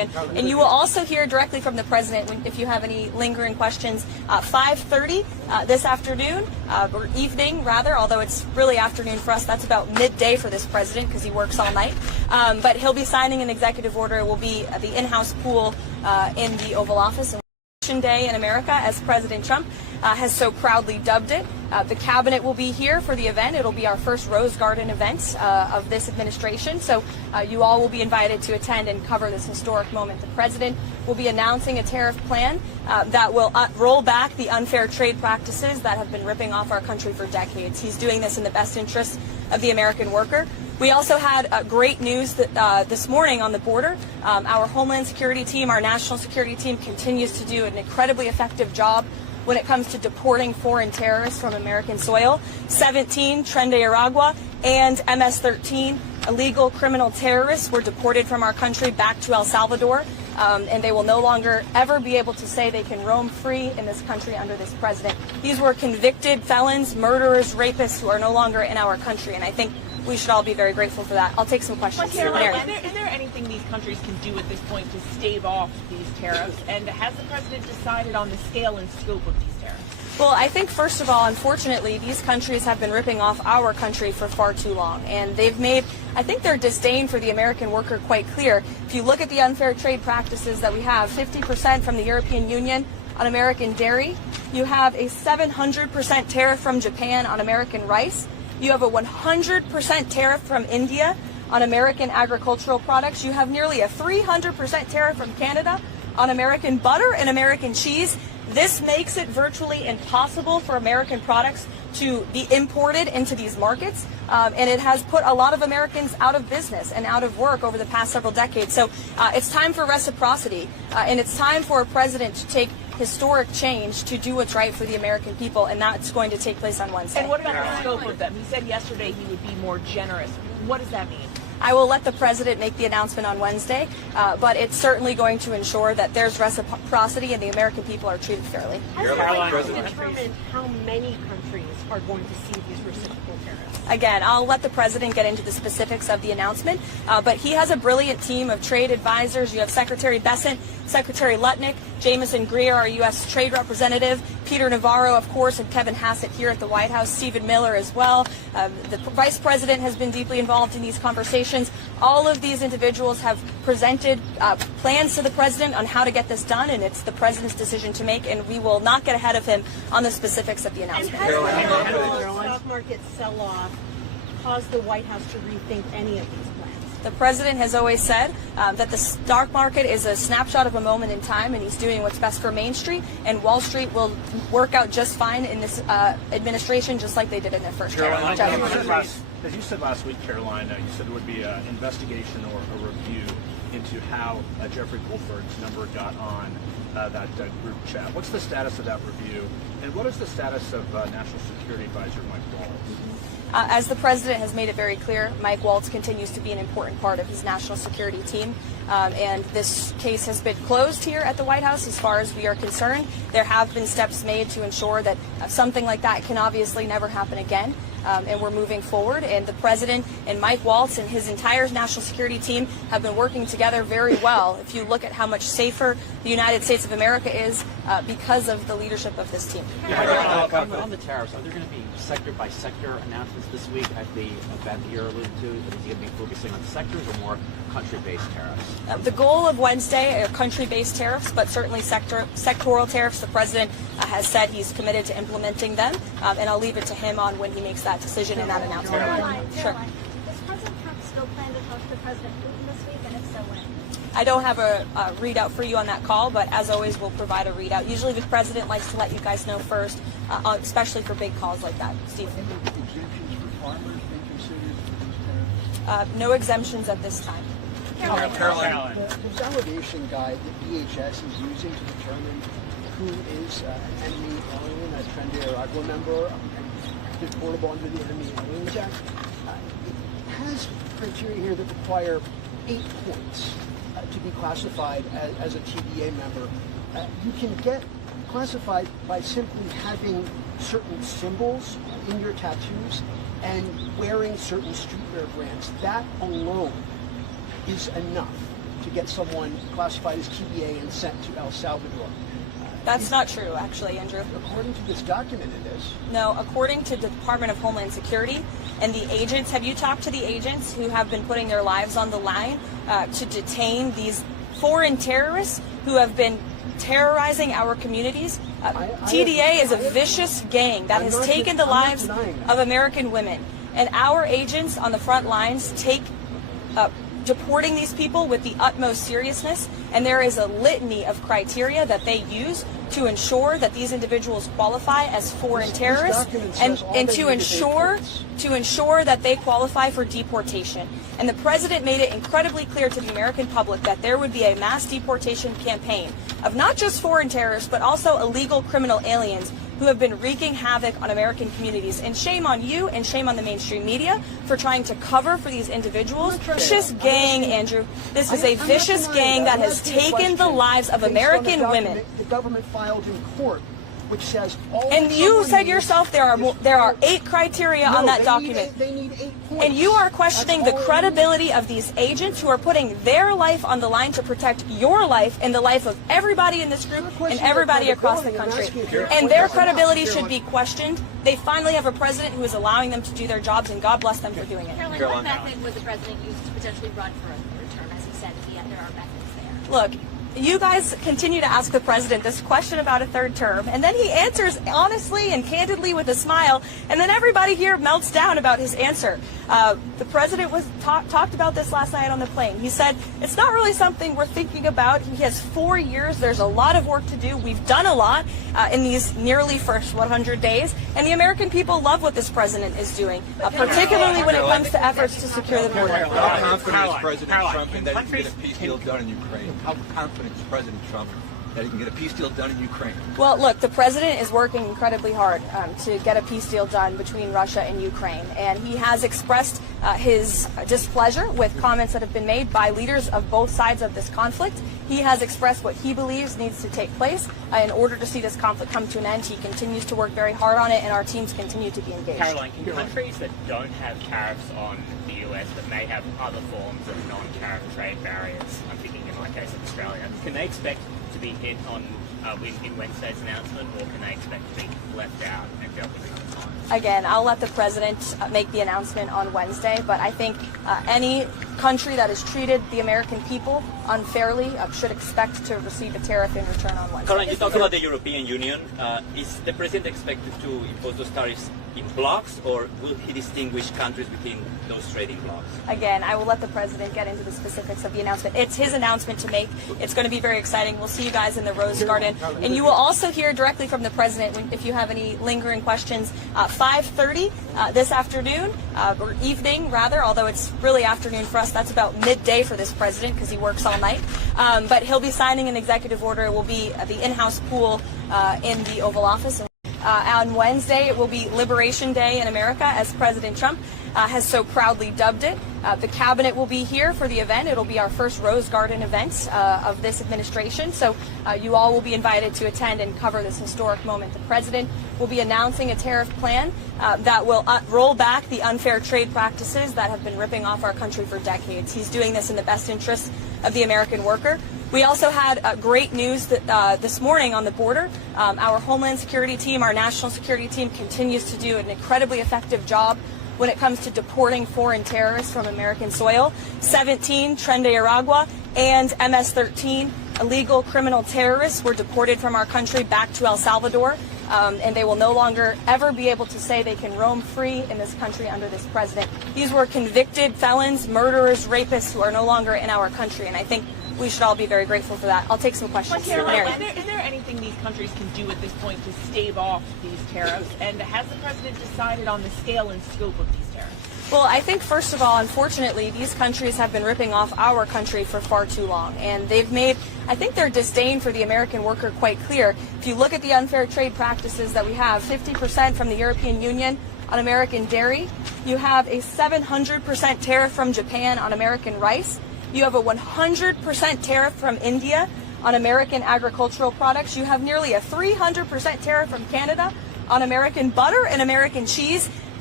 Garden. And you will also hear directly from the president if you have any lingering questions. 5:30 this afternoon, or evening rather, although it's really afternoon for us. That's about midday for this president because he works all night. But he'll be signing an executive order. It will be the in-house pool in the Oval Office. Day in America, as President Trump has so proudly dubbed it. The cabinet will be here for the event. It'll be our first Rose Garden event of this administration. So you all will be invited to attend and cover this historic moment. The president will be announcing a tariff plan that will roll back the unfair trade practices that have been ripping off our country for decades. He's doing this in the best interest of the American worker. We also had great news that this morning on the border. Our Homeland Security team, our national security team, continues to do an incredibly effective job when it comes to deporting foreign terrorists from American soil. 17 Tren de Aragua and MS-13 illegal criminal terrorists were deported from our country back to El Salvador, and they will no longer ever be able to say they can roam free in this country under this president. These were convicted felons, murderers, rapists who are no longer in our country, and I think we should all be very grateful for that. I'll take some questions. Is there anything these countries can do at this point to stave off these tariffs? And has the president decided on the scale and scope of these tariffs? Well, I think, first of all, unfortunately, these countries have been ripping off our country for far too long. And they've made, I think, their disdain for the American worker quite clear. If you look at the unfair trade practices that we have, 50% from the European Union on American dairy. You have a 700% tariff from Japan on American rice. You have a 100% tariff from India on American agricultural products. You have nearly a 300% tariff from Canada on American butter and American cheese. This makes it virtually impossible for American products to be imported into these markets, and it has put a lot of Americans out of business and out of work over the past several decades. So it's time for reciprocity, and it's time for a president to take historic change to do what's right for the American people, and that's going to take place on Wednesday. And what about the scope of them? He said yesterday he would be more generous. What does that mean? I will let the president make the announcement on Wednesday, but it's certainly going to ensure that there's reciprocity and the American people are treated fairly. Has the president determined how many countries are going to see these reciprocal tariffs? Again, I'll let the president get into the specifics of the announcement, but he has a brilliant team of trade advisors. You have Secretary Bessent, Secretary Lutnick, Jameson Greer, our U.S. Trade Representative, Peter Navarro, of course, and Kevin Hassett here at the White House, Stephen Miller as well. The Vice President has been deeply involved in these conversations. All of these individuals have presented plans to the president on how to get this done, and it's the president's decision to make, and we will not get ahead of him on the specifics of the announcement. And has the stock market sell-off caused the White House to rethink any of these plans? The president has always said that the stock market is a snapshot of a moment in time, and he's doing what's best for Main Street, and Wall Street will work out just fine in this administration, just like they did in their first term. As you said last week, Karoline, you said there would be an investigation or a review into how Jeffrey Wolford's number got on that group chat. What's the status of that review, and what is the status of National Security Advisor Mike Waltz? As the president has made it very clear, Mike Waltz continues to be an important part of his national security team. And this case has been closed here at the White House as far as we are concerned. There have been steps made to ensure that something like that can obviously never happen again. And we're moving forward. And the president and Mike Waltz and his entire national security team have been working together very well. If you look at how much safer the United States of America is because of the leadership of this team. On the tariffs, are there going to be sector-by-sector announcements this week at the event that you're alluding to? Is he going to be focusing on sectors or more country-based tariffs? The goal of Wednesday are country-based tariffs, but certainly sectoral tariffs. The president has said he's committed to implementing them, and I'll leave it to him on when he makes that decision and that announcement. Sure. Does President Trump still plan to talk to President Putin this week, and if so, when? I don't have a readout for you on that call, but as always, we'll provide a readout. Usually the president likes to let you guys know first, especially for big calls like that. Steve? Any exemptions for farmers being considered for these tariffs? No exemptions at this time. Karoline. The validation guide that DHS is using to determine who is an enemy alien, a Tren de Aragua member, and deportable under the Enemy Aliens Act, it has criteria here that require 8 points to be classified as a TDA member. You can get classified by simply having certain symbols in your tattoos and wearing certain streetwear brands. That alone is enough to get someone classified as TBA and sent to El Salvador. That's not true, actually, Andrew. According to this document, it is. No, according to the Department of Homeland Security and the agents, have you talked to the agents who have been putting their lives on the line to detain these foreign terrorists who have been terrorizing our communities? TDA is a vicious gang that has taken the lives of American women. And our agents on the front lines take deporting these people with the utmost seriousness, and there is a litany of criteria that they use to ensure that these individuals qualify as foreign terrorists and to ensure that they qualify for deportation. And the president made it incredibly clear to the American public that there would be a mass deportation campaign of not just foreign terrorists, but also illegal criminal aliens who have been wreaking havoc on American communities. And shame on you and shame on the mainstream media for trying to cover for these individuals. Vicious gang, Andrew. This is a vicious gang that has taken the lives of American women. The government filed in court, which says all. And you said yourself there are 8 criteria on that document. They need 8 points. And you are questioning the credibility of these agents who are putting their life on the line to protect your life and the life of everybody in this group and everybody across the country. And their credibility should be questioned. They finally have a president who is allowing them to do their jobs, and God bless them for doing it. Karoline, what method would the president use to potentially run for a third term? As he said, there are methods there. Look, you guys continue to ask the president this question about a third term, and then he answers honestly and candidly with a smile, and then everybody here melts down about his answer. The president talked about this last night on the plane. He said, it's not really something we're thinking about. He has 4 years. There's a lot of work to do. We've done a lot in these nearly first 100 days, and the American people love what this president is doing, particularly when it comes to efforts to secure the border. How confident is President Trump in that he can get a peace deal done in Ukraine? How confident is President Trump that he can get a peace deal done in Ukraine? Well, look, the president is working incredibly hard to get a peace deal done between Russia and Ukraine, and he has expressed his displeasure with comments that have been made by leaders of both sides of this conflict. He has expressed what he believes needs to take place in order to see this conflict come to an end. He continues to work very hard on it, and our teams continue to be engaged. Karoline, can countries that don't have tariffs on the US but may have other forms of non-tariff trade barriers, I'm thinking in my case of Australia, can they expect to be hit on in Wednesday's announcement, or can they expect to be left out and dealt with another time? Again, I'll let the president make the announcement on Wednesday, but I think any country that has treated the American people unfairly should expect to receive a tariff in return on Wednesday. Karoline, you talked about the European Union. Is the president expected to impose those tariffs in blocks, or will he distinguish countries within those trading blocks? Again, I will let the president get into the specifics of the announcement. It's his announcement to make. It's going to be very exciting. We'll see you guys in the Rose Garden. And you will also hear directly from the president if you have any lingering questions. 5:30 this afternoon, or evening rather, although it's really afternoon for us. That's about midday for this president because he works all night. But he'll be signing an executive order. It will be the in-house pool in the Oval Office. On Wednesday, it will be Liberation Day in America, as President Trump has so proudly dubbed it. The cabinet will be here for the event. It'll be our first Rose Garden event of this administration. So you all will be invited to attend and cover this historic moment. The president will be announcing a tariff plan that will roll back the unfair trade practices that have been ripping off our country for decades. He's doing this in the best interest of the American worker. We also had great news that, this morning on the border. Our Homeland Security team, our national security team, continues to do an incredibly effective job when it comes to deporting foreign terrorists from American soil. 17 Tren de Aragua and MS-13 illegal criminal terrorists were deported from our country back to El Salvador, and they will no longer ever be able to say they can roam free in this country under this president. These were convicted felons, murderers, rapists who are no longer in our country, and I think we should all be very grateful for that. I'll take some questions. Caroline, is there anything these countries can do at this point to stave off these tariffs? And has the president decided on the scale and scope of these tariffs? Well, I think, first of all, unfortunately, these countries have been ripping off our country for far too long. And they've made, I think, their disdain for the American worker quite clear. If you look at the unfair trade practices that we have, 50% from the European Union on American dairy. You have a 700% tariff from Japan on American rice. You have a 100% tariff from India on American agricultural products. You have nearly a 300% tariff from Canada on American butter and American cheese.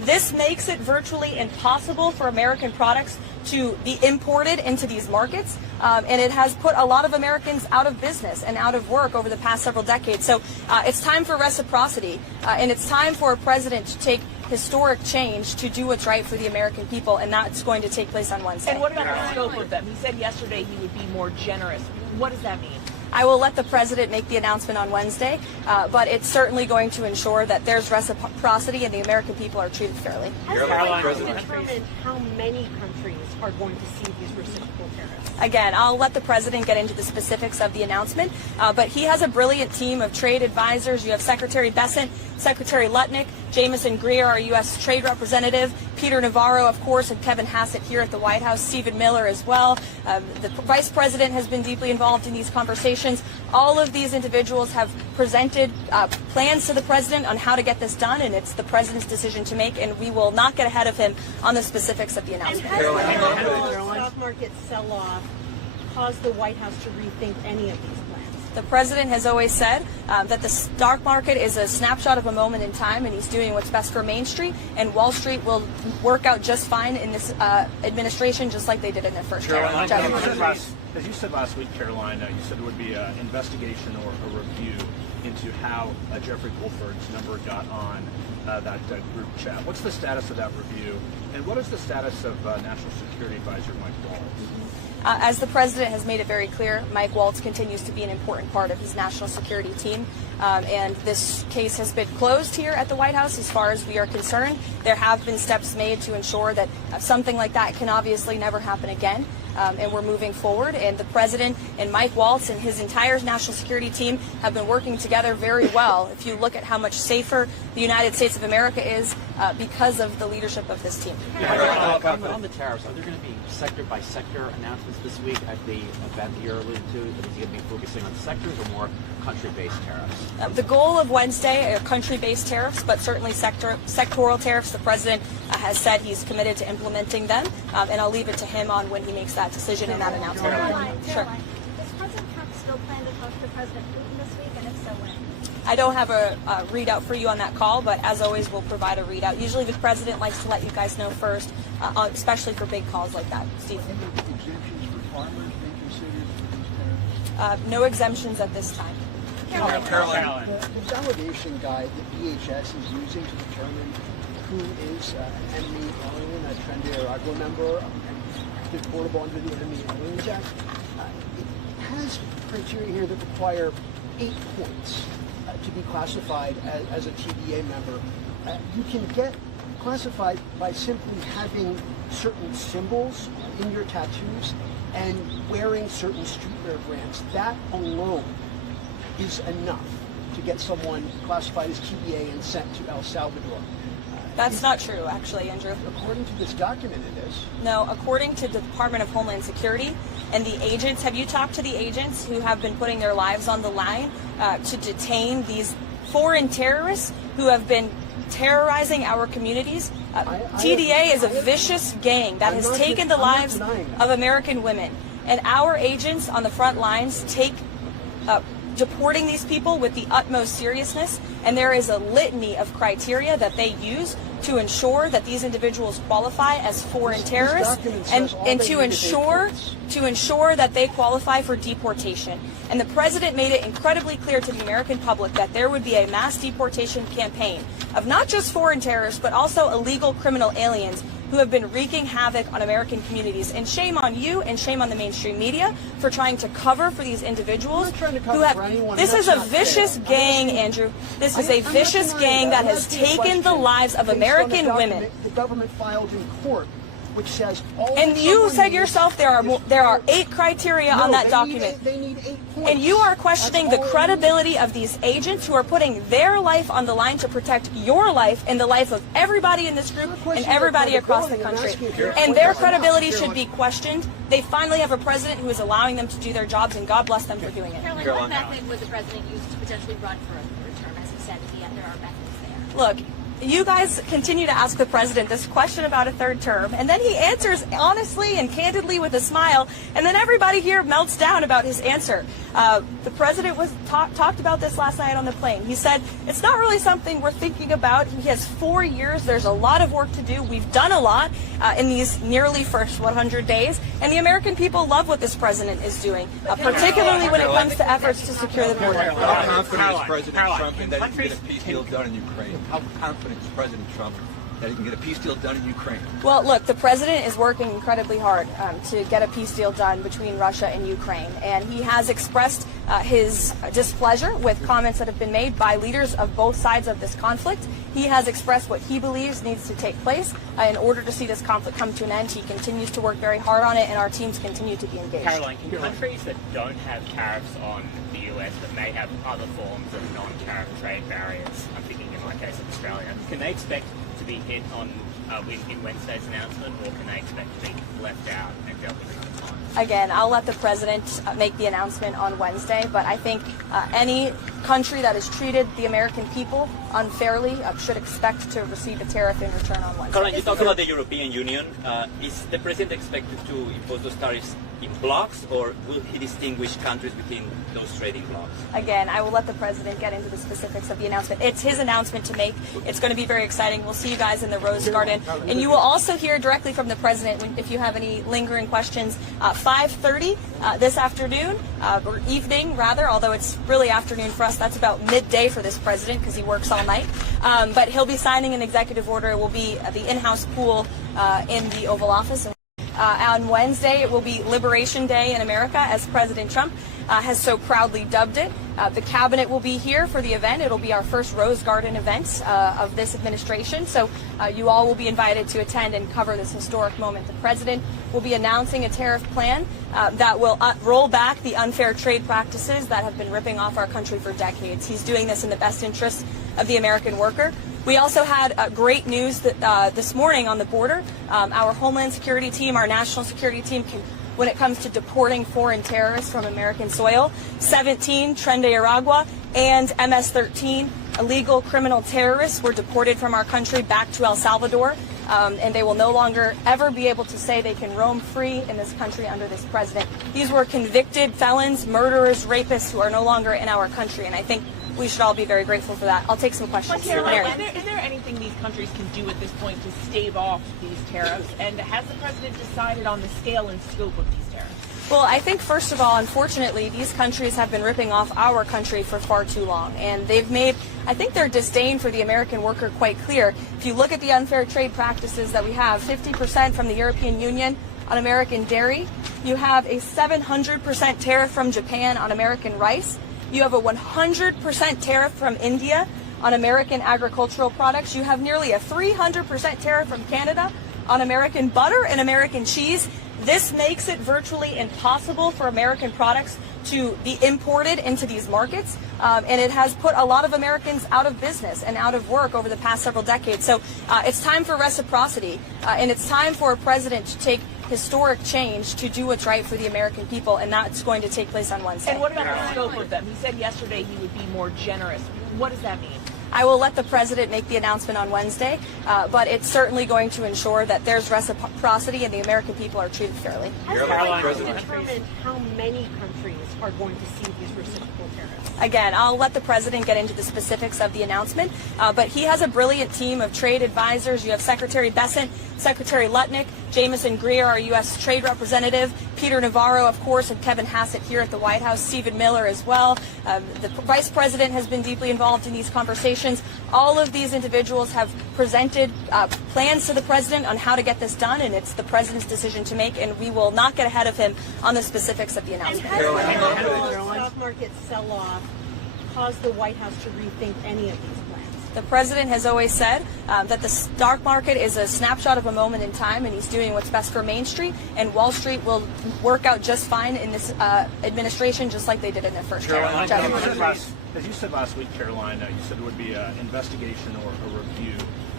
This makes it virtually impossible for American products to be imported into these markets, and it has put a lot of Americans out of business and out of work over the past several decades. So it's time for reciprocity, and it's time for a president to take historic change to do what's right for the American people, and that's going to take place on Wednesday. And what about the scope of them? He said yesterday he would be more generous. What does that mean? I will let the president make the announcement on Wednesday, but it's certainly going to ensure that there's reciprocity and the American people are treated fairly. Has the president determined how many countries are going to see these reciprocal tariffs? Again, I'll let the president get into the specifics of the announcement, but he has a brilliant team of trade advisors. You have Secretary Bessent, Secretary Lutnick, Jameson Greer, our U.S. Trade Representative, Peter Navarro, of course, and Kevin Hassett here at the White House, Stephen Miller as well. The Vice President has been deeply involved in these conversations. All of these individuals have presented plans to the president on how to get this done, and it's the president's decision to make, and we will not get ahead of him on the specifics of the announcement. And has the stock market sell-off caused the White House to rethink any of these plans? The president has always said that the stock market is a snapshot of a moment in time, and he's doing what's best for Main Street, and Wall Street will work out just fine in this administration, just like they did in their first term. As you said last week, Caroline, you said there would be an investigation or a review into how Jeffrey Wolford's number got on that group chat. What's the status of that review, and what is the status of National Security Advisor Mike Waltz? As the president has made it very clear, Mike Waltz continues to be an important part of his national security team, and this case has been closed here at the White House as far as we are concerned. There have been steps made to ensure that something like that can obviously never happen again. And we're moving forward, and the president and Mike Waltz and his entire national security team have been working together very well. If you look at how much safer the United States of America is because of the leadership of this team. On the tariffs, are there going to be sector-by-sector announcements this week at the event that you're alluding to? Is he going to be focusing on sectors or more country-based tariffs? The goal of Wednesday are country-based tariffs, but certainly sectoral tariffs. The president has said he's committed to implementing them, and I'll leave it to him on when he makes that decision and that announcement. Caroline, Sure. does President Trump still plan to talk to President Putin this week, and if so, when? I don't have a readout for you on that call, but as always, we'll provide a readout. Usually the president likes to let you guys know first, especially for big calls like that. Steve? Exemptions for farmers being considered for these tariffs? No exemptions at this time. Caroline. The delegation guide that DHS is using to determine who is an enemy alien, a Tren de Aragua member, and deportable under the Enemy Aliens Act, it has criteria here that require 8 points to be classified as a TDA member. You can get classified by simply having certain symbols in your tattoos and wearing certain streetwear brands. That alone is enough to get someone classified as TDA and sent to El Salvador. That's not true, actually, Andrew. According to this document, it is. No, according to the Department of Homeland Security and the agents, have you talked to the agents who have been putting their lives on the line to detain these foreign terrorists who have been terrorizing our communities? TDA is a vicious gang that has taken the lives of American women. And our agents on the front lines take deporting these people with the utmost seriousness, and there is a litany of criteria that they use to ensure that these individuals qualify as foreign terrorists and to ensure that they qualify for deportation. And the president made it incredibly clear to the American public that there would be a mass deportation campaign of not just foreign terrorists, but also illegal criminal aliens who have been wreaking havoc on American communities. And shame on you and shame on the mainstream media for trying to cover for these individuals who have... This is a vicious gang, Andrew. This is a vicious gang that has taken the lives of American women. The government filed in court, which says all. And you said yourself there are 8 criteria on that document. They need 8 points. And you are questioning the credibility of these agents who are putting their life on the line to protect your life and the life of everybody in this group and everybody across the country. And their credibility should be questioned. They finally have a president who is allowing them to do their jobs, and God bless them for doing it. Caroline, what method would the president use to potentially run for a third term? As he said, there are methods there. Look, you guys continue to ask the president this question about a third term, and then he answers honestly and candidly with a smile, and then everybody here melts down about his answer. The president talked about this last night on the plane. He said, it's not really something we're thinking about. He has 4 years. There's a lot of work to do. We've done a lot in these nearly first 100 days, and the American people love what this president is doing, particularly when it comes to efforts to secure the border. How confident is President Trump in that he can get a peace deal done in Ukraine? How confident is President Trump that he can get a peace deal done in Ukraine? Well, look, the president is working incredibly hard to get a peace deal done between Russia and Ukraine, and he has expressed his displeasure with comments that have been made by leaders of both sides of this conflict. He has expressed what he believes needs to take place in order to see this conflict come to an end. He continues to work very hard on it, and our teams continue to be engaged. Karoline, can countries that don't have tariffs on the US but may have other forms of non-tariff trade barriers, I'm thinking in my case of Australia, can they expect to be hit on in Wednesday's announcement, or can they expect to be left out and dealt with another time? Again, I'll let the president make the announcement on Wednesday, but I think any country that has treated the American people unfairly should expect to receive a tariff in return on Wednesday. Karoline, you talk about the European Union. Is the president expected to impose those tariffs in blocks, or will he distinguish countries within those trading blocks? Again, I will let the president get into the specifics of the announcement. It's his announcement to make. It's going to be very exciting. We'll see you guys in the Rose Garden. And you will also hear directly from the president if you have any lingering questions. 5:30 this afternoon, or evening rather, although it's really afternoon for us. That's about midday for this president because he works all night. But he'll be signing an executive order. It will be the in-house pool in the Oval Office. On Wednesday, it will be Liberation Day in America, as President Trump has so proudly dubbed it. The cabinet will be here for the event. It'll be our first Rose Garden event of this administration. So you all will be invited to attend and cover this historic moment. The president will be announcing a tariff plan that will roll back the unfair trade practices that have been ripping off our country for decades. He's doing this in the best interest of the American worker. We also had great news that, this morning on the border. Our Homeland Security team, our national security team, when it comes to deporting foreign terrorists from American soil, 17 Tren de Aragua and MS-13 illegal criminal terrorists were deported from our country back to El Salvador. And they will no longer ever be able to say they can roam free in this country under this president. These were convicted felons, murderers, rapists who are no longer in our country, and I think we should all be very grateful for that. I'll take some questions. Karoline, is there anything these countries can do at this point to stave off these tariffs? And has the president decided on the scale and scope of these tariffs? Well, I think, first of all, unfortunately, these countries have been ripping off our country for far too long. And they've made, I think, their disdain for the American worker quite clear. If you look at the unfair trade practices that we have, 50% from the European Union on American dairy. You have a 700% tariff from Japan on American rice. You have a 100% tariff from India on American agricultural products. You have nearly a 300% tariff from Canada on American butter and American cheese. This makes it virtually impossible for American products to be imported into these markets, and it has put a lot of Americans out of business and out of work over the past several decades. So it's time for reciprocity, and it's time for a president to take historic change to do what's right for the American people, and that's going to take place on Wednesday. And what about the scope of them? He said yesterday he would be more generous. What does that mean? I will let the president make the announcement on Wednesday, but it's certainly going to ensure that there's reciprocity and the American people are treated fairly. How do you determine how many countries are going to see these reciprocal tariffs? Again, I'll let the president get into the specifics of the announcement, but he has a brilliant team of trade advisors. You have Secretary Bessent, Secretary Lutnick, Jameson Greer, our U.S. Trade Representative, Peter Navarro, of course, and Kevin Hassett here at the White House, Stephen Miller as well. The Vice President has been deeply involved in these conversations. All of these individuals have presented plans to the president on how to get this done, and it's the president's decision to make, and we will not get ahead of him on the specifics of the announcement. And has the stock market sell-off caused the White House to rethink any of these plans? The president has always said that the stock market is a snapshot of a moment in time, and he's doing what's best for Main Street, and Wall Street will work out just fine in this administration, just like they did in their first term. As you said last week, Karoline, you said there would be an investigation or a review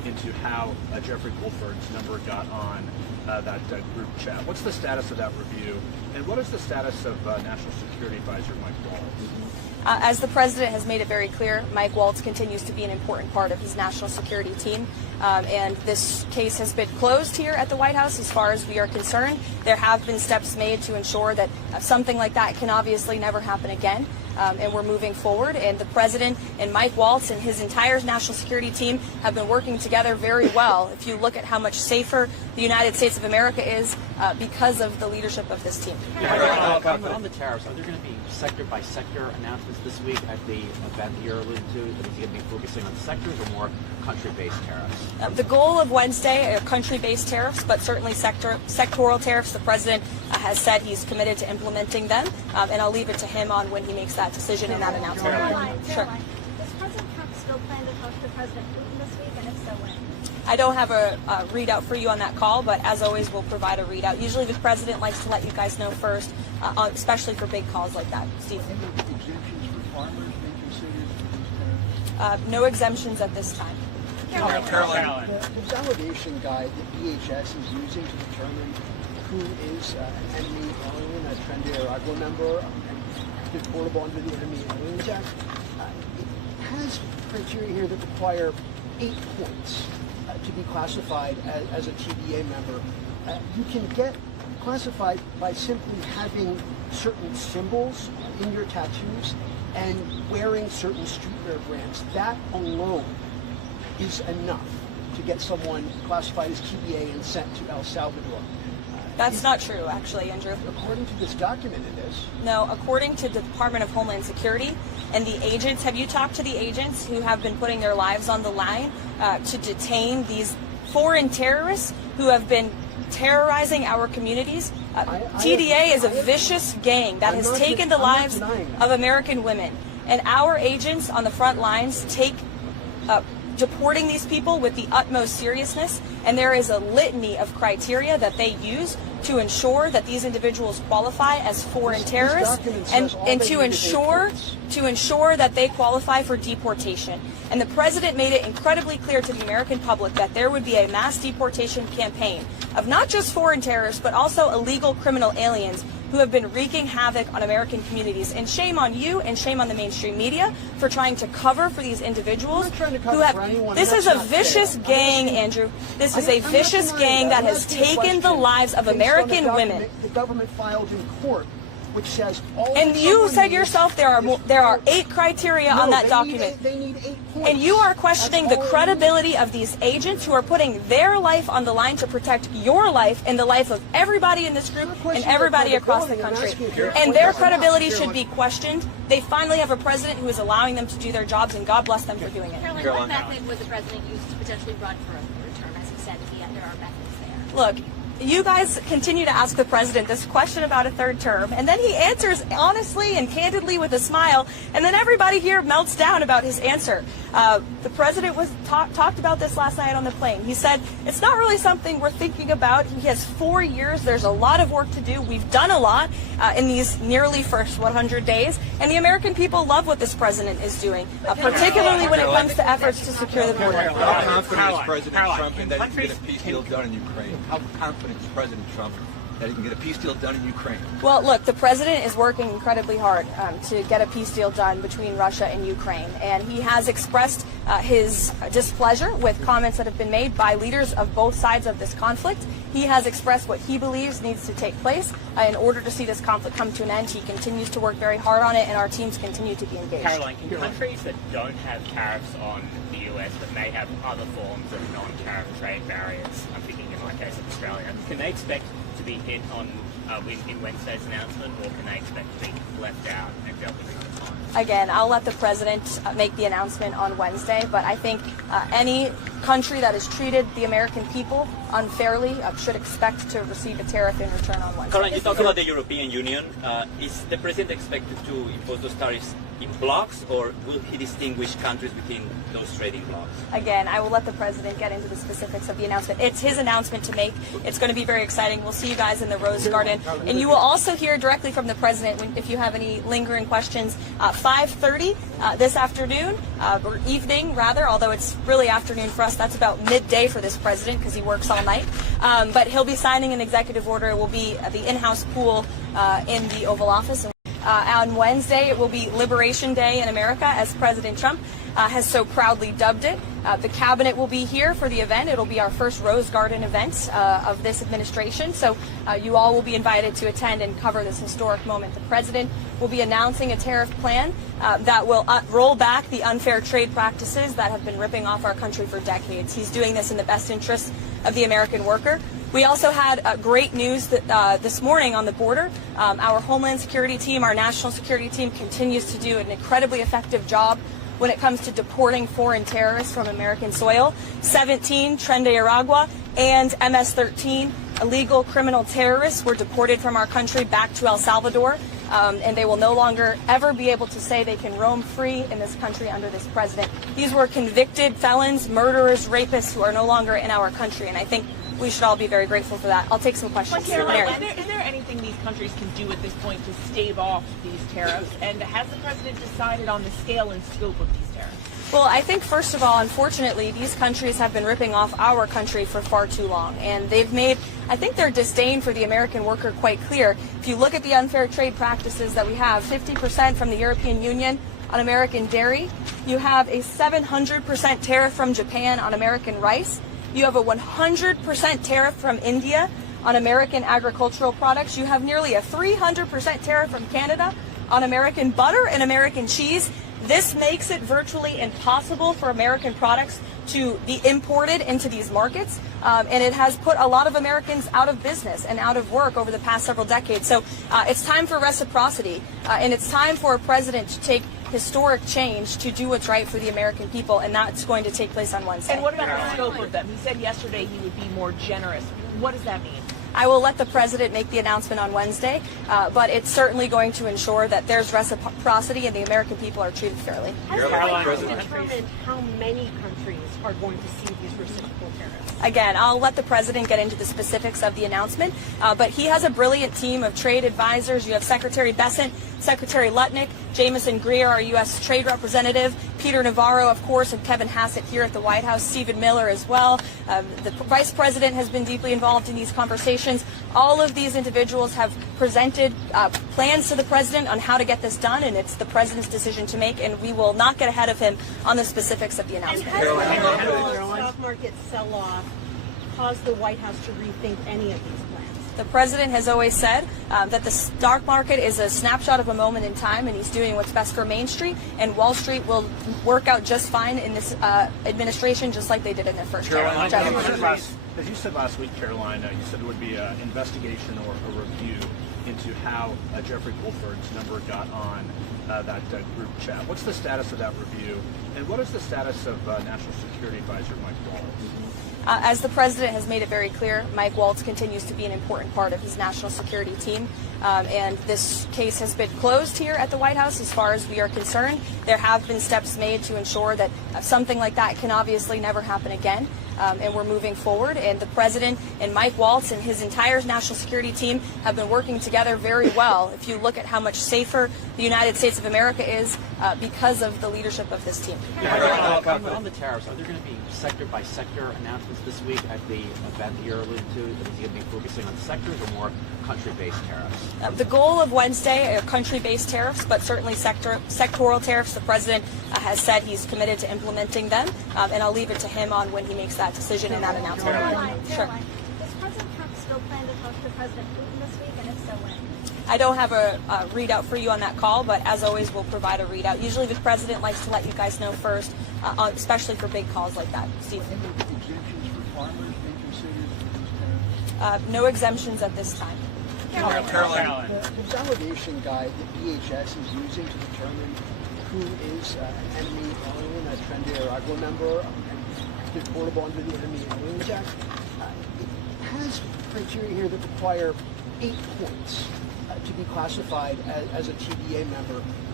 into how Jeffrey Wolford's number got on that group chat. What's the status of that review, and what is the status of National Security Advisor Mike Waltz? As the president has made it very clear, Mike Waltz continues to be an important part of his national security team. And this case has been closed here at the White House as far as we are concerned. There have been steps made to ensure that something like that can obviously never happen again. And we're moving forward. And the president and Mike Waltz and his entire national security team have been working together very well. If you look at how much safer the United States of America is because of the leadership of this team. On the tariffs, are there going to be sector-by-sector announcements this week at the event that you're alluding to? Is he going to be focusing on sectors or more country-based tariffs? The goal of Wednesday are country-based tariffs, but certainly sectoral tariffs. The president has said he's committed to implementing them, and I'll leave it to him on when he makes that decision and that announcement. Sure. Does President Trump still plan to talk to President Putin this week, and if so, when? I don't have a readout for you on that call, but as always, we'll provide a readout. Usually the president likes to let you guys know first, especially for big calls like that. Steve? Exemptions for farmers being considered for these tariffs? No exemptions at this time. Karoline. The delegation guide that DHS is using to determine who is an enemy alien, a Tren de Aragua member, and deportable under the Enemy Aliens Act, it has criteria here that require 8 points to be classified as a TDA member. You can get classified by simply having certain symbols in your tattoos and wearing certain streetwear brands. That alone is enough to get someone classified as TDA and sent to El Salvador. That's not true, actually, Andrew. According to this document, it is. No, according to the Department of Homeland Security and the agents, have you talked to the agents who have been putting their lives on the line to detain these foreign terrorists who have been terrorizing our communities? TDA is a vicious gang that has taken the lives of American women. And our agents on the front lines take deporting these people with the utmost seriousness, and there is a litany of criteria that they use to ensure that these individuals qualify as foreign terrorists and to ensure that they qualify for deportation. And the president made it incredibly clear to the American public that there would be a mass deportation campaign of not just foreign terrorists, but also illegal criminal aliens who have been wreaking havoc on American communities. And shame on you and shame on the mainstream media for trying to cover for these individuals who have... This is a vicious gang, Andrew. This is a vicious gang that has taken the lives of American women. The government filed in court, which says all. And you said yourself there are 8 criteria on that document. They need 8 points. And you are questioning the credibility of these agents who are putting their life on the line to protect your life and the life of everybody in this group and everybody across the country. And their credibility should be questioned. They finally have a president who is allowing them to do their jobs, and God bless them for doing it. Karoline, what method would the president use to potentially run for a third term? As he said, there are methods there. Look, you guys continue to ask the president this question about a third term, and then he answers honestly and candidly with a smile, and then everybody here melts down about his answer. The president talked about this last night on the plane. He said, it's not really something we're thinking about. He has 4 years. There's a lot of work to do. We've done a lot in these nearly first 100 days, and the American people love what this president is doing, particularly when it comes to efforts to secure the border. How confident is President Trump in that he can get a peace deal done in Ukraine? How confident is President Trump that he can get a peace deal done in Ukraine? Well, look, the president is working incredibly hard to get a peace deal done between Russia and Ukraine, and he has expressed his displeasure with comments that have been made by leaders of both sides of this conflict. He has expressed what he believes needs to take place in order to see this conflict come to an end. He continues to work very hard on it, and our teams continue to be engaged. Karoline, can countries that don't have tariffs on the US but may have other forms of non-tariff trade barriers, I'm thinking in my case of Australia, can they expect to be hit on in Wednesday's announcement, or can they expect to be left out and dealt with at the time? Again, I'll let the president make the announcement on Wednesday, but I think any country that has treated the American people unfairly should expect to receive a tariff in return on Wednesday. Karoline, you talked about the European Union. Is the president expected to impose those tariffs in blocks, or will he distinguish countries within those trading blocks? Again, I will let the president get into the specifics of the announcement. It's his announcement to make. It's going to be very exciting. We'll see you guys in the Rose Garden. And you will also hear directly from the president if you have any lingering questions. 5:30 this afternoon, or evening rather, although it's really afternoon for us. That's about midday for this president because he works all night. But he'll be signing an executive order. It will be the in-house pool in the Oval Office. On Wednesday, it will be Liberation Day in America, as President Trump has so proudly dubbed it. The cabinet will be here for the event. It'll be our first Rose Garden event of this administration. So you all will be invited to attend and cover this historic moment. The president will be announcing a tariff plan that will roll back the unfair trade practices that have been ripping off our country for decades. He's doing this in the best interest of the American worker. We also had great news that, this morning on the border. Our Homeland Security team, our national security team, continues to do an incredibly effective job when it comes to deporting foreign terrorists from American soil. 17 Tren de Aragua and MS-13 illegal criminal terrorists were deported from our country back to El Salvador. And they will no longer ever be able to say they can roam free in this country under this president. These were convicted felons, murderers, rapists who are no longer in our country. And I think we should all be very grateful for that. I'll take some questions. Caroline, is there anything these countries can do at this point to stave off these tariffs? And has the president decided on the scale and scope of these tariffs? Well, I think, first of all, unfortunately, these countries have been ripping off our country for far too long. And they've made, I think, their disdain for the American worker quite clear. If you look at the unfair trade practices that we have, 50% from the European Union on American dairy. You have a 700% tariff from Japan on American rice. You have a 100% tariff from India on American agricultural products. You have nearly a 300% tariff from Canada on American butter and American cheese. This makes it virtually impossible for American products to be imported into these markets, and it has put a lot of Americans out of business and out of work over the past several decades. So it's time for reciprocity, and it's time for a president to take historic change to do what's right for the American people, and that's going to take place on Wednesday. And what about the scope of them? He said yesterday he would be more generous. What does that mean? I will let the president make the announcement on Wednesday, but it's certainly going to ensure that there's reciprocity and the American people are treated fairly. Has the president determined how many countries are going to see these reciprocal tariffs? Again, I'll let the president get into the specifics of the announcement, but he has a brilliant team of trade advisors. You have Secretary Bessent, Secretary Lutnick, Jameson Greer, our U.S. Trade Representative, Peter Navarro, of course, and Kevin Hassett here at the White House, Stephen Miller as well. The Vice President has been deeply involved in these conversations. All of these individuals have presented plans to the president on how to get this done, and it's the president's decision to make, and we will not get ahead of him on the specifics of the announcement. And has the stock market sell-off caused the White House to rethink any of these plans? The president has always said that the stock market is a snapshot of a moment in time, and he's doing what's best for Main Street, and Wall Street will work out just fine in this administration, just like they did in their first term. As you said last week, Caroline, you said there would be an investigation or a review into how Jeffrey Goldberg's number got on that group chat. What's the status of that review, and what is the status of National Security Advisor Mike Waltz? As the president has made it very clear, Mike Waltz continues to be an important part of his national security team. And this case has been closed here at the White House as far as we are concerned. There have been steps made to ensure that something like that can obviously never happen again. And we're moving forward. And the president and Mike Waltz and his entire national security team have been working together very well. If you look at how much safer the United States of America is because of the leadership of this team. On the tariffs, are there going to be sector-by-sector announcements this week at the event that you're alluding to? Is he going to be focusing on sectors or more country-based tariffs? The goal of Wednesday are country-based tariffs, but certainly sectoral tariffs. The president has said he's committed to implementing them, and I'll leave it to him on when he makes that decision and that announcement. Caroline, Sure. does President Trump still plan to talk to President Putin this week, and if so, when? I don't have a readout for you on that call, but as always, we'll provide a readout. Usually the president likes to let you guys know first, especially for big calls like that. Steve? Exemptions for farmers being considered for these tariffs? No exemptions at this time. Caroline. The validation guide that DHS is using to determine who is an enemy alien, a Tren de Aragua member, and deportable under the Enemy Aliens Act, it has criteria here that require 8 points to be classified as a TDA member.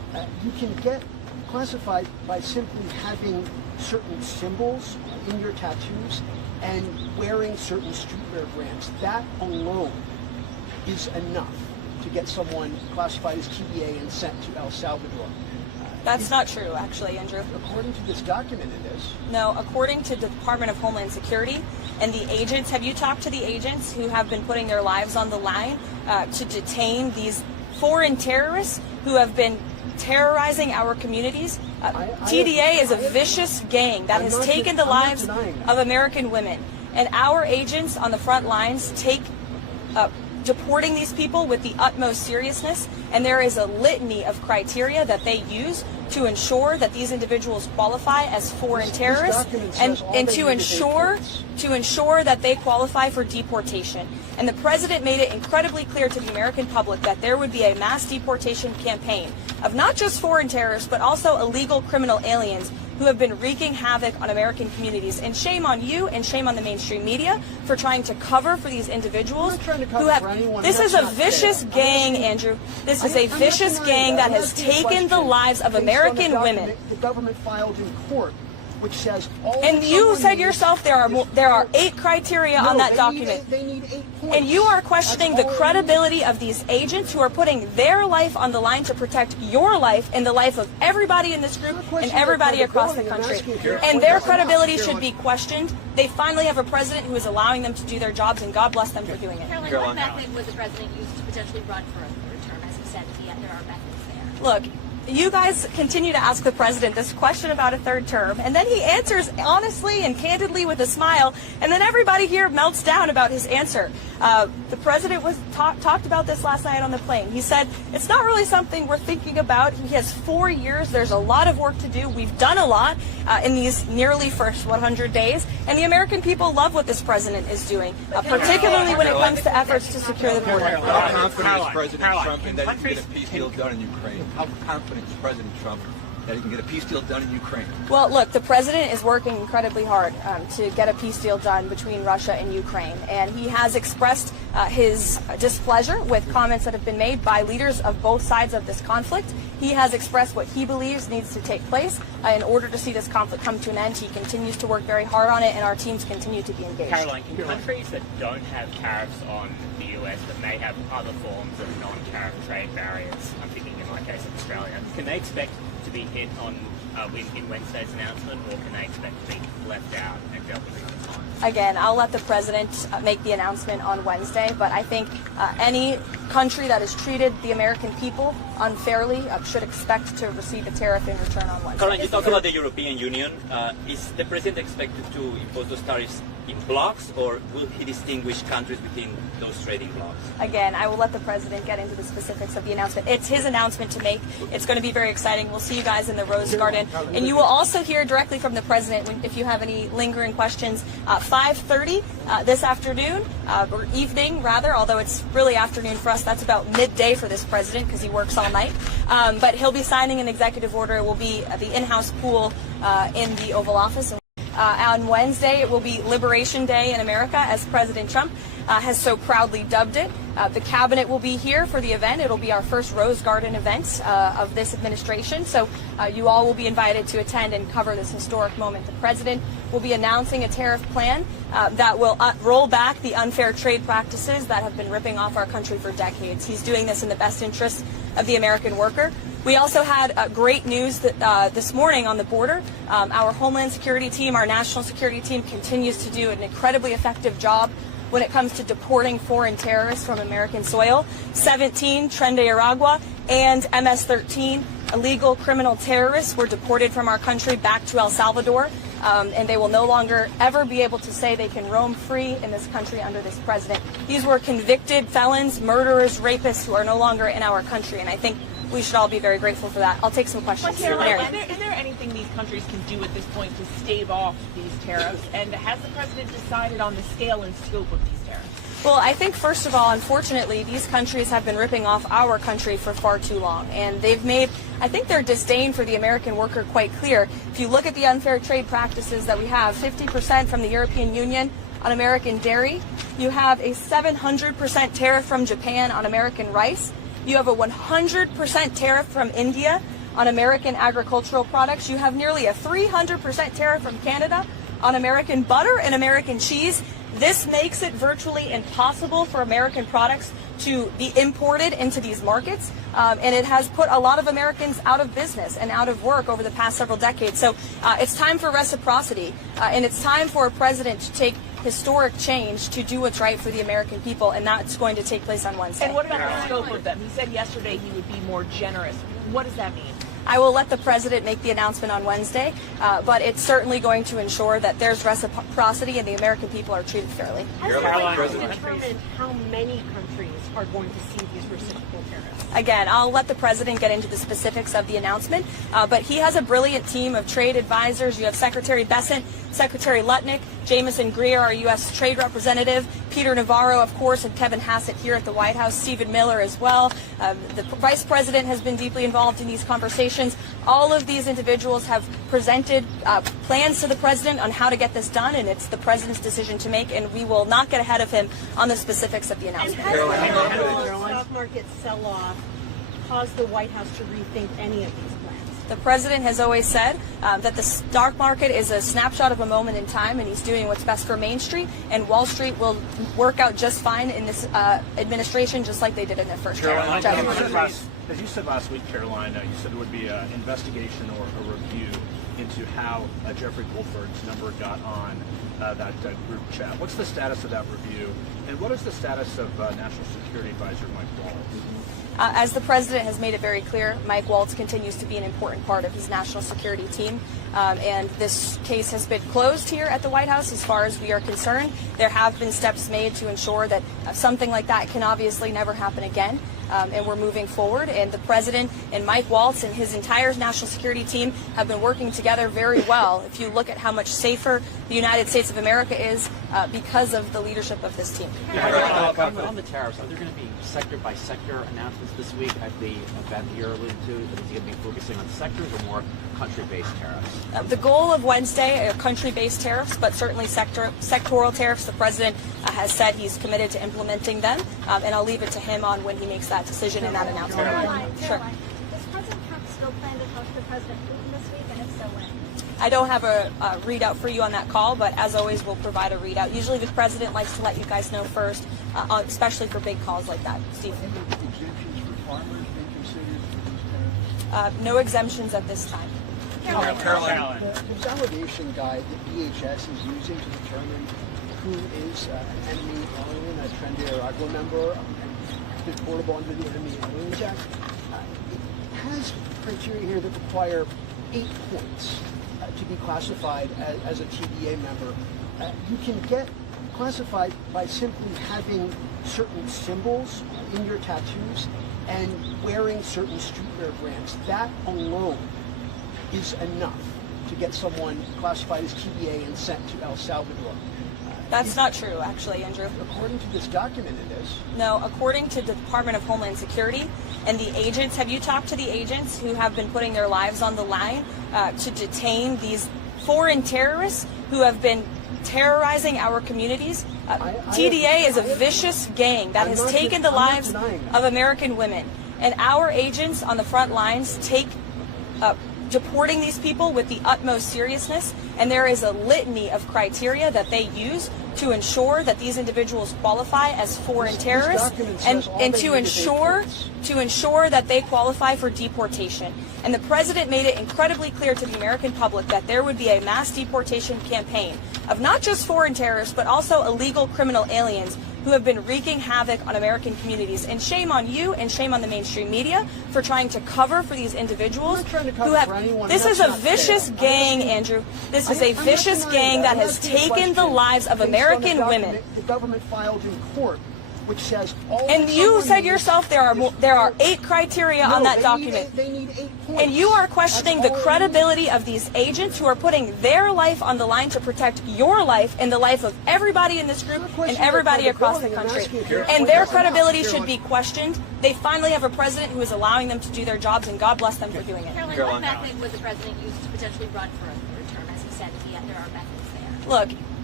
You can get classified by simply having certain symbols in your tattoos and wearing certain streetwear brands. That alone is enough to get someone classified as TBA and sent to El Salvador. That's not true, actually, Andrew. According to this document, it is. No, according to the Department of Homeland Security and the agents, have you talked to the agents who have been putting their lives on the line to detain these foreign terrorists who have been terrorizing our communities? TDA is a vicious gang that has taken the lives of American women. And our agents on the front lines take deporting these people with the utmost seriousness, and there is a litany of criteria that they use to ensure that these individuals qualify as foreign terrorists and to ensure that they qualify for deportation. And the president made it incredibly clear to the American public that there would be a mass deportation campaign of not just foreign terrorists, but also illegal criminal aliens who have been wreaking havoc on American communities. And shame on you and shame on the mainstream media for trying to cover for these individuals who have... This is a vicious gang, Andrew. This is a vicious gang that has taken the lives of American women. The government filed in court, which says all. And you said yourself there are 8 criteria on that document. They need 8 points. And you are questioning the credibility of these agents who are putting their life on the line to protect your life and the life of everybody in this group and everybody across the country. And their credibility should be questioned. They finally have a president who is allowing them to do their jobs, and God bless them for doing it. Karoline, what method would the president use to potentially run for a third term? As he said, there are methods there. Look, you guys continue to ask the president this question about a third term, and then he answers honestly and candidly with a smile, and then everybody here melts down about his answer. The president talked about this last night on the plane. He said, it's not really something we're thinking about. He has 4 years. There's a lot of work to do. We've done a lot in these nearly first 100 days, and the American people love what this president is doing, particularly when it comes to efforts to secure the border. How confident is President Trump in that he can get a peace deal done in Ukraine? How confident is President Trump that he can get a peace deal done in Ukraine? Well, look, the president is working incredibly hard to get a peace deal done between Russia and Ukraine, and he has expressed his displeasure with comments that have been made by leaders of both sides of this conflict. He has expressed what he believes needs to take place in order to see this conflict come to an end. He continues to work very hard on it, and our teams continue to be engaged. Karoline, can countries that don't have tariffs on the US but may have other forms of non-tariff trade barriers, I'm thinking in my case of Australia, can they expect to be hit on in Wednesday's announcement, or can they expect to be left out and dealt with another time? Again, I'll let the president make the announcement on Wednesday, but I think any country that has treated the American people unfairly should expect to receive a tariff in return on Wednesday. Karoline, you talk about the European Union. Is the president expected to impose those tariffs in blocks, or will he distinguish countries within those trading blocks? Again, I will let the president get into the specifics of the announcement. It's his announcement to make. It's going to be very exciting. We'll see you guys in the Rose Garden. And you will also hear directly from the president if you have any lingering questions. 5:30 this afternoon, or evening rather, although it's really afternoon for us. That's about midday for this president because he works all night. But he'll be signing an executive order. It will be the in-house pool in the Oval Office. On Wednesday, it will be Liberation Day in America, as President Trump has so proudly dubbed it. The cabinet will be here for the event. It'll be our first Rose Garden event of this administration. So you all will be invited to attend and cover this historic moment. The president will be announcing a tariff plan that will roll back the unfair trade practices that have been ripping off our country for decades. He's doing this in the best interest of the American worker. We also had great news that, this morning on the border. Our Homeland Security team, our national security team, continues to do an incredibly effective job when it comes to deporting foreign terrorists from American soil. 17 Tren de Aragua and MS-13 illegal criminal terrorists were deported from our country back to El Salvador, and they will no longer ever be able to say they can roam free in this country under this president. These were convicted felons, murderers, rapists who are no longer in our country, and I think we should all be very grateful for that. I'll take some questions. Is there anything these countries can do at this point to stave off these tariffs? And has the president decided on the scale and scope of these tariffs? Well, I think, first of all, unfortunately, these countries have been ripping off our country for far too long. And they've made, I think, their disdain for the American worker quite clear. If you look at the unfair trade practices that we have, 50% from the European Union on American dairy. You have a 700% tariff from Japan on American rice. You have a 100% tariff from India on American agricultural products. You have nearly a 300% tariff from Canada on American butter and American cheese. This makes it virtually impossible for American products to be imported into these markets, and it has put a lot of Americans out of business and out of work over the past several decades. So it's time for reciprocity, and it's time for a president to take historic change to do what's right for the American people, and that's going to take place on Wednesday. And what about the scope of them? He said yesterday he would be more generous. What does that mean? I will let the president make the announcement on Wednesday, but it's certainly going to ensure that there's reciprocity and the American people are treated fairly. Has the president determined how many countries are going to see these reciprocal tariffs? Again, I'll let the president get into the specifics of the announcement, but he has a brilliant team of trade advisors. You have Secretary Bessent, Secretary Lutnick, Jameson Greer, our U.S. Trade Representative, Peter Navarro, of course, and Kevin Hassett here at the White House, Stephen Miller as well. The Vice President has been deeply involved in these conversations. All of these individuals have presented plans to the president on how to get this done, and it's the president's decision to make, and we will not get ahead of him on the specifics of the announcement. And has the stock market sell-off caused the White House to rethink any of these plans? The president has always said that the stock market is a snapshot of a moment in time, and he's doing what's best for Main Street, and Wall Street will work out just fine in this administration, just like they did in their first term. As you said last week, Karoline, you said there would be an investigation or a review into how Jeffrey Wolford's number got on that group chat. What's the status of that review, and what is the status of National Security Advisor Mike Waltz? As the president has made it very clear, Mike Waltz continues to be an important part of his national security team. And this case has been closed here at the White House as far as we are concerned. There have been steps made to ensure that something like that can obviously never happen again. And we're moving forward. And the president and Mike Waltz and his entire national security team have been working together very well. If you look at how much safer the United States of America is because of the leadership of this team. On the tariffs, are there going to be sector-by-sector announcements this week at the event you're alluding to? Is he going to be focusing on sectors or more country-based tariffs? The goal of Wednesday are country-based tariffs, but certainly sectoral tariffs. The president has said he's committed to implementing them, and I'll leave it to him on when he makes that decision and that announcement. Sure. Does President Trump still plan to talk to President Putin this week, and if so, when? I don't have a readout for you on that call, but as always, we'll provide a readout. Usually the president likes to let you guys know first, especially for big calls like that. Steve? Exemptions for farmers being considered for these tariffs? No exemptions at this time. Karoline. The validation guide that DHS is using to determine who is an enemy alien, a Tren de Aragua member, and deportable under the Enemy Aliens Act, it has criteria here that require 8 points to be classified as a TDA member. You can get classified by simply having certain symbols in your tattoos and wearing certain streetwear brands. That alone is enough to get someone classified as TDA and sent to El Salvador. That's not true, actually, Andrew. According to this document, it is. No, according to the Department of Homeland Security and the agents, have you talked to the agents who have been putting their lives on the line to detain these foreign terrorists who have been terrorizing our communities? TDA is a vicious gang that has taken the lives of American women. And our agents on the front lines take deporting these people with the utmost seriousness, and there is a litany of criteria that they use to ensure that these individuals qualify as foreign terrorists and to ensure that they qualify for deportation. And the president made it incredibly clear to the American public that there would be a mass deportation campaign of not just foreign terrorists, but also illegal criminal aliens who have been wreaking havoc on American communities. And shame on you and shame on the mainstream media for trying to cover for these individuals who have... This is a vicious gang, Andrew. This is a vicious gang that has taken the lives of American women. The government filed in court, which says all. And you said yourself there are 8 criteria on that document. They need 8 points. And you are questioning the credibility of these agents who are putting their life on the line to protect your life and the life of everybody in this group and everybody across the country. And their credibility should be questioned. They finally have a president who is allowing them to do their jobs, and God bless them for doing it. Karoline, what method would the president use to potentially run for a third term? As he said, there are methods there. Look,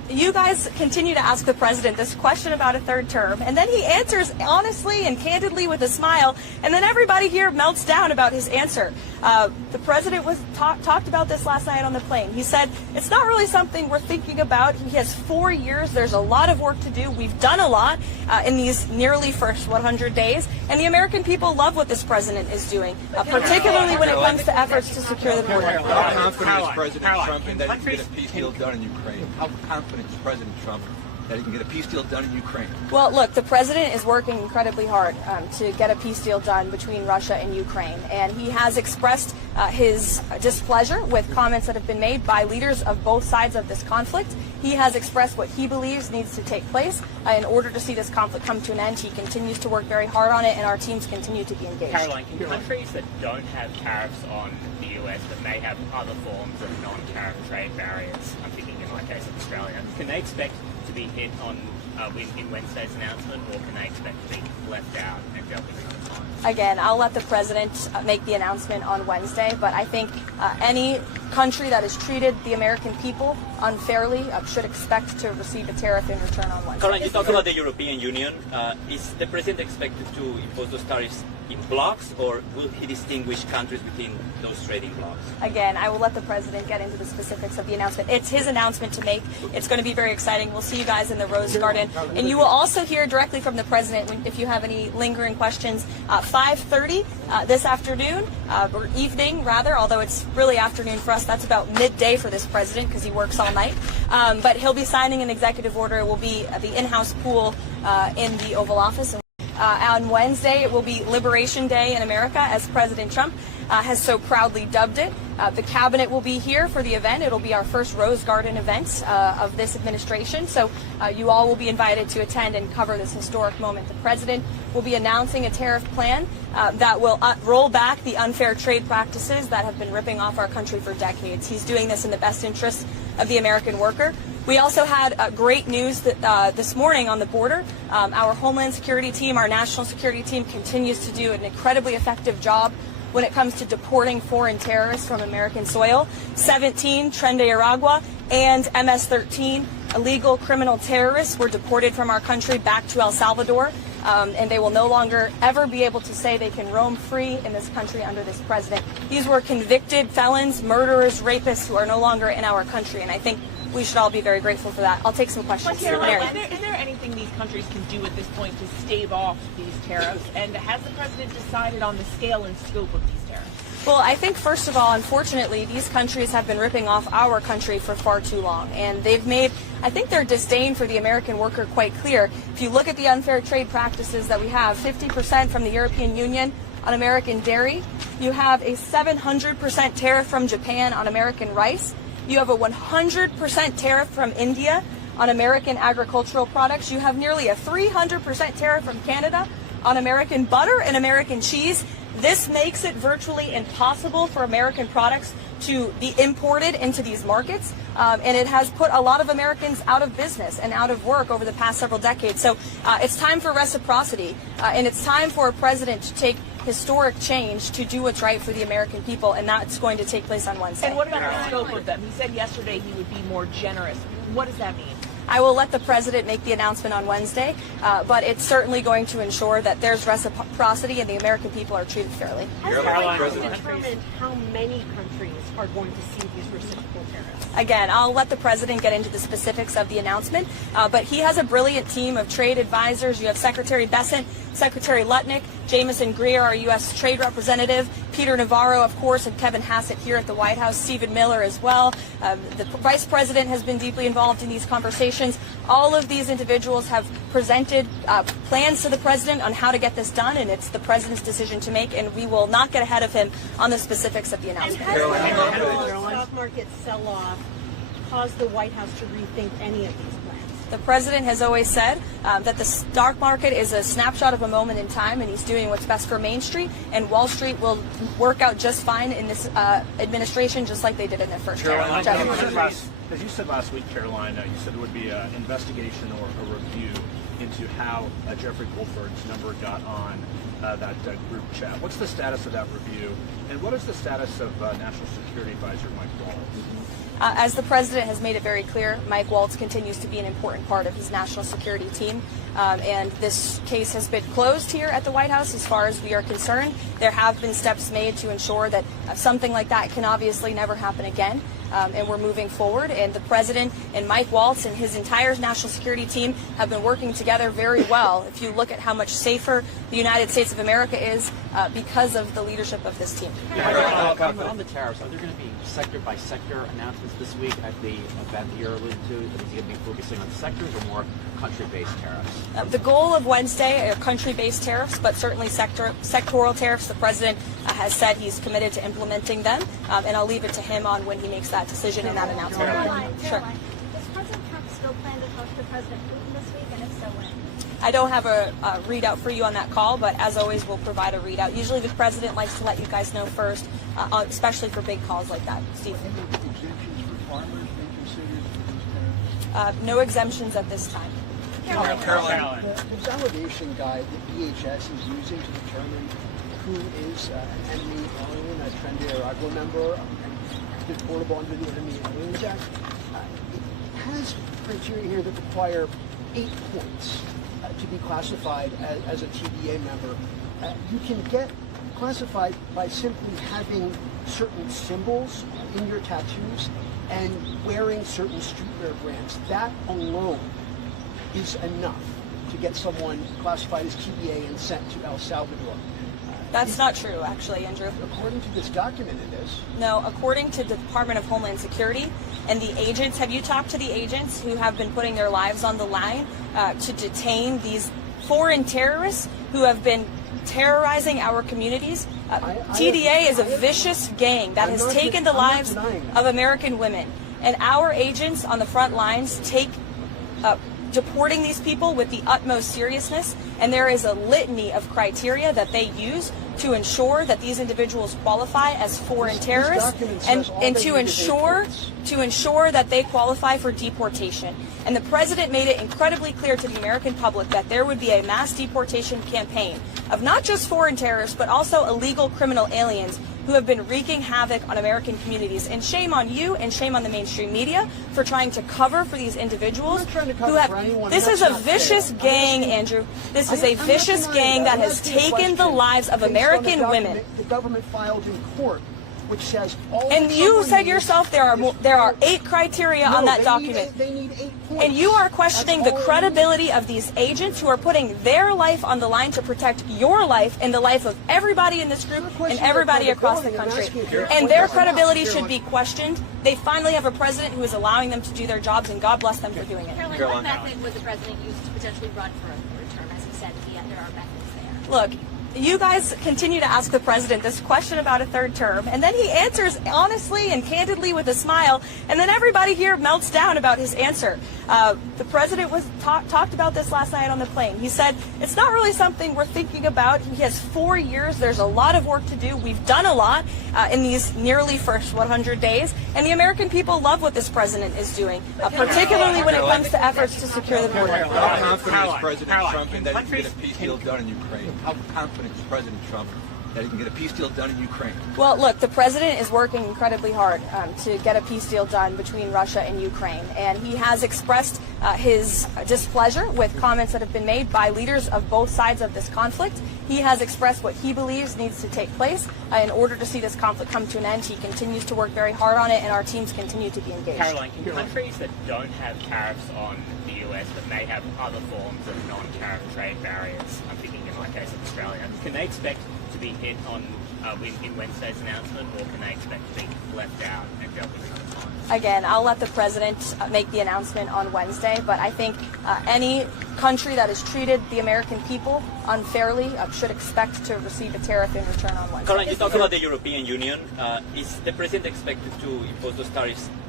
you guys continue to ask the president this question about a third term, and then he answers honestly and candidly with a smile, and then everybody here melts down about his answer. The president was talked about this last night on the plane. He said, it's not really something we're thinking about. He has 4 years. There's a lot of work to do. We've done a lot in these nearly first 100 days, and the American people love what this president is doing, particularly when it comes to efforts to secure the border. How confident is President Trump in that he can get a peace deal done in Ukraine? How confident is President Trump that he can get a peace deal done in Ukraine? Well, look, the president is working incredibly hard to get a peace deal done between Russia and Ukraine, and he has expressed his displeasure with comments that have been made by leaders of both sides of this conflict. He has expressed what he believes needs to take place in order to see this conflict come to an end. He continues to work very hard on it, and our teams continue to be engaged. Karoline, can countries that don't have tariffs on the US but may have other forms of non-tariff trade barriers, I'm thinking in my case of Australia, can they expect to be hit on in Wednesday's announcement, or can they expect to be left out and dealt with another time? Again, I'll let the president make the announcement on Wednesday, but I think any country that has treated the American people unfairly should expect to receive a tariff in return on Wednesday. Karoline, you talked about the European Union. Is the president expected to impose those tariffs in blocks, or will he distinguish countries within those trading blocks? Again, I will let the president get into the specifics of the announcement. It's his announcement to make. It's going to be very exciting. We'll see you guys in the Rose Garden. And you will also hear directly from the president if you have any lingering questions. 5:30 this afternoon, or evening rather, although it's really afternoon for us. That's about midday for this president because he works all night. But he'll be signing an executive order. It will be the in-house pool in the Oval Office. On Wednesday, it will be Liberation Day in America, as President Trump has so proudly dubbed it. The cabinet will be here for the event. It'll be our first Rose Garden event of this administration. So you all will be invited to attend and cover this historic moment. The president will be announcing a tariff plan that will roll back the unfair trade practices that have been ripping off our country for decades. He's doing this in the best interest of the American worker. We also had great news that, this morning on the border. Our Homeland Security team, our national security team, continues to do an incredibly effective job when it comes to deporting foreign terrorists from American soil. 17 Tren de Aragua and MS-13 illegal criminal terrorists were deported from our country back to El Salvador, and they will no longer ever be able to say they can roam free in this country under this president. These were convicted felons, murderers, rapists who are no longer in our country, and I think we should all be very grateful for that. I'll take some questions. Mary, is there anything these countries can do at this point to stave off these tariffs? And has the president decided on the scale and scope of these tariffs? Well, I think, first of all, unfortunately, these countries have been ripping off our country for far too long. And they've made, I think, their disdain for the American worker quite clear. If you look at the unfair trade practices that we have, 50% from the European Union on American dairy. You have a 700% tariff from Japan on American rice. You have a 100% tariff from India on American agricultural products. You have nearly a 300% tariff from Canada on American butter and American cheese. This makes it virtually impossible for American products to be imported into these markets, and it has put a lot of Americans out of business and out of work over the past several decades. So it's time for reciprocity, and it's time for a president to take historic change to do what's right for the American people, and that's going to take place on Wednesday. And what about the scope of them? He said yesterday he would be more generous. What does that mean? I will let the president make the announcement on Wednesday, but it's certainly going to ensure that there's reciprocity and the American people are treated fairly. How is it determined how many countries are going to see these reciprocal tariffs? Again, I'll let the president get into the specifics of the announcement, but he has a brilliant team of trade advisors. You have Secretary Bessent, Secretary Lutnick, Jameson Greer, our U.S. Trade Representative, Peter Navarro, of course, and Kevin Hassett here at the White House, Stephen Miller as well. The Vice President has been deeply involved in these conversations. All of these individuals have presented plans to the president on how to get this done, and it's the president's decision to make, and we will not get ahead of him on the specifics of the announcement. And how the stock market sell-off caused the White House to rethink any of these plans? The president has always said that the stock market is a snapshot of a moment in time, and he's doing what's best for Main Street, and Wall Street will work out just fine in this administration, just like they did in their first term. As you said last week, Karoline, you said there would be an investigation or a review into how Jeffrey Goldberg's number got on that group chat. What's the status of that review, and what is the status of National Security Advisor Mike Waltz? As the president has made it very clear, Mike Waltz continues to be an important part of his national security team. And this case has been closed here at the White House as far as we are concerned. There have been steps made to ensure that something like that can obviously never happen again. And we're moving forward. And the president and Mike Waltz and his entire national security team have been working together very well. If you look at how much safer the United States of America is because of the leadership of this team. On the tariffs, are there going to be sector by sector announcements this week at the event that you're alluding to? Is he going to be focusing on sectors or more country-based tariffs? The goal of Wednesday are country-based tariffs, but certainly sectoral tariffs. The president has said he's committed to implementing them, and I'll leave it to him on when he makes that decision and that announcement. Caroline, Sure. does President Trump still plan to talk to President Putin this week, and if so, when? I don't have a readout for you on that call, but as always, we'll provide a readout. Usually the president likes to let you guys know first, especially for big calls like that. Steve? Exemptions for farmers being considered for these tariffs? No exemptions at this time. Caroline. The validation guide that DHS is using to determine who is an enemy alien, a Tren de Aragua member, and deportable under the Enemy Aliens Act, it has criteria here that require 8 points to be classified as a TDA member. You can get classified by simply having certain symbols in your tattoos and wearing certain streetwear brands. That alone is enough to get someone classified as TDA and sent to El Salvador. That's not true, actually, Andrew. According to this document, it is. No, according to the Department of Homeland Security and the agents, have you talked to the agents who have been putting their lives on the line to detain these foreign terrorists who have been terrorizing our communities? TDA is a vicious gang that has taken the lives of American women. And our agents on the front lines take deporting these people with the utmost seriousness, and there is a litany of criteria that they use to ensure that these individuals qualify as foreign terrorists and to ensure that they qualify for deportation. And the president made it incredibly clear to the American public that there would be a mass deportation campaign of not just foreign terrorists, but also illegal criminal aliens who have been wreaking havoc on American communities. And shame on you and shame on the mainstream media for trying to cover for these individuals who have... This is a vicious gang, Andrew. This is a vicious gang that has taken the lives of American women. The government filed in court, which says all. And you said yourself there are 8 criteria on that document. They need 8 points. And you are questioning the credibility of these agents who are putting their life on the line to protect your life and the life of everybody in this group and everybody across the country. And their credibility should be questioned. They finally have a president who is allowing them to do their jobs, and God bless them for doing it. Caroline, what method would the president use to potentially run for a third term? As he said, there are methods there. Look, you guys continue to ask the president this question about a third term, and then he answers honestly and candidly with a smile, and then everybody here melts down about his answer. The president was talked about this last night on the plane. He said, it's not really something we're thinking about. He has 4 years. There's a lot of work to do. We've done a lot in these nearly first 100 days, and the American people love what this president is doing, particularly when it comes to efforts to secure the border. How confident is President Trump in that he can get a peace deal done in Ukraine? How confident is President Trump that he can get a peace deal done in Ukraine? Well, look, the president is working incredibly hard to get a peace deal done between Russia and Ukraine, and he has expressed his displeasure with comments that have been made by leaders of both sides of this conflict. He has expressed what he believes needs to take place in order to see this conflict come to an end. He continues to work very hard on it, and our teams continue to be engaged. Caroline, can countries that don't have tariffs on the US but may have other forms of non-tariff trade barriers, I'm thinking in my case of Australia, can they expect to be hit on in Wednesday's announcement, or can they expect to be left out and dealt with other times? Again, I'll let the president make the announcement on Wednesday, but I think any country that has treated the American people unfairly should expect to receive a tariff in return on Wednesday. Caroline, you talk about the European Union. Is the president expected to impose those tariffs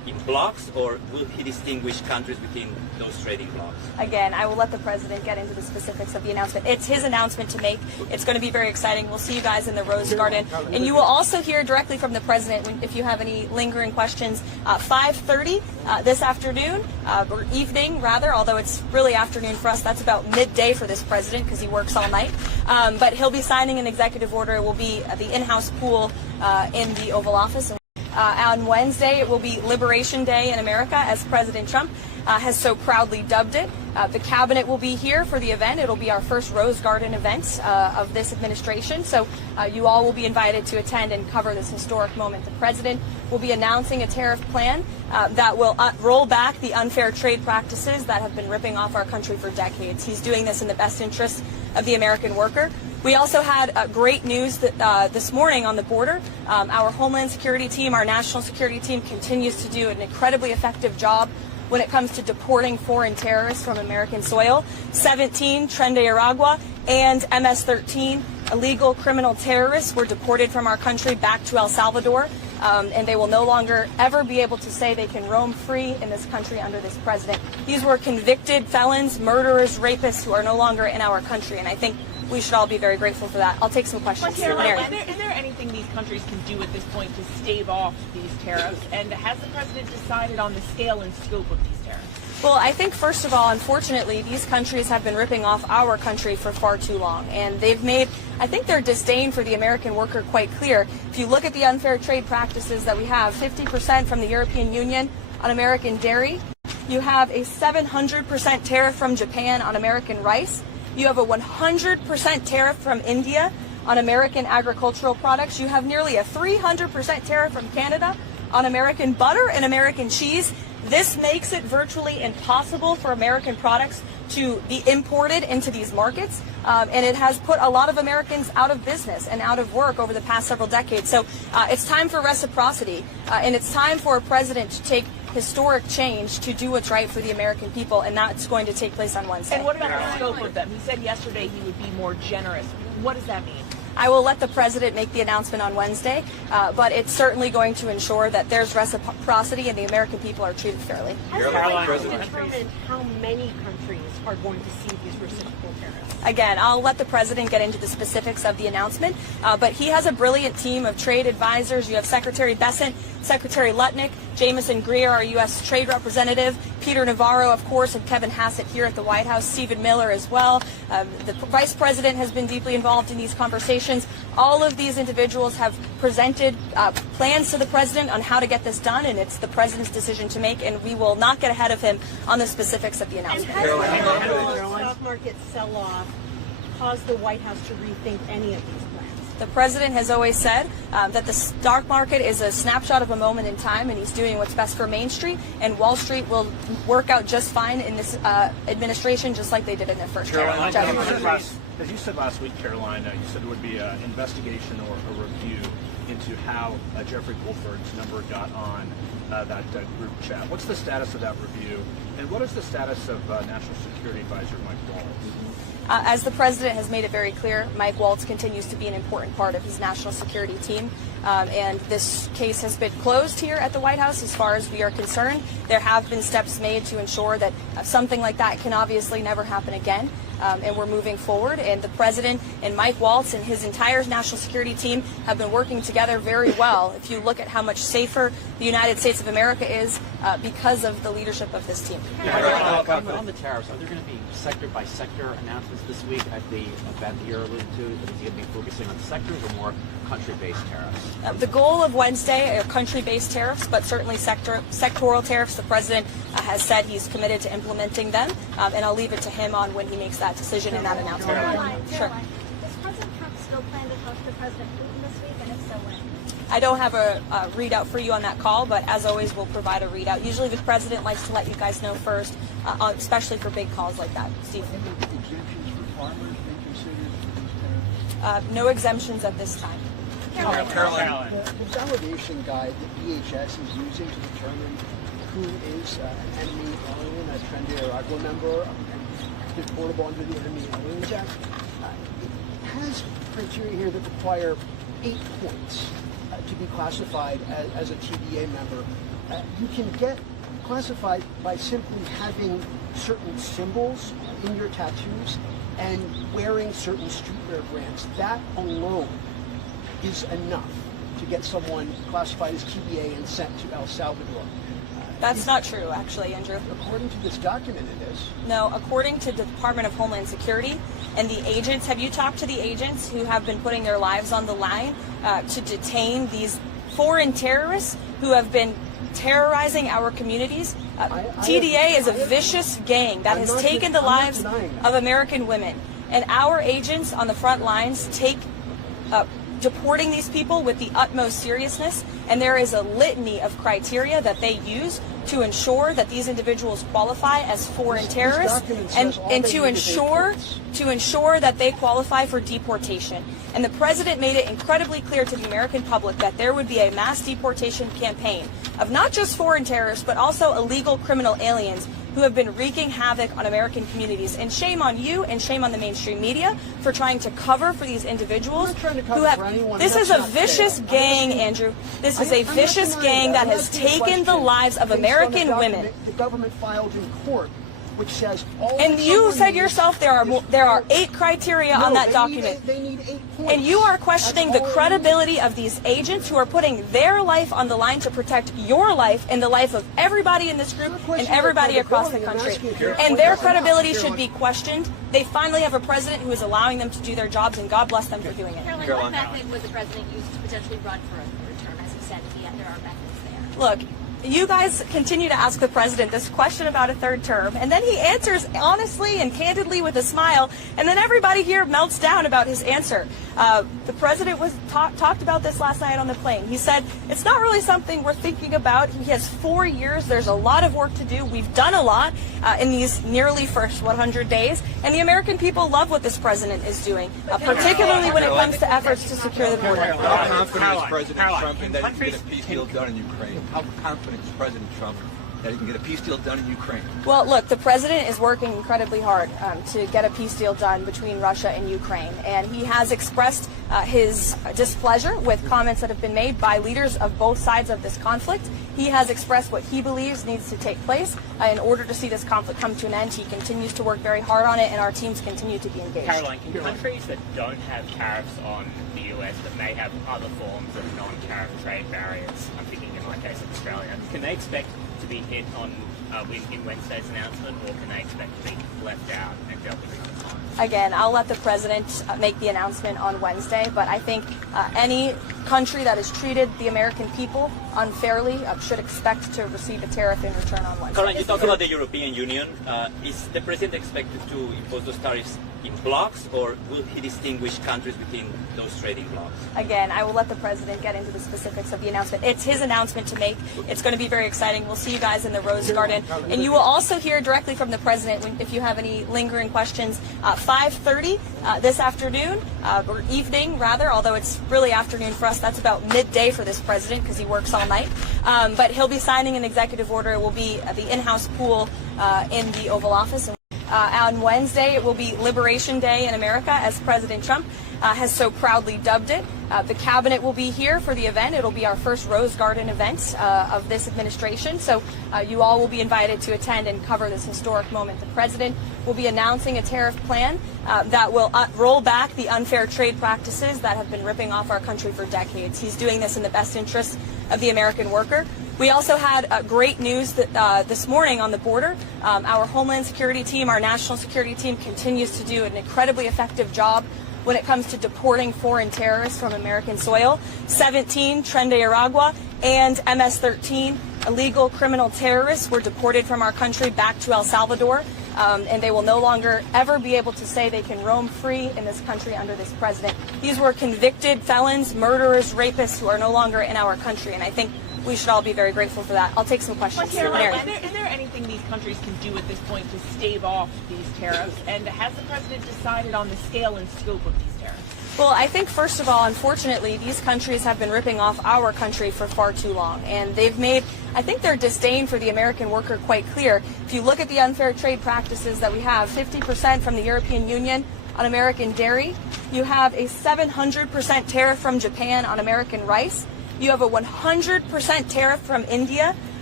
in blocks, or will he distinguish countries within those trading blocks? Again, I will let the president get into the specifics of the announcement. It's his announcement to make. It's going to be very exciting. We'll see you guys in the Rose Garden. And you will also hear directly from the president if you have any lingering questions. 5:30 this afternoon, or evening rather, although it's really afternoon for us. That's about midday for this president because he works all night. But he'll be signing an executive order. It will be the in-house pool in the Oval Office. On Wednesday, it will be Liberation Day in America, as President Trump has so proudly dubbed it. The cabinet will be here for the event. It'll be our first Rose Garden event of this administration. So you all will be invited to attend and cover this historic moment. The president will be announcing a tariff plan that will roll back the unfair trade practices that have been ripping off our country for decades. He's doing this in the best interest of the American worker. We also had great news that this morning on the border. Our Homeland Security team, our national security team, continues to do an incredibly effective job when it comes to deporting foreign terrorists from American soil. 17 Tren de Aragua and MS-13 illegal criminal terrorists were deported from our country back to El Salvador. And they will no longer ever be able to say they can roam free in this country under this president. These were convicted felons, murderers, rapists who are no longer in our country. And I think we should all be very grateful for that. I'll take some questions. Is there anything these countries can do at this point to stave off these tariffs? And has the president decided on the scale and scope of these tariffs? Well, I think, first of all, unfortunately, these countries have been ripping off our country for far too long. And they've made, I think, their disdain for the American worker quite clear. If you look at the unfair trade practices that we have, 50% from the European Union on American dairy. You have a 700% tariff from Japan on American rice. You have a 100% tariff from India on American agricultural products. You have nearly a 300% tariff from Canada on American butter and American cheese. This makes it virtually impossible for American products to be imported into these markets, and it has put a lot of Americans out of business and out of work over the past several decades. So it's time for reciprocity, and it's time for a president to take historic change to do what's right for the American people, and that's going to take place on Wednesday. And what about the scope of them? He said yesterday he would be more generous. What does that mean? I will let the president make the announcement on Wednesday, but it's certainly going to ensure that there's reciprocity and the American people are treated fairly. Has the president determined how many countries are going to see these reciprocal tariffs? Again, I'll let the president get into the specifics of the announcement, but he has a brilliant team of trade advisors. You have Secretary Bessent, Secretary Lutnick, Jameson Greer, our U.S. Trade Representative, Peter Navarro, of course, and Kevin Hassett here at the White House, Stephen Miller as well. The Vice President has been deeply involved in these conversations. All of these individuals have presented plans to the president on how to get this done, and it's the president's decision to make, and we will not get ahead of him on the specifics of the announcement. And has the stock market sell-off caused the White House to rethink any of these plans? The president has always said that the stock market is a snapshot of a moment in time, and he's doing what's best for Main Street, and Wall Street will work out just fine in this administration, just like they did in their first term. As you said last week, Caroline, you said there would be an investigation or a review into how Jeffrey Wolford's number got on that group chat. What's the status of that review, and what is the status of National Security Advisor Mike Waltz? As the president has made it very clear, Mike Waltz continues to be an important part of his national security team. And this case has been closed here at the White House as far as we are concerned. There have been steps made to ensure that something like that can obviously never happen again. And we're moving forward. And the president and Mike Waltz and his entire national security team have been working together very well. If you look at how much safer the United States of America is because of the leadership of this team. On the tariffs, are there going to be sector-by-sector announcements this week at the event that you're alluding to? Is he going to be focusing on sectors or more country-based tariffs? The goal of Wednesday are country-based tariffs, but certainly sectoral tariffs. The president has said he's committed to implementing them, and I'll leave it to him on when he makes that decision and that announcement. Caroline, Sure. does President Trump still plan to talk to President Putin this week, and if so, when? I don't have a readout for you on that call, but as always, we'll provide a readout. Usually the president likes to let you guys know first, especially for big calls like that. Steve? Exemptions for farmers being considered for these tariffs? No exemptions at this time. Caroline. The validation guide that DHS is using to determine who is an enemy alien, a Tren de Aragua member, and deportable under the Enemy Aliens Act, it has criteria here that require 8 points to be classified as a TDA member. You can get classified by simply having certain symbols in your tattoos and wearing certain streetwear brands. That alone is enough to get someone classified as TBA and sent to El Salvador. That's not true, actually, Andrew. According to this document, it is. No, according to the Department of Homeland Security and the agents, have you talked to the agents who have been putting their lives on the line to detain these foreign terrorists who have been terrorizing our communities? TDA is a vicious gang that has taken the lives of American women. And our agents on the front lines take deporting these people with the utmost seriousness, and there is a litany of criteria that they use to ensure that these individuals qualify as foreign terrorists and to ensure that they qualify for deportation. And the president made it incredibly clear to the American public that there would be a mass deportation campaign of not just foreign terrorists, but also illegal criminal aliens who have been wreaking havoc on American communities. And shame on you and shame on the mainstream media for trying to cover for these individuals who have... This is a vicious gang, Andrew. This is a vicious gang that has taken the lives of American women. The government filed in court, which says all. And you said yourself there are 8 criteria on that document. They need 8 points. And you are questioning the credibility of these agents who are putting their life on the line to protect your life and the life of everybody in this group and everybody across the country. And their credibility should be questioned. They finally have a president who is allowing them to do their jobs, and God bless them for doing it. Karoline, what method would the president use to potentially run for a third term? As he said, there are methods there. Look, you guys continue to ask the president this question about a third term, and then he answers honestly and candidly with a smile, and then everybody here melts down about his answer. The president talked about this last night on the plane. He said, it's not really something we're thinking about. He has 4 years. There's a lot of work to do. We've done a lot in these nearly first 100 days, and the American people love what this president is doing, particularly when it comes to efforts to secure the border. How confident is President Trump in that he can get a peace deal done in Ukraine? How confident is President Trump that he can get a peace deal done in Ukraine? Well, look, the president is working incredibly hard to get a peace deal done between Russia and Ukraine, and he has expressed his displeasure with comments that have been made by leaders of both sides of this conflict. He has expressed what he believes needs to take place in order to see this conflict come to an end. He continues to work very hard on it, and our teams continue to be engaged. Karoline, can countries that don't have tariffs on the US but may have other forms of non-tariff trade barriers, I'm thinking in my case of Australia, can they expect to be hit on in Wednesday's announcement, or can they expect to be left out and dealt with another time? Again, I'll let the president make the announcement on Wednesday, but I think any country that has treated the American people unfairly should expect to receive a tariff in return on Wednesday. Karoline, you talk about the European Union. Is the president expected to impose those tariffs in blocks, or will he distinguish countries within those trading blocks? Again, I will let the president get into the specifics of the announcement. It's his announcement to make. It's going to be very exciting. We'll see you guys in the Rose Garden. And you will also hear directly from the president if you have any lingering questions. 5:30 this afternoon, or evening rather, although it's really afternoon for us. That's about midday for this president because he works all night. But he'll be signing an executive order. It will be the in-house pool in the Oval Office. On Wednesday, it will be Liberation Day in America, as President Trump has so proudly dubbed it. The cabinet will be here for the event. It'll be our first Rose Garden event of this administration. So you all will be invited to attend and cover this historic moment. The president will be announcing a tariff plan that will roll back the unfair trade practices that have been ripping off our country for decades. He's doing this in the best interest of the American worker. We also had great news that this morning on the border. Our Homeland Security team, our national security team, continues to do an incredibly effective job when it comes to deporting foreign terrorists from American soil. 17 Tren de Aragua and MS-13 illegal criminal terrorists were deported from our country back to El Salvador, and they will no longer ever be able to say they can roam free in this country under this president. These were convicted felons, murderers, rapists who are no longer in our country, and I think we should all be very grateful for that. I'll take some questions. Mary. Is there anything these countries can do at this point to stave off these tariffs? And has the president decided on the scale and scope of these tariffs? Well, I think, first of all, unfortunately, these countries have been ripping off our country for far too long. And they've made, I think, their disdain for the American worker quite clear. If you look at the unfair trade practices that we have, 50% from the European Union on American dairy. You have a 700% tariff from Japan on American rice. You have a 100% tariff from India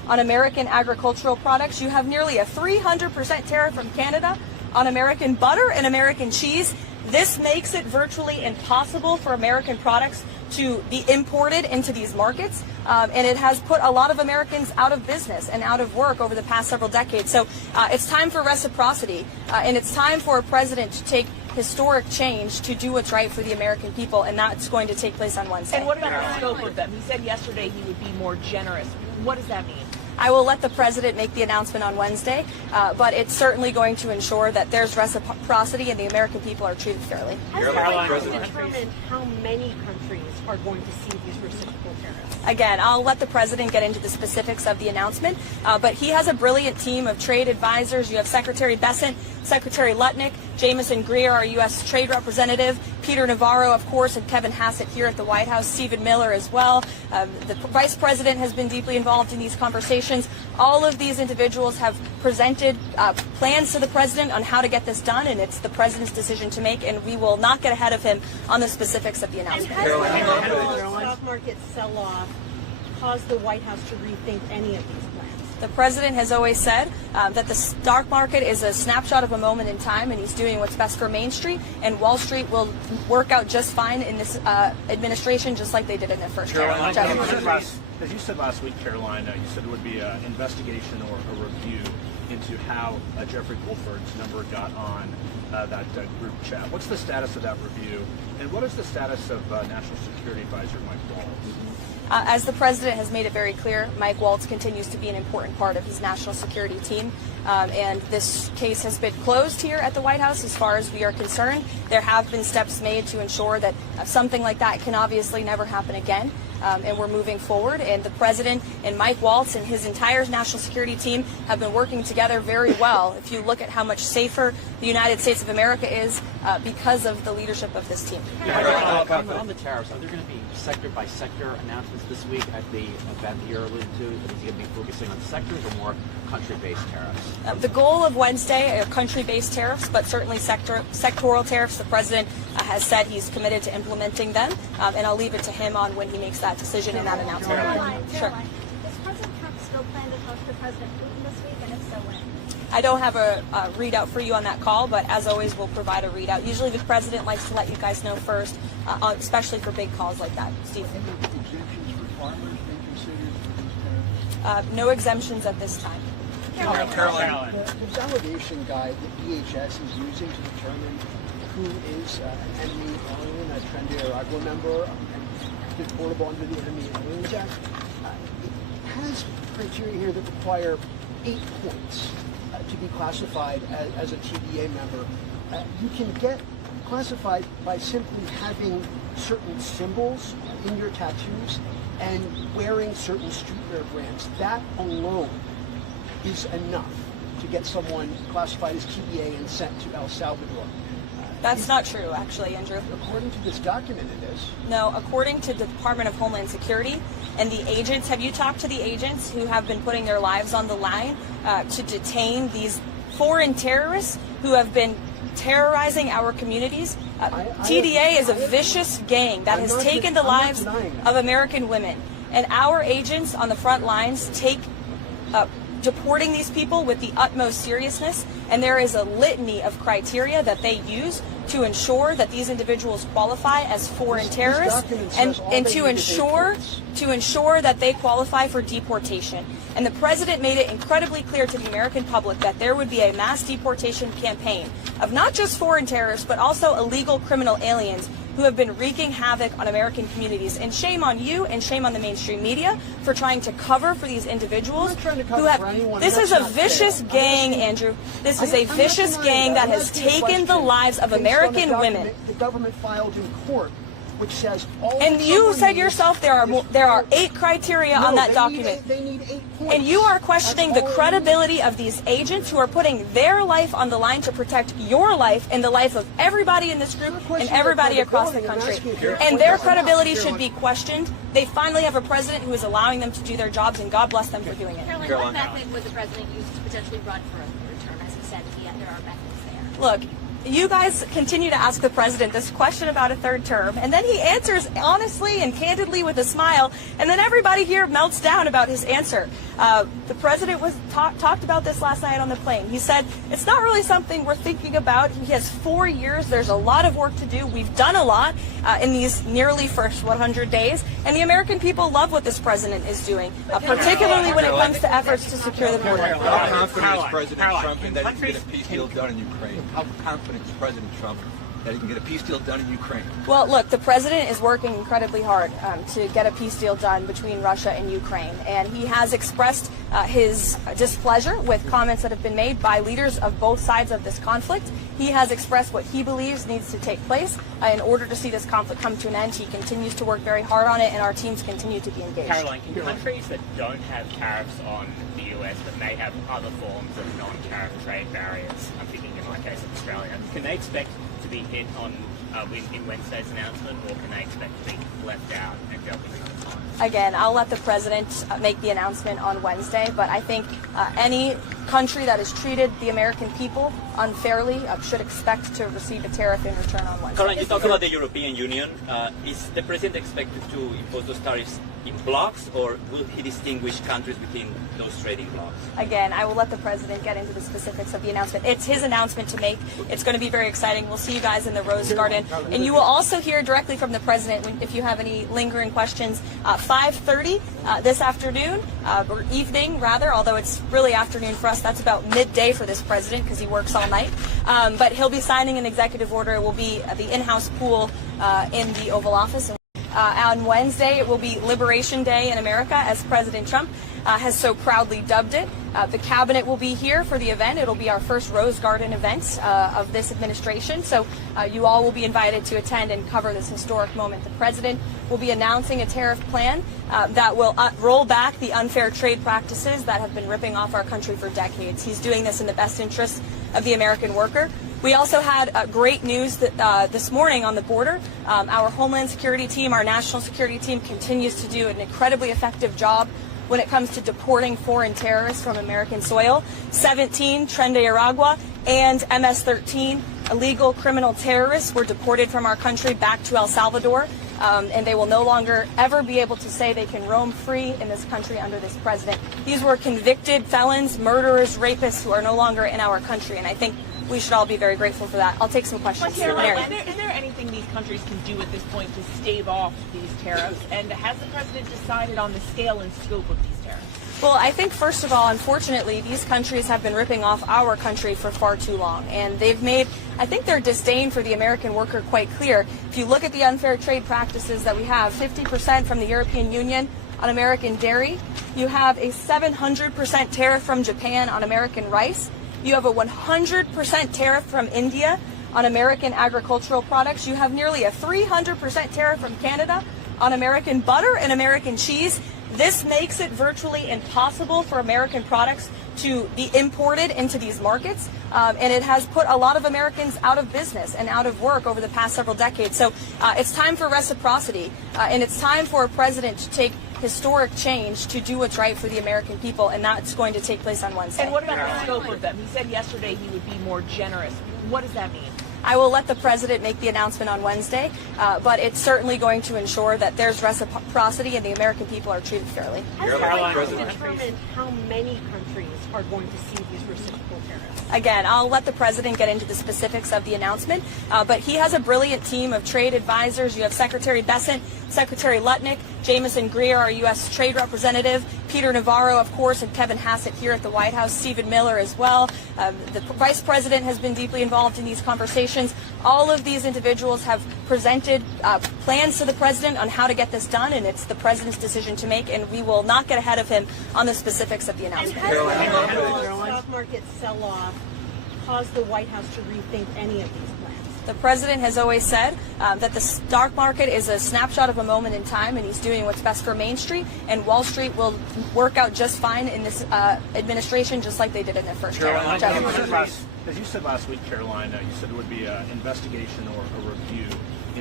on American agricultural products. You have nearly a 300% tariff from Canada on American butter and American cheese. This makes it virtually impossible for American products to be imported into these markets, and it has put a lot of Americans out of business and out of work over the past several decades. So it's time for reciprocity, and it's time for a president to take historic change to do what's right for the American people, and that's going to take place on Wednesday. And what about the scope of them? He said yesterday he would be more generous. What does that mean? I will let the president make the announcement on Wednesday, but it's certainly going to ensure that there's reciprocity and the American people are treated fairly. Has the president determined how many countries are going to see these reciprocal tariffs? Again, I'll let the president get into the specifics of the announcement, but he has a brilliant team of trade advisors. You have Secretary Bessent, Secretary Lutnick, Jameson Greer, our U.S. Trade Representative, Peter Navarro, of course, and Kevin Hassett here at the White House, Stephen Miller as well. The Vice President has been deeply involved in these conversations. All of these individuals have presented plans to the president on how to get this done, and it's the president's decision to make, and we will not get ahead of him on the specifics of the announcement. And has the stock market sell-off caused the White House to rethink any of these plans? The president has always said that the stock market is a snapshot of a moment in time, and he's doing what's best for Main Street, and Wall Street will work out just fine in this administration, just like they did in their first term. As you said last week, Karoline, you said it would be an investigation or a review into how Jeffrey Wolford's number got on that group chat. What's the status of that review, and what is the status of National Security Advisor Mike Waltz? As the president has made it very clear, Mike Waltz continues to be an important part of his national security team, and this case has been closed here at the White House as far as we are concerned. There have been steps made to ensure that something like that can obviously never happen again. And we're moving forward, and the president and Mike Waltz and his entire national security team have been working together very well. If you look at how much safer the United States of America is because of the leadership of this team. On the tariffs, are there going to be sector-by-sector announcements this week at the event that you're alluding to? Is he going to be focusing on sectors or more country-based tariffs? The goal of Wednesday are country-based tariffs, but certainly sectoral tariffs. The president has said he's committed to implementing them, and I'll leave it to him on when he makes that decision in that announcement. Sure. Does President Trump still plan to talk to President Putin this week, and if so, when? I don't have a readout for you on that call, but as always, we'll provide a readout. Usually the president likes to let you guys know first, especially for big calls like that. Steve? Exemptions for farmers being considered for these tariffs? No exemptions at this time. Karoline. The validation guide that DHS is using to determine who is an enemy alien, a Tren de Aragua member, and deportable under the Enemy Aliens Act, it has criteria here that require 8 points to be classified as a TDA member. You can get classified by simply having certain symbols in your tattoos and wearing certain streetwear brands. That alone is enough to get someone classified as TDA and sent to El Salvador. That's not true, actually, Andrew. According to this document, it is. No, according to the Department of Homeland Security and the agents, have you talked to the agents who have been putting their lives on the line to detain these foreign terrorists who have been terrorizing our communities? TDA is a vicious gang that has taken the lives of American women. And our agents on the front lines take deporting these people with the utmost seriousness, and there is a litany of criteria that they use to ensure that these individuals qualify as foreign terrorists and to ensure that they qualify for deportation. And the president made it incredibly clear to the American public that there would be a mass deportation campaign of not just foreign terrorists, but also illegal criminal aliens who have been wreaking havoc on American communities. And shame on you and shame on the mainstream media for trying to cover for these individuals who have... This is a vicious gang, Andrew. This is a vicious gang that has taken the lives of American women. The government filed in court, which says all. And you said yourself there are 8 criteria on that document. They need 8 points. And you are questioning the credibility of these agents who are putting their life on the line to protect your life and the life of everybody in this group and everybody across the country. And their credibility should be questioned. They finally have a president who is allowing them to do their jobs, and God bless them for doing it. Karoline, what method would the president use to potentially run for a third term? As he said, there are methods there. Look, you guys continue to ask the president this question about a third term, and then he answers honestly and candidly with a smile, and then everybody here melts down about his answer. The president was talked about this last night on the plane. He said, it's not really something we're thinking about. He has 4 years. There's a lot of work to do. We've done a lot in these nearly first 100 days, and the American people love what this president is doing, particularly when it comes to efforts to secure the border. How confident is President Trump in that he can get a peace deal done in Ukraine? How confident is President Trump that he can get a peace deal done in Ukraine? Well, look, the president is working incredibly hard to get a peace deal done between Russia and Ukraine, and he has expressed his displeasure with comments that have been made by leaders of both sides of this conflict. He has expressed what he believes needs to take place in order to see this conflict come to an end. He continues to work very hard on it, and our teams continue to be engaged. Karoline, can countries that don't have tariffs on the US but may have other forms of non-tariff trade barriers, I'm thinking in my case of Australia, can they expect to be hit on in Wednesday's announcement, or can they expect to be left out and dealt with at the time? Again, I'll let the president make the announcement on Wednesday, but I think any country that has treated the American people unfairly should expect to receive a tariff in return on Wednesday. Karoline, you talk about the European Union. Is the president expected to impose those tariffs in blocks, or will he distinguish countries within those trading blocks? Again, I will let the president get into the specifics of the announcement. It's his announcement to make. It's going to be very exciting. We'll see you guys in the Rose Garden. And you will also hear directly from the president if you have any lingering questions. 5:30 this afternoon, or evening rather, although it's really afternoon for us. That's about midday for this president because he works all night. But he'll be signing an executive order. It will be the in-house pool in the Oval Office. On Wednesday, it will be Liberation Day in America, as President Trump has so proudly dubbed it. The cabinet will be here for the event. It'll be our first Rose Garden event of this administration. So you all will be invited to attend and cover this historic moment. The president will be announcing a tariff plan that will roll back the unfair trade practices that have been ripping off our country for decades. He's doing this in the best interest of the American worker. We also had great news that this morning on the border. Our Homeland Security team, our national security team, continues to do an incredibly effective job when it comes to deporting foreign terrorists from American soil. 17 Tren de Aragua and MS-13 illegal criminal terrorists were deported from our country back to El Salvador, and they will no longer ever be able to say they can roam free in this country under this president. These were convicted felons, murderers, rapists who are no longer in our country, and I think we should all be very grateful for that. I'll take some questions. Is there anything these countries can do at this point to stave off these tariffs? And has the president decided on the scale and scope of these tariffs? Well, I think, first of all, unfortunately, these countries have been ripping off our country for far too long. And they've made, I think, their disdain for the American worker quite clear. If you look at the unfair trade practices that we have, 50% from the European Union on American dairy. You have a 700% tariff from Japan on American rice. You have a 100% tariff from India on American agricultural products. You have nearly a 300% tariff from Canada on American butter and American cheese. This makes it virtually impossible for American products to be imported into these markets, and it has put a lot of Americans out of business and out of work over the past several decades. So it's time for reciprocity, and it's time for a president to take historic change to do what's right for the American people, and that's going to take place on Wednesday. And what about the scope of them? He said yesterday he would be more generous. What does that mean? I will let the president make the announcement on Wednesday, but it's certainly going to ensure that there's reciprocity and the American people are treated fairly. How do you determine how many countries are going to see these reciprocal tariffs? Again, I'll let the president get into the specifics of the announcement, but he has a brilliant team of trade advisors. You have Secretary Bessent, Secretary Lutnick, Jameson Greer, our U.S. Trade Representative, Peter Navarro, of course, and Kevin Hassett here at the White House, Stephen Miller as well. The Vice President has been deeply involved in these conversations. All of these individuals have presented plans to the president on how to get this done, and it's the president's decision to make, and we will not get ahead of him on the specifics of the announcement. And has the stock market sell-off caused the White House to rethink any of these plans? The president has always said that the stock market is a snapshot of a moment in time, and he's doing what's best for Main Street, and Wall Street will work out just fine in this administration, just like they did in their first term. As you said last week, Karoline, you said there would be an investigation or a review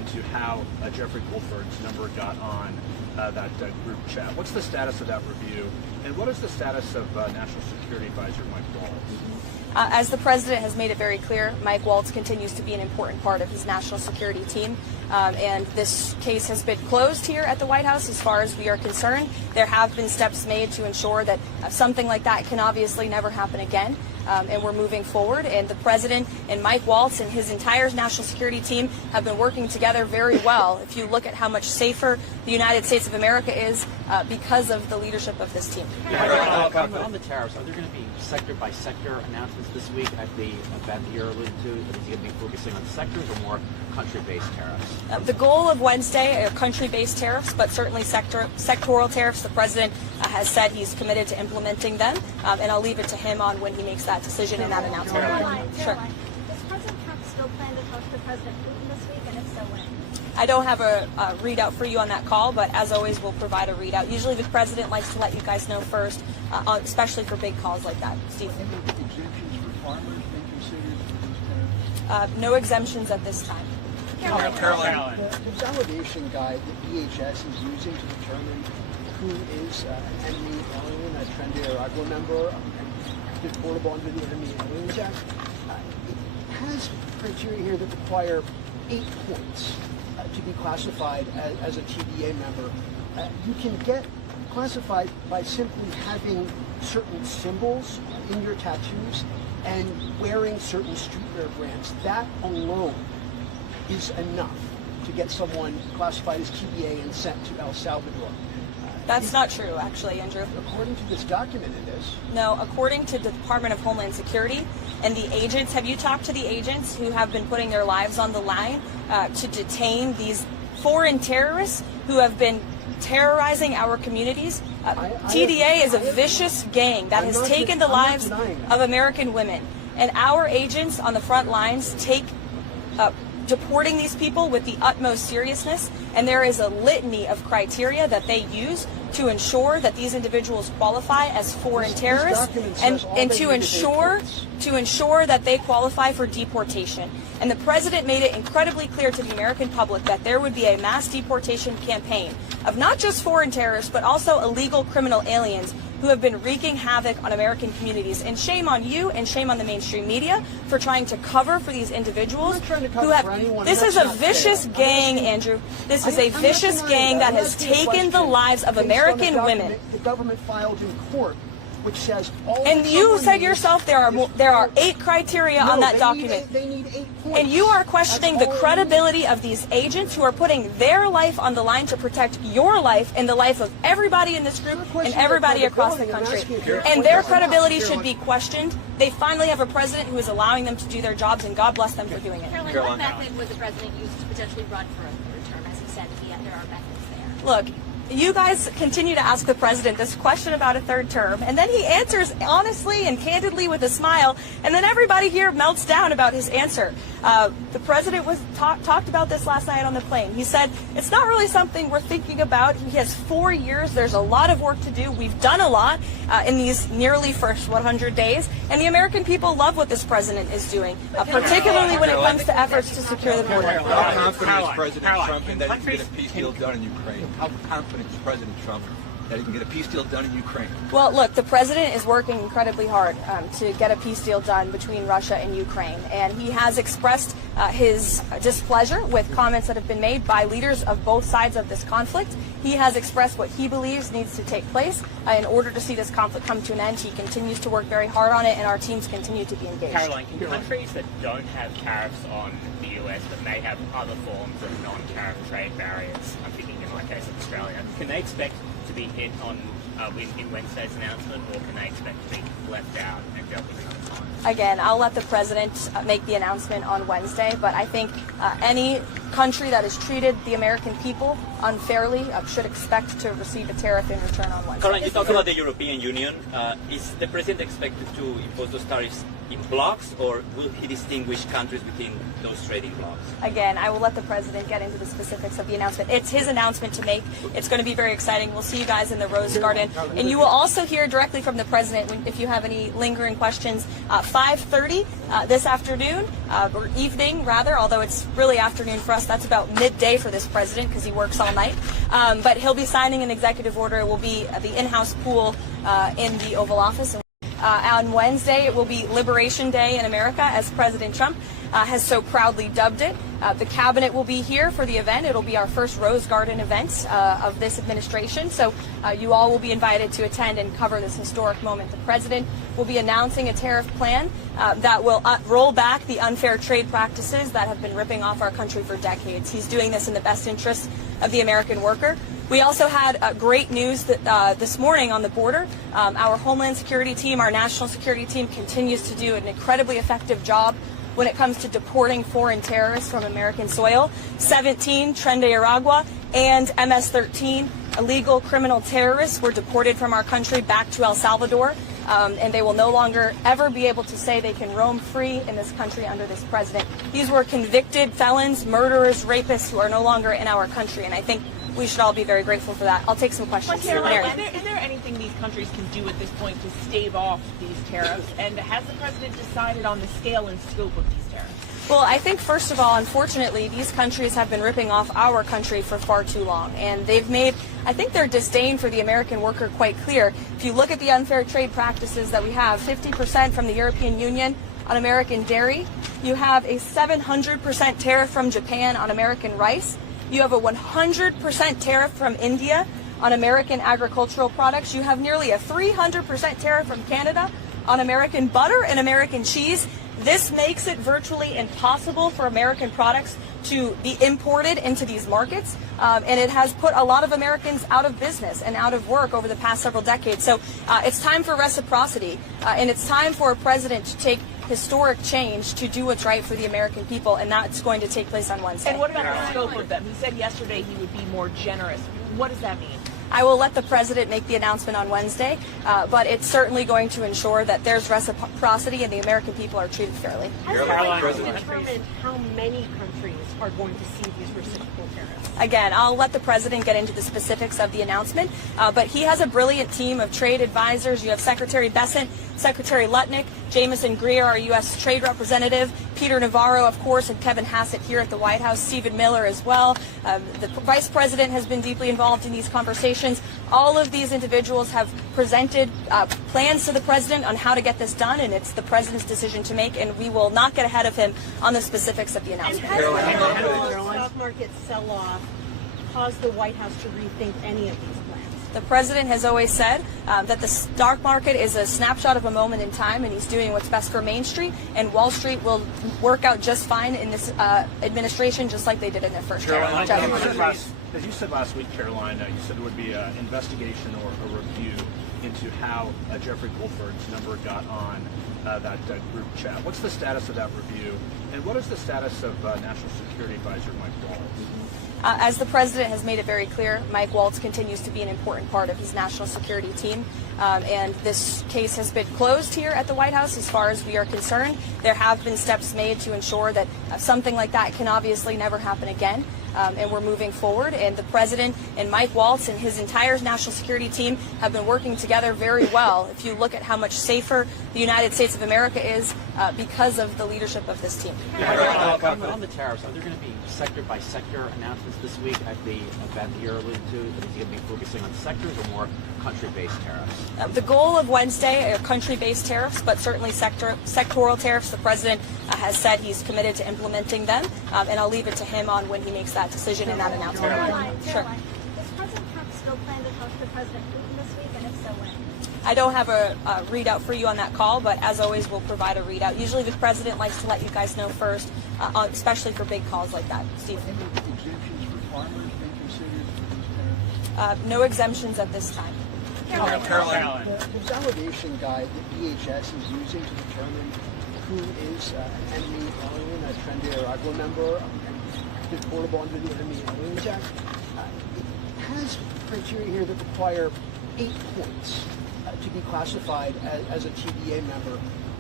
into how Jeffrey Goldberg's number got on that group chat. What's the status of that review, and what is the status of National Security Advisor Mike Waltz? As the president has made it very clear, Mike Waltz continues to be an important part of his national security team. And this case has been closed here at the White House as far as we are concerned. There have been steps made to ensure that something like that can obviously never happen again. And we're moving forward. And the president and Mike Waltz and his entire national security team have been working together very well. If you look at how much safer the United States of America is because of the leadership of this team. On the tariffs, are there going to be sector-by-sector announcements this week at the event that you're alluding to? Is he going to be focusing on sectors or more country-based tariffs? The goal of Wednesday are country-based tariffs, but certainly sectoral tariffs. The president has said he's committed to implementing them, and I'll leave it to him on when he makes that decision and that announcement. Sure. Does President Trump still plan to talk to President Putin this week, and if so, when? I don't have a readout for you on that call, but as always, we'll provide a readout. Usually the president likes to let you guys know first, especially for big calls like that. Steve? Exemptions for farmers being considered for these tariffs? No exemptions at this time. Karoline. The validation guide that DHS is using to determine who is an enemy alien, a Tren de Aragua member, and deportable under the Enemy Aliens Act, it has criteria here that require 8 points to be classified as a TDA member. You can get classified by simply having certain symbols in your tattoos and wearing certain streetwear brands. That alone is enough to get someone classified as TDA and sent to El Salvador. That's not true, actually, Andrew. According to this document, it is. No, according to the Department of Homeland Security and the agents, have you talked to the agents who have been putting their lives on the line to detain these foreign terrorists who have been terrorizing our communities? TDA is a vicious gang that has taken the lives of American women. And our agents on the front lines take deporting these people with the utmost seriousness, and there is a litany of criteria that they use to ensure that these individuals qualify as foreign terrorists and to ensure that they qualify for deportation. And the president made it incredibly clear to the American public that there would be a mass deportation campaign of not just foreign terrorists, but also illegal criminal aliens who have been wreaking havoc on American communities. And shame on you and shame on the mainstream media for trying to cover for these individuals who have... This is a vicious gang, Andrew. This is a vicious gang that has taken the lives of American women. The government filed in court, which says all. And you said yourself there are 8 criteria on that document. They need 8 points. And you are questioning the credibility of these agents who are putting their life on the line to protect your life and the life of everybody in this group and everybody across the country. And their credibility should be questioned. They finally have a president who is allowing them to do their jobs, and God bless them for doing it. Karoline, what method would the president use to potentially run for a third term? As he said, there are methods there. Look, you guys continue to ask the president this question about a third term, and then he answers honestly and candidly with a smile, and then everybody here melts down about his answer. The president was talked about this last night on the plane. He said, it's not really something we're thinking about. He has 4 years. There's a lot of work to do. We've done a lot in these nearly first 100 days, and the American people love what this president is doing, particularly when it comes to efforts to secure the border. How confident is President Trump in that he can get a peace deal done in Ukraine? How confident is President Trump that he can get a peace deal done in Ukraine? Well, look, the president is working incredibly hard to get a peace deal done between Russia and Ukraine, and he has expressed his displeasure with comments that have been made by leaders of both sides of this conflict. He has expressed what he believes needs to take place in order to see this conflict come to an end. He continues to work very hard on it, and our teams continue to be engaged. Karoline, can countries that don't have tariffs on the US but may have other forms of non-tariff trade barriers, I'm thinking in my case of Australia, can they expect to be hit on in Wednesday's announcement, or can they expect to be left out and dealt with another time? Again, I'll let the president make the announcement on Wednesday, but I think any country that has treated the American people unfairly should expect to receive a tariff in return on Wednesday. Karoline, you talked about the European Union. Is the president expected to impose those tariffs in blocks, or will he distinguish countries within those trading blocks? Again, I will let the president get into the specifics of the announcement. It's his announcement to make. It's going to be very exciting. We'll see you guys in the Rose Garden. And you will also hear directly from the president if you have any lingering questions. 5:30 this afternoon, or evening rather, although it's really afternoon for us. That's about midday for this president because he works all night. But he'll be signing an executive order. It will be the in-house pool in the Oval Office. On Wednesday, it will be Liberation Day in America, as President Trump has so proudly dubbed it. The cabinet will be here for the event. It'll be our first Rose Garden event of this administration. So you all will be invited to attend and cover this historic moment. The president will be announcing a tariff plan that will roll back the unfair trade practices that have been ripping off our country for decades. He's doing this in the best interest of the American worker. We also had great news that this morning on the border. Our Homeland Security team, our national security team, continues to do an incredibly effective job when it comes to deporting foreign terrorists from American soil. 17 Tren de Aragua and MS-13 illegal criminal terrorists were deported from our country back to El Salvador. And they will no longer ever be able to say they can roam free in this country under this president. These were convicted felons, murderers, rapists who are no longer in our country. And I think we should all be very grateful for that. I'll take some questions. Karoline, is there anything these countries can do at this point to stave off these tariffs? And has the president decided on the scale and scope of these tariffs? Well, I think, first of all, unfortunately, these countries have been ripping off our country for far too long. And they've made, I think, their disdain for the American worker quite clear. If you look at the unfair trade practices that we have, 50% from the European Union on American dairy. You have a 700% tariff from Japan on American rice. You have a 100% tariff from India on American agricultural products. You have nearly a 300% tariff from Canada on American butter and American cheese. This makes it virtually impossible for American products to be imported into these markets, and it has put a lot of Americans out of business and out of work over the past several decades. So it's time for reciprocity, and it's time for a president to take historic change to do what's right for the American people, and that's going to take place on Wednesday. And what about the scope of them? He said yesterday he would be more generous. What does that mean? I will let the president make the announcement on Wednesday, but it's certainly going to ensure that there's reciprocity and the American people are treated fairly. Has the president determined how many countries are going to see these reciprocal tariffs? Again, I'll let the president get into the specifics of the announcement, but he has a brilliant team of trade advisors. You have Secretary Bessent, Secretary Lutnick, Jameson Greer, our U.S. Trade Representative, Peter Navarro, of course, and Kevin Hassett here at the White House, Stephen Miller as well. The Vice President has been deeply involved in these conversations. All of these individuals have presented plans to the president on how to get this done, and it's the president's decision to make, and we will not get ahead of him on the specifics of the announcement. And has the stock market sell-off caused the White House to rethink any of these plans? The president has always said that the stock market is a snapshot of a moment in time, and he's doing what's best for Main Street, and Wall Street will work out just fine in this administration, just like they did in their first term. As you said last week, Karoline, you said there would be an investigation or a review into how Jeffrey Goldberg's number got on that group chat. What's the status of that review, and what is the status of National Security Advisor Mike Waltz? As the president has made it very clear, Mike Waltz continues to be an important part of his national security team. And this case has been closed here at the White House as far as we are concerned. There have been steps made to ensure that something like that can obviously never happen again. And we're moving forward. And the president and Mike Waltz and his entire national security team have been working together very well. If you look at how much safer the United States of America is because of the leadership of this team. On the tariffs, are there going to be sector-by-sector announcements this week at the event that you're alluding to? Is he going to be focusing on sectors or more country-based tariffs? The goal of Wednesday are country-based tariffs, but certainly sectoral tariffs. The president has said he's committed to implementing them, and I'll leave it to him on when he makes that decision and that announcement. Sure. Does President Trump still plan to talk to President Putin this week, and if so, when? I don't have a readout for you on that call, but as always, we'll provide a readout. Usually the president likes to let you guys know first, especially for big calls like that. Steve? Any exemptions for farmers being considered for these tariffs? No exemptions at this time. Karoline. The validation guide that DHS is using to determine who is an enemy alien, a Tren de Aragua member, and deportable under the Enemy Aliens Act, it has criteria here that require 8 points to be classified as a TDA member.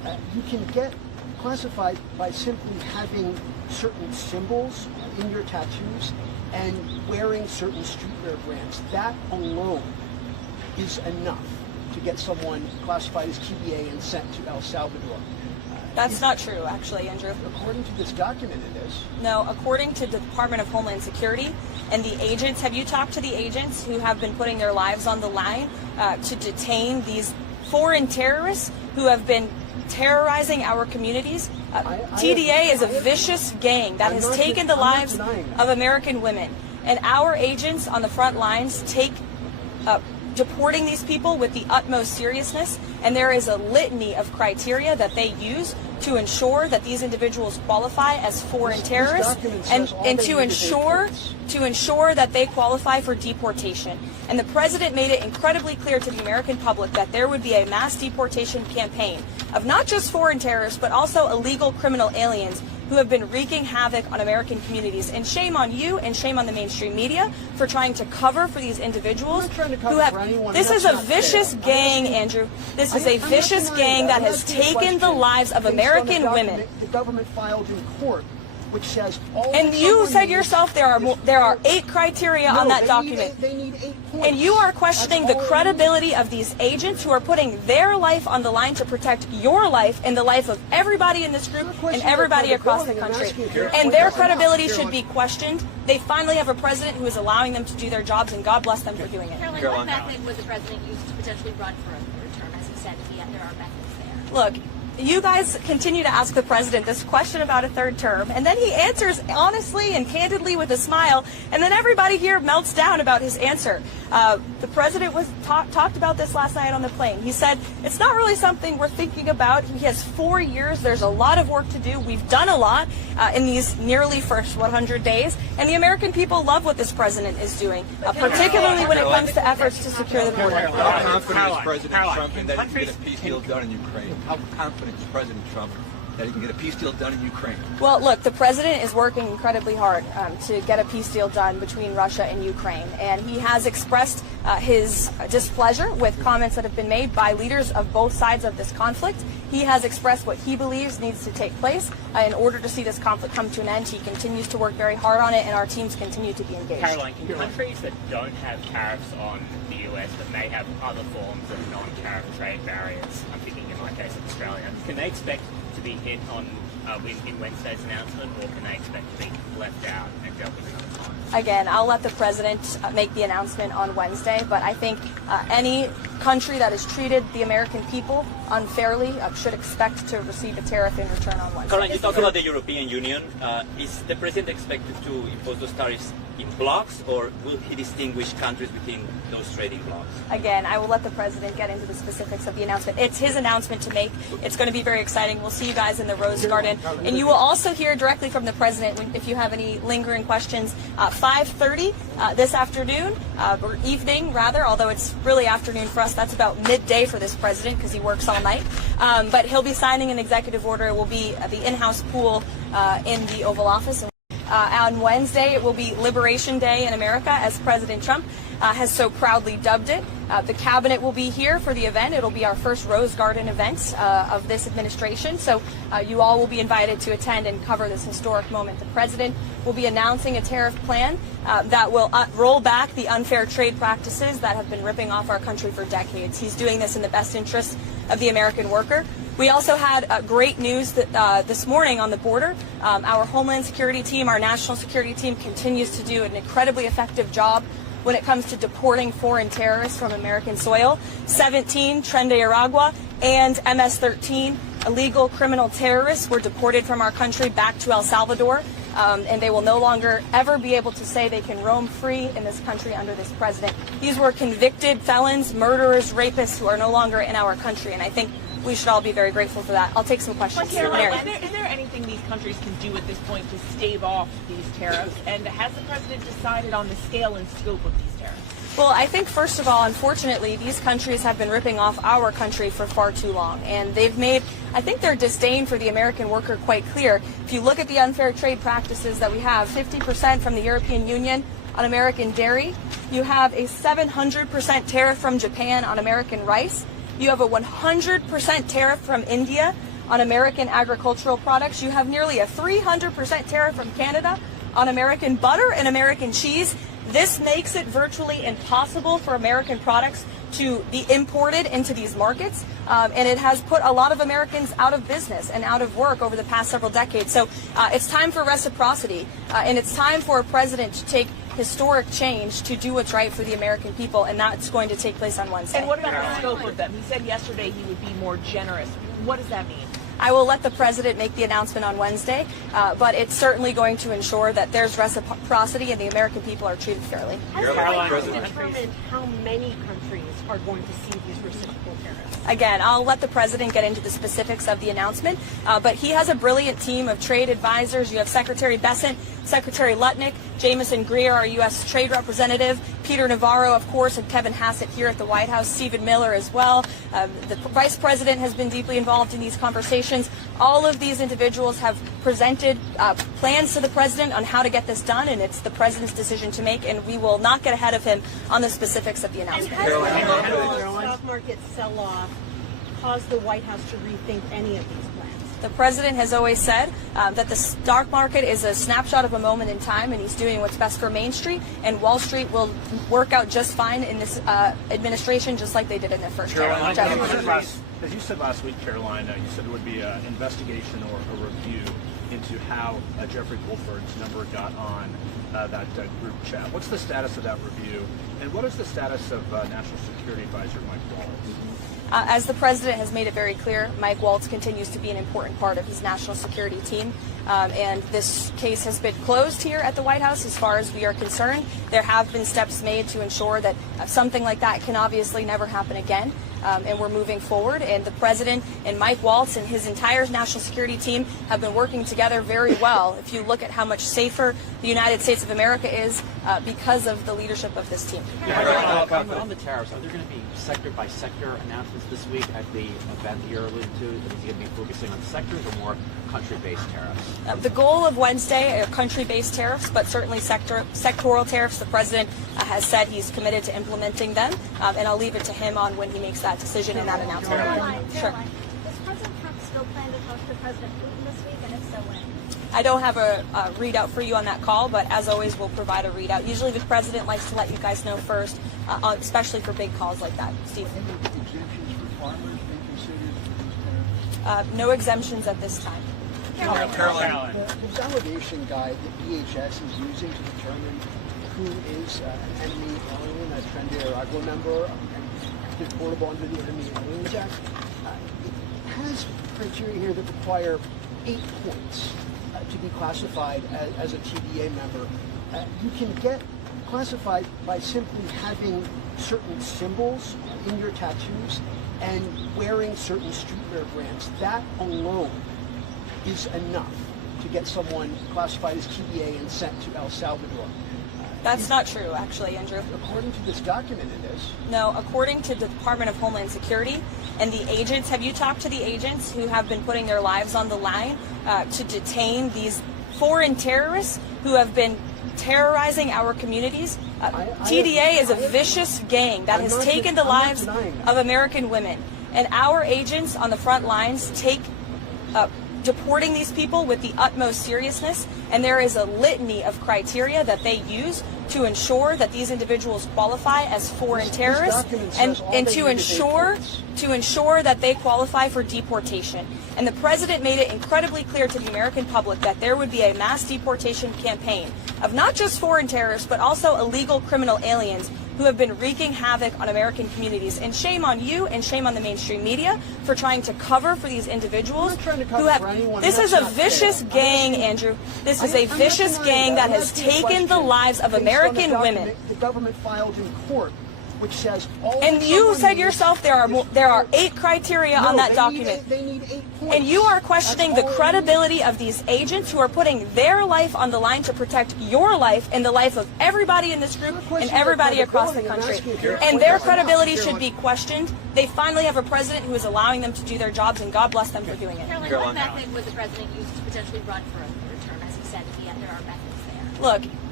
You can get classified by simply having certain symbols in your tattoos and wearing certain streetwear brands. That alone is enough to get someone classified as TBA and sent to El Salvador. That's not true, actually, Andrew. According to this document, it is. No, according to the Department of Homeland Security and the agents, have you talked to the agents who have been putting their lives on the line to detain these foreign terrorists who have been terrorizing our communities? TDA is a vicious gang that has taken the lives of American women. And our agents on the front lines take deporting these people with the utmost seriousness, and there is a litany of criteria that they use to ensure that these individuals qualify as foreign terrorists and to ensure that they qualify for deportation. And the president made it incredibly clear to the American public that there would be a mass deportation campaign of not just foreign terrorists, but also illegal criminal aliens who have been wreaking havoc on American communities. And shame on you and shame on the mainstream media for trying to cover for these individuals who have... This is a vicious gang, Andrew. This is a vicious gang that has taken the lives of American women. The government filed in court, which says all. And you said yourself there are 8 criteria on that document. They need 8 points. And you are questioning the credibility of these agents who are putting their life on the line to protect your life and the life of everybody in this group and everybody across the country. And their credibility should be questioned. They finally have a president who is allowing them to do their jobs, and God bless them for doing it. Caroline, what method would the president use to potentially run for a third term? As he said, there are methods there. Look, you guys continue to ask the president this question about a third term, and then he answers honestly and candidly with a smile, and then everybody here melts down about his answer. The president talked about this last night on the plane. He said, it's not really something we're thinking about. He has 4 years. There's a lot of work to do. We've done a lot in these nearly first 100 days, and the American people love what this president is doing, particularly when it comes to efforts to secure the border. How confident is President Trump in that he can get a peace deal done in Ukraine? How confident is President Trump that he can get a peace deal done in Ukraine? Well, look, the president is working incredibly hard to get a peace deal done between Russia and Ukraine, and he has expressed his displeasure with comments that have been made by leaders of both sides of this conflict. He has expressed what he believes needs to take place in order to see this conflict come to an end. He continues to work very hard on it, and our teams continue to be engaged. Caroline, can countries that don't have tariffs on the US but may have other forms of non-tariff trade barriers, I'm thinking in my case of Australia, can they expect to be hit on in Wednesday's announcement, or can they expect to be left out and dealt with another time? Again, I'll let the president make the announcement on Wednesday, but I think any country that has treated the American people unfairly should expect to receive a tariff in return on Wednesday. Caroline, you talk about the European Union. Is the president expected to impose those tariffs in blocks, or will he distinguish countries within those trading blocks? Again, I will let the president get into the specifics of the announcement. It's his announcement to make. It's going to be very exciting. We'll see you guys in the Rose Garden. And you will also hear directly from the president if you have any lingering questions. 5:30 this afternoon, or evening rather, although it's really afternoon for us. That's about midday for this president because he works all night. But he'll be signing an executive order. It will be the in-house pool in the Oval Office. On Wednesday, it will be Liberation Day in America, as President Trump has so proudly dubbed it. The cabinet will be here for the event. It'll be our first Rose Garden event of this administration. So you all will be invited to attend and cover this historic moment. The president will be announcing a tariff plan that will roll back the unfair trade practices that have been ripping off our country for decades. He's doing this in the best interest of the American worker. We also had great news that, this morning on the border. Our Homeland Security team, our national security team, continues to do an incredibly effective job when it comes to deporting foreign terrorists from American soil. 17 Tren de Aragua and MS-13 illegal criminal terrorists were deported from our country back to El Salvador, and they will no longer ever be able to say they can roam free in this country under this president. These were convicted felons, murderers, rapists who are no longer in our country, and I think we should all be very grateful for that. I'll take some questions. Caroline, is there anything these countries can do at this point to stave off these tariffs? And has the president decided on the scale and scope of these tariffs? Well, I think, first of all, unfortunately, these countries have been ripping off our country for far too long. And they've made, I think, their disdain for the American worker quite clear. If you look at the unfair trade practices that we have, 50% from the European Union on American dairy. You have a 700% tariff from Japan on American rice. You have a 100% tariff from India on American agricultural products. You have nearly a 300% tariff from Canada on American butter and American cheese. This makes it virtually impossible for American products to be imported into these markets, and it has put a lot of Americans out of business and out of work over the past several decades. So it's time for reciprocity, and it's time for a president to take historic change to do what's right for the American people, and that's going to take place on Wednesday. And what about the scope of them? He said yesterday he would be more generous. What does that mean? I will let the president make the announcement on Wednesday, but it's certainly going to ensure that there's reciprocity and the American people are treated fairly. Has the White House determined how many countries are going to see these reciprocal tariffs? Again, I'll let the president get into the specifics of the announcement, but he has a brilliant team of trade advisors. You have Secretary Bessent, Secretary Lutnick, Jameson Greer, our U.S. Trade Representative, Peter Navarro, of course, and Kevin Hassett here at the White House, Stephen Miller as well. The Vice President has been deeply involved in these conversations. All of these individuals have presented plans to the president on how to get this done, and it's the president's decision to make, and we will not get ahead of him on the specifics of the announcement. Has the stock market sell-off caused the White House to rethink any of these plans? The president has always said that the stock market is a snapshot of a moment in time, and he's doing what's best for Main Street, and Wall Street will work out just fine in this administration, just like they did in their first term. As you said last week, Caroline, you said there would be an investigation or a review into how Jeffrey Wolford's number got on that group chat. What's the status of that review, and what is the status of National Security Advisor Mike Waltz? As the president has made it very clear, Mike Waltz continues to be an important part of his national security team. And this case has been closed here at the White House as far as we are concerned. There have been steps made to ensure that something like that can obviously never happen again. And we're moving forward. And the president and Mike Waltz and his entire national security team have been working together very well. If you look at how much safer the United States of America is because of the leadership of this team. On the tariffs, are there going to be sector-by-sector announcements this week at the event that you're alluding to? Is he going to be focusing on sectors or more country-based tariffs? The goal of Wednesday are country-based tariffs, but certainly sectoral tariffs. The president has said he's committed to implementing them, and I'll leave it to him on when he makes that decision and that announcement. Caroline, Sure. does President Trump still plan to talk to President Putin this week, and if so, when? I don't have a readout for you on that call, but as always, we'll provide a readout. Usually the president likes to let you guys know first, especially for big calls like that. Steve? Exemptions for farmers been considered? No exemptions at this time. Caroline. The validation guide that DHS is using to determine who is an enemy alien, a Tren de Aragua member, and deportable under the Enemy Aliens Act, has criteria here that require 8 points to be classified as a TDA member. You can get classified by simply having certain symbols in your tattoos and wearing certain streetwear brands. That alone is enough to get someone classified as TDA and sent to El Salvador. That's not true, actually, Andrew. According to this document, it is. No, according to the Department of Homeland Security and the agents, have you talked to the agents who have been putting their lives on the line to detain these foreign terrorists who have been terrorizing our communities? TDA is a vicious gang that has taken the lives of American women. And our agents on the front lines take deporting these people with the utmost seriousness, and there is a litany of criteria that they use to ensure that these individuals qualify as foreign terrorists and to ensure that they qualify for deportation. And the president made it incredibly clear to the American public that there would be a mass deportation campaign of not just foreign terrorists, but also illegal criminal aliens who have been wreaking havoc on American communities. And shame on you and shame on the mainstream media for trying to cover for these individuals who have... This is a vicious gang, Andrew. This is a vicious gang that has taken the lives of American women. The government filed in court, which says all. And you said yourself there are 8 criteria on that document. They need 8 points. And you are questioning the credibility of these agents who are putting their life on the line to protect your life and the life of everybody in this group and everybody across the country. And their credibility should be questioned. They finally have a president who is allowing them to do their jobs, and God bless them for doing it. Caroline, what method would the president use to potentially run for a third term? As he said, there are methods there. Look,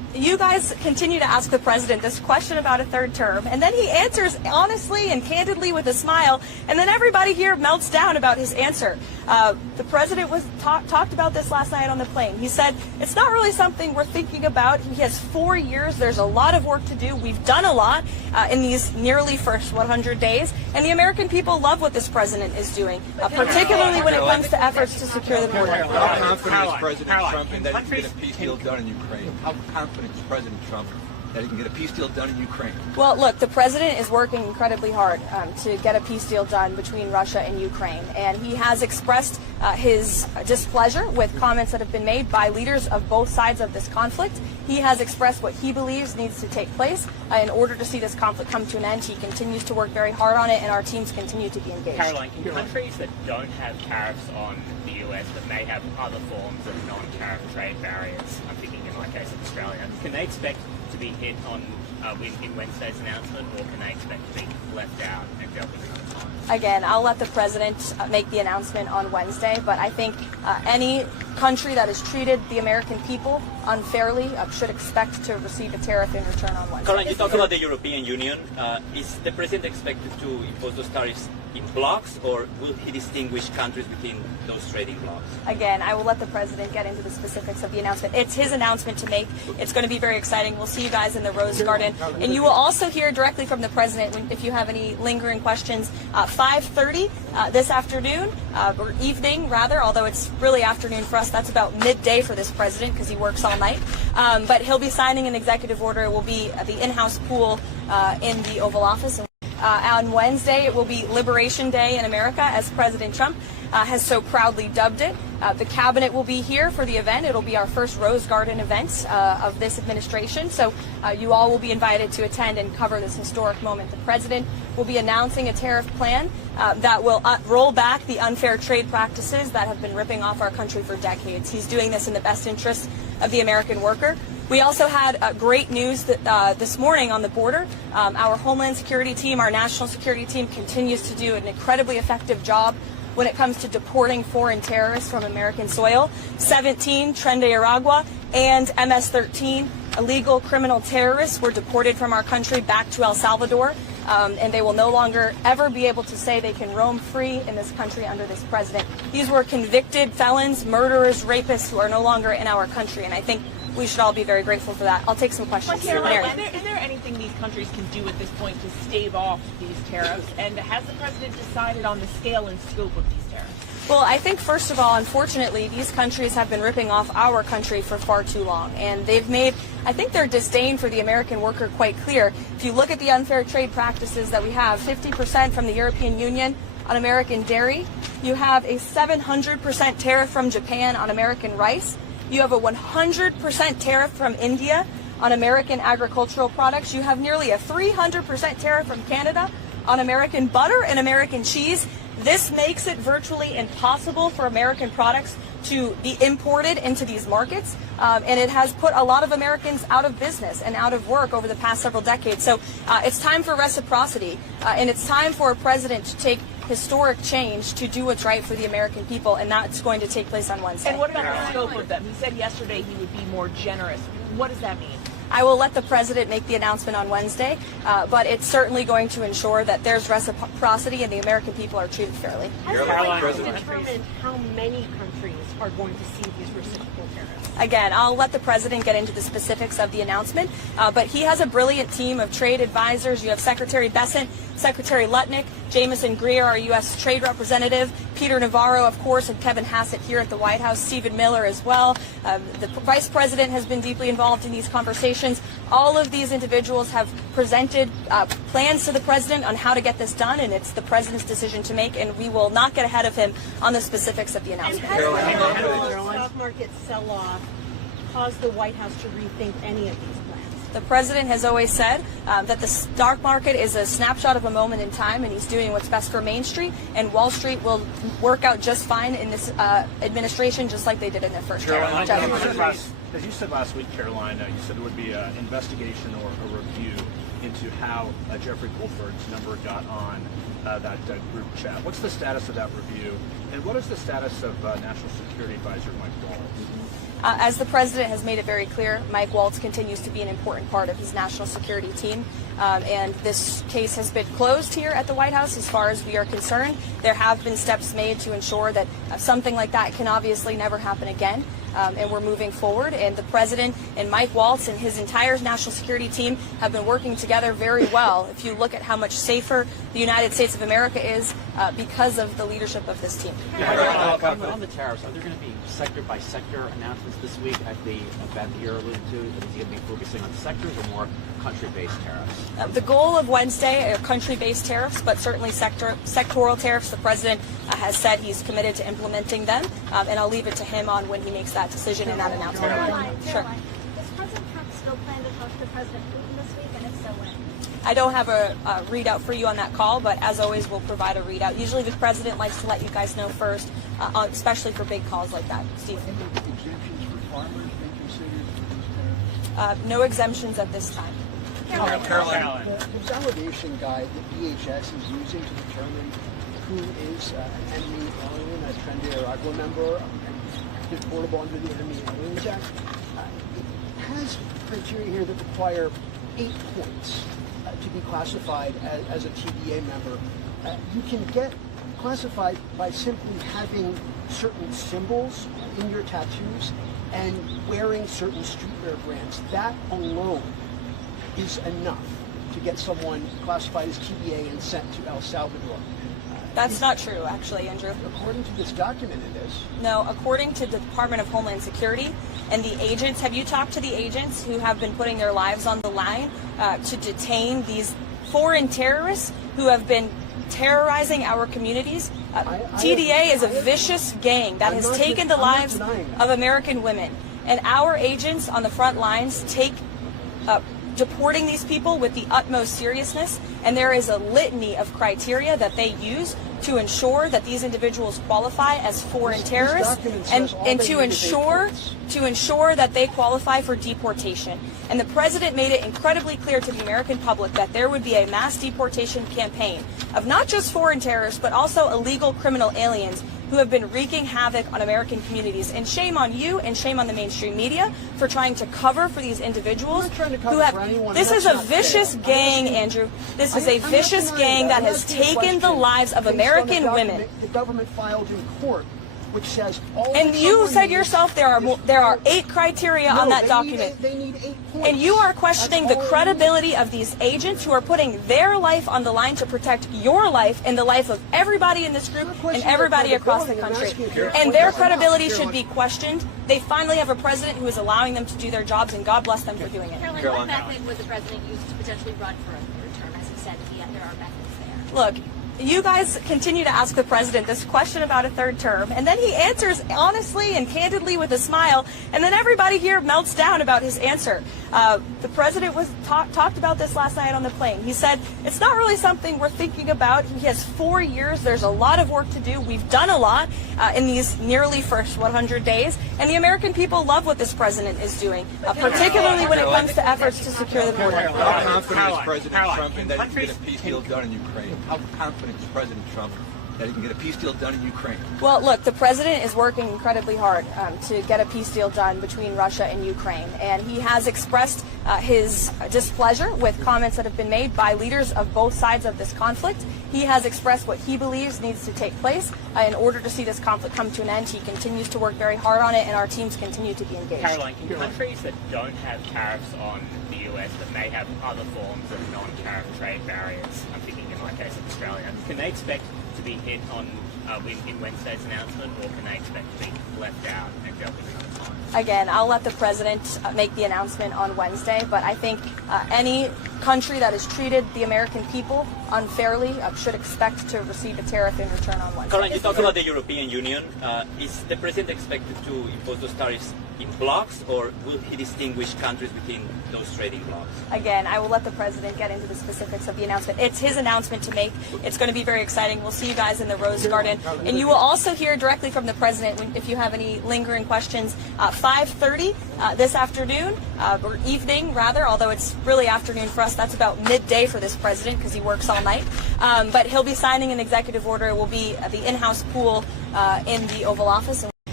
you guys continue to ask the president this question about a third term, and then he answers honestly and candidly with a smile, and then everybody here melts down about his answer. The president was talked about this last night on the plane. He said, it's not really something we're thinking about. He has 4 years. There's a lot of work to do. We've done a lot in these nearly first 100 days, and the American people love what this president is doing, particularly when it comes to efforts to secure the border. How confident is President Trump in that he can get a peace deal done in Ukraine? How confident is President Trump that he can get a peace deal done in Ukraine? Well, look, the president is working incredibly hard to get a peace deal done between Russia and Ukraine, and he has expressed his displeasure with comments that have been made by leaders of both sides of this conflict. He has expressed what he believes needs to take place in order to see this conflict come to an end. He continues to work very hard on it, and our teams continue to be engaged. Karoline, can countries that don't have tariffs on the US but may have other forms of non-tariff trade barriers, I'm thinking in my case of Australia, can they expect to be hit on in Wednesday's announcement, or can they expect to be left out and dealt with another time? Again, I'll let the president make the announcement on Wednesday, but I think any country that has treated the American people unfairly should expect to receive a tariff in return on Wednesday. Karoline, you talked about the European Union. Is the president expected to impose those tariffs in blocks, or will he distinguish countries within those trading blocks? Again, I will let the president get into the specifics of the announcement. It's his announcement to make. It's going to be very exciting. We'll see you guys in the Rose Garden. And you will also hear directly from the president if you have any lingering questions. 5:30 this afternoon, or evening rather, although it's really afternoon for us. That's about midday for this president because he works all night. But he'll be signing an executive order. It will be at the in-house pool in the Oval Office. On Wednesday, it will be Liberation Day in America, as President Trump has so proudly dubbed it. The cabinet will be here for the event. It'll be our first Rose Garden event of this administration. So you all will be invited to attend and cover this historic moment. The president will be announcing a tariff plan that will roll back the unfair trade practices that have been ripping off our country for decades. He's doing this in the best interest of the American worker. We also had great news that this morning on the border. Our Homeland Security team, our national security team, continues to do an incredibly effective job when it comes to deporting foreign terrorists from American soil. 17 Tren de Aragua and MS-13 illegal criminal terrorists were deported from our country back to El Salvador, and they will no longer ever be able to say they can roam free in this country under this president. These were convicted felons, murderers, rapists who are no longer in our country, and I think we should all be very grateful for that. I'll take some questions. Is there anything these countries can do at this point to stave off these tariffs? And has the president decided on the scale and scope of these tariffs? Well, I think, first of all, unfortunately, these countries have been ripping off our country for far too long. And they've made, I think, their disdain for the American worker quite clear. If you look at the unfair trade practices that we have, 50% from the European Union on American dairy. You have a 700% tariff from Japan on American rice. You have a 100% tariff from India on American agricultural products. You have nearly a 300% tariff from Canada on American butter and American cheese. This makes it virtually impossible for American products to be imported into these markets, and it has put a lot of Americans out of business and out of work over the past several decades. So it's time for reciprocity, and it's time for a president to take historic change to do what's right for the American people, and that's going to take place on Wednesday. And what about the scope of them? He said yesterday he would be more generous. What does that mean? I will let the president make the announcement on Wednesday, but it's certainly going to ensure that there's reciprocity and the American people are treated fairly. How do you determine how many countries are going to see these reciprocal tariffs? Again, I'll let the president get into the specifics of the announcement, but he has a brilliant team of trade advisors. You have Secretary Bessent, Secretary Lutnick, Jameson Greer, our U.S. Trade Representative, Peter Navarro, of course, and Kevin Hassett here at the White House, Stephen Miller as well. The Vice President has been deeply involved in these conversations. All of these individuals have presented plans to the president on how to get this done, and it's the president's decision to make, and we will not get ahead of him on the specifics of the announcement. And has the stock market sell-off caused the White House to rethink any of these plans? The president has always said that the stock market is a snapshot of a moment in time, and he's doing what's best for Main Street, and Wall Street will work out just fine in this administration, just like they did in their first term. As you said last week, Karoline, you said there would be an investigation or a review into how Jeffrey Goldberg's number got on that group chat. What's the status of that review, and what is the status of National Security Advisor Mike Wallace? As the president has made it very clear, Mike Waltz continues to be an important part of his national security team. And this case has been closed here at the White House as far as we are concerned. There have been steps made to ensure that something like that can obviously never happen again. And we're moving forward. And the president and Mike Waltz and his entire national security team have been working together very well. If you look at how much safer the United States of America is because of the leadership of this team. On the tariffs, are there going to be sector-by-sector announcements this week at the event that you're alluding to? Is he going to be focusing on sectors or more country-based tariffs? The goal of Wednesday are country-based tariffs, but certainly sectoral tariffs. The president has said he's committed to implementing them, and I'll leave it to him on when he makes that decision and that announcement. Sure. Does President Trump still plan to talk to President Putin this week, and if so, when? I don't have a readout for you on that call, but as always, we'll provide a readout. Usually the president likes to let you guys know first, especially for big calls like that. Steve? Exemptions for farmers being considered for these tariffs? No exemptions at this time. Karoline. The validation guide that DHS is using to determine who is an enemy alien, a Tren de Aragua member, and deportable under the Enemy Aliens Act, it has criteria here that require 8 points to be classified as a TDA member. You can get classified by simply having certain symbols in your tattoos and wearing certain streetwear brands. That alone is enough to get someone classified as TDA and sent to El Salvador. That's not true, actually, Andrew. According to this document, it is. No, according to the Department of Homeland Security and the agents, have you talked to the agents who have been putting their lives on the line to detain these foreign terrorists who have been terrorizing our communities? TDA is a vicious gang that has taken the lives of American women. And our agents on the front lines take deporting these people with the utmost seriousness, and there is a litany of criteria that they use to ensure that these individuals qualify as foreign terrorists and to ensure that they qualify for deportation. And the president made it incredibly clear to the American public that there would be a mass deportation campaign of not just foreign terrorists, but also illegal criminal aliens who have been wreaking havoc on American communities. And shame on you and shame on the mainstream media for trying to cover for these individuals who have... This is a vicious gang, Andrew. This is a vicious gang that has taken the lives of American women. The government filed in court, which says all. And you said yourself there are 8 criteria on that document. They need 8 points. And you are questioning the credibility of these agents who are putting their life on the line to protect your life and the life of everybody in this group and everybody across the country. And their credibility should be questioned. They finally have a president who is allowing them to do their jobs, and God bless them for doing it. Karoline, what method would the president use to potentially run for a third term? As he said, there are methods there. Look, you guys continue to ask the president this question about a third term, and then he answers honestly and candidly with a smile, and then everybody here melts down about his answer. The president talked about this last night on the plane. He said, it's not really something we're thinking about. He has 4 years. There's a lot of work to do. We've done a lot in these nearly first 100 days, and the American people love what this president is doing, particularly when it comes to efforts to secure the border. How confident is President Trump in that he can get a peace deal done in Ukraine? How confident is President Trump that he can get a peace deal done in Ukraine? Well, look, the president is working incredibly hard to get a peace deal done between Russia and Ukraine, and he has expressed his displeasure with comments that have been made by leaders of both sides of this conflict. He has expressed what he believes needs to take place in order to see this conflict come to an end. He continues to work very hard on it, and our teams continue to be engaged. Karoline, can countries that don't have tariffs on the US but may have other forms of non-tariff trade barriers, I'm thinking in my case of Australia, can they expect to be hit on in Wednesday's announcement, or can they expect to be left out and dealt with another time? Again, I'll let the president make the announcement on Wednesday, but I think any country that has treated the American people unfairly should expect to receive a tariff in return on Wednesday. Karoline, you talked about the European Union. Is the president expected to impose those tariffs in blocks, or will he distinguish countries within those trading blocks? Again, I will let the president get into the specifics of the announcement. It's his announcement to make. It's going to be very exciting. We'll see you guys in the Rose Garden. And you will also hear directly from the president if you have any lingering questions. 5:30 this afternoon, or evening rather, although it's really afternoon for us. That's about midday for this president because he works all night. But he'll be signing an executive order. It will be the in-house pool in the Oval Office.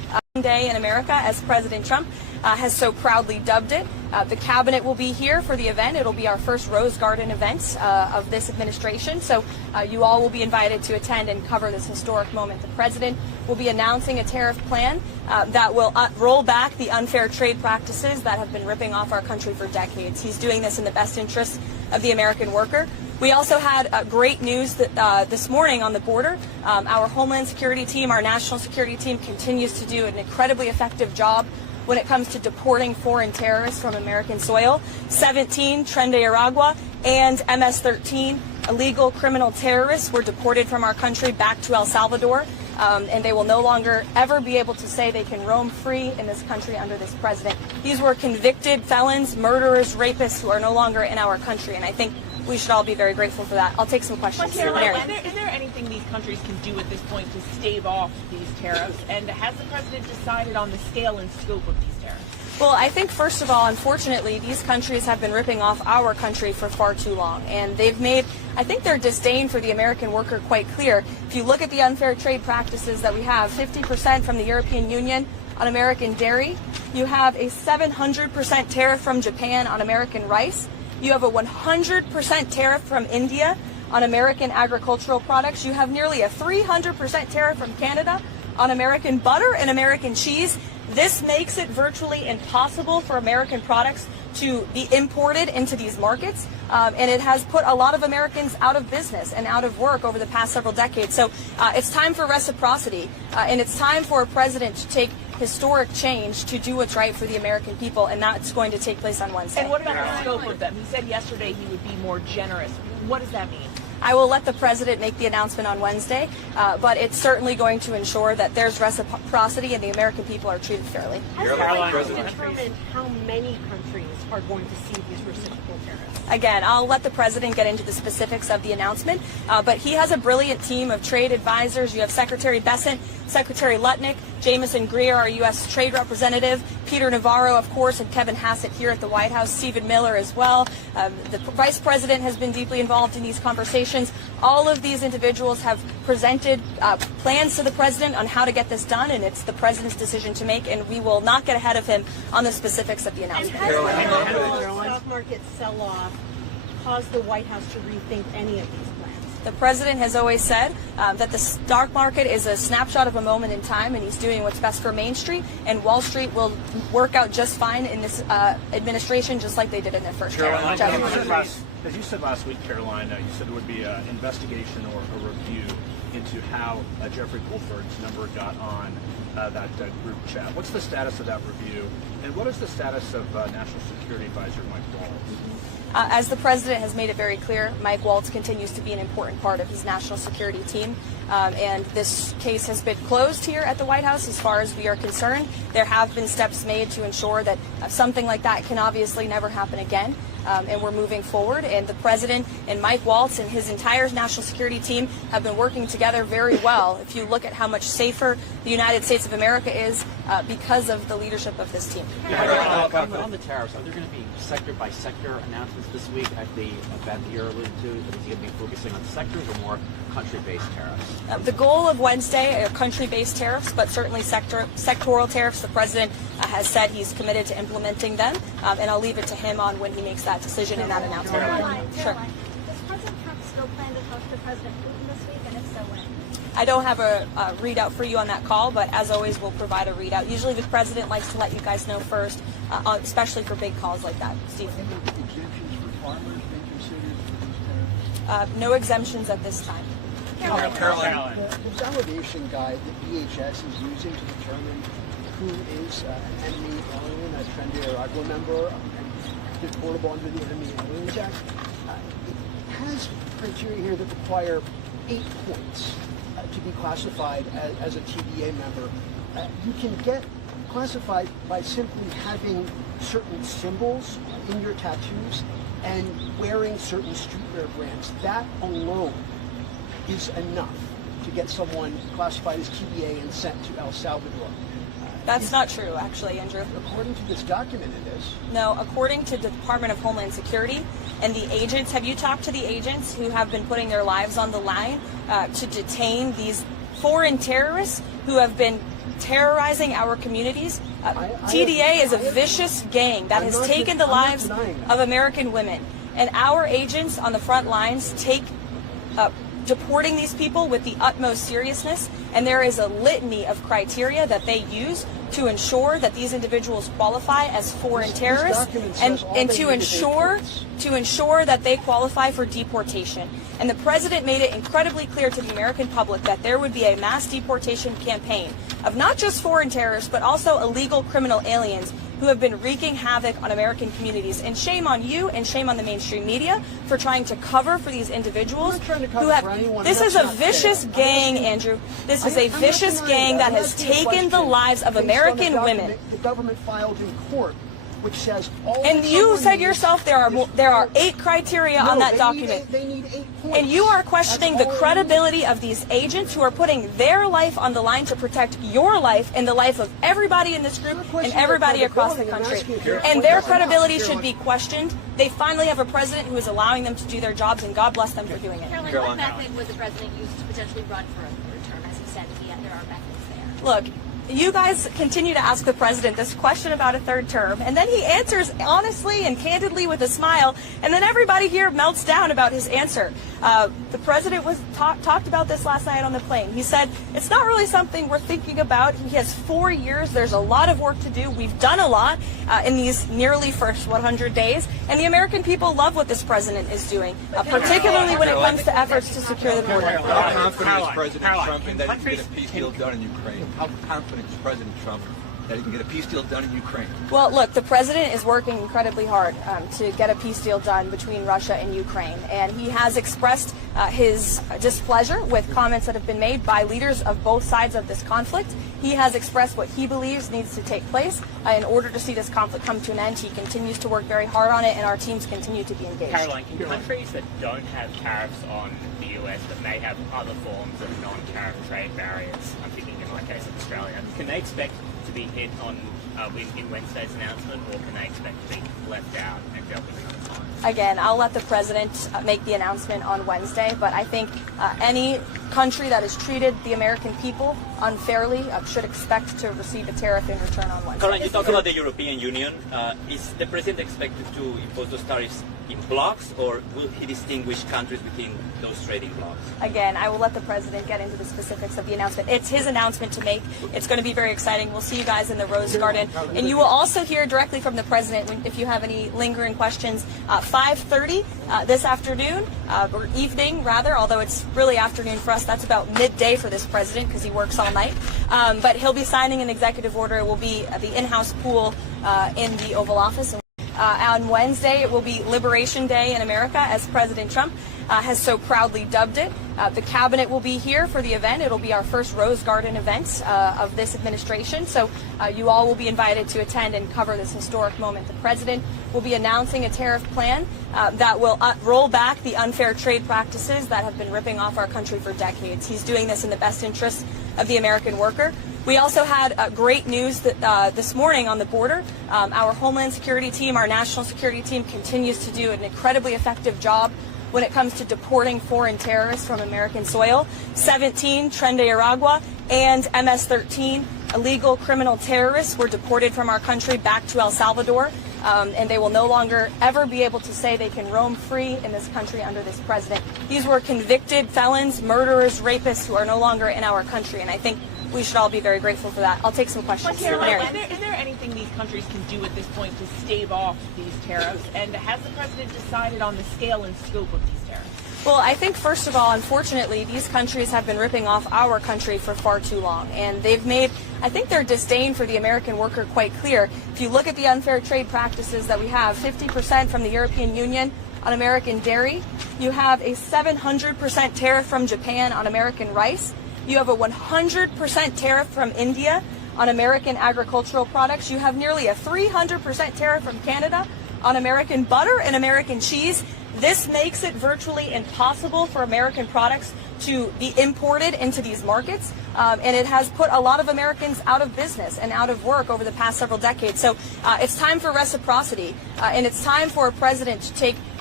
Day in America, as President Trump has so proudly dubbed it. The cabinet will be here for the event. It'll be our first Rose Garden event of this administration. So you all will be invited to attend and cover this historic moment. The president will be announcing a tariff plan that will roll back the unfair trade practices that have been ripping off our country for decades. He's doing this in the best interest of the American worker. We also had great news that, this morning on the border. Our Homeland Security team, our national security team, continues to do an incredibly effective job when it comes to deporting foreign terrorists from American soil. 17 Tren de Aragua and MS-13 illegal criminal terrorists were deported from our country back to El Salvador, and they will no longer ever be able to say they can roam free in this country under this president. These were convicted felons, murderers, rapists who are no longer in our country, and I think we should all be very grateful for that. I'll take some questions. Karoline, is there anything these countries can do at this point to stave off these tariffs? And has the president decided on the scale and scope of these tariffs? Well, I think, first of all, unfortunately, these countries have been ripping off our country for far too long. And they've made, I think, their disdain for the American worker quite clear. If you look at the unfair trade practices that we have, 50% from the European Union on American dairy. You have a 700% tariff from Japan on American rice. You have a 100% tariff from India on American agricultural products. You have nearly a 300% tariff from Canada on American butter and American cheese. This makes it virtually impossible for American products to be imported into these markets, and it has put a lot of Americans out of business and out of work over the past several decades. So it's time for reciprocity, and it's time for a president to take historic change to do what's right for the American people, and that's going to take place on Wednesday. And what about the scope of them? He said yesterday he would be more generous. What does that mean? I will let the president make the announcement on Wednesday, but it's certainly going to ensure that there's reciprocity and the American people are treated fairly. Has the president determined how many countries are going to see these reciprocal tariffs? Again, I'll let the president get into the specifics of the announcement, but he has a brilliant team of trade advisors. You have Secretary Bessent, Secretary Lutnick, Jameson Greer, our U.S. Trade Representative, Peter Navarro, of course, and Kevin Hassett here at the White House, Stephen Miller as well. The Vice President has been deeply involved in these conversations. All of these individuals have presented plans to the president on how to get this done, and it's the president's decision to make, and we will not get ahead of him on the specifics of the announcement. And has the stock market sell-off caused the White House to rethink any of these plans? The president has always said that the stock market is a snapshot of a moment in time, and he's doing what's best for Main Street, and Wall Street will work out just fine in this administration, just like they did in their first term. As you said last week, Karoline, you said there would be an investigation or a review into how Jeffrey Goldberg's number got on that group chat. What's the status of that review, and what is the status of National Security Advisor Mike Waltz? As the president has made it very clear, Mike Waltz continues to be an important part of his national security team, and this case has been closed here at the White House as far as we are concerned. There have been steps made to ensure that something like that can obviously never happen again, and we're moving forward. And the president and Mike Waltz and his entire national security team have been working together very well. If you look at how much safer the United States of America is because of the leadership of this team. On the tariffs, are there going to be sector-by-sector announcements this week at the event that you're alluding to? Is he going to be focusing on sectors or more country-based tariffs? The goal of Wednesday are country-based tariffs, but certainly sectoral tariffs. The president has said he's committed to implementing them, and I'll leave it to him on when he makes that decision and that announcement. Sure. Does President Trump still plan to talk to President Putin this week, and if so, when? I don't have a readout for you on that call, but as always, we'll provide a readout. Usually the president likes to let you guys know first, especially for big calls like that. Steve? Exemptions for farmers being considered? No exemptions at this time. Karoline. The validation guide that DHS is using to determine who is an enemy alien, a Tren de Aragua member, and deportable under the Enemy Aliens Act, it has criteria here that require 8 points to be classified as a TDA member. You can get classified by simply having certain symbols in your tattoos and wearing certain streetwear brands. That alone is enough to get someone classified as TDA and sent to El Salvador. That's not true, actually, Andrew. According to this document, it is. No, according to the Department of Homeland Security and the agents, have you talked to the agents who have been putting their lives on the line to detain these foreign terrorists who have been terrorizing our communities. TDA is a vicious gang that has taken the lives of American women. And our agents on the front lines take deporting these people with the utmost seriousness, and there is a litany of criteria that they use to ensure that these individuals qualify as foreign terrorists and to ensure that they qualify for deportation. And the president made it incredibly clear to the American public that there would be a mass deportation campaign of not just foreign terrorists, but also illegal criminal aliens who have been wreaking havoc on American communities. And shame on you and shame on the mainstream media for trying to cover for these individuals who have... This is a vicious gang, Andrew. This is a vicious gang that has taken the lives of American women. The government filed in court, which says all... And you said yourself there are 8 criteria on that document. They need 8 points. And you are questioning the credibility of these agents who are putting their life on the line to protect your life and the life of everybody in this group and everybody across the country. And their credibility should be questioned. They finally have a president who is allowing them to do their jobs, and God bless them for doing it. Karoline, what method would the president use to potentially run for a third term? As he said, there are methods there. Look, you guys continue to ask the president this question about a third term, and then he answers honestly and candidly with a smile, and then everybody here melts down about his answer. The president was talked about this last night on the plane. He said, it's not really something we're thinking about. He has 4 years. There's a lot of work to do. We've done a lot in these nearly first 100 days, and the American people love what this president is doing, particularly when it comes to efforts to secure the border. How confident is President Trump in that he can get a peace deal done in Ukraine? How confident is President Trump that he can get a peace deal done in Ukraine? Well, look, the president is working incredibly hard to get a peace deal done between Russia and Ukraine, and he has expressed his displeasure with comments that have been made by leaders of both sides of this conflict. He has expressed what he believes needs to take place in order to see this conflict come to an end. He continues to work very hard on it, and our teams continue to be engaged. Karoline, can countries that don't have tariffs on the US but may have other forms of non-tariff trade barriers, I'm thinking in my case of Australia, can they expect to be hit on in Wednesday's announcement, or can they expect to be left out and dealt with another time? Again, I'll let the president make the announcement on Wednesday, but I think any country that has treated the American people unfairly should expect to receive a tariff in return on Wednesday. Karoline, you talk about the European Union. Is the president expected to impose those tariffs in blocks, or will he distinguish countries within those trading blocks? Again, I will let the president get into the specifics of the announcement. It's his announcement to make. It's going to be very exciting. We'll see you guys in the Rose Garden. And you will also hear directly from the president if you have any lingering questions. 5:30 this afternoon, or evening rather, although it's really afternoon for us. That's about midday for this president because he works all night. But he'll be signing an executive order. It will be the in-house pool in the Oval Office. On Wednesday, it will be Liberation Day in America, as President Trump has so proudly dubbed it. The cabinet will be here for the event. It'll be our first Rose Garden event of this administration. So you all will be invited to attend and cover this historic moment. The president will be announcing a tariff plan that will roll back the unfair trade practices that have been ripping off our country for decades. He's doing this in the best interest of the American worker. We also had great news that this morning on the border. Our Homeland Security team, our national security team, continues to do an incredibly effective job when it comes to deporting foreign terrorists from American soil. 17 Tren de Aragua and MS-13 illegal criminal terrorists were deported from our country back to El Salvador, and they will no longer ever be able to say they can roam free in this country under this president. These were convicted felons, murderers, rapists who are no longer in our country, and I think we should all be very grateful for that. I'll take some questions. Karoline, is there anything these countries can do at this point to stave off these tariffs? And has the president decided on the scale and scope of these tariffs? Well, I think, first of all, unfortunately, these countries have been ripping off our country for far too long. And they've made, I think, their disdain for the American worker quite clear. If you look at the unfair trade practices that we have, 50% from the European Union on American dairy. You have a 700% tariff from Japan on American rice. You have a 100% tariff from India on American agricultural products. You have nearly a 300% tariff from Canada on American butter and American cheese. This makes it virtually impossible for American products to be imported into these markets, and it has put a lot of Americans out of business and out of work over the past several decades. So it's time for reciprocity, and it's time for a president to take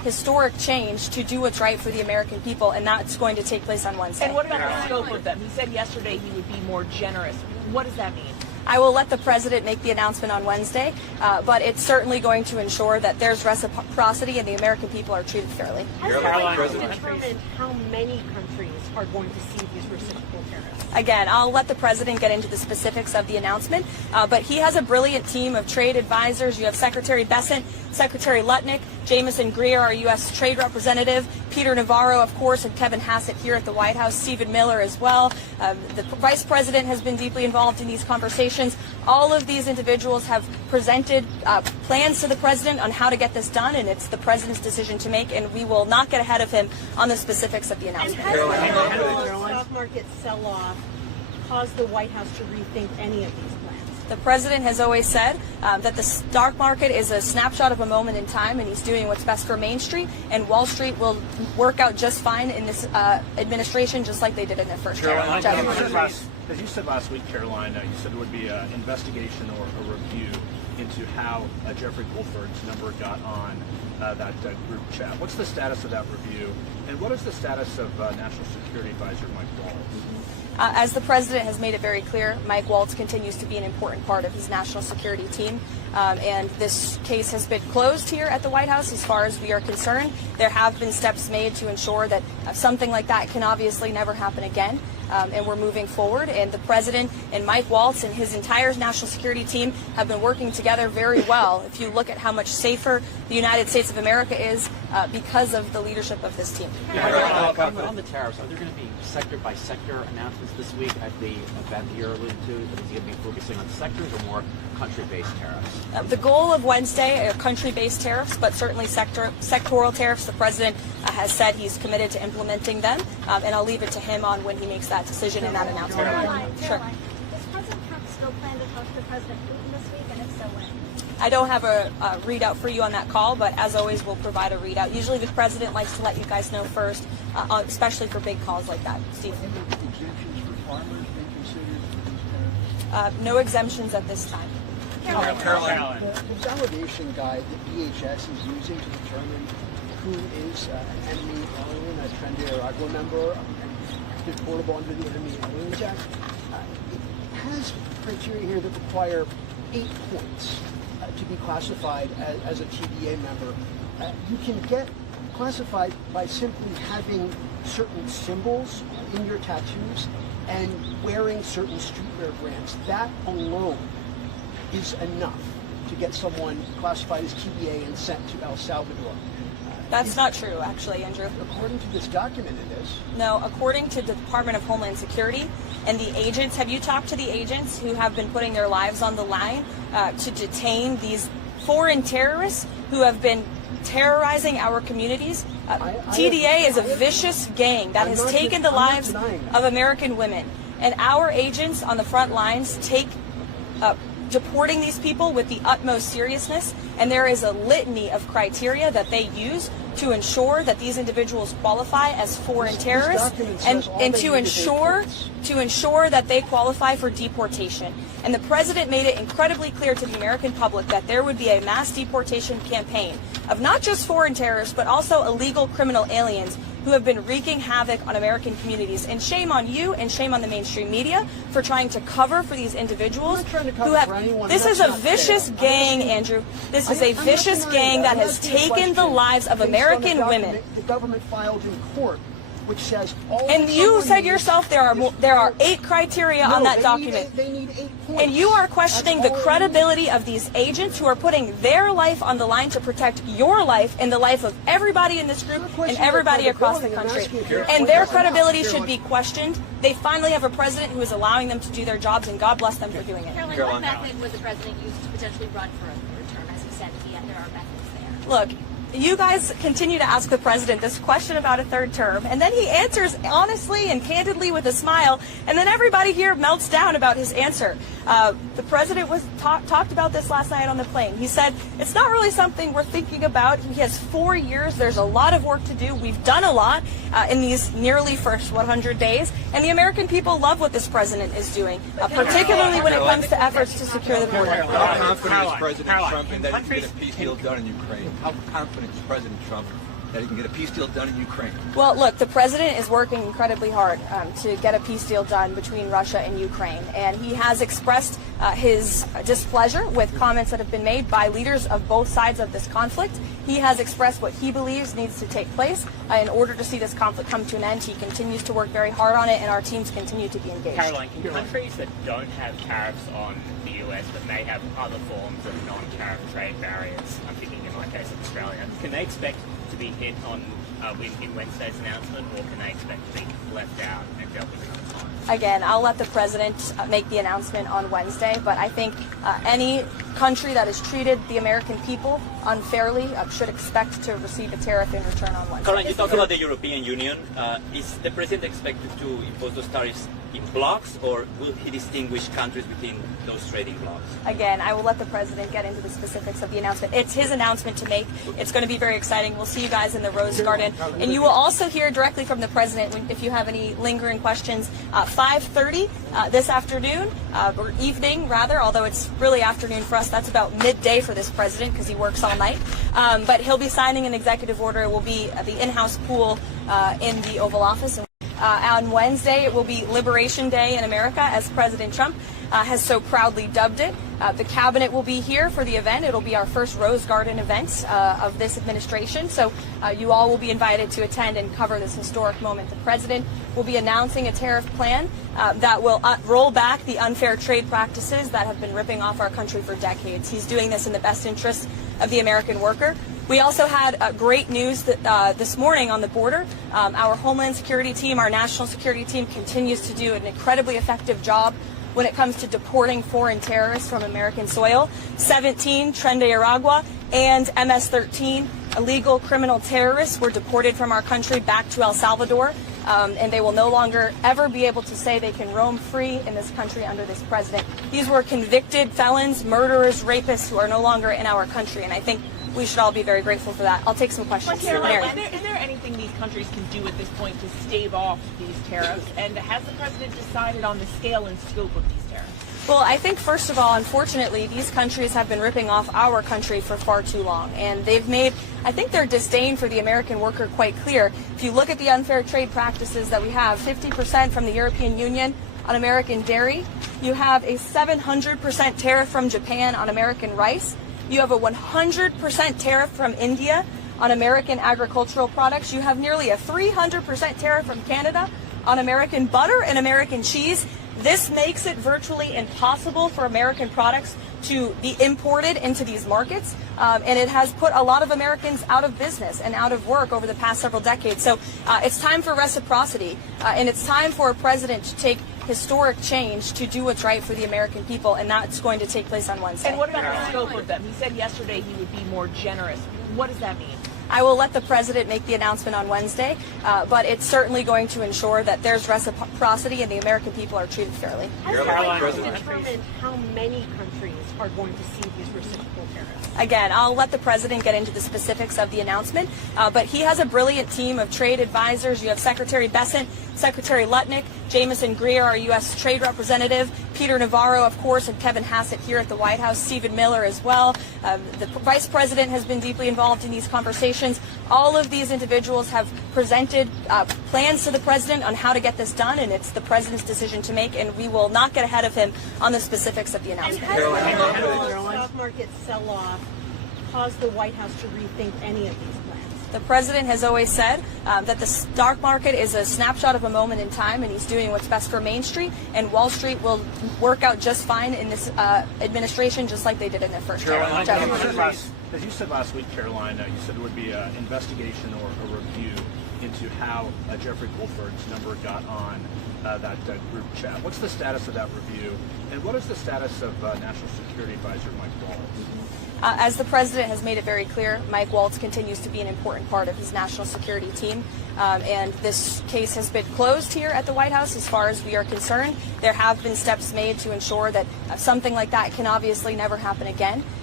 historic change to do what's right for the American people, and that's going to take place on Wednesday. And what about the scope of them? He said yesterday he would be more generous. What does that mean? I will let the president make the announcement on Wednesday, but it's certainly going to ensure that there's reciprocity and the American people are treated fairly. Has the president determined how many countries are going to see these reciprocal tariffs? Again, I'll let the president get into the specifics of the announcement, but he has a brilliant team of trade advisors. You have Secretary Bessent, Secretary Lutnick, Jameson Greer, our U.S. Trade Representative, Peter Navarro, of course, and Kevin Hassett here at the White House, Stephen Miller as well. The Vice President has been deeply involved in these conversations. All of these individuals have presented plans to the president on how to get this done, and it's the president's decision to make, and we will not get ahead of him on the specifics of the announcement. And has the stock market sell-off caused the White House to rethink any of these plans? The president has always said that the stock market is a snapshot of a moment in time, and he's doing what's best for Main Street, and Wall Street will work out just fine in this administration, just like they did in their first term. As you said last week, Caroline, you said there would be an investigation or a review into how Jeffrey Wolford's number got on that group chat. What's the status of that review, and what is the status of National Security Advisor Mike Waltz? As the president has made it very clear, Mike Waltz continues to be an important part of his national security team. And this case has been closed here at the White House as far as we are concerned. There have been steps made to ensure that something like that can obviously never happen again. And we're moving forward. And the president and Mike Waltz and his entire national security team have been working together very well. If you look at how much safer the United States of America is because of the leadership of this team. On the tariffs, are there going to be sector-by-sector announcements this week at the event that you're alluding to? Is he going to be focusing on sectors or more country-based tariffs? The goal of Wednesday are country-based tariffs, but certainly sectoral tariffs. The president has said he's committed to implementing them, and I'll leave it to him on when he makes that decision and that announcement. Sure. Does President Trump still plan to talk to President Putin this week, and if so, when? I don't have a readout for you on that call, but as always, we'll provide a readout. Usually the president likes to let you guys know first, especially for big calls like that. Steve? Exemptions for farmers being considered for these tariffs? No exemptions at this time. Caroline. The validation guide that DHS is using to determine who is an enemy alien, a Tren de Aragua member, and deportable under the Enemy Aliens Act, it has criteria here that require 8 points to be classified as a TDA member. You can get classified by simply having certain symbols in your tattoos and wearing certain streetwear brands. That alone is enough to get someone classified as TDA and sent to El Salvador. That's not true, actually, Andrew. According to this document, it is. No, according to the Department of Homeland Security and the agents, have you talked to the agents who have been putting their lives on the line to detain these foreign terrorists who have been terrorizing our communities? TDA is a vicious gang that has taken the lives of American women. And our agents on the front lines take deporting these people with the utmost seriousness, and there is a litany of criteria that they use to ensure that these individuals qualify as foreign terrorists and to ensure that they qualify for deportation. And the president made it incredibly clear to the American public that there would be a mass deportation campaign of not just foreign terrorists, but also illegal criminal aliens who have been wreaking havoc on American communities. And shame on you and shame on the mainstream media for trying to cover for these individuals who have... This is a vicious gang, Andrew. This is a vicious gang that has taken the lives of American women. The government filed in court, which says all. And you said yourself there are 8 criteria on that document. They need 8 points. And you are questioning the credibility of these agents who are putting their life on the line to protect your life and the life of everybody in this group and everybody across the country. And their credibility should be questioned. They finally have a president who is allowing them to do their jobs, and God bless them for doing it. Caroline, what method would the president use to potentially run for a third term? As he said, there are methods there. Look, you guys continue to ask the president this question about a third term, and then he answers honestly and candidly with a smile, and then everybody here melts down about his answer. The president talked about this last night on the plane. He said, it's not really something we're thinking about. He has 4 years. There's a lot of work to do. We've done a lot in these nearly first 100 days, and the American people love what this president is doing, particularly when it comes to efforts to secure the border. How confident is President Trump in that he can get a peace deal done in Ukraine? How confident is President Trump that he can get a peace deal done in Ukraine? Well, look, the president is working incredibly hard to get a peace deal done between Russia and Ukraine, and he has expressed his displeasure with comments that have been made by leaders of both sides of this conflict. He has expressed what he believes needs to take place in order to see this conflict come to an end. He continues to work very hard on it, and our teams continue to be engaged. Karoline, can countries that don't have tariffs on the US but may have other forms of non-tariff trade barriers, I'm thinking in my case of Australia, can they expect to be hit on in Wednesday's announcement, or can they expect to be left out and dealt with another time? Again, I'll let the president make the announcement on Wednesday, but I think any country that has treated the American people unfairly should expect to receive a tariff in return on Wednesday. Karoline, you talk about the European Union. Is the president expected to impose those tariffs in blocks, or will he distinguish countries within those trading blocks? Again, I will let the president get into the specifics of the announcement. It's his announcement to make. It's going to be very exciting. We'll see you guys in the Rose Garden. And you will also hear directly from the president if you have any lingering questions. 5:30 this afternoon, or evening rather, although it's really afternoon for us. That's about midday for this president because he works all night. But he'll be signing an executive order. It will be the in-house pool in the Oval Office. On Wednesday, it will be Liberation Day in America, as President Trump has so proudly dubbed it. The cabinet will be here for the event. It'll be our first Rose Garden event of this administration. So you all will be invited to attend and cover this historic moment. The president will be announcing a tariff plan that will roll back the unfair trade practices that have been ripping off our country for decades. He's doing this in the best interest of the American worker. We also had great news that, this morning on the border. Our Homeland Security team, our national security team, continues to do an incredibly effective job when it comes to deporting foreign terrorists from American soil. 17 Tren de Aragua and MS-13 illegal criminal terrorists were deported from our country back to El Salvador. And they will no longer ever be able to say they can roam free in this country under this president. These were convicted felons, murderers, rapists who are no longer in our country, and I think we should all be very grateful for that. I'll take some questions. Caroline, is there anything these countries can do at this point to stave off these tariffs? And has the president decided on the scale and scope of these tariffs? Well, I think, first of all, unfortunately, these countries have been ripping off our country for far too long. And they've made, I think, their disdain for the American worker quite clear. If you look at the unfair trade practices that we have, 50% from the European Union on American dairy. You have a 700% tariff from Japan on American rice. You have a 100% tariff from India on American agricultural products. You have nearly a 300% tariff from Canada on American butter and American cheese. This makes it virtually impossible for American products to be imported into these markets, and it has put a lot of Americans out of business and out of work over the past several decades. So it's time for reciprocity, and it's time for a president to take historic change to do what's right for the American people, and that's going to take place on Wednesday. And what about the scope of them? He said yesterday he would be more generous. What does that mean? I will let the president make the announcement on Wednesday, but it's certainly going to ensure that there's reciprocity and the American people are treated fairly. How is it going to determine how many countries are going to see these reciprocal tariffs? Again, I'll let the president get into the specifics of the announcement, but he has a brilliant team of trade advisors. You have Secretary Bessent, Secretary Lutnick, Jameson Greer, our U.S. Trade Representative, Peter Navarro, of course, and Kevin Hassett here at the White House, Stephen Miller as well. The Vice President has been deeply involved in these conversations. All of these individuals have presented plans to the president on how to get this done, and it's the president's decision to make, and we will not get ahead of him on the specifics of the announcement. And has the stock market sell-off caused the White House to rethink any of these plans? The president has always said that the stock market is a snapshot of a moment in time, and he's doing what's best for Main Street, and Wall Street will work out just fine in this administration, just like they did in their first term. As you said last week, Caroline, you said there would be an investigation or a review into how Jeffrey Goldberg's number got on that group chat. What's the status of that review, and what is the status of National Security Advisor Mike Waltz? As the president has made it very clear, Mike Waltz continues to be an important part of his national security team, and this case has been closed here at the White House as far as we are concerned. There have been steps made to ensure that something like that can obviously never happen again.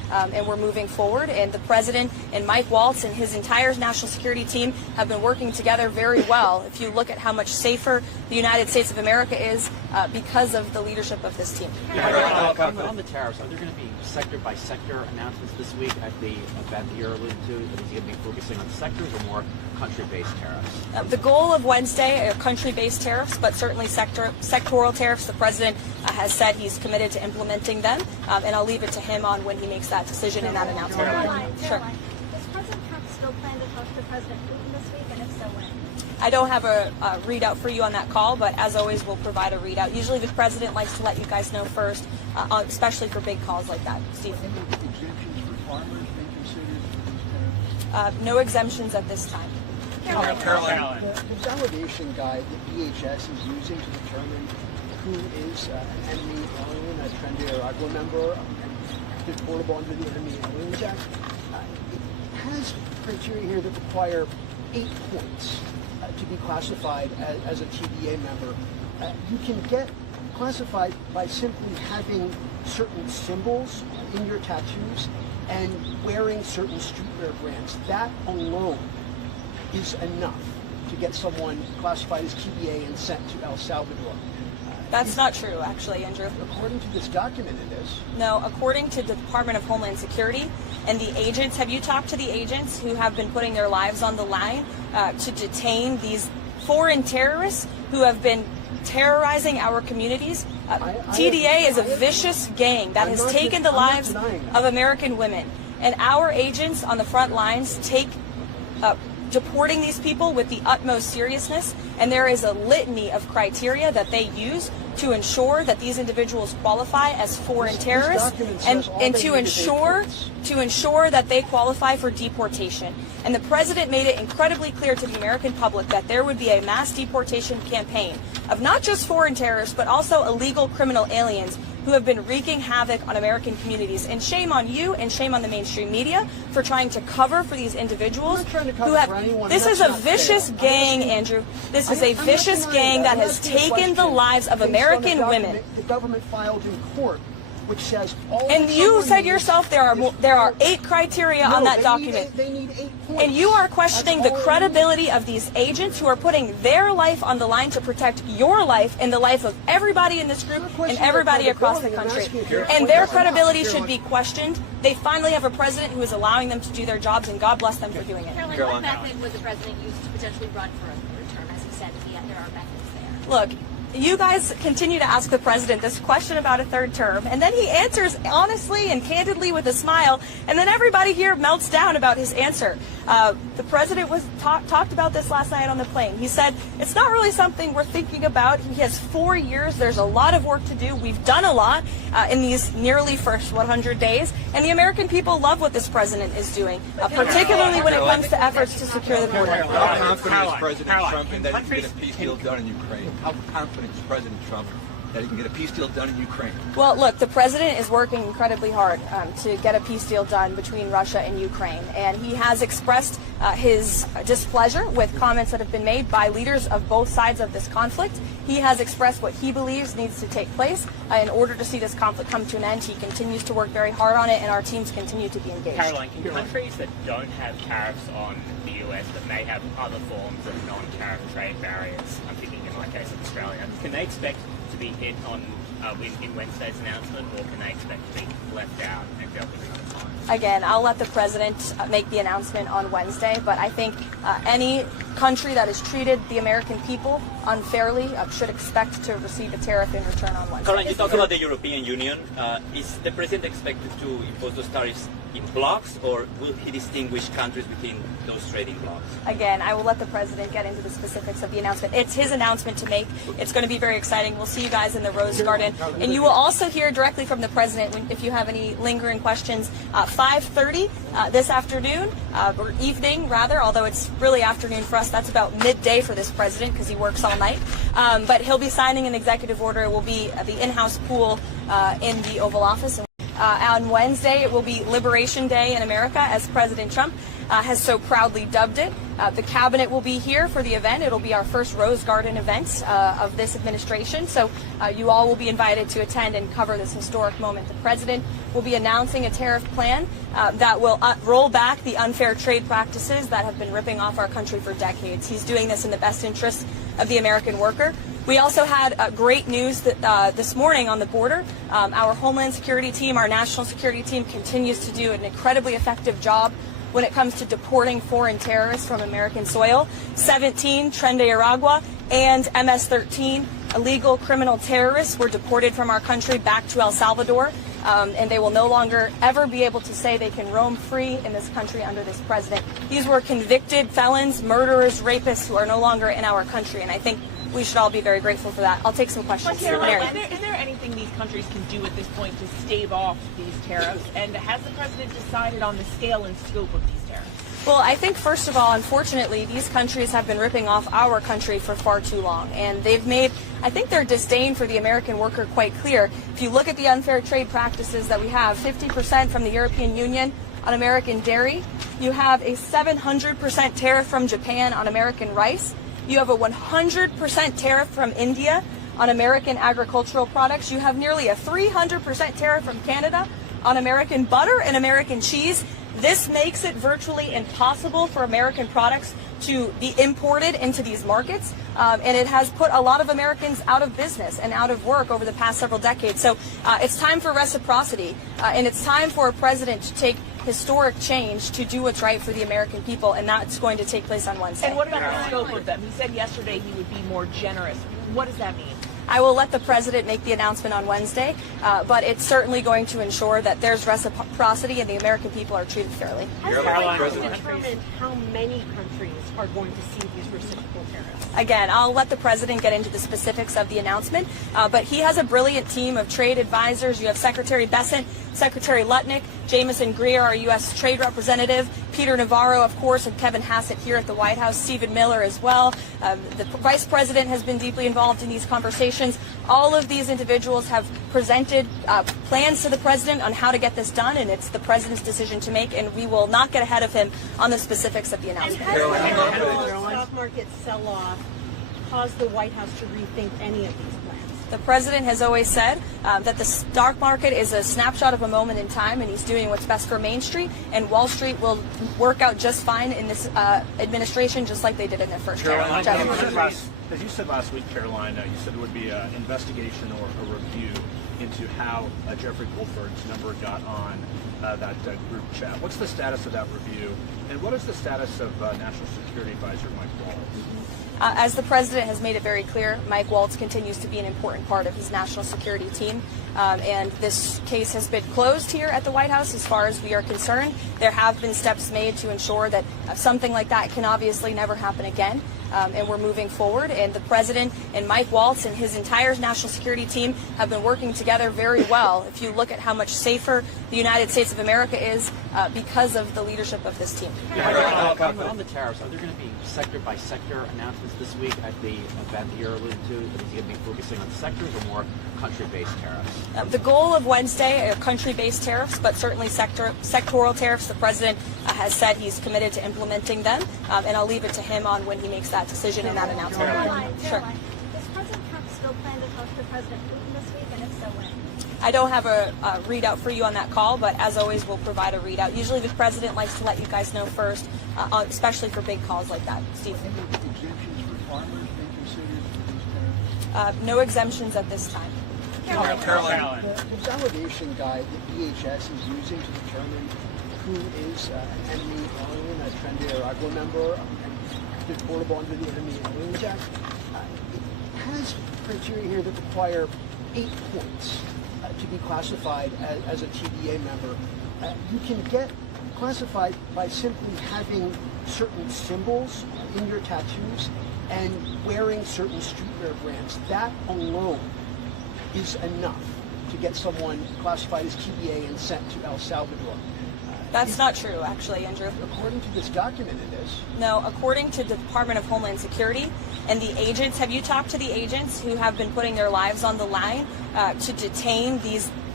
and we're moving forward. And the president and Mike Waltz and his entire national security team have been working together very well. If you look at how much safer the United States of America is because of the leadership of this team. On the tariffs, are there going to be sector-by-sector announcements this week at the event that you're alluding to? Is he going to be focusing on sectors or more country-based tariffs? The goal of Wednesday are country-based tariffs, but certainly sectoral tariffs. The president has said he's committed to implementing them, and I'll leave it to him on when he makes that decision and that announcement. Caroline, Sure. does President Trump still plan to talk to President Putin this week, and if so, when? I don't have a readout for you on that call, but as always, we'll provide a readout. Usually the president likes to let you guys know first, especially for big calls like that. Steve? Exemptions for farmers being considered for these tariffs? No exemptions at this time. Karoline. The validation guide that DHS is using to determine who is an enemy alien, a Tren de Aragua member, and deportable under the Enemy Aliens Act, it has criteria here that require 8 points to be classified as a TDA member. You can get classified by simply having certain symbols in your tattoos and wearing certain streetwear brands. That alone is enough to get someone classified as TDA and sent to El Salvador. That's not true, actually, Andrew. According to this document, it is. No, according to the Department of Homeland Security and the agents, have you talked to the agents who have been putting their lives on the line to detain these foreign terrorists who have been terrorizing our communities? TDA is a vicious gang that has taken the lives of American women. And our agents on the front lines take deporting these people with the utmost seriousness, and there is a litany of criteria that they use to ensure that these individuals qualify as foreign terrorists and to ensure that they qualify for deportation. And the president made it incredibly clear to the American public that there would be a mass deportation campaign of not just foreign terrorists, but also illegal criminal aliens who have been wreaking havoc on American communities. And shame on you and shame on the mainstream media for trying to cover for these individuals who have... This is a vicious gang, Andrew. This is a vicious gang that has taken the lives of American women. The government filed in court, which says all. And you said yourself there are 8 criteria on that document. They need 8 points. And you are questioning the credibility of these agents who are putting their life on the line to protect your life and the life of everybody in this group and everybody across the country. And their credibility should be questioned. They finally have a president who is allowing them to do their jobs, and God bless them for doing it. Caroline, what method would the president use to potentially run for a third term? As he said, there are methods there. Look, you guys continue to ask the president this question about a third term, and then he answers honestly and candidly with a smile, and then everybody here melts down about his answer. The president talked about this last night on the plane. He said, it's not really something we're thinking about. He has 4 years. There's a lot of work to do. We've done a lot in these nearly first 100 days, and the American people love what this president is doing, particularly when it comes to efforts to secure the border. How confident is President Trump in that he can get a peace deal done in Ukraine? How confident is President Trump that he can get a peace deal done in Ukraine? Well, look, the president is working incredibly hard to get a peace deal done between Russia and Ukraine, and he has expressed his displeasure with comments that have been made by leaders of both sides of this conflict. He has expressed what he believes needs to take place in order to see this conflict come to an end. He continues to work very hard on it, and our teams continue to be engaged. Caroline, can countries that don't have tariffs on the US but may have other forms of non-tariff trade barriers, I'm thinking in my case of Australia, can they expect to be hit on in Wednesday's announcement, or can they expect to be left out and dealt with another time? Again, I'll let the president make the announcement on Wednesday, but I think any country that has treated the American people unfairly should expect to receive a tariff in return on Wednesday. Caroline, you talk about the European Union. Is the president expected to impose those tariffs in blocks, or will he distinguish countries within those trading blocks? Again, I will let the president get into the specifics of the announcement. It's his announcement to make. It's going to be very exciting. We'll see you guys in the Rose Garden. And you will also hear directly from the president if you have any lingering questions. 5:30 this afternoon, or evening rather, although it's really afternoon for us. That's about midday for this president because he works all night. But he'll be signing an executive order. It will be the in-house pool in the Oval Office. On Wednesday, it will be Liberation Day in America, as President Trump has so proudly dubbed it. The cabinet will be here for the event. It'll be our first Rose Garden event of this administration, so you all will be invited to attend and cover this historic moment. The president will be announcing a tariff plan that will roll back the unfair trade practices that have been ripping off our country for decades. He's doing this in the best interest of the American worker. We also had great news that, this morning on the border. Our Homeland Security team, our national security team, continues to do an incredibly effective job when it comes to deporting foreign terrorists from American soil. 17 Tren de Aragua and MS-13 illegal criminal terrorists were deported from our country back to El Salvador, and they will no longer ever be able to say they can roam free in this country under this president. These were convicted felons, murderers, rapists who are no longer in our country, and I think we should all be very grateful for that. I'll take some questions. Karoline, is there anything these countries can do at this point to stave off these tariffs? And has the president decided on the scale and scope of these tariffs? Well, I think, first of all, unfortunately, these countries have been ripping off our country for far too long. And they've made, I think, their disdain for the American worker quite clear. If you look at the unfair trade practices that we have, 50% from the European Union on American dairy. You have a 700% tariff from Japan on American rice. You have a 100% tariff from India on American agricultural products. You have nearly a 300% tariff from Canada on American butter and American cheese. This makes it virtually impossible for American products to be imported into these markets, and it has put a lot of Americans out of business and out of work over the past several decades. So it's time for reciprocity, and it's time for a president to take historic change to do what's right for the American people, and that's going to take place on Wednesday. And what about the scope of them? He said yesterday he would be more generous. What does that mean? I will let the president make the announcement on Wednesday, but it's certainly going to ensure that there's reciprocity and the American people are treated fairly. Has the president determined how many countries are going to see these reciprocal tariffs? Again, I'll let the president get into the specifics of the announcement, but he has a brilliant team of trade advisors. You have Secretary Bessent, Secretary Lutnick, Jameson Greer, our U.S. Trade Representative, Peter Navarro, of course, and Kevin Hassett here at the White House, Stephen Miller as well. The Vice President has been deeply involved in these conversations. All of these individuals have presented plans to the president on how to get this done, and it's the president's decision to make, and we will not get ahead of him on the specifics of the announcement. And has the stock market sell-off caused the White House to rethink any of these plans? The president has always said that the stock market is a snapshot of a moment in time, and he's doing what's best for Main Street, and Wall Street will work out just fine in this administration, just like they did in their first term. As you said last week, Karoline, you said it would be an investigation or a review into how Jeffrey Wolford's number got on that group chat. What's the status of that review, and what is the status of National Security Advisor Mike Waltz? As the president has made it very clear, Mike Waltz continues to be an important part of his national security team. And this case has been closed here at the White House as far as we are concerned. There have been steps made to ensure that something like that can obviously never happen again. And we're moving forward. And the president and Mike Waltz and his entire national security team have been working together very well. If you look at how much safer the United States of America is because of the leadership of this team. On the tariffs, are there going to be sector-by-sector announcements this week at the event that you're alluding to? Is he going to be focusing on sectors or more country-based tariffs? The goal of Wednesday are country-based tariffs, but certainly sectoral tariffs. The president has said he's committed to implementing them, and I'll leave it to him on when he makes that decision and that announcement. Sure. Does President Trump still plan to talk to President Putin this week, and if so, when? I don't have a readout for you on that call, but as always, we'll provide a readout. Usually the president likes to let you guys know first, especially for big calls like that. Steve? Exemptions for farmers being considered for these tariffs? No exemptions at this time. Karoline. The validation guide that DHS is using to determine who is an enemy alien, a Tren de Aragua member, and deportable under the Enemy Aliens Act, it has criteria here that require 8 points to be classified as a TDA member. You can get classified by simply having certain symbols in your tattoos and wearing certain streetwear brands. That alone is enough to get someone classified as TDA and sent to El Salvador. That's not true, actually, Andrew. According to this document, it is. No, according to the Department of Homeland Security and the agents, have you talked to the agents who have been putting their lives on the line to detain these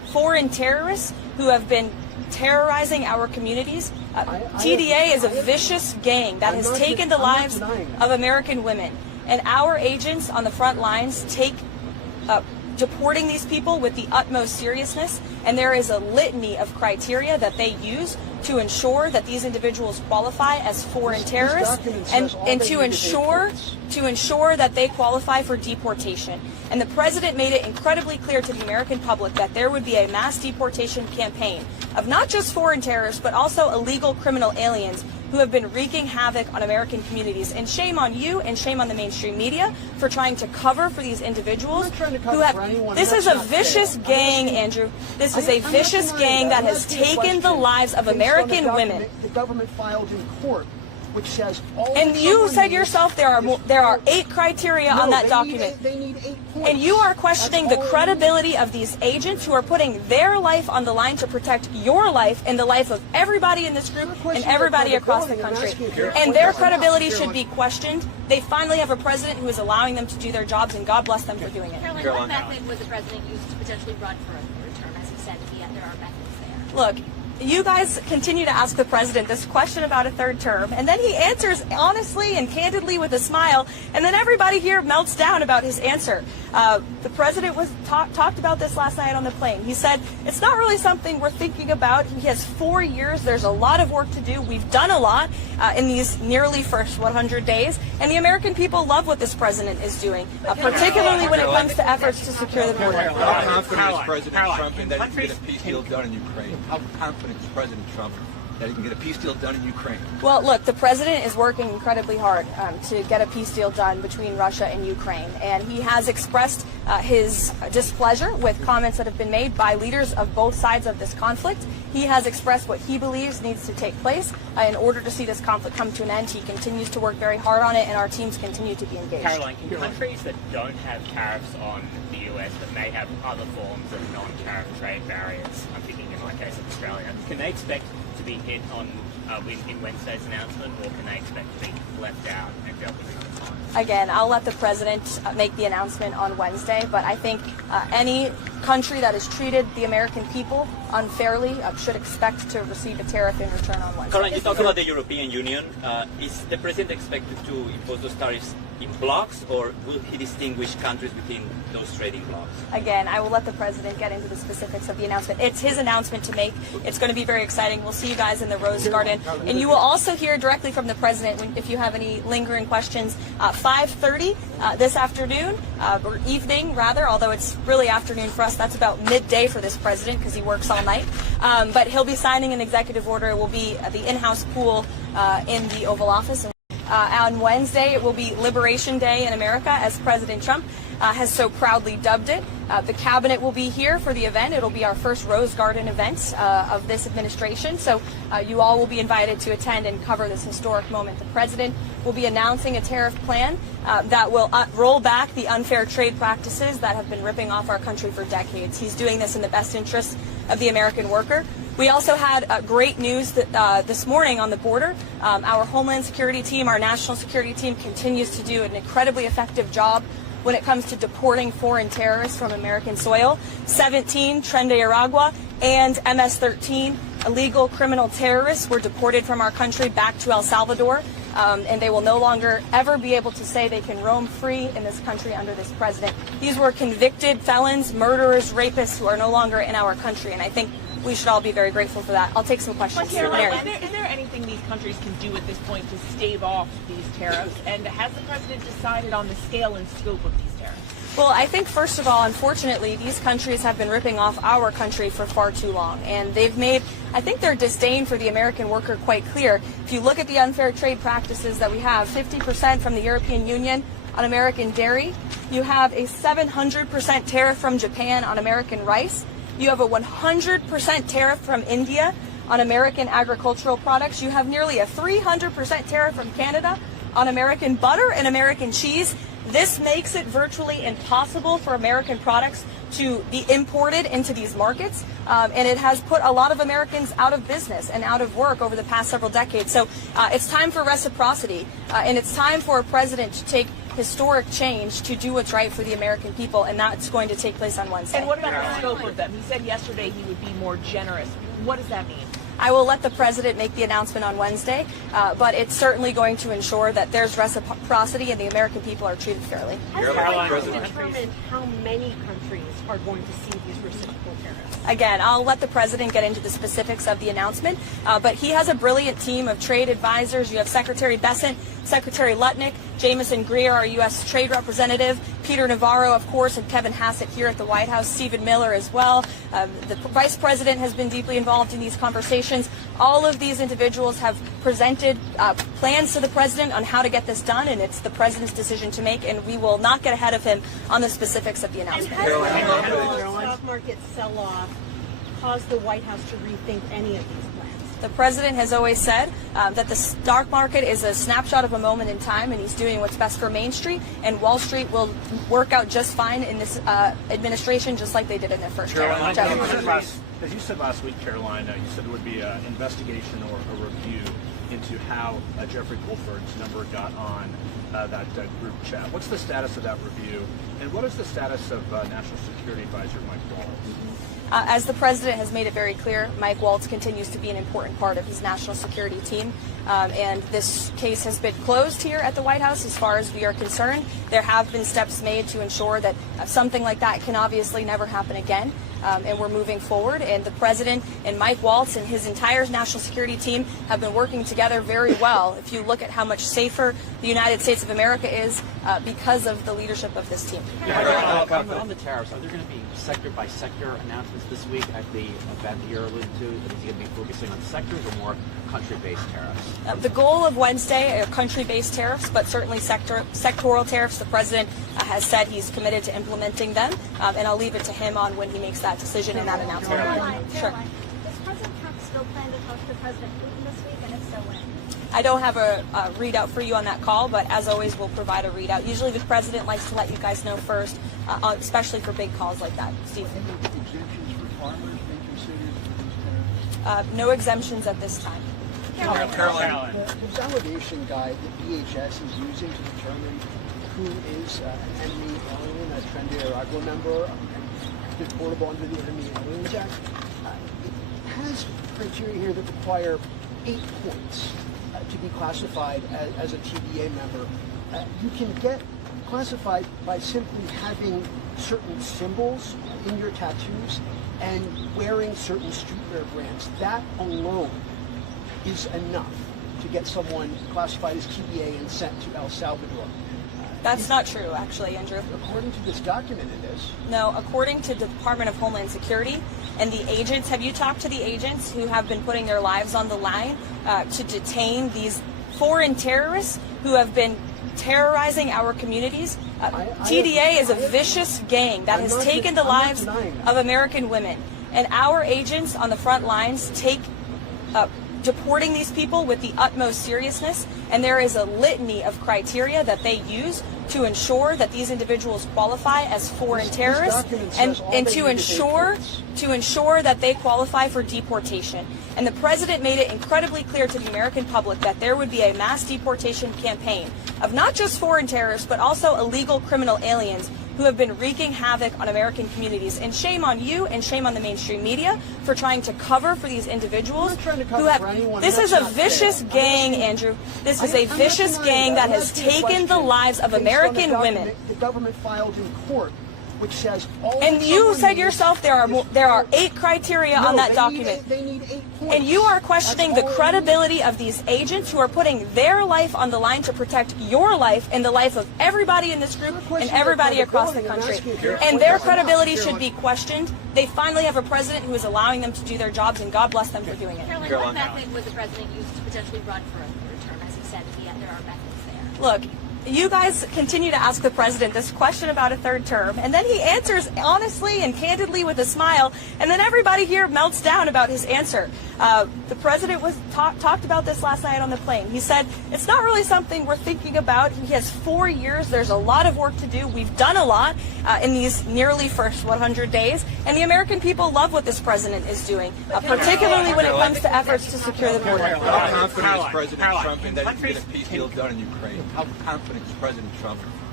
foreign terrorists who have been terrorizing our communities. TDA is a vicious gang that has taken the lives of American women. And our agents on the front lines take deporting these people with the utmost seriousness, and there is a litany of criteria that they use to ensure that these individuals qualify as foreign terrorists and to ensure that they qualify for deportation. And the president made it incredibly clear to the American public that there would be a mass deportation campaign of not just foreign terrorists, but also illegal criminal aliens who have been wreaking havoc on American communities. And shame on you and shame on the mainstream media for trying to cover for these individuals who have... This is a vicious gang, Andrew. This is a vicious gang that has taken the lives of American women. The government filed in court, which says all. And you said yourself there are 8 criteria on that document. They need 8 points. And you are questioning the credibility of these agents who are putting their life on the line to protect your life and the life of everybody in this group and everybody across the country. And their credibility should be questioned. They finally have a president who is allowing them to do their jobs, and God bless them for doing it. Karoline, what method would the president use to potentially run for a third term? As he said, there are methods there. Look, you guys continue to ask the president this question about a third term, and then he answers honestly and candidly with a smile, and then everybody here melts down about his answer. The president was talked about this last night on the plane. He said, it's not really something we're thinking about. He has 4 years. There's a lot of work to do. We've done a lot in these nearly first 100 days, and the American people love what this president is doing, particularly when it comes to efforts to secure the border. How confident is President Trump in that he can get a peace deal done in Ukraine? How confident is President Trump that he can get a peace deal done in Ukraine? Well, look, the president is working incredibly hard to get a peace deal done between Russia and Ukraine, and he has expressed his displeasure with comments that have been made by leaders of both sides of this conflict. He has expressed what he believes needs to take place in order to see this conflict come to an end. He continues to work very hard on it, and our teams continue to be engaged. Karoline, can countries that don't have tariffs on the US but may have other forms of non-tariff trade barriers, I'm thinking in my case of Australia, can they expect to be hit on in Wednesday's announcement, or can they expect to be left out and dealt with another time? Again, I'll let the president make the announcement on Wednesday, but I think any country that has treated the American people unfairly should expect to receive a tariff in return on Wednesday. Karoline, you talk about the European Union. Is the president expected to impose those tariffs in blocks, or will he distinguish countries within those trading blocks? Again, I will let the president get into the specifics of the announcement. It's his announcement to make. It's going to be very exciting. We'll see you guys in the Rose Garden. And you will also hear directly from the president if you have any lingering questions. 5:30 this afternoon, or evening rather, although it's really afternoon for us. That's about midday for this president because he works all night. But he'll be signing an executive order. It will be the in-house pool in the Oval Office. On Wednesday, it will be Liberation Day in America, as President Trump has so proudly dubbed it. The cabinet will be here for the event. It'll be our first Rose Garden event of this administration. So you all will be invited to attend and cover this historic moment. The president will be announcing a tariff plan that will roll back the unfair trade practices that have been ripping off our country for decades. He's doing this in the best interest of the American worker. We also had great news that, this morning on the border. Our Homeland Security team, our national security team, continues to do an incredibly effective job when it comes to deporting foreign terrorists from American soil. 17 Tren de Aragua and MS-13 illegal criminal terrorists were deported from our country back to El Salvador, and they will no longer ever be able to say they can roam free in this country under this president. These were convicted felons, murderers, rapists who are no longer in our country, and I think we should all be very grateful for that. I'll take some questions. Karoline, is there anything these countries can do at this point to stave off these tariffs? And has the president decided on the scale and scope of these tariffs? Well, I think, first of all, unfortunately, these countries have been ripping off our country for far too long. And they've made, I think, their disdain for the American worker quite clear. If you look at the unfair trade practices that we have, 50% from the European Union on American dairy. You have a 700% tariff from Japan on American rice. You have a 100% tariff from India on American agricultural products. You have nearly a 300% tariff from Canada on American butter and American cheese. This makes it virtually impossible for American products to be imported into these markets, and it has put a lot of Americans out of business and out of work over the past several decades. So it's time for reciprocity, and it's time for a president to take historic change to do what's right for the American people, and that's going to take place on Wednesday. And what about the scope of them? He said yesterday he would be more generous. What does that mean? I will let the president make the announcement on Wednesday, but it's certainly going to ensure that there's reciprocity and the American people are treated fairly. Has the president determined how many countries are going to see these reciprocal tariffs? Again, I'll let the president get into the specifics of the announcement, but he has a brilliant team of trade advisors. You have Secretary Bessent, Secretary Lutnick, Jameson Greer, our U.S. Trade Representative, Peter Navarro, of course, and Kevin Hassett here at the White House, Stephen Miller as well. The Vice President has been deeply involved in these conversations. All of these individuals have presented plans to the president on how to get this done, and it's the president's decision to make, and we will not get ahead of him on the specifics of the announcement. And has the stock market sell-off caused the White House to rethink any of these plans? The president has always said that the stock market is a snapshot of a moment in time, and he's doing what's best for Main Street, and Wall Street will work out just fine in this administration, just like they did in their first term. As you said last week, Caroline, you said there would be an investigation or a review into how Jeffrey Goldberg's number got on that group chat. What's the status of that review, and what is the status of National Security Advisor Mike Waltz? As the president has made it very clear, Mike Waltz continues to be an important part of his national security team. And this case has been closed here at the White House as far as we are concerned. There have been steps made to ensure that something like that can obviously never happen again. And we're moving forward. And the president and Mike Waltz and his entire national security team have been working together very well. If you look at how much safer the United States of America is because of the leadership of this team. On the tariffs, are there going to be sector-by-sector announcements this week at the event that you're alluding to? Is he going to be focusing on sectors or more country-based tariffs? The goal of Wednesday are country-based tariffs, but certainly sectoral tariffs. The president has said he's committed to implementing them, and I'll leave it to him on when he makes that decision and that announcement. Sure. Does President Trump still plan to talk to President Putin this week, and if so, when? I don't have a readout for you on that call, but as always, we'll provide a readout. Usually the president likes to let you guys know first, especially for big calls like that. Steve? Exemptions for farmers being considered for these tariffs? No exemptions at this time. Caroline. The validation guide that DHS is using to determine who is an enemy alien, a Tren de Aragua member, and deportable under the Enemy Aliens Act, it has criteria here that require 8 points to be classified as a TDA member. You can get classified by simply having certain symbols in your tattoos and wearing certain streetwear brands. That alone is enough to get someone classified as TDA and sent to El Salvador. That's not true, actually, Andrew. According to this document, it is. No, according to the Department of Homeland Security and the agents, have you talked to the agents who have been putting their lives on the line to detain these foreign terrorists who have been terrorizing our communities? TDA is a vicious gang that has taken the lives of American women. And our agents on the front lines take deporting these people with the utmost seriousness, and there is a litany of criteria that they use to ensure that these individuals qualify as foreign terrorists and to ensure that they qualify for deportation. And the president made it incredibly clear to the American public that there would be a mass deportation campaign of not just foreign terrorists, but also illegal criminal aliens who have been wreaking havoc on American communities. And shame on you and shame on the mainstream media for trying to cover for these individuals who have... This is a vicious gang, Andrew. This is a vicious gang that has taken the lives of American women. The government filed in court, which says all. And you said yourself there are 8 criteria on that document. They need 8 points. And you are questioning the credibility of these agents who are putting their life on the line to protect your life and the life of everybody in this group and everybody across the country. And their credibility should be questioned. They finally have a president who is allowing them to do their jobs, and God bless them for doing it. Caroline, what method would the president use to potentially run for a third term? As he said, there are methods there. Look, you guys continue to ask the president this question about a third term, and then he answers honestly and candidly with a smile, and then everybody here melts down about his answer. The president talked about this last night on the plane. He said, it's not really something we're thinking about. He has 4 years. There's a lot of work to do. We've done a lot in these nearly first 100 days, and the American people love what this president is doing, particularly when it comes to efforts to secure the border. How confident is President Trump in that he can get a peace deal done in Ukraine? How confident is President Trump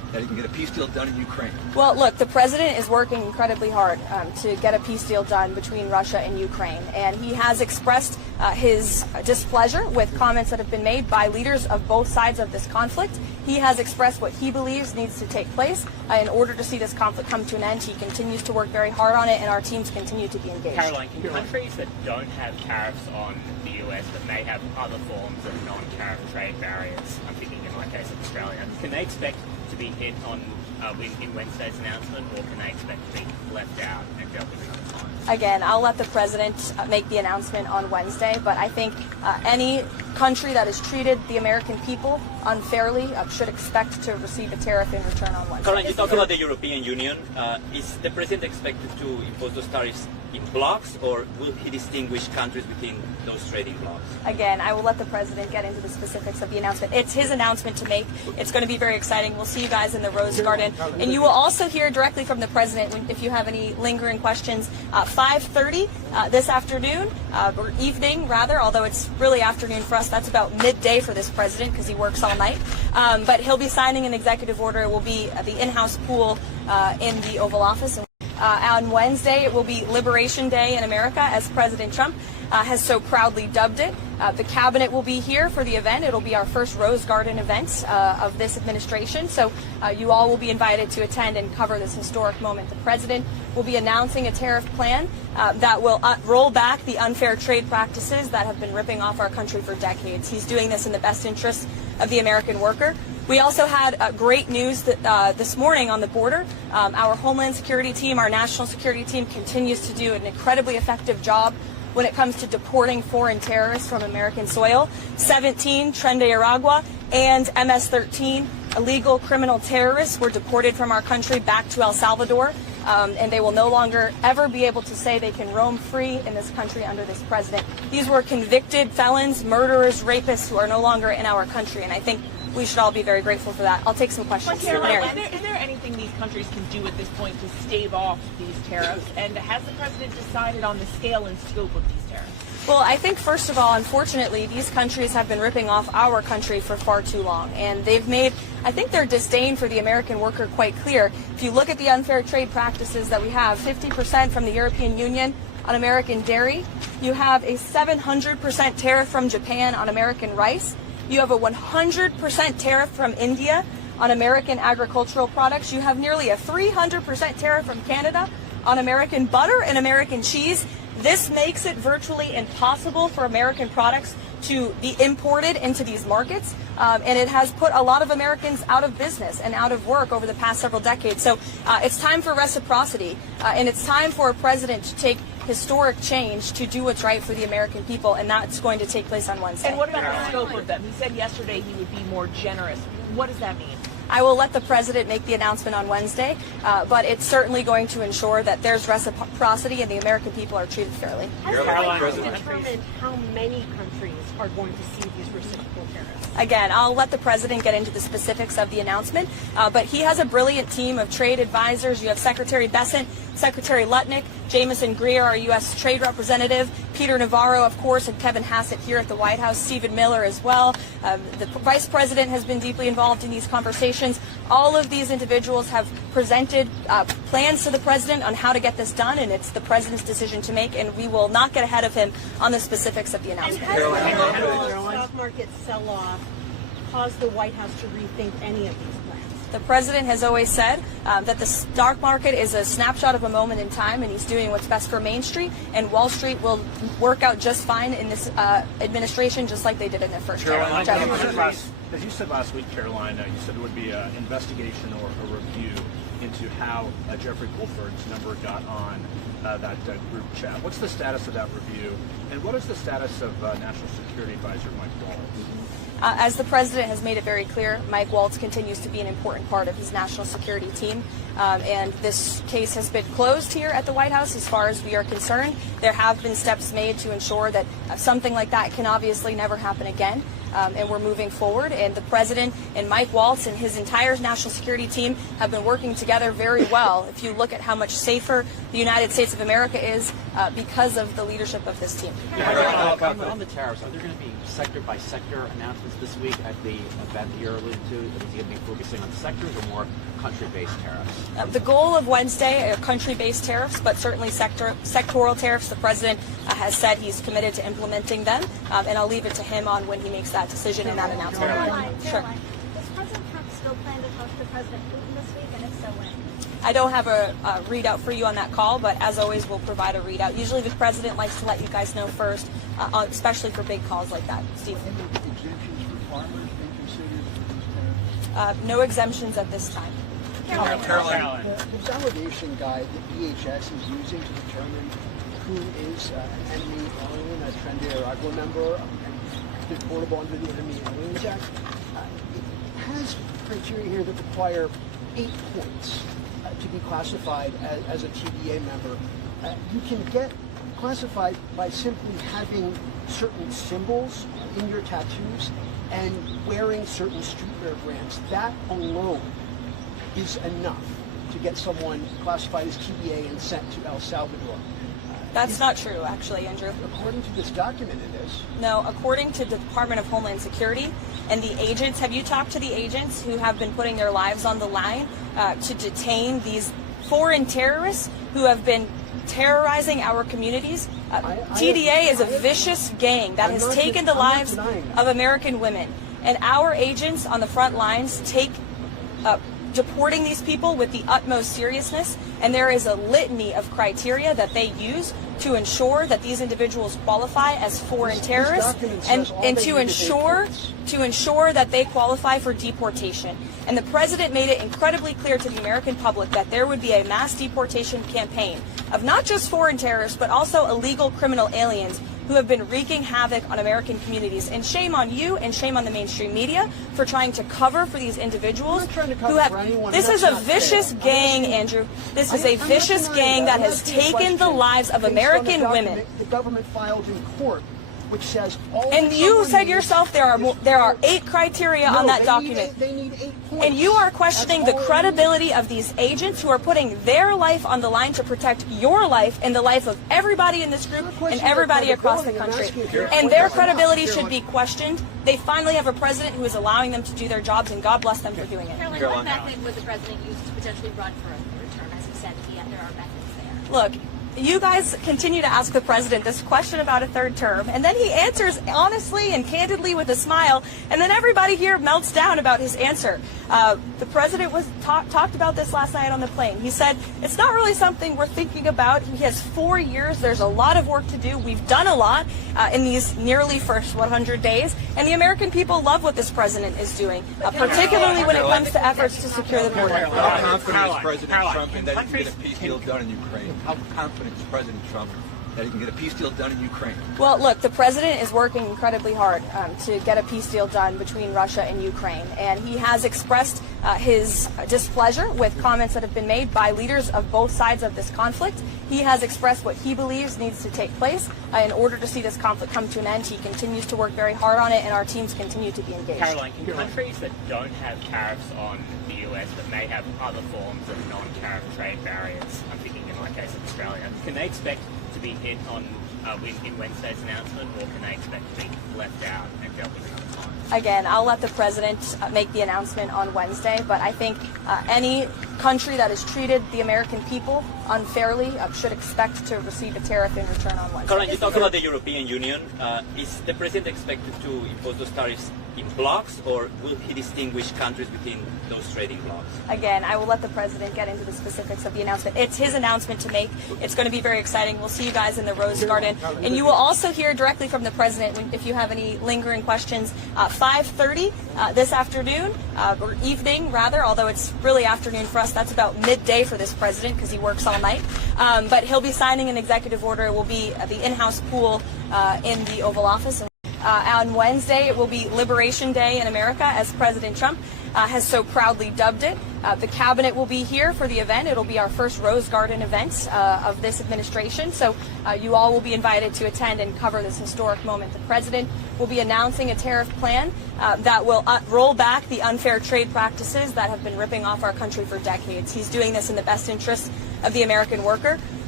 that he can get a peace deal done in Ukraine? Well, look, the president is working incredibly hard to get a peace deal done between Russia and Ukraine, and he has expressed his displeasure with comments that have been made by leaders of both sides of this conflict. He has expressed what he believes needs to take place in order to see this conflict come to an end. He continues to work very hard on it, and our teams continue to be engaged. Karoline, can countries that don't have tariffs on the US but may have other forms of non-tariff trade barriers, I'm thinking in my case of Australia, can they expect to be hit on in Wednesday's announcement, or can they expect to be left out and dealt with another time? Again, I'll let the president make the announcement on Wednesday, but I think any country that has treated the American people unfairly should expect to receive a tariff in return on Wednesday. Karoline, you talk about the European Union. Is the president expected to impose those tariffs in blocks, or will he distinguish countries within those trading blocks? Again, I will let the president get into the specifics of the announcement. It's his announcement to make. It's going to be very exciting. We'll see you guys in the Rose Garden. And you will also hear directly from the president if you have any lingering questions. 5:30 this afternoon, or evening rather, although it's really afternoon for us. That's about midday for this president because he works all night. But he'll be signing an executive order. It will be the in-house pool in the Oval Office. On Wednesday, it will be Liberation Day in America, as President Trump has so proudly dubbed it. The cabinet will be here for the event. It'll be our first Rose Garden event of this administration. So you all will be invited to attend and cover this historic moment. The president will be announcing a tariff plan that will roll back the unfair trade practices that have been ripping off our country for decades. He's doing this in the best interest of the American worker. We also had great news that, this morning on the border. Our Homeland Security team, our National Security team, continues to do an incredibly effective job when it comes to deporting foreign terrorists from American soil. 17 Tren de Aragua and MS-13 illegal criminal terrorists were deported from our country back to El Salvador, and they will no longer ever be able to say they can roam free in this country under this president. These were convicted felons, murderers, rapists who are no longer in our country, and I think we should all be very grateful for that. I'll take some questions. Karoline, is there anything these countries can do at this point to stave off these tariffs? And has the president decided on the scale and scope of these tariffs? Well, I think, first of all, unfortunately, these countries have been ripping off our country for far too long. And they've made, I think, their disdain for the American worker quite clear. If you look at the unfair trade practices that we have, 50% from the European Union on American dairy. You have a 700% tariff from Japan on American rice. You have a 100% tariff from India on American agricultural products. You have nearly a 300% tariff from Canada on American butter and American cheese. This makes it virtually impossible for American products to be imported into these markets, and it has put a lot of Americans out of business and out of work over the past several decades. So it's time for reciprocity, and it's time for a president to take historic change to do what's right for the American people, and that's going to take place on Wednesday. And what about the scope of them? He said yesterday he would be more generous. What does that mean? I will let the president make the announcement on Wednesday, but it's certainly going to ensure that there's reciprocity and the American people are treated fairly. Has the president determined how many countries are going to see these reciprocal tariffs? Again, I'll let the president get into the specifics of the announcement, but he has a brilliant team of trade advisors. You have Secretary Bessent, Secretary Lutnick, Jameson Greer, our U.S. Trade Representative, Peter Navarro, of course, and Kevin Hassett here at the White House, Stephen Miller as well. The Vice President has been deeply involved in these conversations. All of these individuals have presented plans to the president on how to get this done, and it's the president's decision to make, and we will not get ahead of him on the specifics of the announcement. And has the stock market sell-off caused the White House to rethink any of these plans? The president has always said that the stock market is a snapshot of a moment in time, and he's doing what's best for Main Street, and Wall Street will work out just fine in this administration, just like they did in their first term. As you said last week, Karoline, you said there would be an investigation or a review into how Jeffrey Wolford's number got on that group chat. What's the status of that review, and what is the status of National Security Advisor Mike Waltz? As the president has made it very clear, Mike Waltz continues to be an important part of his national security team, and this case has been closed here at the White House as far as we are concerned. There have been steps made to ensure that something like that can obviously never happen again, and we're moving forward. And the president and Mike Waltz and his entire national security team have been working together very well. If you look at how much safer the United States of America is because of the leadership of this team. On the tariffs, are there going to be sector-by-sector announcements this week at the event that you're alluding to? Is he going to be focusing on sectors or more country-based tariffs? The goal of Wednesday are country-based tariffs, but certainly sectoral tariffs. The president has said he's committed to implementing them, and I'll leave it to him on when he makes that decision and that announcement. Caroline, Sure. does President Trump still plan to talk to President Putin this week, and if so, when? I don't have a readout for you on that call, but as always, we'll provide a readout. Usually the president likes to let you guys know first, especially for big calls like that. Steve? Any exemptions for farmers being considered for these tariffs? No exemptions at this time. Caroline. The validation guide that DHS is using to determine who is an enemy alien, a Tren de Aragua member, and deportable under the Enemy Aliens Act, it has criteria here that require 8 points to be classified as a TDA member. You can get classified by simply having certain symbols in your tattoos and wearing certain streetwear brands. That alone is enough to get someone classified as TDA and sent to El Salvador. That's not true, actually, Andrew. According to this document, it is. No, according to the Department of Homeland Security and the agents, have you talked to the agents who have been putting their lives on the line to detain these foreign terrorists who have been terrorizing our communities? TDA is a vicious gang that has taken the lives of American women. And our agents on the front lines take deporting these people with the utmost seriousness, and there is a litany of criteria that they use to ensure that these individuals qualify as foreign terrorists and to ensure that they qualify for deportation. And the president made it incredibly clear to the American public that there would be a mass deportation campaign of not just foreign terrorists, but also illegal criminal aliens who have been wreaking havoc on American communities. And shame on you and shame on the mainstream media for trying to cover for these individuals who have... This is a vicious gang, Andrew. This is a vicious gang that has taken the lives of American women. The government filed in court, which says all. And you said yourself there are 8 criteria on that document. They need 8 points. And you are questioning the credibility of these agents who are putting their life on the line to protect your life and the life of everybody in this group and everybody across the country. And their credibility should be questioned. They finally have a president who is allowing them to do their jobs, and God bless them for doing it. Caroline, what method would the president use to potentially run for a third term? As he said, there are methods there. Look, you guys continue to ask the president this question about a third term, and then he answers honestly and candidly with a smile, and then everybody here melts down about his answer. The president was talked about this last night on the plane. He said, it's not really something we're thinking about. He has 4 years. There's a lot of work to do. We've done a lot in these nearly first 100 days, and the American people love what this president is doing, particularly when it comes to efforts to secure the border. How confident is President Trump in that he can get a peace deal done in Ukraine? How confident is President Trump that he can get a peace deal done in Ukraine? Well, look, the president is working incredibly hard to get a peace deal done between Russia and Ukraine, and he has expressed his displeasure with comments that have been made by leaders of both sides of this conflict. He has expressed what he believes needs to take place in order to see this conflict come to an end. He continues to work very hard on it, and our teams continue to be engaged. Caroline, can countries that don't have tariffs on the US but may have other forms of non-tariff trade barriers, I'm thinking in my case of Australia, can they expect to be hit on in Wednesday's announcement, or can they expect to be left out and dealt with another time? Again, I'll let the president make the announcement on Wednesday, but I think any country that has treated the American people unfairly should expect to receive a tariff in return on Wednesday. Caroline, you talk about the European Union. Is the president expected to impose those tariffs in blocks, or will he distinguish countries between those trading blocks? Again, I will let the president get into the specifics of the announcement. It's his announcement to make. It's going to be very exciting. We'll see you guys in the Rose Garden. And you will also hear directly from the president if you have any lingering questions. 5:30 this afternoon, or evening rather, although it's really afternoon for us. That's about midday for this president because he works all night. But he'll be signing an executive order. It will be at the in-house pool in the Oval Office. On Wednesday, it will be Liberation Day in America, as President Trump has so proudly dubbed it. The cabinet will be here for the event. It'll be our first Rose Garden event of this administration. So you all will be invited to attend and cover this historic moment. The president will be announcing a tariff plan that will roll back the unfair trade practices that have been ripping off our country for decades. He's doing this in the best interest of the American worker.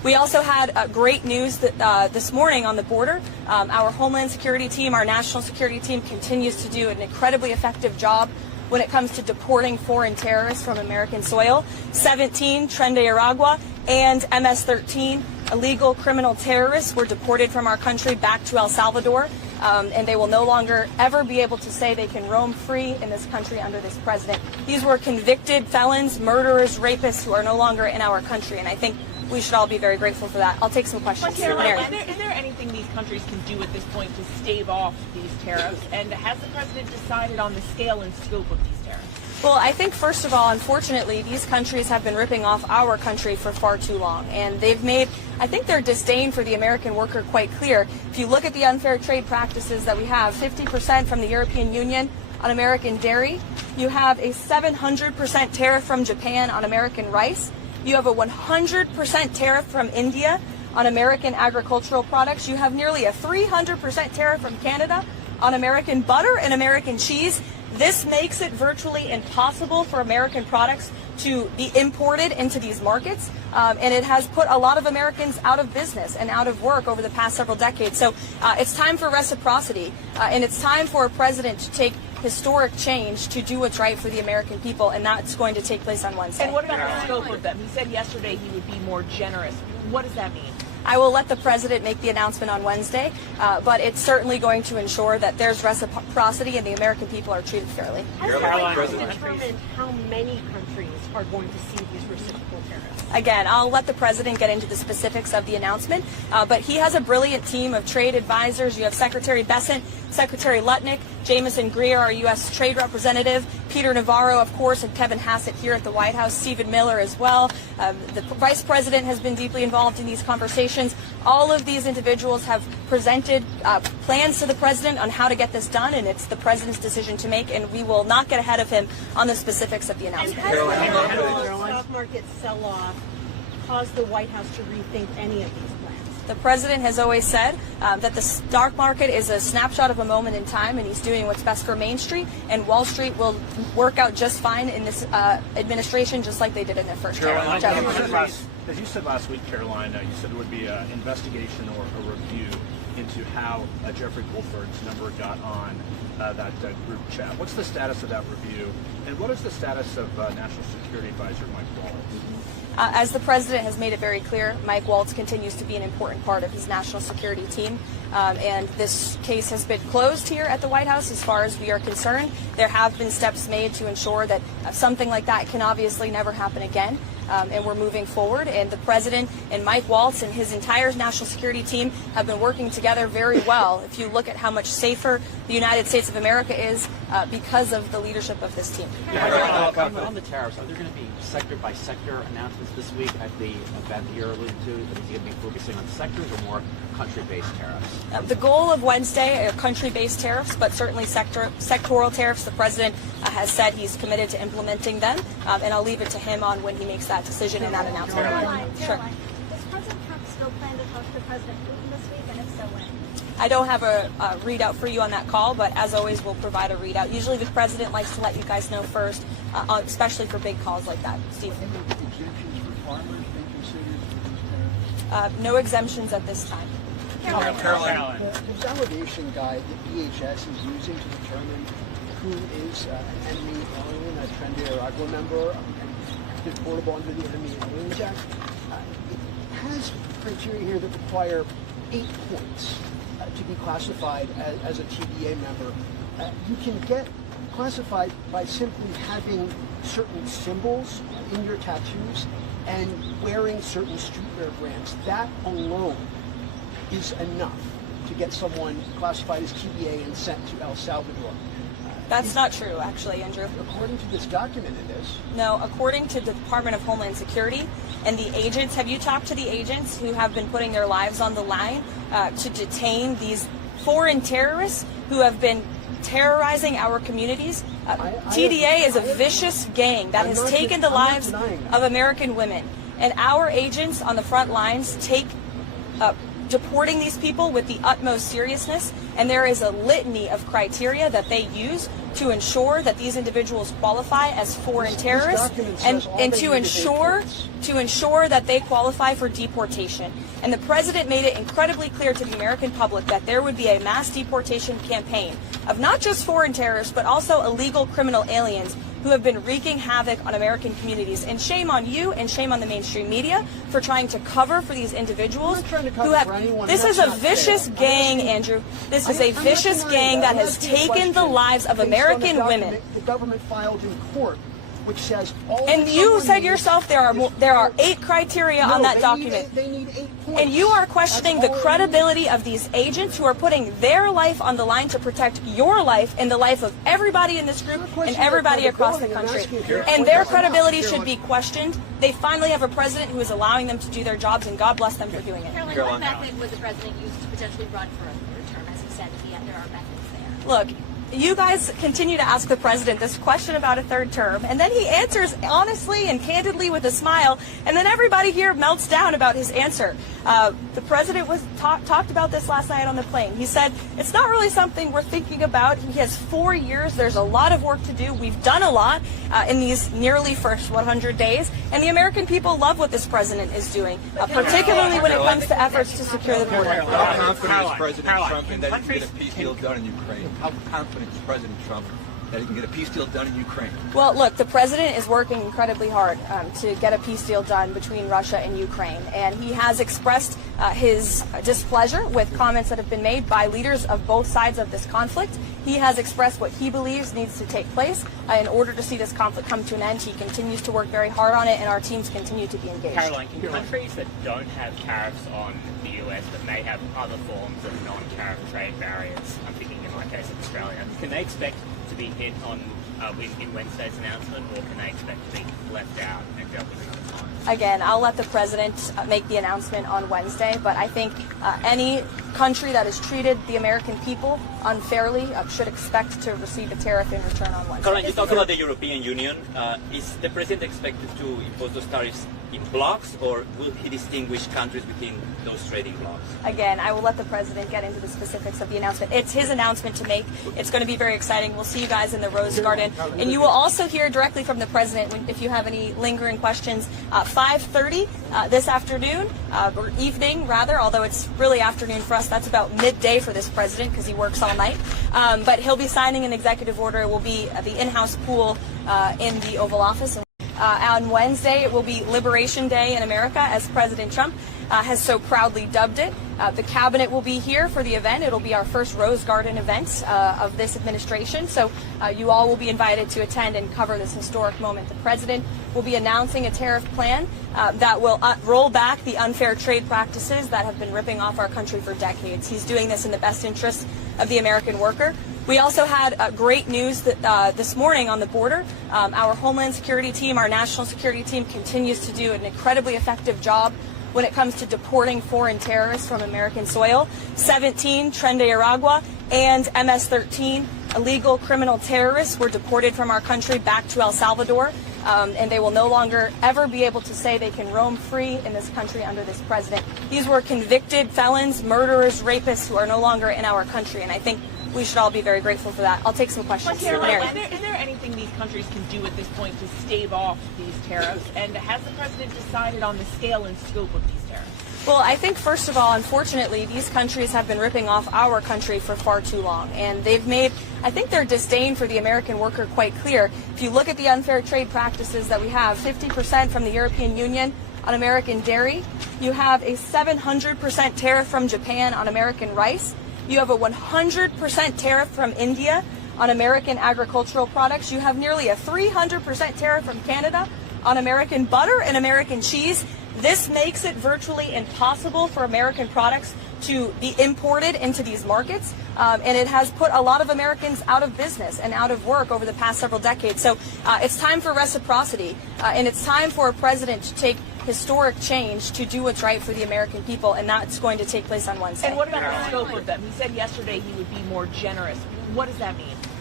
We also had great news that, this morning on the border. Our Homeland Security team, our national security team, continues to do an incredibly effective job when it comes to deporting foreign terrorists from American soil. 17 Tren de Aragua and MS-13 illegal criminal terrorists were deported from our country back to El Salvador, and they will no longer ever be able to say they can roam free in this country under this president. These were convicted felons, murderers, rapists who are no longer in our country, and I think we should all be very grateful for that. I'll take some questions. Mary. Is there anything these countries can do at this point to stave off these tariffs? And has the president decided on the scale and scope of these tariffs? Well, I think, first of all, unfortunately, these countries have been ripping off our country for far too long. And they've made, I think, their disdain for the American worker quite clear. If you look at the unfair trade practices that we have, 50% from the European Union on American dairy. You have a 700% tariff from Japan on American rice. You have a 100% tariff from India on American agricultural products. You have nearly a 300% tariff from Canada on American butter and American cheese. This makes it virtually impossible for American products to be imported into these markets, and it has put a lot of Americans out of business and out of work over the past several decades. So it's time for reciprocity, and it's time for a president to take historic change to do what's right for the American people, and that's going to take place on Wednesday. And what about the scope of them? He said yesterday he would be more generous. What does that mean? I will let the president make the announcement on Wednesday, but it's certainly going to ensure that there's reciprocity and the American people are treated fairly. Has the president determined how many countries are going to see these reciprocal tariffs? Again, I'll let the president get into the specifics of the announcement, but he has a brilliant team of trade advisors. You have Secretary Bessent, Secretary Lutnick, Jameson Greer, our U.S. Trade Representative, Peter Navarro, of course, and Kevin Hassett here at the White House, Stephen Miller as well. The Vice President has been deeply involved in these conversations. All of these individuals have presented plans to the president on how to get this done, and it's the president's decision to make, and we will not get ahead of him on the specifics of the announcement. Stock market sell-off caused the White House to rethink any of these plans? The president has always said that the stock market is a snapshot of a moment in time, and he's doing what's best for Main Street, and Wall Street will work out just fine in this administration, just like they did in their first term. As you said last week, Caroline, you said there would be an investigation or a review into how Jeffrey Wolford's number got on that group chat. What's the status of that review, and what is the status of National Security Advisor Mike Waltz? As the president has made it very clear, Mike Waltz continues to be an important part of his national security team. And this case has been closed here at the White House as far as we are concerned. There have been steps made to ensure that something like that can obviously never happen again. And we're moving forward. And the president and Mike Waltz and his entire national security team have been working together very well. If you look at how much safer the United States of America is because of the leadership of this team. On the tariffs, are there going to be sector-by-sector announcements this week at the event that you're alluding to? Is he going to be focusing on sectors or more country-based tariffs? The goal of Wednesday are country-based tariffs, but certainly sectoral tariffs. The president has said he's committed to implementing them, and I'll leave it to him on when he makes that decision and that announcement. Sure. Does President Trump still plan to talk to President Putin this week, and if so, when? I don't have a readout for you on that call, but as always, we'll provide a readout. Usually the president likes to let you guys know first, especially for big calls like that. Steve? Exemptions for farmers been considered for these tariffs? No exemptions at this time. Caroline. The validation guide that DHS is using to determine who is an enemy alien, a Tren de Aragua member, and deportable under the Enemy Aliens Act, it has criteria here that require 8 points to be classified as a TDA member. You can get classified by simply having certain symbols in your tattoos and wearing certain streetwear brands. That alone is enough to get someone classified as TDA and sent to El Salvador. That's not true, actually, Andrew. According to this document, it is. No, according to the Department of Homeland Security and the agents, have you talked to the agents who have been putting their lives on the line to detain these foreign terrorists who have been terrorizing our communities? TDA is a vicious gang that has taken the lives of American women. And our agents on the front lines take deporting these people with the utmost seriousness, and there is a litany of criteria that they use to ensure that these individuals qualify as foreign terrorists and to ensure that they qualify for deportation. And the president made it incredibly clear to the American public that there would be a mass deportation campaign of not just foreign terrorists, but also illegal criminal aliens who have been wreaking havoc on American communities. And shame on you and shame on the mainstream media for trying to cover for these individuals who have... This is a vicious gang, Andrew. This is a vicious gang that has taken the lives of American women. The government filed in court, which says all. And you said yourself there are 8 criteria on that document. They need 8 points. And you are questioning the credibility of these agents who are putting their life on the line to protect your life and the life of everybody in this group and everybody across the country. And their credibility should be questioned. They finally have a president who is allowing them to do their jobs, and God bless them for doing it. Caroline, what method would the president use to potentially run for a third term? As he said, there are methods there. Look, you guys continue to ask the president this question about a third term, and then he answers honestly and candidly with a smile, and then everybody here melts down about his answer. The president talked about this last night on the plane. He said, it's not really something we're thinking about. He has 4 years. There's a lot of work to do. We've done a lot in these nearly first 100 days, and the American people love what this president is doing, particularly when it comes to efforts to secure the border. How confident is President Trump in that he can get a peace deal done in Ukraine? How confident is President Trump that he can get a peace deal done in Ukraine? Well, look, the president is working incredibly hard to get a peace deal done between Russia and Ukraine, and he has expressed his displeasure with comments that have been made by leaders of both sides of this conflict. He has expressed what he believes needs to take place in order to see this conflict come to an end. He continues to work very hard on it, and our teams continue to be engaged. Caroline, can countries that don't have tariffs on the US but may have other forms of non-tariff trade barriers, I'm thinking in my case of Australia, can they expect to be hit on in Wednesday's announcement, or can they expect to be left out and dealt with another time? Again, I'll let the president make the announcement on Wednesday, but I think any country that has treated the American people unfairly should expect to receive a tariff in return on Wednesday. Caroline, you talked about the European Union. Is the president expected to impose those tariffs in blocks, or will he distinguish countries within those trading blocks? Again, I will let the president get into the specifics of the announcement. It's his announcement to make. It's going to be very exciting. We'll see you guys in the Rose Garden. And you will also hear directly from the president if you have any lingering questions. 5:30 this afternoon, or evening rather, although it's really afternoon for us. That's about midday for this president because he works all night. But he'll be signing an executive order. It will be the in-house pool in the Oval Office. On Wednesday, it will be Liberation Day in America, as President Trump has so proudly dubbed it. The cabinet will be here for the event. It'll be our first Rose Garden event of this administration. So you all will be invited to attend and cover this historic moment. The president will be announcing a tariff plan that will roll back the unfair trade practices that have been ripping off our country for decades. He's doing this in the best interest of the American worker. We also had great news that, this morning on the border. Our Homeland Security team, our national security team, continues to do an incredibly effective job when it comes to deporting foreign terrorists from American soil. 17 Tren de Aragua and MS-13 illegal criminal terrorists were deported from our country back to El Salvador, and they will no longer ever be able to say they can roam free in this country under this president. These were convicted felons, murderers, rapists who are no longer in our country, and I think we should all be very grateful for that. I'll take some questions. Caroline, is there anything these countries can do at this point to stave off these tariffs? And has the president decided on the scale and scope of these tariffs? Well, I think, first of all, unfortunately, these countries have been ripping off our country for far too long. And they've made, I think, their disdain for the American worker quite clear. If you look at the unfair trade practices that we have, 50% from the European Union on American dairy. You have a 700% tariff from Japan on American rice. You have a 100% tariff from India on American agricultural products. You have nearly a 300% tariff from Canada on American butter and American cheese. This makes it virtually impossible for American products to be imported into these markets, and it has put a lot of Americans out of business and out of work over the past several decades. So it's time for reciprocity, and it's time for a president to take historic change to do what's right for the American people, and that's going to take place on Wednesday. And what about the scope of them? He said yesterday he would be more generous. What does that mean?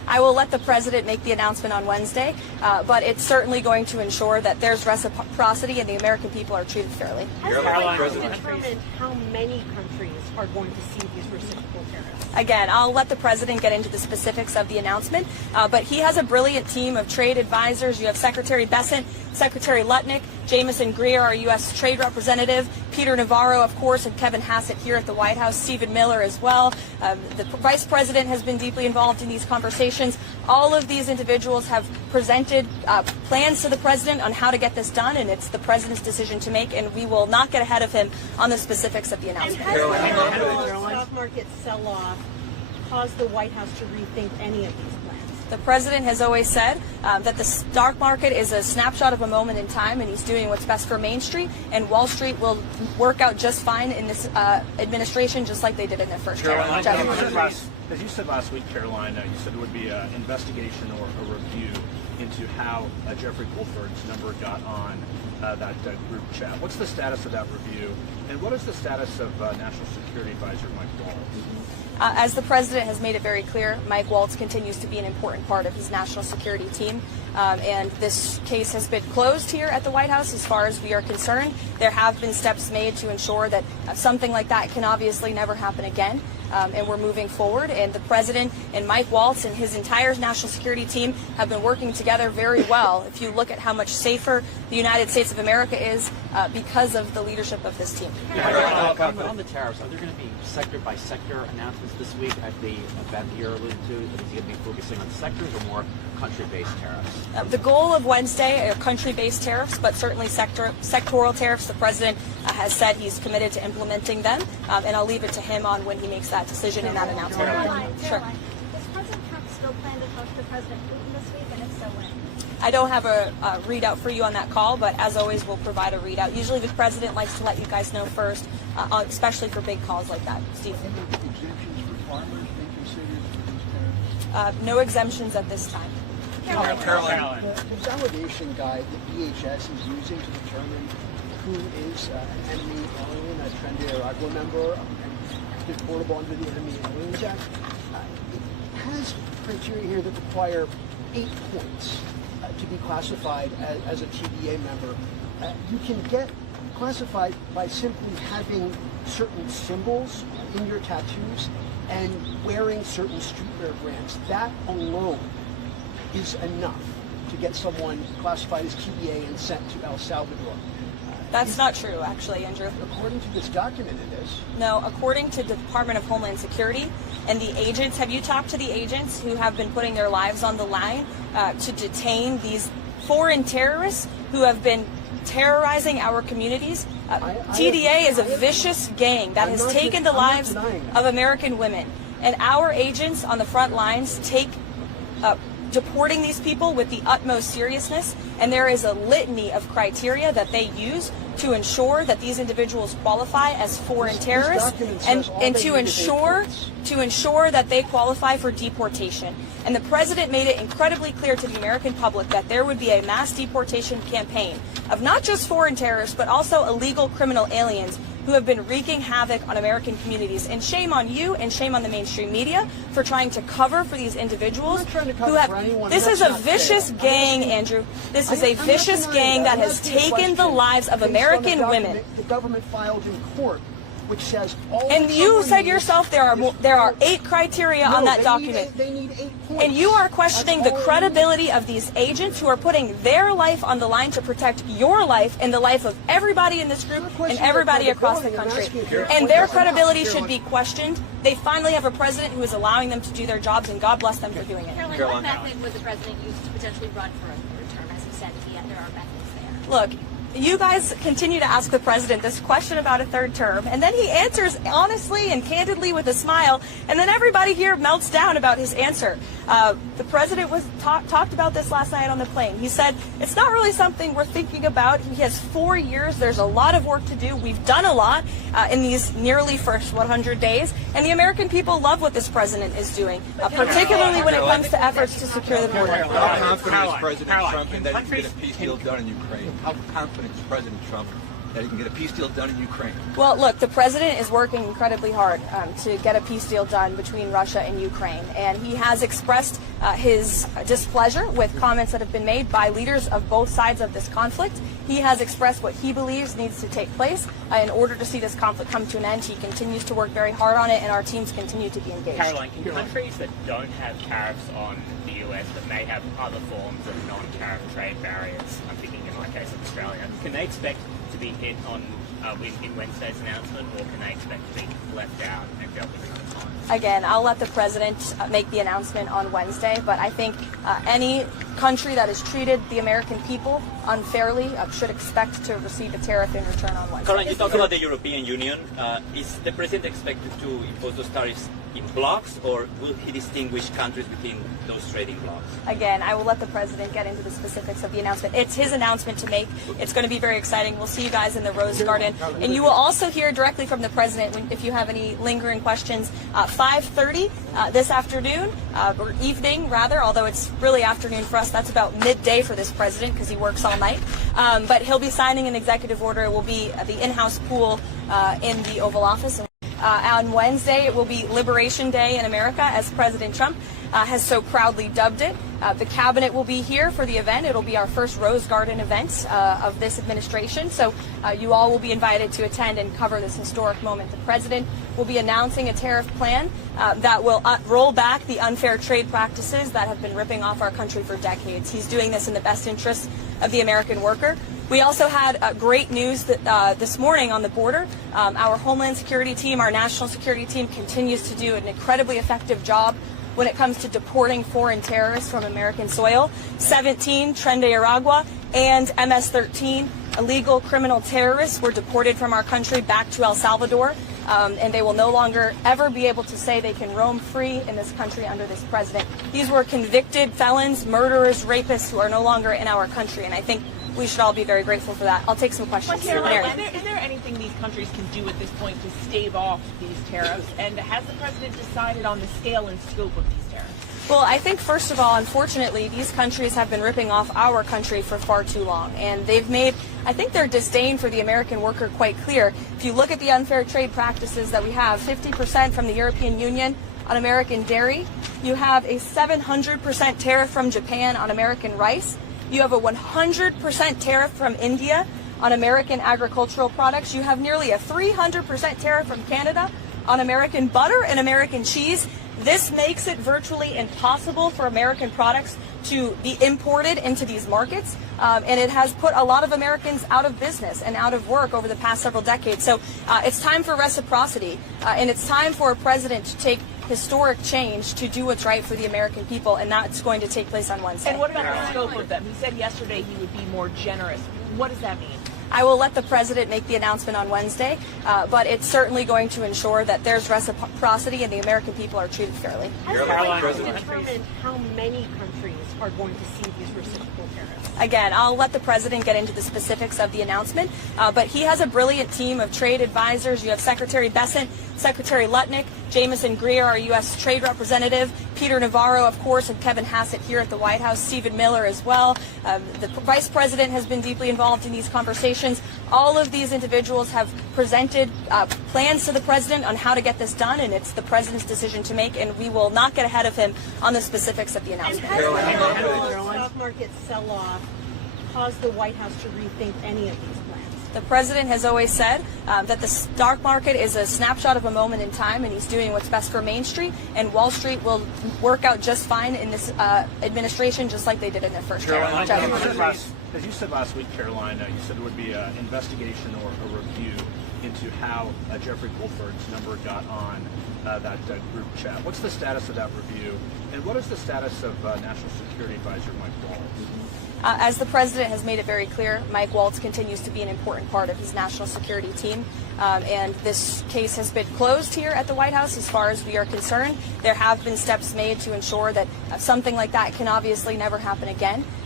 I will let the president make the announcement on Wednesday, but it's certainly going to ensure that there's reciprocity and the American people are treated fairly. Has the Karoline White House Leavitt. determined how many countries are going to see these reciprocal tariffs? Again, I'll let the president get into the specifics of the announcement, but he has a brilliant team of trade advisors. You have Secretary Bessent, Secretary Lutnick, Jameson Greer, our U.S. Trade Representative, Peter Navarro, of course, and Kevin Hassett here at the White House, Stephen Miller as well. The Vice President has been deeply involved in these conversations. All of these individuals have presented plans to the president on how to get this done, and it's the president's decision to make, and we will not get ahead of him on the specifics of the And announcement. has the stock market sell-off caused the White House to rethink any of these plans? The president has always said that the stock market is a snapshot of a moment in time, and he's doing what's best for Main Street, and Wall Street will work out just fine in this administration, just like they did in their first term. As you said last week, Caroline, you said there would be an investigation or a review into how Jeffrey Goldberg's number got on that group chat. What's the status of that review, and what is the status of National Security Advisor Mike Waltz? As the president has made it very clear, Mike Waltz continues to be an important part of his national security team. And this case has been closed here at the White House as far as we are concerned. There have been steps made to ensure that something like that can obviously never happen again. And we're moving forward. And the president and Mike Waltz and his entire national security team have been working together very well. If you look at how much safer the United States of America is because of the leadership of this team. On the tariffs, are there going to be sector-by-sector announcements this week at the event that you're alluding to? Is he going to be focusing on sectors or more country-based tariffs? The goal of Wednesday are country-based tariffs, but certainly sectoral tariffs. The president has said he's committed to implementing them, and I'll leave it to him on when he makes that decision and that announcement. Caroline, Sure. does President Trump still plan to talk to President Putin this week, and if so, when? I don't have a readout for you on that call, but as always, we'll provide a readout. Usually the president likes to let you guys know first, especially for big calls like that. Steve? Any exemptions for farmers being considered for these tariffs? No exemptions at this time. Caroline. The validation guide that DHS is using to determine who is an enemy alien, a Tren de Aragua member, and deportable under the Enemy Aliens Act, it has criteria here that require 8 points to be classified as a TDA member. You can get classified by simply having certain symbols in your tattoos and wearing certain streetwear brands. That alone is enough to get someone classified as TDA and sent to El Salvador. That's not true, actually, Andrew. According to this document, it is. No, according to the Department of Homeland Security and the agents, have you talked to the agents who have been putting their lives on the line to detain these foreign terrorists who have been terrorizing our communities? TDA is a vicious gang that has taken the lives of American women. And our agents on the front lines take deporting these people with the utmost seriousness, and there is a litany of criteria that they use to ensure that these individuals qualify as foreign terrorists and to ensure that they qualify for deportation. And the president made it incredibly clear to the American public that there would be a mass deportation campaign of not just foreign terrorists, but also illegal criminal aliens who have been wreaking havoc on American communities. And shame on you and shame on the mainstream media for trying to cover for these individuals who have... This is a vicious gang, Andrew. This is a vicious gang that has taken the lives of American women. The government filed in court, which says all. And you said yourself there are 8 criteria on that document. They need 8 points. And you are questioning the credibility of these agents who are putting their life on the line to protect your life and the life of everybody in this group and everybody across the country. And their credibility should be questioned. They finally have a president who is allowing them to do their jobs, and God bless them for doing it. Caroline, what method would the president use to potentially run for a third term? As he said, there are methods there. Look, you guys continue to ask the president this question about a third term, and then he answers honestly and candidly with a smile, and then everybody here melts down about his answer. The president talked about this last night on the plane. He said, it's not really something we're thinking about. He has 4 years. There's a lot of work to do. We've done a lot in these nearly first 100 days, and the American people love what this president is doing, particularly when it comes to efforts to secure the border. How confident is President Trump in that he can get a peace deal done in Ukraine? How confident is President Trump that he can get a peace deal done in Ukraine? Well, look, the president is working incredibly hard to get a peace deal done between Russia and Ukraine, and he has expressed his displeasure with comments that have been made by leaders of both sides of this conflict. He has expressed what he believes needs to take place in order to see this conflict come to an end. He continues to work very hard on it, and our teams continue to be engaged. Karoline, can countries that don't have tariffs on the US but may have other forms of non-tariff trade barriers, I'm thinking in my case of Australia, can they expect to be hit on in Wednesday's announcement, or can they expect to be left out and dealt with another time? Again, I'll let the president make the announcement on Wednesday, but I think any country that has treated the American people unfairly should expect to receive a tariff in return on Wednesday. Karoline, you talk about the European Union. Is the president expected to impose those tariffs in blocks, or will he distinguish countries between those trading blocks? Again, I will let the president get into the specifics of the announcement. It's his announcement to make. It's going to be very exciting. We'll see you guys in the Rose Garden. And you will also hear directly from the president if you have any lingering questions. 5:30 this afternoon, or evening rather, although it's really afternoon for us. That's about midday for this president because he works all night. But he'll be signing an executive order. It will be the in-house pool in the Oval Office. On Wednesday, it will be Liberation Day in America, as President Trump has so proudly dubbed it. The cabinet will be here for the event. It'll be our first Rose Garden event of this administration. So you all will be invited to attend and cover this historic moment. The president will be announcing a tariff plan that will roll back the unfair trade practices that have been ripping off our country for decades. He's doing this in the best interest of the American worker. We also had great news that, this morning on the border. Our Homeland Security team, our national security team, continues to do an incredibly effective job when it comes to deporting foreign terrorists from American soil. 17 Tren de Aragua and MS-13 illegal criminal terrorists were deported from our country back to El Salvador, and they will no longer ever be able to say they can roam free in this country under this president. These were convicted felons, murderers, rapists who are no longer in our country, and I think we should all be very grateful for that. I'll take some questions. Is there anything these countries can do at this point to stave off these tariffs? And has the president decided on the scale and scope of these tariffs? Well, I think, first of all, unfortunately, these countries have been ripping off our country for far too long. And they've made, I think, their disdain for the American worker quite clear. If you look at the unfair trade practices that we have, 50% from the European Union on American dairy. You have a 700% tariff from Japan on American rice. You have a 100% tariff from India on American agricultural products. You have nearly a 300% tariff from Canada on American butter and American cheese. This makes it virtually impossible for American products to be imported into these markets, and it has put a lot of Americans out of business and out of work over the past several decades. So it's time for reciprocity, and it's time for a president to take historic change to do what's right for the American people, and that's going to take place on Wednesday. And what about the scope of them? He said yesterday he would be more generous. What does that mean? I will let the president make the announcement on Wednesday, but it's certainly going to ensure that there's reciprocity and the American people are treated fairly. Has the president determined how many countries are going to see these reciprocal tariffs? Again, I'll let the president get into the specifics of the announcement, but he has a brilliant team of trade advisors. You have Secretary Bessent, Secretary Lutnick, Jameson Greer, our U.S. Trade Representative, Peter Navarro, of course, and Kevin Hassett here at the White House, Stephen Miller as well. The Vice President has been deeply involved in these conversations. All of these individuals have presented plans to the president on how to get this done, and it's the president's decision to make, and we will not get ahead of him on the specifics of the announcement. And has the stock market sell-off caused the White House to rethink any of these plans? The president has always said that the stock market is a snapshot of a moment in time, and he's doing what's best for Main Street, and Wall Street will work out just fine in this administration, just like they did in their first term. As you said last week, Karoline, you said there would be an investigation or a review into how Jeffrey Goldberg's number got on that group chat. What's the status of that review, and what is the status of National Security Advisor Mike Waltz? As the president has made it very clear, Mike Waltz continues to be an important part of his national security team, and this case has been closed here at the White House as far as we are concerned. There have been steps made to ensure that something like that can obviously never happen again.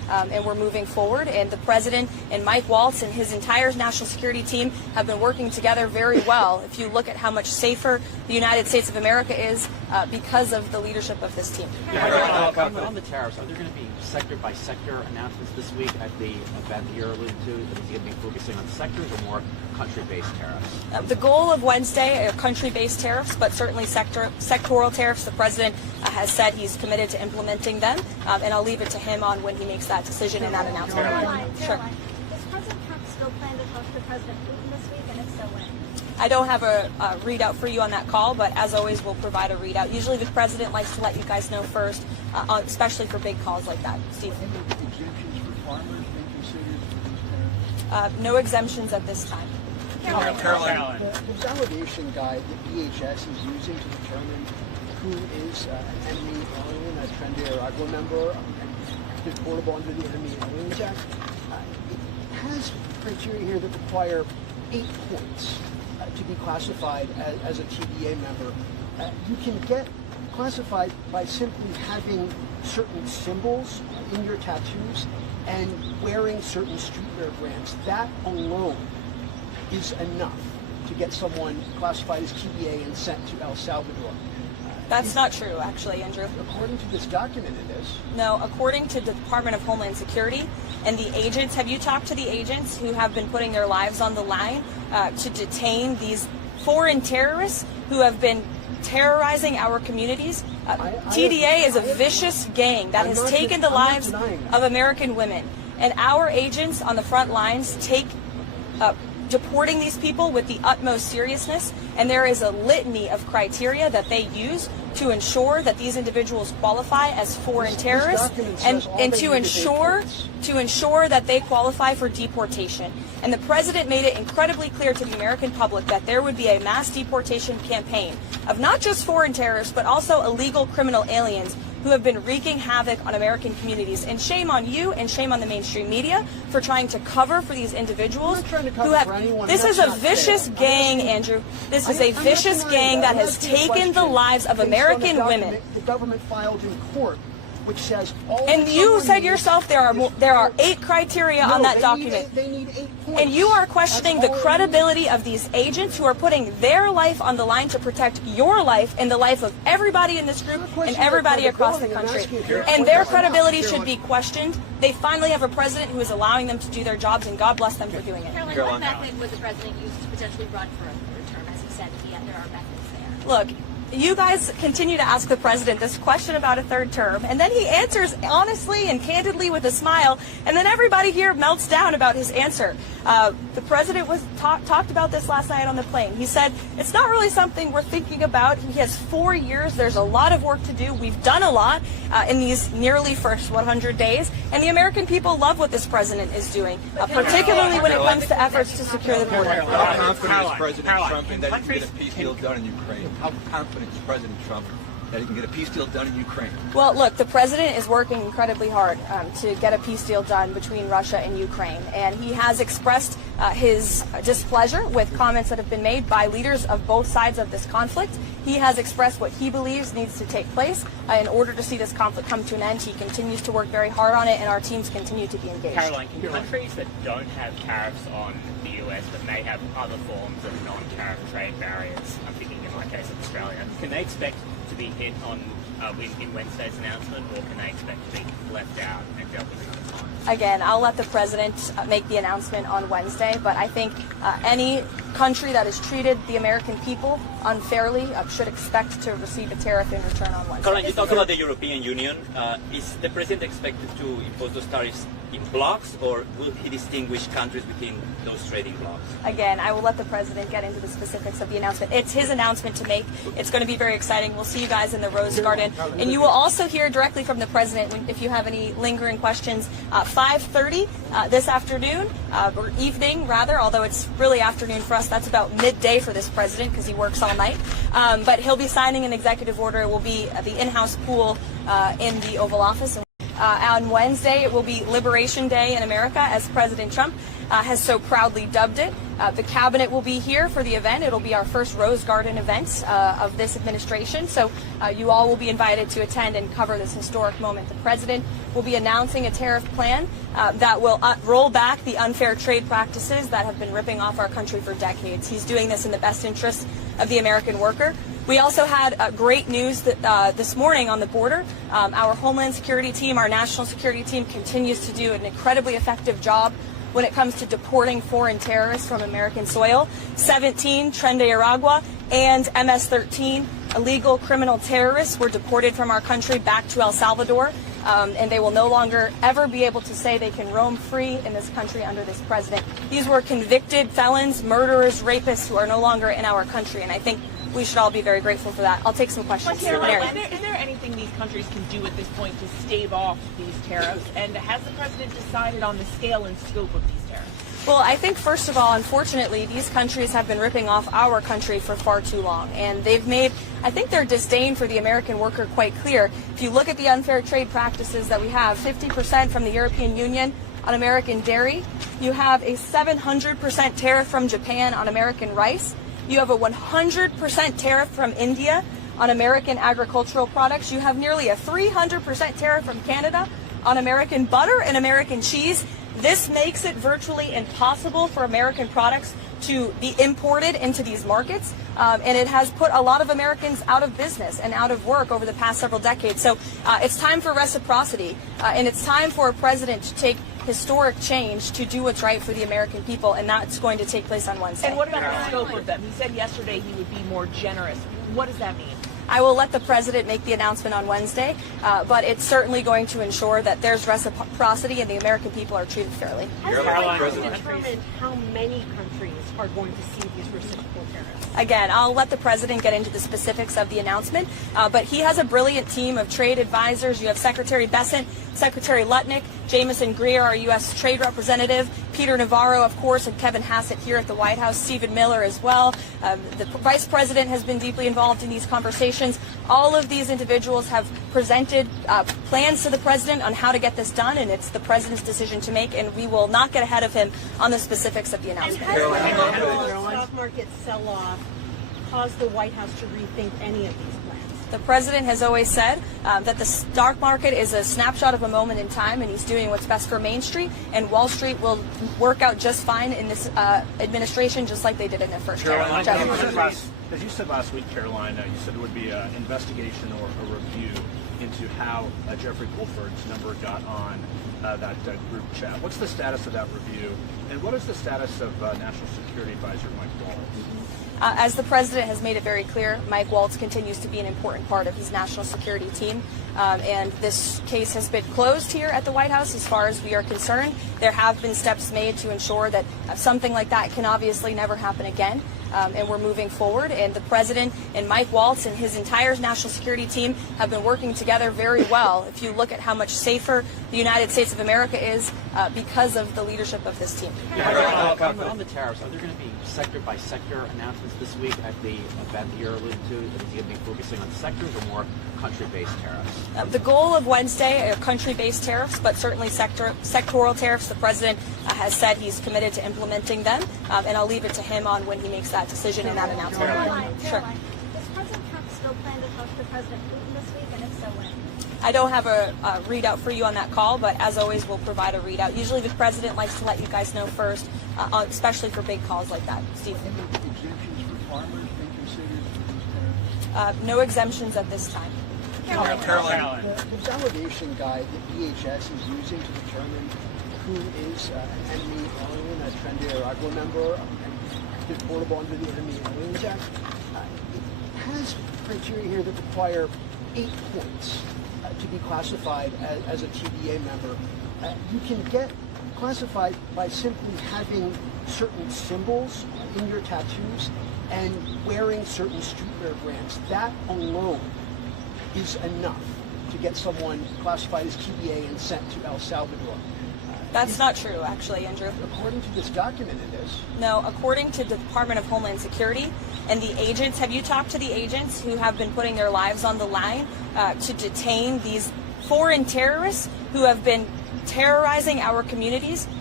and we're moving forward. And the president and Mike Waltz and his entire national security team have been working together very well. If you look at how much safer the United States of America is because of the leadership of this team. On the tariffs, are there going to be sector-by-sector announcements this week at the event that you're alluding to? Is he going to be focusing on sectors or more country-based tariffs? The goal of Wednesday are country-based tariffs, but certainly sectoral tariffs. The president has said he's committed to implementing them, and I'll leave it to him on when he makes that decision and that announcement. Caroline, Sure. does President Trump still plan to talk to President Putin this week, and if so, when? I don't have a readout for you on that call, but as always, we'll provide a readout. Usually the president likes to let you guys know first, especially for big calls like that. Steve? Exemptions for farmers been considered for these tariffs? No exemptions at this time. Caroline. The validation guide that DHS is using to determine who is an enemy alien, a Tren de Aragua member, and deportable under the Enemy Aliens Act, it has criteria here that require 8 points to be classified as a TDA member. You can get classified by simply having certain symbols in your tattoos and wearing certain streetwear brands. That alone is enough to get someone classified as TDA and sent to El Salvador. That's not true, actually, Andrew. According to this document, it is. No, according to the Department of Homeland Security and the agents, have you talked to the agents who have been putting their lives on the line to detain these foreign terrorists who have been terrorizing our communities? TDA is a vicious gang that has taken the lives of American women. And our agents on the front lines take deporting these people with the utmost seriousness, and there is a litany of criteria that they use to ensure that these individuals qualify as foreign terrorists and to ensure that they qualify for deportation. And the president made it incredibly clear to the American public that there would be a mass deportation campaign of not just foreign terrorists, but also illegal criminal aliens who have been wreaking havoc on American communities. And shame on you and shame on the mainstream media for trying to cover for these individuals who have... This is a vicious gang, Andrew. This is a vicious gang that has taken the lives of American women. The government filed in court, which says all. And you said yourself there are 8 criteria on that document. They need 8 points. And you are questioning the credibility of these agents who are putting their life on the line to protect your life and the life of everybody in this group and everybody across the country. And their credibility should be questioned. They finally have a president who is allowing them to do their jobs, and God bless them for doing it. Caroline, what method would the president use to potentially run for a third term? As he said, there are methods there. Look, you guys continue to ask the president this question about a third term, and then he answers honestly and candidly with a smile, and then everybody here melts down about his answer. The president was talked about this last night on the plane. He said, it's not really something we're thinking about. He has 4 years. There's a lot of work to do. We've done a lot in these nearly first 100 days, and the American people love what this president is doing, particularly when it comes to efforts to secure the border. How confident is President Trump in that he can get a peace deal done in Ukraine? How confident is President Trump that he can get a peace deal done in Ukraine? Well, look, the president is working incredibly hard to get a peace deal done between Russia and Ukraine, and he has expressed his displeasure with comments that have been made by leaders of both sides of this conflict. He has expressed what he believes needs to take place in order to see this conflict come to an end. He continues to work very hard on it, and our teams continue to be engaged. Caroline, can countries that don't have tariffs on the US but may have other forms of non-tariff trade barriers, I'm thinking in my case of Australia, can they expect to be hit on in Wednesday's announcement, or can they expect to be left out and dealt with another time? Again, I'll let the president make the announcement on Wednesday, but I think any country that has treated the American people unfairly should expect to receive a tariff in return on Wednesday. Caroline, you talk about the European Union. Is the president expected to impose those tariffs in blocks, or will he distinguish countries within those trading blocks? Again, I will let the president get into the specifics of the announcement. It's his announcement to make. It's going to be very exciting. We'll see you guys in the Rose Garden. And you will also hear directly from the president if you have any lingering questions. 5:30 this afternoon, or evening rather, although it's really afternoon for us. That's about midday for this president because he works all night. But he'll be signing an executive order. It will be the in-house pool in the Oval Office. On Wednesday, it will be Liberation Day in America as President Trump has so proudly dubbed it. The cabinet will be here for the event. It'll be our first Rose Garden event of this administration. So you all will be invited to attend and cover this historic moment. The president will be announcing a tariff plan that will roll back the unfair trade practices that have been ripping off our country for decades. He's doing this in the best interest of the American worker. We also had great news that, this morning on the border. Our Homeland Security team, our national security team, continues to do an incredibly effective job when it comes to deporting foreign terrorists from American soil. 17 Tren de Aragua and MS-13 illegal criminal terrorists were deported from our country back to El Salvador, and they will no longer ever be able to say they can roam free in this country under this president. These were convicted felons, murderers, rapists who are no longer in our country, and I think we should all be very grateful for that. I'll take some questions. Is there anything these countries can do at this point to stave off these tariffs? And has the president decided on the scale and scope of these tariffs? Well, I think, first of all, unfortunately, these countries have been ripping off our country for far too long. And they've made, I think, their disdain for the American worker quite clear. If you look at the unfair trade practices that we have, 50% from the European Union on American dairy. You have a 700% tariff from Japan on American rice. You have a 100% tariff from India on American agricultural products. You have nearly a 300% tariff from Canada on American butter and American cheese. This makes it virtually impossible for American products to be imported into these markets, and it has put a lot of Americans out of business and out of work over the past several decades. So it's time for reciprocity, and it's time for a president to take historic change to do what's right for the American people, and that's going to take place on Wednesday. And what about the scope of them? He said yesterday he would be more generous. What does that mean? I will let the president make the announcement on Wednesday, but it's certainly going to ensure that there's reciprocity and the American people are treated fairly. Has the president determined how many countries are going to see these reciprocal tariffs? Again, I'll let the president get into the specifics of the announcement, but he has a brilliant team of trade advisors. You have Secretary Bessent, Secretary Lutnick, Jameson Greer, our U.S. Trade Representative, Peter Navarro, of course, and Kevin Hassett here at the White House, Stephen Miller as well. The Vice President has been deeply involved in these conversations. All of these individuals have presented plans to the president on how to get this done, and it's the president's decision to make, and we will not get ahead of him on the specifics of the announcement. And has the stock market sell-off caused the White House to rethink any of these plans? The president has always said that the stock market is a snapshot of a moment in time, and he's doing what's best for Main Street, and Wall Street will work out just fine in this administration, just like they did in their first term. As you said last week, Karoline, you said there would be an investigation or a review into how Jeffrey Wolford's number got on that group chat. What's the status of that review, and what is the status of National Security Advisor Mike Waltz? As the president has made it very clear, Mike Waltz continues to be an important part of his national security team. And this case has been closed here at the White House as far as we are concerned. There have been steps made to ensure that something like that can obviously never happen again. And we're moving forward. And the president and Mike Waltz and his entire national security team have been working together very well. If you look at how much safer the United States of America is because of the leadership of this team. On the tariffs, are there going to be sector-by-sector announcements this week at the event that you're alluding to? Is he going to be focusing on sectors or more country-based tariffs? The goal of Wednesday are country-based tariffs, but certainly sectoral tariffs. The president has said he's committed to implementing them, and I'll leave it to him on when he makes that decision and that announcement. Sure. Does President Trump still plan to talk to President Putin this week, and if so, when? I don't have a readout for you on that call, but as always, we'll provide a readout. Usually the president likes to let you guys know first, especially for big calls like that. Steve? Any exemptions for farmers been considered for these tariffs? No exemptions at this time. Karoline. The validation guide that DHS is using to determine who is an enemy alien, a Tren de Aragua member, and deportable under the Enemy Aliens Act, it has criteria here that require 8 points to be classified as a TDA member. You can get classified by simply having certain symbols in your tattoos and wearing certain streetwear brands. That alone is enough to get someone classified as TDA and sent to El Salvador. That's not true, actually, Andrew. According to this document, it is. No, according to the Department of Homeland Security and the agents, have you talked to the agents who have been putting their lives on the line to detain these foreign terrorists who have been terrorizing our communities?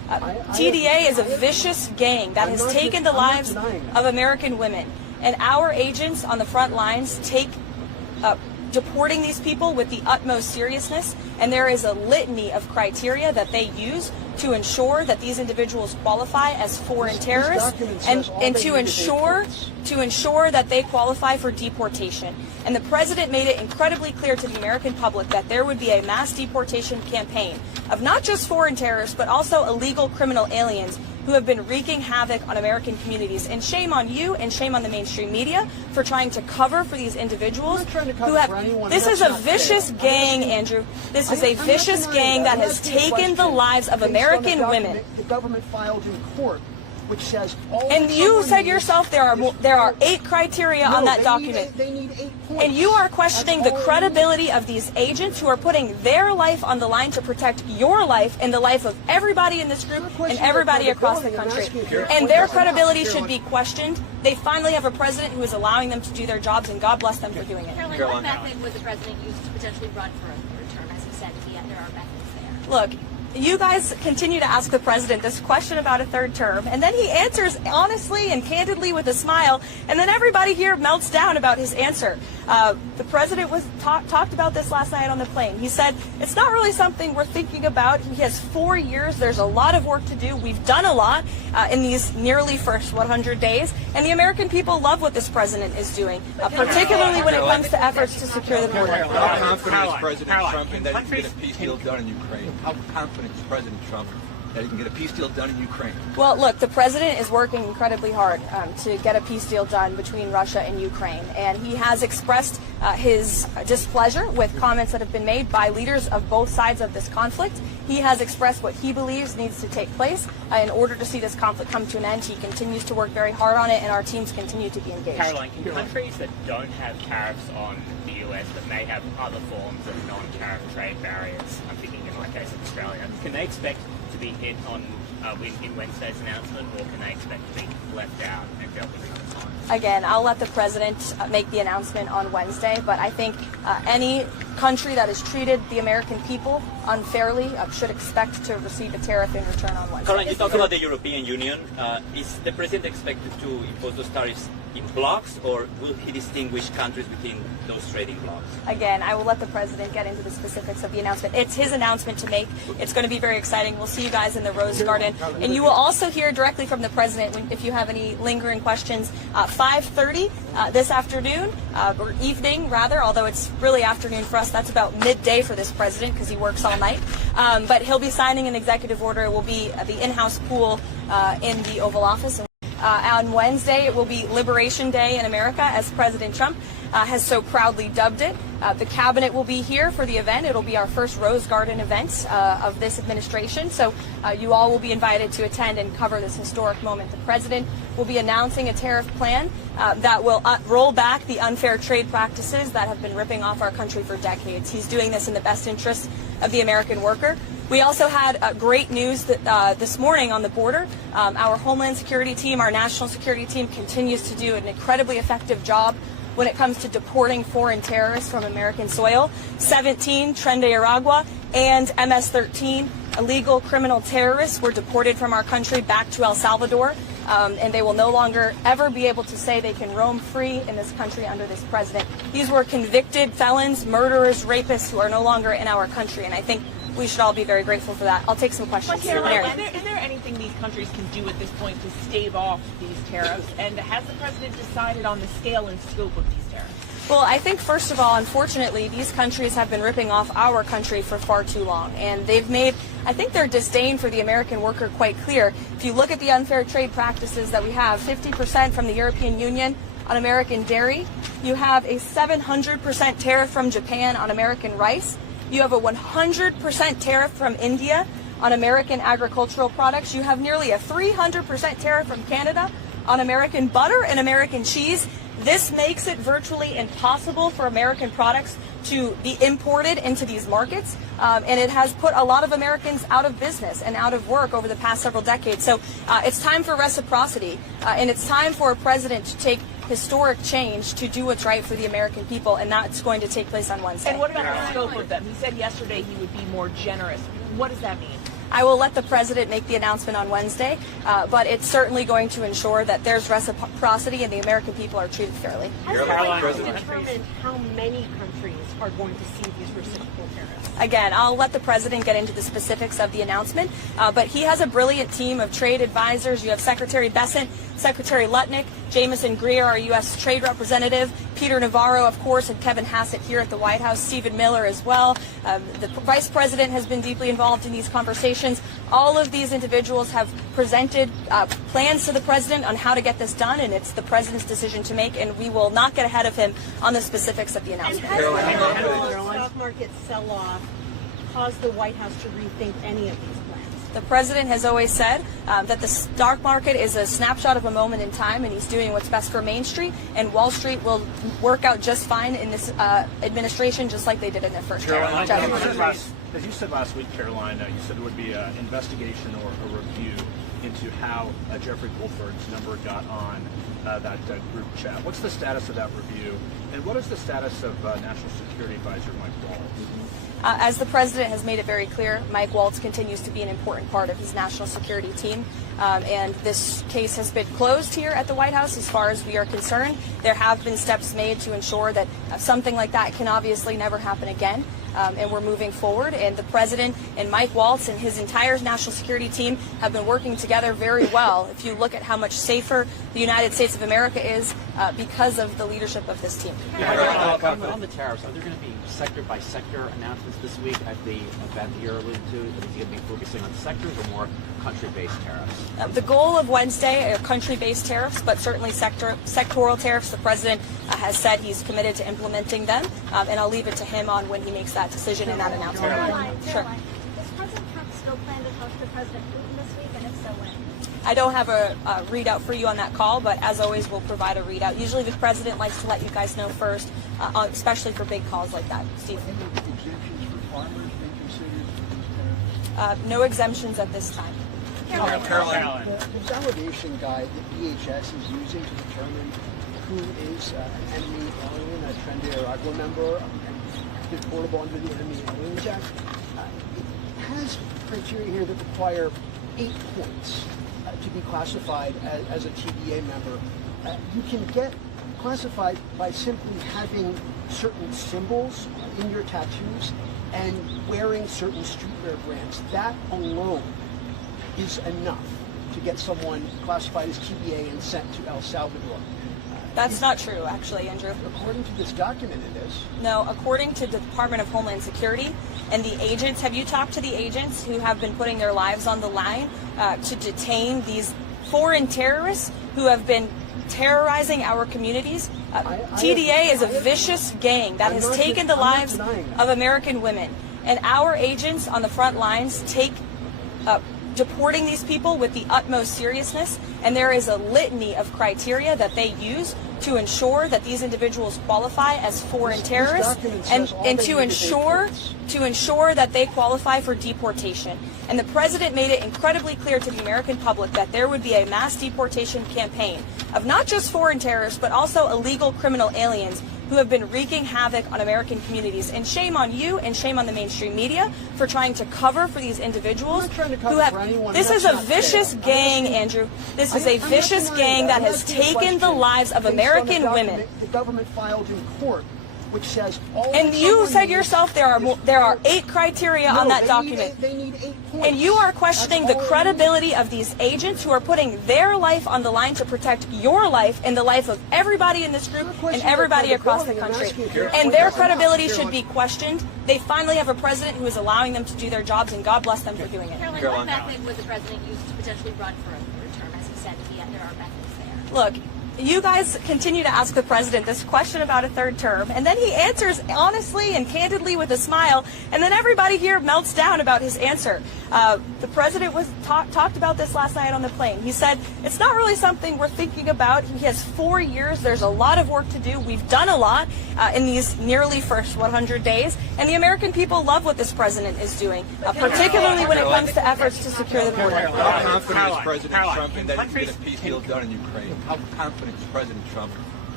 TDA is a vicious gang that has taken the lives of American women, and our agents on the front lines take deporting these people with the utmost seriousness, and there is a litany of criteria that they use to ensure that these individuals qualify as foreign terrorists and to ensure that they qualify for deportation. And the president made it incredibly clear to the American public that there would be a mass deportation campaign of not just foreign terrorists, but also illegal criminal aliens who have been wreaking havoc on American communities. And shame on you and shame on the mainstream media for trying to cover for these individuals who have... This is a vicious gang, Andrew. This is a vicious gang that has taken the lives of American women. The government filed in court, which says all. And you said yourself there are 8 criteria on that document. They need 8 points. And you are questioning the credibility of these agents who are putting their life on the line to protect your life and the life of everybody in this group and everybody across the country. And their credibility should be questioned. They finally have a president who is allowing them to do their jobs, and God bless them for doing it. Karoline, what method would the president use to potentially run for a third term? As he said, there are methods there. Look, you guys continue to ask the president this question about a third term, and then he answers honestly and candidly with a smile, and then everybody here melts down about his answer. The president talked about this last night on the plane. He said, it's not really something we're thinking about. He has 4 years. There's a lot of work to do. We've done a lot in these nearly first 100 days, and the American people love what this president is doing, particularly when it comes to efforts to secure the border. How confident is President Trump in that he can get a peace deal done in Ukraine? How confident is President Trump that he can get a peace deal done in Ukraine? Well, look, the president is working incredibly hard to get a peace deal done between Russia and Ukraine, and he has expressed his displeasure with comments that have been made by leaders of both sides of this conflict. He has expressed what he believes needs to take place in order to see this conflict come to an end. He continues to work very hard on it, and our teams continue to be engaged. Karoline, can countries that don't have tariffs on the US but may have other forms of non-tariff trade barriers, I'm thinking in my case of Australia, can they expect to be hit on in Wednesday's announcement, or can they expect to be left out and dealt with another time? Again, I'll let the president make the announcement on Wednesday, but I think any country that has treated the American people unfairly should expect to receive a tariff in return on Wednesday. Karoline, you talk about the European Union. Is the president expected to impose those tariffs in blocks, or will he distinguish countries within those trading blocks? Again, I will let the president get into the specifics of the announcement. It's his announcement to make. It's going to be very exciting. We'll see you guys in the Rose Garden. And you will also hear directly from the president if you have any lingering questions. 5:30 this afternoon, or evening rather, although it's really afternoon for us. That's about midday for this president because he works all night. But he'll be signing an executive order. It will be the in-house pool in the Oval Office. On Wednesday, it will be Liberation Day in America, as President Trump has so proudly dubbed it. The cabinet will be here for the event. It'll be our first Rose Garden event of this administration. So you all will be invited to attend and cover this historic moment. The president will be announcing a tariff plan that will roll back the unfair trade practices that have been ripping off our country for decades. He's doing this in the best interest of the American worker. We also had great news that, this morning on the border. Our Homeland Security team, our national security team, continues to do an incredibly effective job when it comes to deporting foreign terrorists from American soil. 17 Tren de Aragua and MS-13 illegal criminal terrorists were deported from our country back to El Salvador, and they will no longer ever be able to say they can roam free in this country under this president. These were convicted felons, murderers, rapists who are no longer in our country, and I think we should all be very grateful for that. I'll take some questions. Caroline, is there anything these countries can do at this point to stave off these tariffs? And has the president decided on the scale and scope of these tariffs? Well, I think, first of all, unfortunately, these countries have been ripping off our country for far too long. And they've made, I think, their disdain for the American worker quite clear. If you look at the unfair trade practices that we have, 50% from the European Union on American dairy. You have a 700% tariff from Japan on American rice. You have a 100% tariff from India on American agricultural products. You have nearly a 300% tariff from Canada on American butter and American cheese. This makes it virtually impossible for American products to be imported into these markets, and it has put a lot of Americans out of business and out of work over the past several decades. So it's time for reciprocity, and it's time for a president to take historic change to do what's right for the American people, and that's going to take place on Wednesday. And what about the scope of them? He said yesterday he would be more generous. What does that mean? I will let the president make the announcement on Wednesday, but it's certainly going to ensure that there's reciprocity and the American people are treated fairly. Has the White House determined how many countries are going to see these reciprocal tariffs? Again, I'll let the president get into the specifics of the announcement, but he has a brilliant team of trade advisors. You have Secretary Bessent, Secretary Lutnick, Jameson Greer, our U.S. Trade Representative, Peter Navarro, of course, and Kevin Hassett here at the White House, Stephen Miller as well. The Vice President has been deeply involved in these conversations. All of these individuals have presented plans to the president on how to get this done, and it's the president's decision to make, and we will not get ahead of him on the specifics of the announcement. And has the stock market sell-off caused the White House to rethink any of these plans? The president has always said that the stock market is a snapshot of a moment in time, and he's doing what's best for Main Street, and Wall Street will work out just fine in this administration, just like they did in their first term. As you said last week, Caroline, you said there would be an investigation or a review into how Jeffrey Goldberg's number got on that group chat. What's the status of that review, and what is the status of National Security Advisor Mike Waltz? As the president has made it very clear, Mike Waltz continues to be an important part of his national security team. And this case has been closed here at the White House as far as we are concerned. There have been steps made to ensure that something like that can obviously never happen again. And we're moving forward. And the president and Mike Waltz and his entire national security team have been working together very well. If you look at how much safer the United States of America is because of the leadership of this team. On the tariffs, are there going to be sector-by-sector announcements this week at the event that you're alluding to? Is he going to be focusing on sectors or more country-based tariffs? The goal of Wednesday are country-based tariffs, but certainly sectoral tariffs. The president has said he's committed to implementing them, and I'll leave it to him on when he makes that decision and that announcement. Sure. Does President Trump still plan to talk to President Putin this week, and if so, when? I don't have a readout for you on that call, but as always, we'll provide a readout. Usually the president likes to let you guys know first, especially for big calls like that. Steve? Any exemptions for farmers being considered for these tariffs? No exemptions at this time. Caroline. The delegation guide that DHS is using to determine who is an enemy alien, a Tren de Aragua member, and deportable under the Enemy Aliens Act, it has criteria here that require 8 points to be classified as a TDA member. You can get classified by simply having certain symbols in your tattoos and wearing certain streetwear brands. That alone is enough to get someone classified as TDA and sent to El Salvador. That's not true, actually, Andrew. According to this document, it is. No, according to the Department of Homeland Security and the agents, have you talked to the agents who have been putting their lives on the line to detain these foreign terrorists who have been terrorizing our communities? TDA is a vicious gang that has taken the lives of American women. And our agents on the front lines take deporting these people with the utmost seriousness, and there is a litany of criteria that they use to ensure that these individuals qualify as foreign terrorists and to ensure that they qualify for deportation. And the president made it incredibly clear to the American public that there would be a mass deportation campaign of not just foreign terrorists, but also illegal criminal aliens who have been wreaking havoc on American communities. And shame on you and shame on the mainstream media for trying to cover for these individuals who have... This is a vicious gang, Andrew. This is a vicious gang that has taken the lives of American women. The government filed in court, which says all. And you said yourself there are 8 criteria on that document. They need 8 points. And you are questioning the credibility of these agents who are putting their life on the line to protect your life and the life of everybody in this group and everybody across the country. And their credibility should be questioned. They finally have a president who is allowing them to do their jobs, and God bless them for doing it. Caroline, what method would the president use to potentially run for a third term? As he said, there are methods there. Look, you guys continue to ask the president this question about a third term, and then he answers honestly and candidly with a smile, and then everybody here melts down about his answer. The president talked about this last night on the plane. He said, it's not really something we're thinking about. He has 4 years. There's a lot of work to do. We've done a lot in these nearly first 100 days, and the American people love what this president is doing, particularly when it comes to efforts to secure the border. How confident is President Trump in that he can get a peace deal done in Ukraine? How confident is President Trump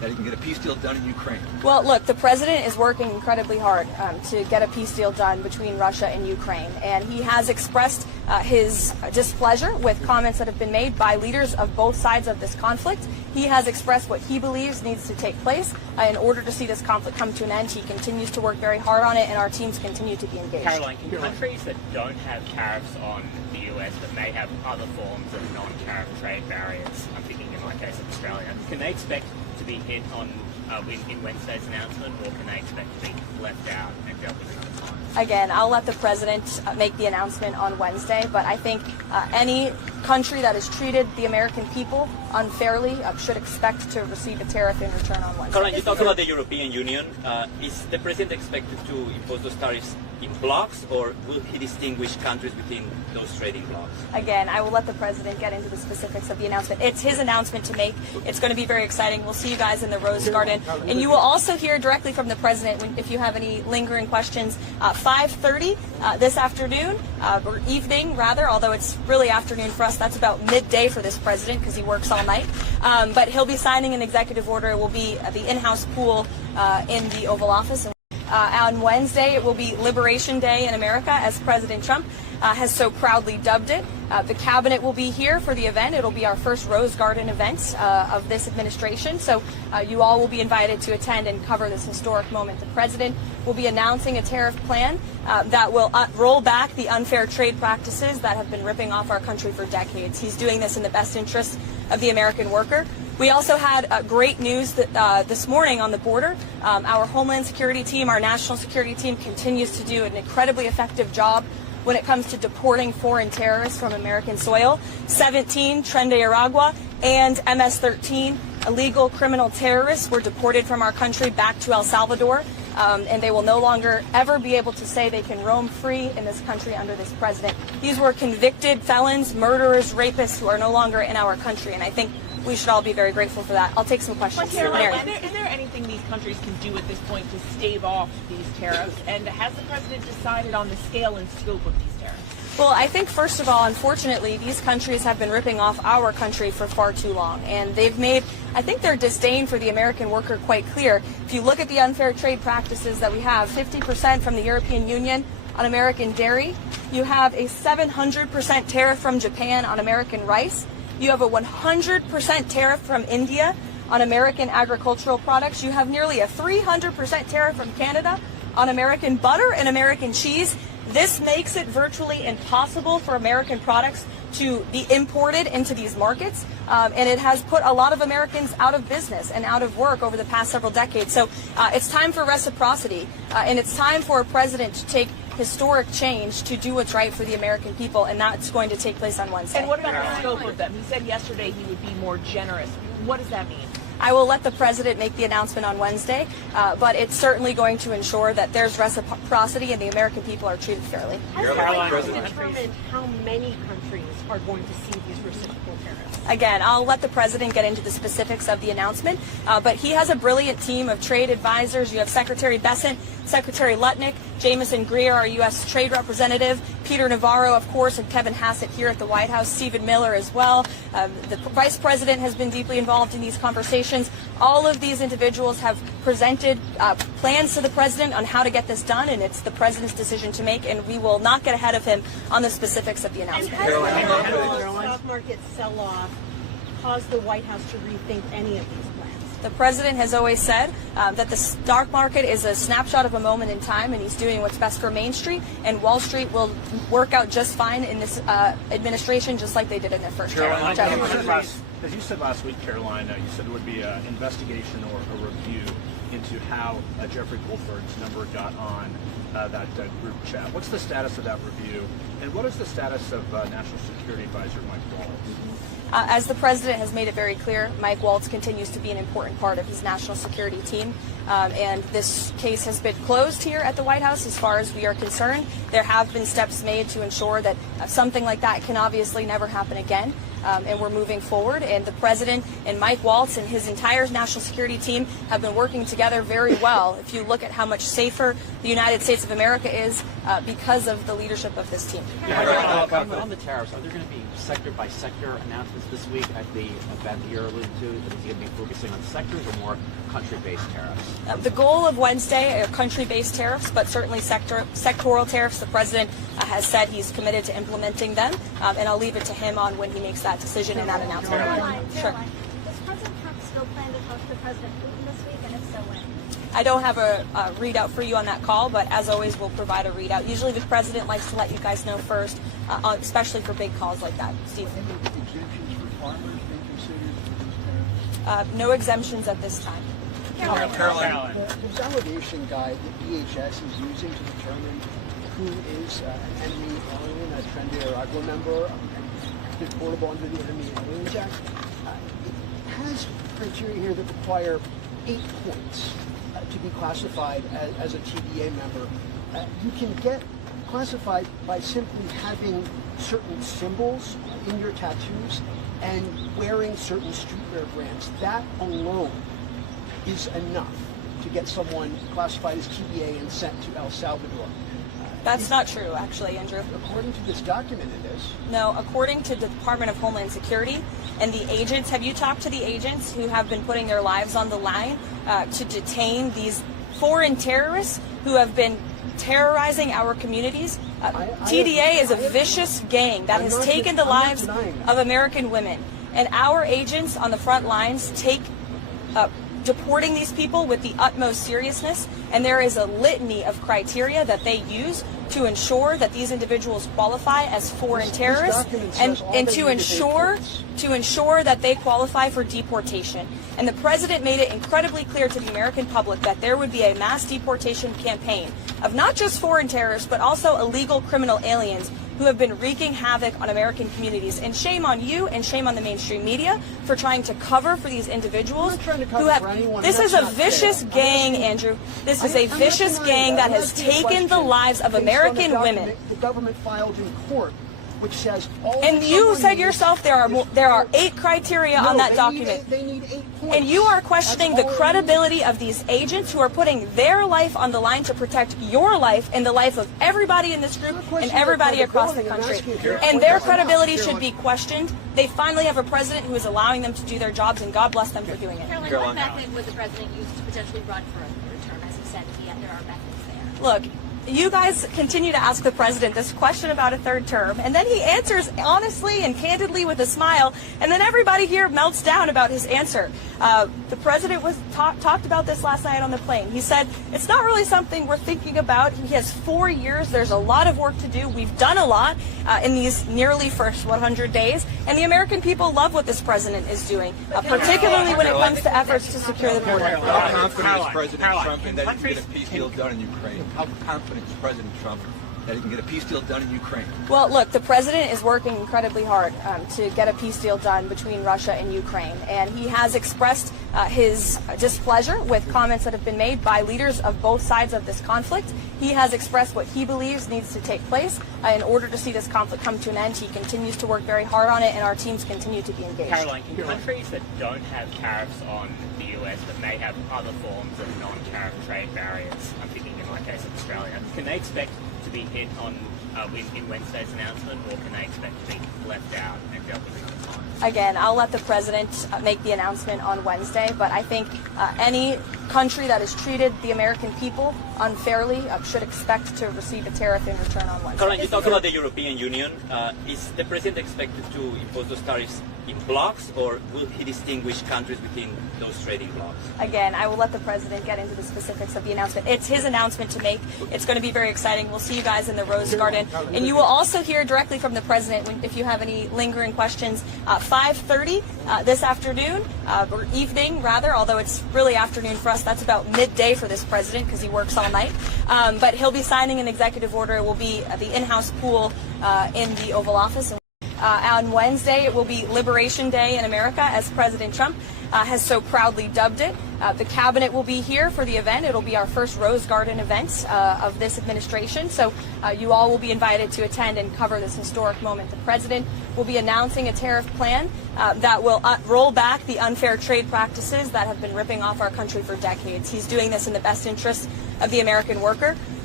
that he can get a peace deal done in Ukraine? Well, look, the president is working incredibly hard to get a peace deal done between Russia and Ukraine, and he has expressed his displeasure with comments that have been made by leaders of both sides of this conflict. He has expressed what he believes needs to take place in order to see this conflict come to an end. He continues to work very hard on it, and our teams continue to be engaged. Karoline, can countries that don't have tariffs on the US but may have other forms of non-tariff trade barriers, I'm thinking in my case of Australia, can they expect to be hit on in Wednesday's announcement, or can they expect to be left out and dealt with another time? Again, I'll let the president make the announcement on Wednesday, but I think any country that has treated the American people unfairly should expect to receive a tariff in return on Wednesday. Karoline, you talked about the European Union. Is the president expected to impose those tariffs in blocks, or will he distinguish countries within those trading blocks? Again, I will let the president get into the specifics of the announcement. It's his announcement to make. It's going to be very exciting. We'll see you guys in the Rose Garden. And you will also hear directly from the president if you have any lingering questions. 5:30 this afternoon, or evening rather, although it's really afternoon for us. That's about midday for this president because he works all night. But he'll be signing an executive order. It will be the in-house pool in the Oval Office. On Wednesday, it will be Liberation Day in America, as President Trump has so proudly dubbed it. The cabinet will be here for the event. It'll be our first Rose Garden event of this administration. So you all will be invited to attend and cover this historic moment. The president will be announcing a tariff plan that will roll back the unfair trade practices that have been ripping off our country for decades. He's doing this in the best interest of the American worker. We also had great news that, this morning on the border. Our Homeland Security team, our national security team, continues to do an incredibly effective job when it comes to deporting foreign terrorists from American soil. 17 Tren de Aragua and MS-13 illegal criminal terrorists were deported from our country back to El Salvador, and they will no longer ever be able to say they can roam free in this country under this president. These were convicted felons, murderers, rapists who are no longer in our country, and I think we should all be very grateful for that. I'll take some questions. Mary. Is there anything these countries can do at this point to stave off these tariffs? And has the president decided on the scale and scope of these tariffs? Well, I think, first of all, unfortunately, these countries have been ripping off our country for far too long. And they've made, I think, their disdain for the American worker quite clear. If you look at the unfair trade practices that we have, 50% from the European Union on American dairy. You have a 700% tariff from Japan on American rice. You have a 100% tariff from India on American agricultural products. You have nearly a 300% tariff from Canada on American butter and American cheese. This makes it virtually impossible for American products to be imported into these markets, and it has put a lot of Americans out of business and out of work over the past several decades. So it's time for reciprocity, and it's time for a president to take historic change to do what's right for the American people, and that's going to take place on Wednesday. And what about the scope of them? He said yesterday he would be more generous. What does that mean? I will let the president make the announcement on Wednesday, but it's certainly going to ensure that there's reciprocity and the American people are treated fairly. Has the president determined how many countries are going to see these reciprocal tariffs? Again, I'll let the president get into the specifics of the announcement, but he has a brilliant team of trade advisors. You have Secretary Bessent, Secretary Lutnick, Jameson Greer, our U.S. Trade Representative, Peter Navarro, of course, and Kevin Hassett here at the White House, Stephen Miller as well. The Vice President has been deeply involved in these conversations. All of these individuals have presented plans to the president on how to get this done, and it's the president's decision to make, and we will not get ahead of him on the specifics of the announcement. And has the stock market sell-off caused the White House to rethink any of these plans? The president has always said that the stock market is a snapshot of a moment in time, and he's doing what's best for Main Street, and Wall Street will work out just fine in this administration, just like they did in their first term. As you said last week, Karoline, you said there would be an investigation or a review into how Jeffrey Goldberg's number got on that group chat. What's the status of that review, and what is the status of National Security Advisor Mike Waltz? As the president has made it very clear, Mike Waltz continues to be an important part of his national security team. And this case has been closed here at the White House as far as we are concerned. There have been steps made to ensure that something like that can obviously never happen again. And we're moving forward. And the president and Mike Waltz and his entire national security team have been working together very well. If you look at how much safer the United States of America is because of the leadership of this team. On the tariffs, are there going to be sector-by-sector announcements this week at the event that you're alluding to? Is he going to be focusing on sectors or more country-based tariffs? The goal of Wednesday are country-based tariffs, but certainly sectoral tariffs. The president has said he's committed to implementing them, and I'll leave it to him on when he makes that decision and that announcement. Sure. Does President Trump still plan to talk to President Putin this week, and if so, when? I don't have a readout for you on that call, but as always, we'll provide a readout. Usually the president likes to let you guys know first, especially for big calls like that. Steve? Exemptions for farmers being considered for these tariffs? No exemptions at this time. Caroline. The validation guide that DHS is using to determine who is an enemy alien, a Tren de Aragua member, and deportable under the Enemy Aliens Act, it has criteria here that require 8 points to be classified as a TDA member. You can get classified by simply having certain symbols in your tattoos and wearing certain streetwear brands. That alone is enough to get someone classified as TDA and sent to El Salvador. That's not true, actually, Andrew. According to this document, it is. No, according to the Department of Homeland Security and the agents, have you talked to the agents who have been putting their lives on the line to detain these foreign terrorists who have been terrorizing our communities? TDA is a vicious gang that has taken the lives of American women. And our agents on the front lines take deporting these people with the utmost seriousness, and there is a litany of criteria that they use to ensure that these individuals qualify as foreign terrorists and to ensure that they qualify for deportation. And the president made it incredibly clear to the American public that there would be a mass deportation campaign of not just foreign terrorists, but also illegal criminal aliens who have been wreaking havoc on American communities. And shame on you and shame on the mainstream media for trying to cover for these individuals who have... This is a vicious gang, Andrew. This is a vicious gang that has taken the lives of American women. The government filed in court, which says all. And you said yourself there are 8 criteria on that document. They need 8 points. And you are questioning the credibility of these agents who are putting their life on the line to protect your life and the life of everybody in this group and everybody across the country. And their credibility should be questioned. They finally have a president who is allowing them to do their jobs, and God bless them for doing it. Caroline, what method would the president use to potentially run for a third term? As he said, there are methods there. Look, you guys continue to ask the president this question about a third term, and then he answers honestly and candidly with a smile, and then everybody here melts down about his answer. The president was talked about this last night on the plane. He said, it's not really something we're thinking about. He has 4 years. There's a lot of work to do. We've done a lot in these nearly first 100 days, and the American people love what this president is doing, particularly when it comes to efforts to secure the border. How confident is President Trump in that he can get a peace deal done in Ukraine? How confident is President Trump that he can get a peace deal done in Ukraine? Well, look, the president is working incredibly hard to get a peace deal done between Russia and Ukraine, and he has expressed his displeasure with comments that have been made by leaders of both sides of this conflict. He has expressed what he believes needs to take place in order to see this conflict come to an end. He continues to work very hard on it, and our teams continue to be engaged. Caroline, can countries that don't have tariffs on the US but may have other forms of non-tariff trade barriers, I'm thinking in my case of Australia, can they expect to be hit on in Wednesday's announcement, or can they expect to be left out and dealt with another time? Again, I'll let the president make the announcement on Wednesday, but I think any country that has treated the American people unfairly should expect to receive a tariff in return on Wednesday. Caroline, you talk about the European Union. Is the president expected to impose those tariffs in blocks, or will he distinguish countries within those trading blocks? Again, I will let the president get into the specifics of the announcement. It's his announcement to make. It's going to be very exciting. We'll see you guys in the Rose Garden. And you will also hear directly from the president if you have any lingering questions. 5:30 this afternoon, or evening rather, although it's really afternoon for us. That's about midday for this president because he works all night. But he'll be signing an executive order. It will be the in-house pool in the Oval Office. On Wednesday, it will be Liberation Day in America, as President Trump has so proudly dubbed it. The cabinet will be here for the event. It'll be our first Rose Garden event of this administration. So you all will be invited to attend and cover this historic moment. The president will be announcing a tariff plan that will roll back the unfair trade practices that have been ripping off our country for decades. He's doing this in the best interest of the American worker.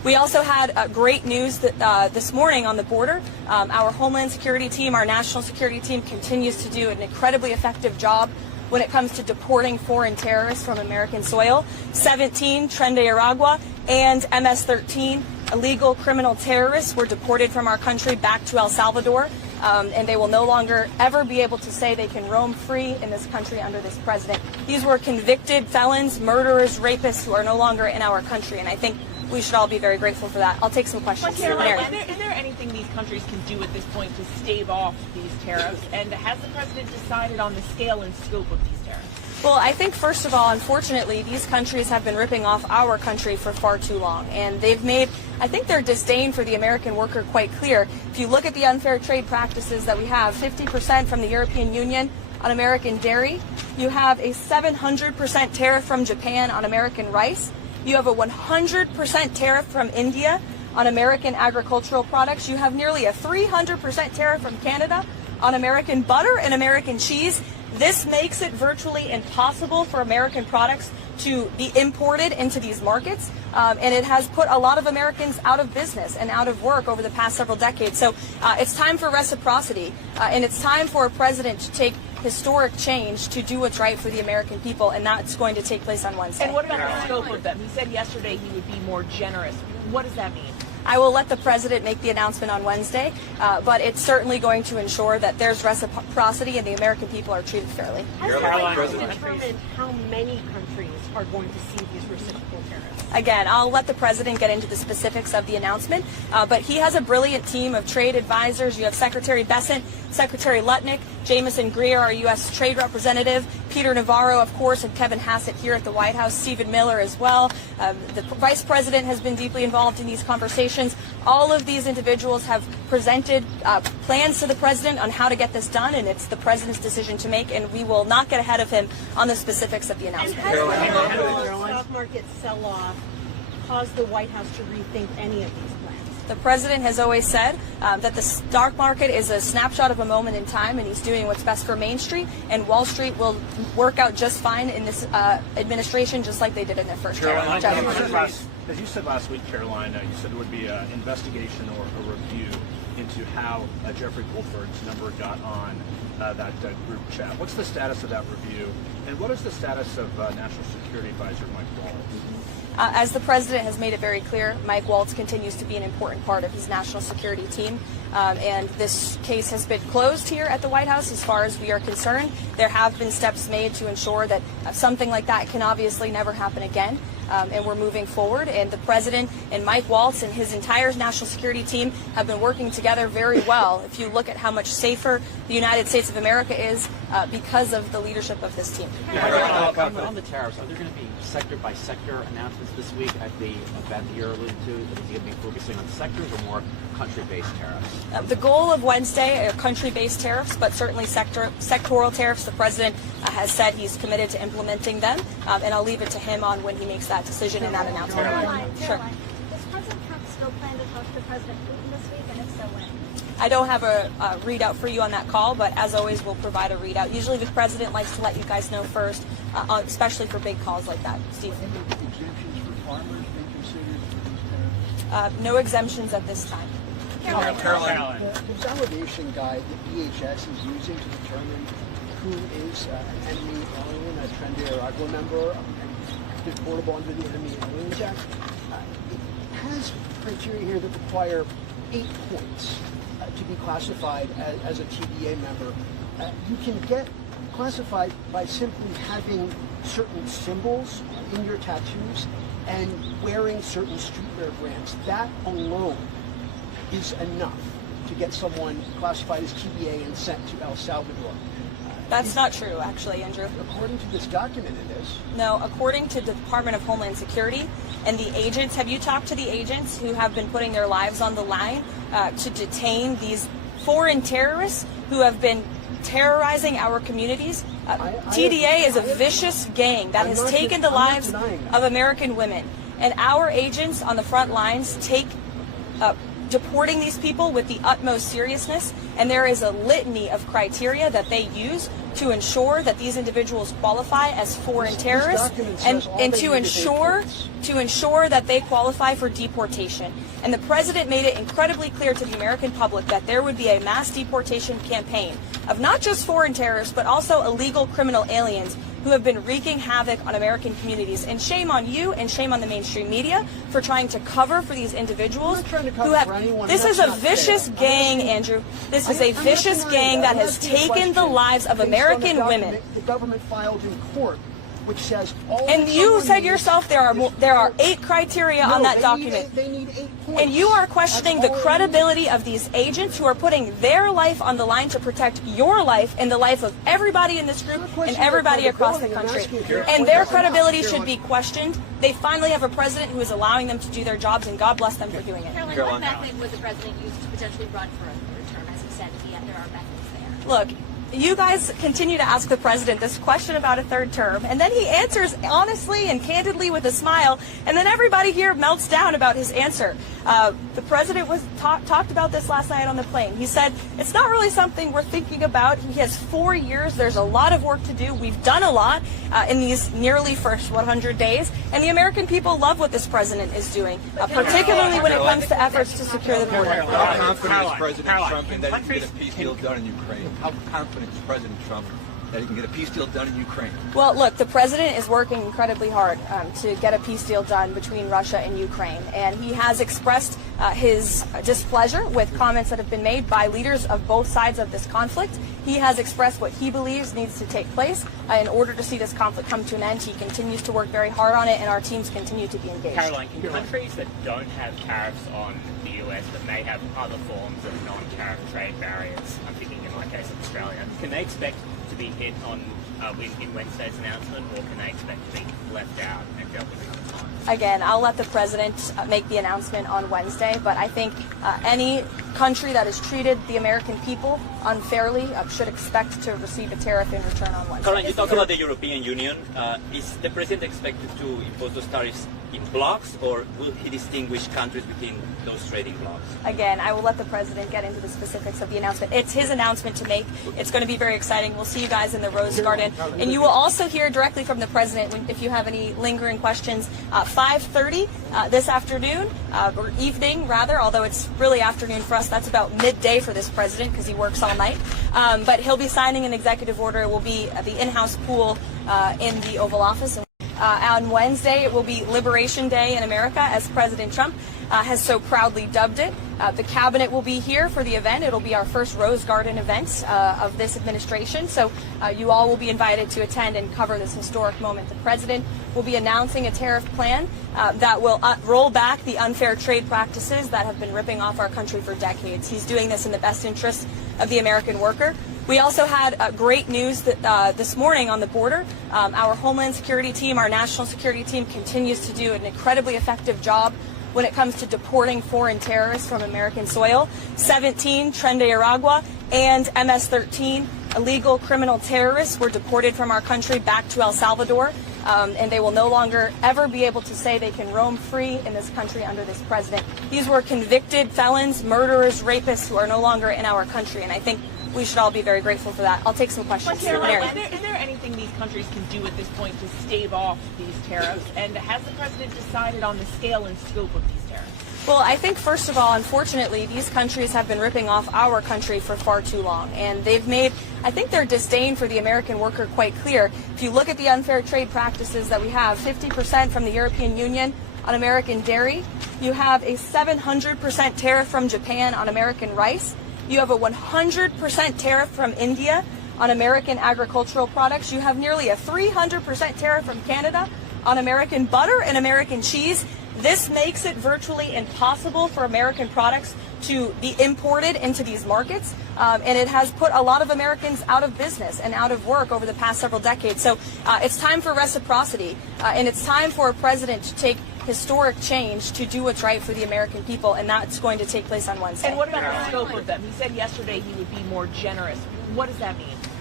We also had great news that, this morning on the border. Our Homeland Security team, our national security team, continues to do an incredibly effective job when it comes to deporting foreign terrorists from American soil. 17 Tren de Aragua and MS-13 illegal criminal terrorists were deported from our country back to El Salvador, and they will no longer ever be able to say they can roam free in this country under this president. These were convicted felons, murderers, rapists who are no longer in our country, and I think we should all be very grateful for that. I'll take some questions. Karoline, is there anything these countries can do at this point to stave off these tariffs? And has the president decided on the scale and scope of these tariffs? Well, I think, first of all, unfortunately, these countries have been ripping off our country for far too long. And they've made, I think, their disdain for the American worker quite clear. If you look at the unfair trade practices that we have, 50% from the European Union on American dairy. You have a 700% tariff from Japan on American rice. You have a 100% tariff from India on American agricultural products. You have nearly a 300% tariff from Canada on American butter and American cheese. This makes it virtually impossible for American products to be imported into these markets, and it has put a lot of Americans out of business and out of work over the past several decades. So it's time for reciprocity, and it's time for a president to take historic change to do what's right for the American people, and that's going to take place on Wednesday. And what about the scope of them? He said yesterday he would be more generous. What does that mean? I will let the president make the announcement on Wednesday, but it's certainly going to ensure that there's reciprocity and the American people are treated fairly. Has the president determined how many countries are going to see these reciprocal tariffs? Again, I'll let the president get into the specifics of the announcement, but he has a brilliant team of trade advisors. You have Secretary Bessent, Secretary Lutnick, Jameson Greer, our U.S. Trade Representative, Peter Navarro, of course, and Kevin Hassett here at the White House, Stephen Miller as well. The Vice President has been deeply involved in these conversations. All of these individuals have presented plans to the president on how to get this done, and it's the president's decision to make, and we will not get ahead of him on the specifics of the announcement. And has the stock market sell-off caused the White House to rethink any of these plans? The president has always said that the stock market is a snapshot of a moment in time, and he's doing what's best for Main Street, and Wall Street will work out just fine in this administration, just like they did in their first term. As you said last week, Karoline, you said there would be an investigation or a review into how Jeffrey Goldberg's number got on that group chat. What's the status of that review, and what is the status of National Security Advisor Mike Waltz? As the president has made it very clear, Mike Waltz continues to be an important part of his national security team. And this case has been closed here at the White House as far as we are concerned. There have been steps made to ensure that something like that can obviously never happen again. And we're moving forward. And the president and Mike Waltz and his entire national security team have been working together very well. If you look at how much safer the United States of America is because of the leadership of this team. On the tariffs, are there going to be sector-by-sector announcements this week at the event that you're alluding to? Is he going to be focusing on sectors or more country-based tariffs? The goal of Wednesday are country-based tariffs, but certainly sectoral tariffs. The president has said he's committed to implementing them, and I'll leave it to him on when he makes that decision and that announcement. Sure. Does President Trump still plan to talk to President Putin this week, and if so, when? I don't have a readout for you on that call, but as always, we'll provide a readout. Usually the president likes to let you guys know first, especially for big calls like that. Steve? Any exemptions for farmers being considered for these tariffs? No exemptions at this time. Karoline. The validation guide that DHS is using to determine who is an enemy alien, a Tren de Aragua member, and deportable under the Enemy Aliens Act, it has criteria here that require 8 points to be classified as a TDA member. You can get classified by simply having certain symbols in your tattoos and wearing certain streetwear brands. That alone is enough to get someone classified as TDA and sent to El Salvador. That's not true, actually, Andrew. According to this document, it is. No, according to the Department of Homeland Security and the agents, have you talked to the agents who have been putting their lives on the line to detain these foreign terrorists who have been terrorizing our communities? TDA is a vicious gang that has taken the lives of American women. And our agents on the front lines take deporting these people with the utmost seriousness, and there is a litany of criteria that they use to ensure that these individuals qualify as foreign terrorists and to ensure that they qualify for deportation. And the president made it incredibly clear to the American public that there would be a mass deportation campaign of not just foreign terrorists, but also illegal criminal aliens who have been wreaking havoc on American communities. And shame on you and shame on the mainstream media for trying to cover for these individuals who have. This is a vicious gang, Andrew. This is a vicious gang that has taken the lives of American women. The government filed in court, which says all. And you said yourself there are 8 criteria on that document. They need 8 points. And you are questioning the credibility of these agents who are putting their life on the line to protect your life and the life of everybody in this group and everybody across the country. And their credibility should be questioned. They finally have a president who is allowing them to do their jobs, and God bless them for doing it. Caroline, what method would the president use to potentially run for a third term? As he said, there are methods there. Look, you guys continue to ask the president this question about a third term, and then he answers honestly and candidly with a smile, and then everybody here melts down about his answer. The president was talked about this last night on the plane. He said, it's not really something we're thinking about. He has 4 years. There's a lot of work to do. We've done a lot in these nearly first 100 days, and the American people love what this president is doing, particularly when it comes to efforts to secure the border. How confident is President Trump in that he can get a peace deal done in Ukraine? How confident is President Trump that he can get a peace deal done in Ukraine? Well, look, the president is working incredibly hard to get a peace deal done between Russia and Ukraine, and he has expressed his displeasure with comments that have been made by leaders of both sides of this conflict. He has expressed what he believes needs to take place in order to see this conflict come to an end. He continues to work very hard on it, and our teams continue to be engaged. Caroline, can countries that don't have tariffs on the US but may have other forms of non-tariff trade barriers, I'm thinking in my case of Australia, can they expect to be hit on in Wednesday's announcement, or can they expect to be left out and dealt with another time? Again, I'll let the president make the announcement on Wednesday, but I think any country that has treated the American people unfairly should expect to receive a tariff in return on Wednesday. Caroline, you talk about the European Union. Is the president expected to impose those tariffs in blocks, or will he distinguish countries within those trading blocks? Again, I will let the president get into the specifics of the announcement. It's his announcement to make. It's going to be very exciting. We'll see you guys in the Rose Garden. And you will also hear directly from the president if you have any lingering questions. 5:30 this afternoon, or evening rather, although it's really afternoon for us. That's about midday for this president because he works all night. But he'll be signing an executive order. It will be the in-house pool in the Oval Office. On Wednesday, it will be Liberation Day in America, as President Trump has so proudly dubbed it. The cabinet will be here for the event. It'll be our first Rose Garden event of this administration. So you all will be invited to attend and cover this historic moment. The president will be announcing a tariff plan that will roll back the unfair trade practices that have been ripping off our country for decades. He's doing this in the best interest of the American worker. We also had great news that this morning on the border. Our Homeland Security team, our national security team, continues to do an incredibly effective job when it comes to deporting foreign terrorists from American soil. 17 Tren de Aragua and MS-13 illegal criminal terrorists were deported from our country back to El Salvador, and they will no longer ever be able to say they can roam free in this country under this president. These were convicted felons, murderers, rapists who are no longer in our country, and I think we should all be very grateful for that. I'll take some questions. Caroline, is there anything these countries can do at this point to stave off these tariffs? And has the president decided on the scale and scope of these tariffs? Well, I think, first of all, unfortunately, these countries have been ripping off our country for far too long. And they've made, I think, their disdain for the American worker quite clear. If you look at the unfair trade practices that we have, 50% from the European Union on American dairy. You have a 700% tariff from Japan on American rice. You have a 100% tariff from India on American agricultural products. You have nearly a 300% tariff from Canada on American butter and American cheese. This makes it virtually impossible for American products to be imported into these markets, and it has put a lot of Americans out of business and out of work over the past several decades. So it's time for reciprocity, and it's time for a president to take historic change to do what's right for the American people, and that's going to take place on Wednesday. And what about the scope of them? He said yesterday he would be more generous. What does that mean?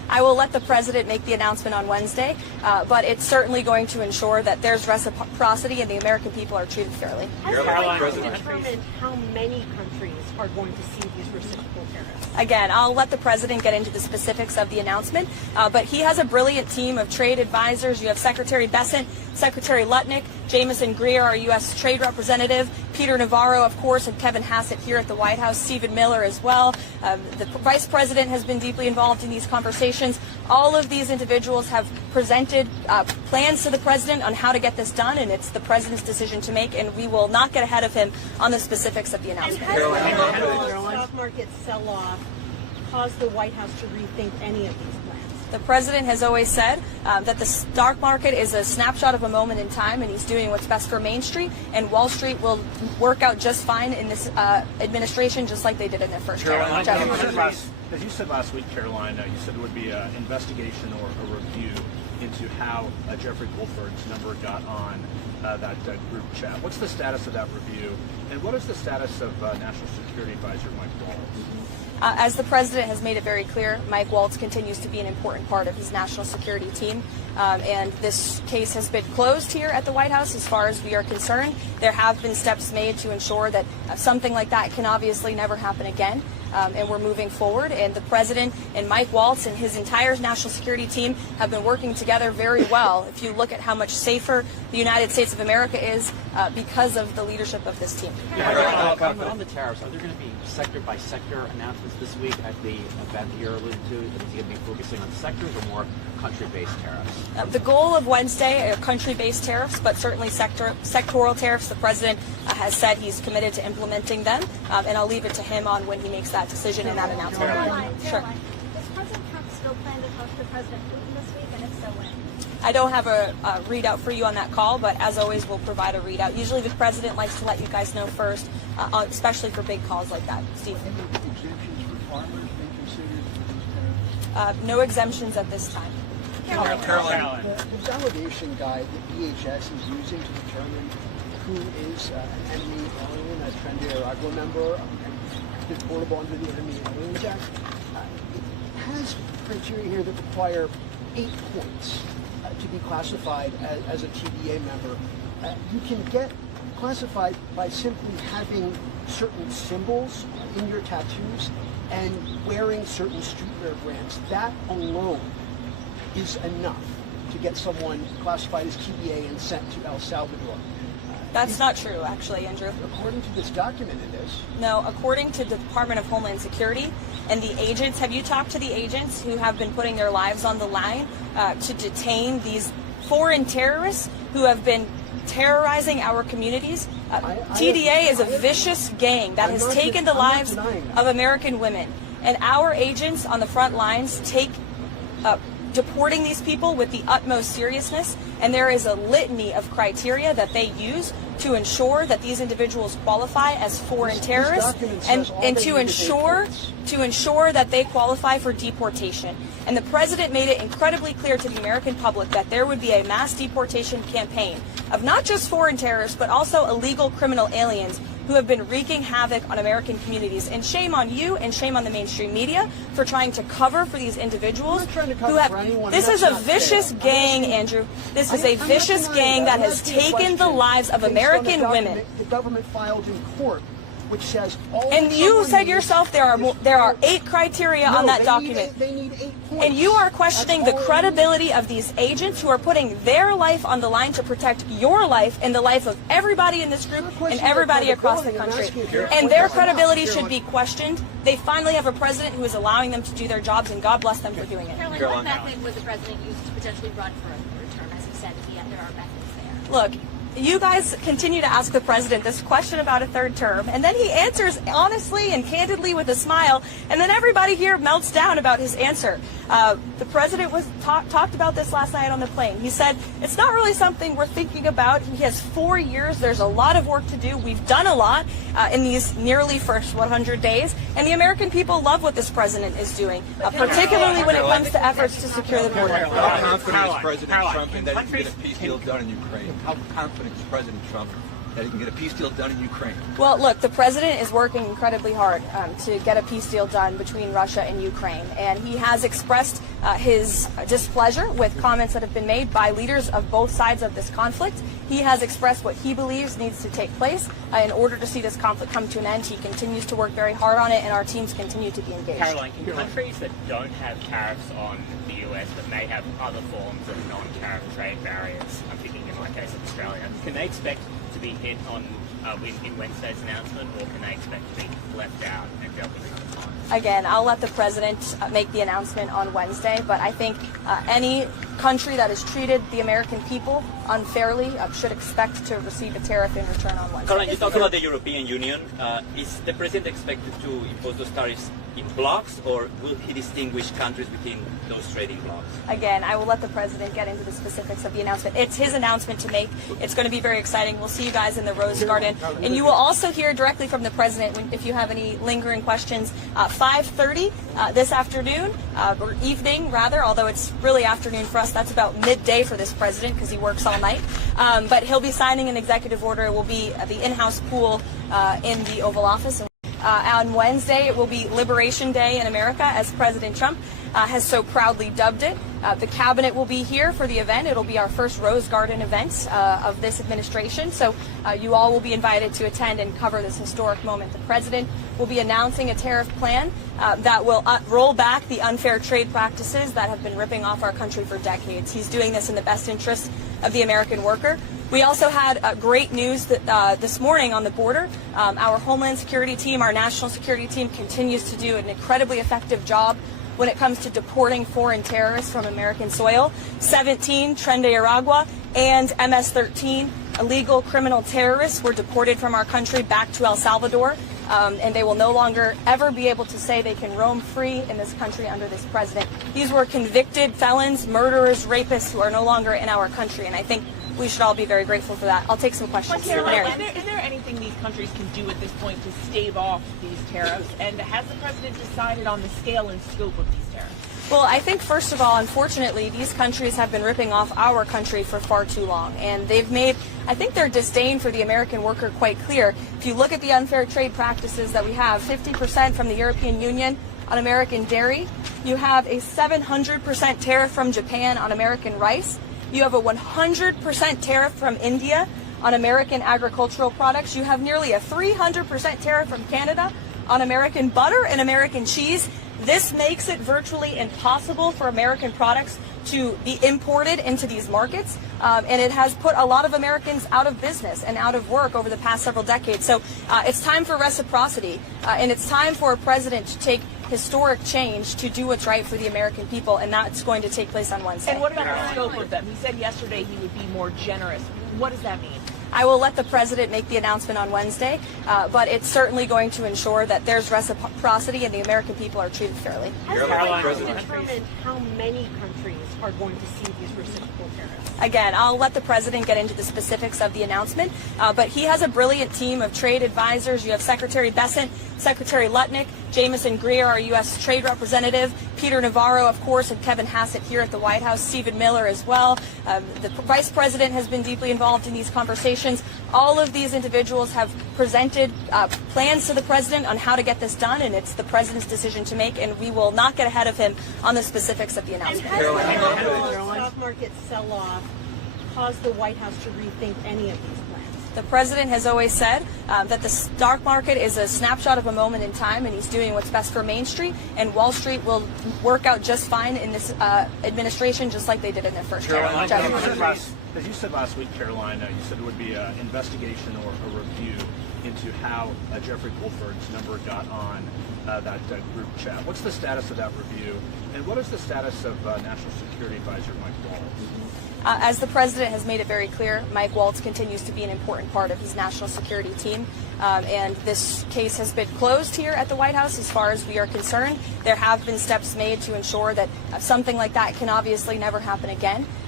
I will let the president make the announcement on Wednesday, but it's certainly going to ensure that there's reciprocity and the American people are treated fairly. Has the Caroline, White House determined how many countries are going to see these reciprocal tariffs? Again, I'll let the president get into the specifics of the announcement, but he has a brilliant team of trade advisors. You have Secretary Bessent, Secretary Lutnick, Jameson Greer, our U.S. Trade Representative, Peter Navarro, of course, and Kevin Hassett here at the White House, Stephen Miller as well. The Vice President has been deeply involved in these conversations. All of these individuals have presented plans to the president on how to get this done, and it's the president's decision to make, and we will not get ahead of him on the specifics of the announcement. Has the stock market sell-off caused the White House to rethink any of these plans? The president has always said that the stock market is a snapshot of a moment in time, and he's doing what's best for Main Street, and Wall Street will work out just fine in this administration, just like they did in their first term. As you said last week, Caroline, you said there would be an investigation or a review into how Jeffrey Goldberg's number got on that group chat. What's the status of that review, and what is the status of National Security Advisor Mike Waltz? As the president has made it very clear, Mike Waltz continues to be an important part of his national security team. And this case has been closed here at the White House as far as we are concerned. There have been steps made to ensure that something like that can obviously never happen again. And we're moving forward. And the president and Mike Waltz and his entire national security team have been working together very well. If you look at how much safer the United States of America is because of the leadership of this team. On the tariffs, are there going to be sector-by-sector announcements this week at the event that you're alluding to? Is he going to be focusing on sectors or more country-based tariffs? The goal of Wednesday are country-based tariffs, but certainly sectoral tariffs. The president has said he's committed to implementing them, and I'll leave it to him on when he makes that decision and that announcement. Caroline, Sure. does President Trump still plan to talk to President Putin this week, and if so, when? I don't have a readout for you on that call, but as always, we'll provide a readout. Usually the president likes to let you guys know first, especially for big calls like that. Steve? Exemptions for farmers being considered for these tariffs? No exemptions at this time. Caroline. The delegation guide that DHS is using to determine who is an enemy alien, a Tren de Aragua member, and deportable under the Enemy Aliens Act, it has criteria here that require 8 points to be classified as a TDA member. You can get classified by simply having certain symbols in your tattoos and wearing certain streetwear brands. That alone is enough to get someone classified as TDA and sent to El Salvador. That's not true, actually, Andrew. According to this document, it is. No, according to the Department of Homeland Security and the agents, have you talked to the agents who have been putting their lives on the line to detain these foreign terrorists who have been terrorizing our communities? TDA is a vicious gang that has taken the lives of American women. And our agents on the front lines take deporting these people with the utmost seriousness, and there is a litany of criteria that they use to ensure that these individuals qualify as foreign terrorists and to ensure that they qualify for deportation. And the president made it incredibly clear to the American public that there would be a mass deportation campaign of not just foreign terrorists, but also illegal criminal aliens who have been wreaking havoc on American communities. And shame on you and shame on the mainstream media for trying to cover for these individuals who have... This is a vicious gang, Andrew. This is a vicious gang that has taken the lives of American women. The government filed in court, which says all. And you said yourself there are 8 criteria on that document. They need 8 points. And you are questioning the credibility of these agents who are putting their life on the line to protect your life and the life of everybody in this group and everybody across the country. And their credibility should be questioned. They finally have a president who is allowing them to do their jobs, and God bless them for doing it. Caroline, what method would the president use to potentially run for a third term? As he said, there are methods there. Look, you guys continue to ask the president this question about a third term, and then he answers honestly and candidly with a smile, and then everybody here melts down about his answer. The president talked about this last night on the plane. He said, it's not really something we're thinking about. He has 4 years. There's a lot of work to do. We've done a lot in these nearly first 100 days, and the American people love what this president is doing, particularly when it comes to efforts to secure the border. How confident is President Trump in that he can get a peace deal done in Ukraine? How confident is President Trump that he can get a peace deal done in Ukraine? Well, look, the president is working incredibly hard to get a peace deal done between Russia and Ukraine, and he has expressed his displeasure with comments that have been made by leaders of both sides of this conflict. He has expressed what he believes needs to take place in order to see this conflict come to an end. He continues to work very hard on it, and our teams continue to be engaged. Karoline, can countries that don't have tariffs on the US but may have other forms of non-tariff trade barriers, I'm thinking in my case of Australia, can they expect to be hit on in Wednesday's announcement, or can they expect to be left out and dealt with another time? Again, I'll let the president make the announcement on Wednesday, but I think any country that has treated the American people unfairly should expect to receive a tariff in return on Wednesday. Karoline, you talk about the European Union. Is the president expected to impose those tariffs in blocks, or will he distinguish countries within those trading blocks? Again, I will let the president get into the specifics of the announcement. It's his announcement to make. It's going to be very exciting. We'll see you guys in the Rose Garden. And you will also hear directly from the president if you have any lingering questions. 5:30 this afternoon, or evening rather, although it's really afternoon for us. That's about midday for this president because he works all night. But he'll be signing an executive order. It will be the in-house pool in the Oval Office. On Wednesday, it will be Liberation Day in America, as President Trump has so proudly dubbed it. The cabinet will be here for the event. It'll be our first Rose Garden event of this administration. So you all will be invited to attend and cover this historic moment. The president will be announcing a tariff plan that will roll back the unfair trade practices that have been ripping off our country for decades. He's doing this in the best interest of the American worker. We also had great news that this morning on the border. Our Homeland Security team, our national security team, continues to do an incredibly effective job when it comes to deporting foreign terrorists from American soil. 17 Tren de Aragua and MS-13 illegal criminal terrorists were deported from our country back to El Salvador, and they will no longer ever be able to say they can roam free in this country under this president. These were convicted felons, murderers, rapists who are no longer in our country, and I think we should all be very grateful for that. I'll take some questions. Is there anything these countries can do at this point to stave off these tariffs? And has the president decided on the scale and scope of these tariffs? Well, I think, first of all, unfortunately, these countries have been ripping off our country for far too long. And they've made, I think, their disdain for the American worker quite clear. If you look at the unfair trade practices that we have, 50% from the European Union on American dairy. You have a 700% tariff from Japan on American rice. You have a 100% tariff from India on American agricultural products. You have nearly a 300% tariff from Canada on American butter and American cheese. This makes it virtually impossible for American products to be imported into these markets, and it has put a lot of Americans out of business and out of work over the past several decades. So it's time for reciprocity, and it's time for a president to take historic change to do what's right for the American people, and that's going to take place on Wednesday. And what about the scope of them? He said yesterday he would be more generous. What does that mean? I will let the president make the announcement on Wednesday, but it's certainly going to ensure that there's reciprocity and the American people are treated fairly. Has the president determined how many countries are going to see these reciprocal tariffs? Again, I'll let the president get into the specifics of the announcement, but he has a brilliant team of trade advisors. You have Secretary Bessent, Secretary Lutnick, Jameson Greer, our U.S. Trade Representative, Peter Navarro, of course, and Kevin Hassett here at the White House, Stephen Miller as well. The Vice President has been deeply involved in these conversations. All of these individuals have presented plans to the president on how to get this done, and it's the president's decision to make, and we will not get ahead of him on the specifics of the announcement. And has the stock market sell-off caused the White House to rethink any of these plans? The president has always said that the stock market is a snapshot of a moment in time, and he's doing what's best for Main Street, and Wall Street will work out just fine in this administration, just like they did in their first term. As you said last week, Karoline, you said it would be an investigation or a review into how Jeffrey Wolford's number got on that group chat. What's the status of that review, and what is the status of National Security Advisor Mike Waltz? As the president has made it very clear, Mike Waltz continues to be an important part of his national security team, and this case has been closed here at the White House as far as we are concerned. There have been steps made to ensure that something like that can obviously never happen again.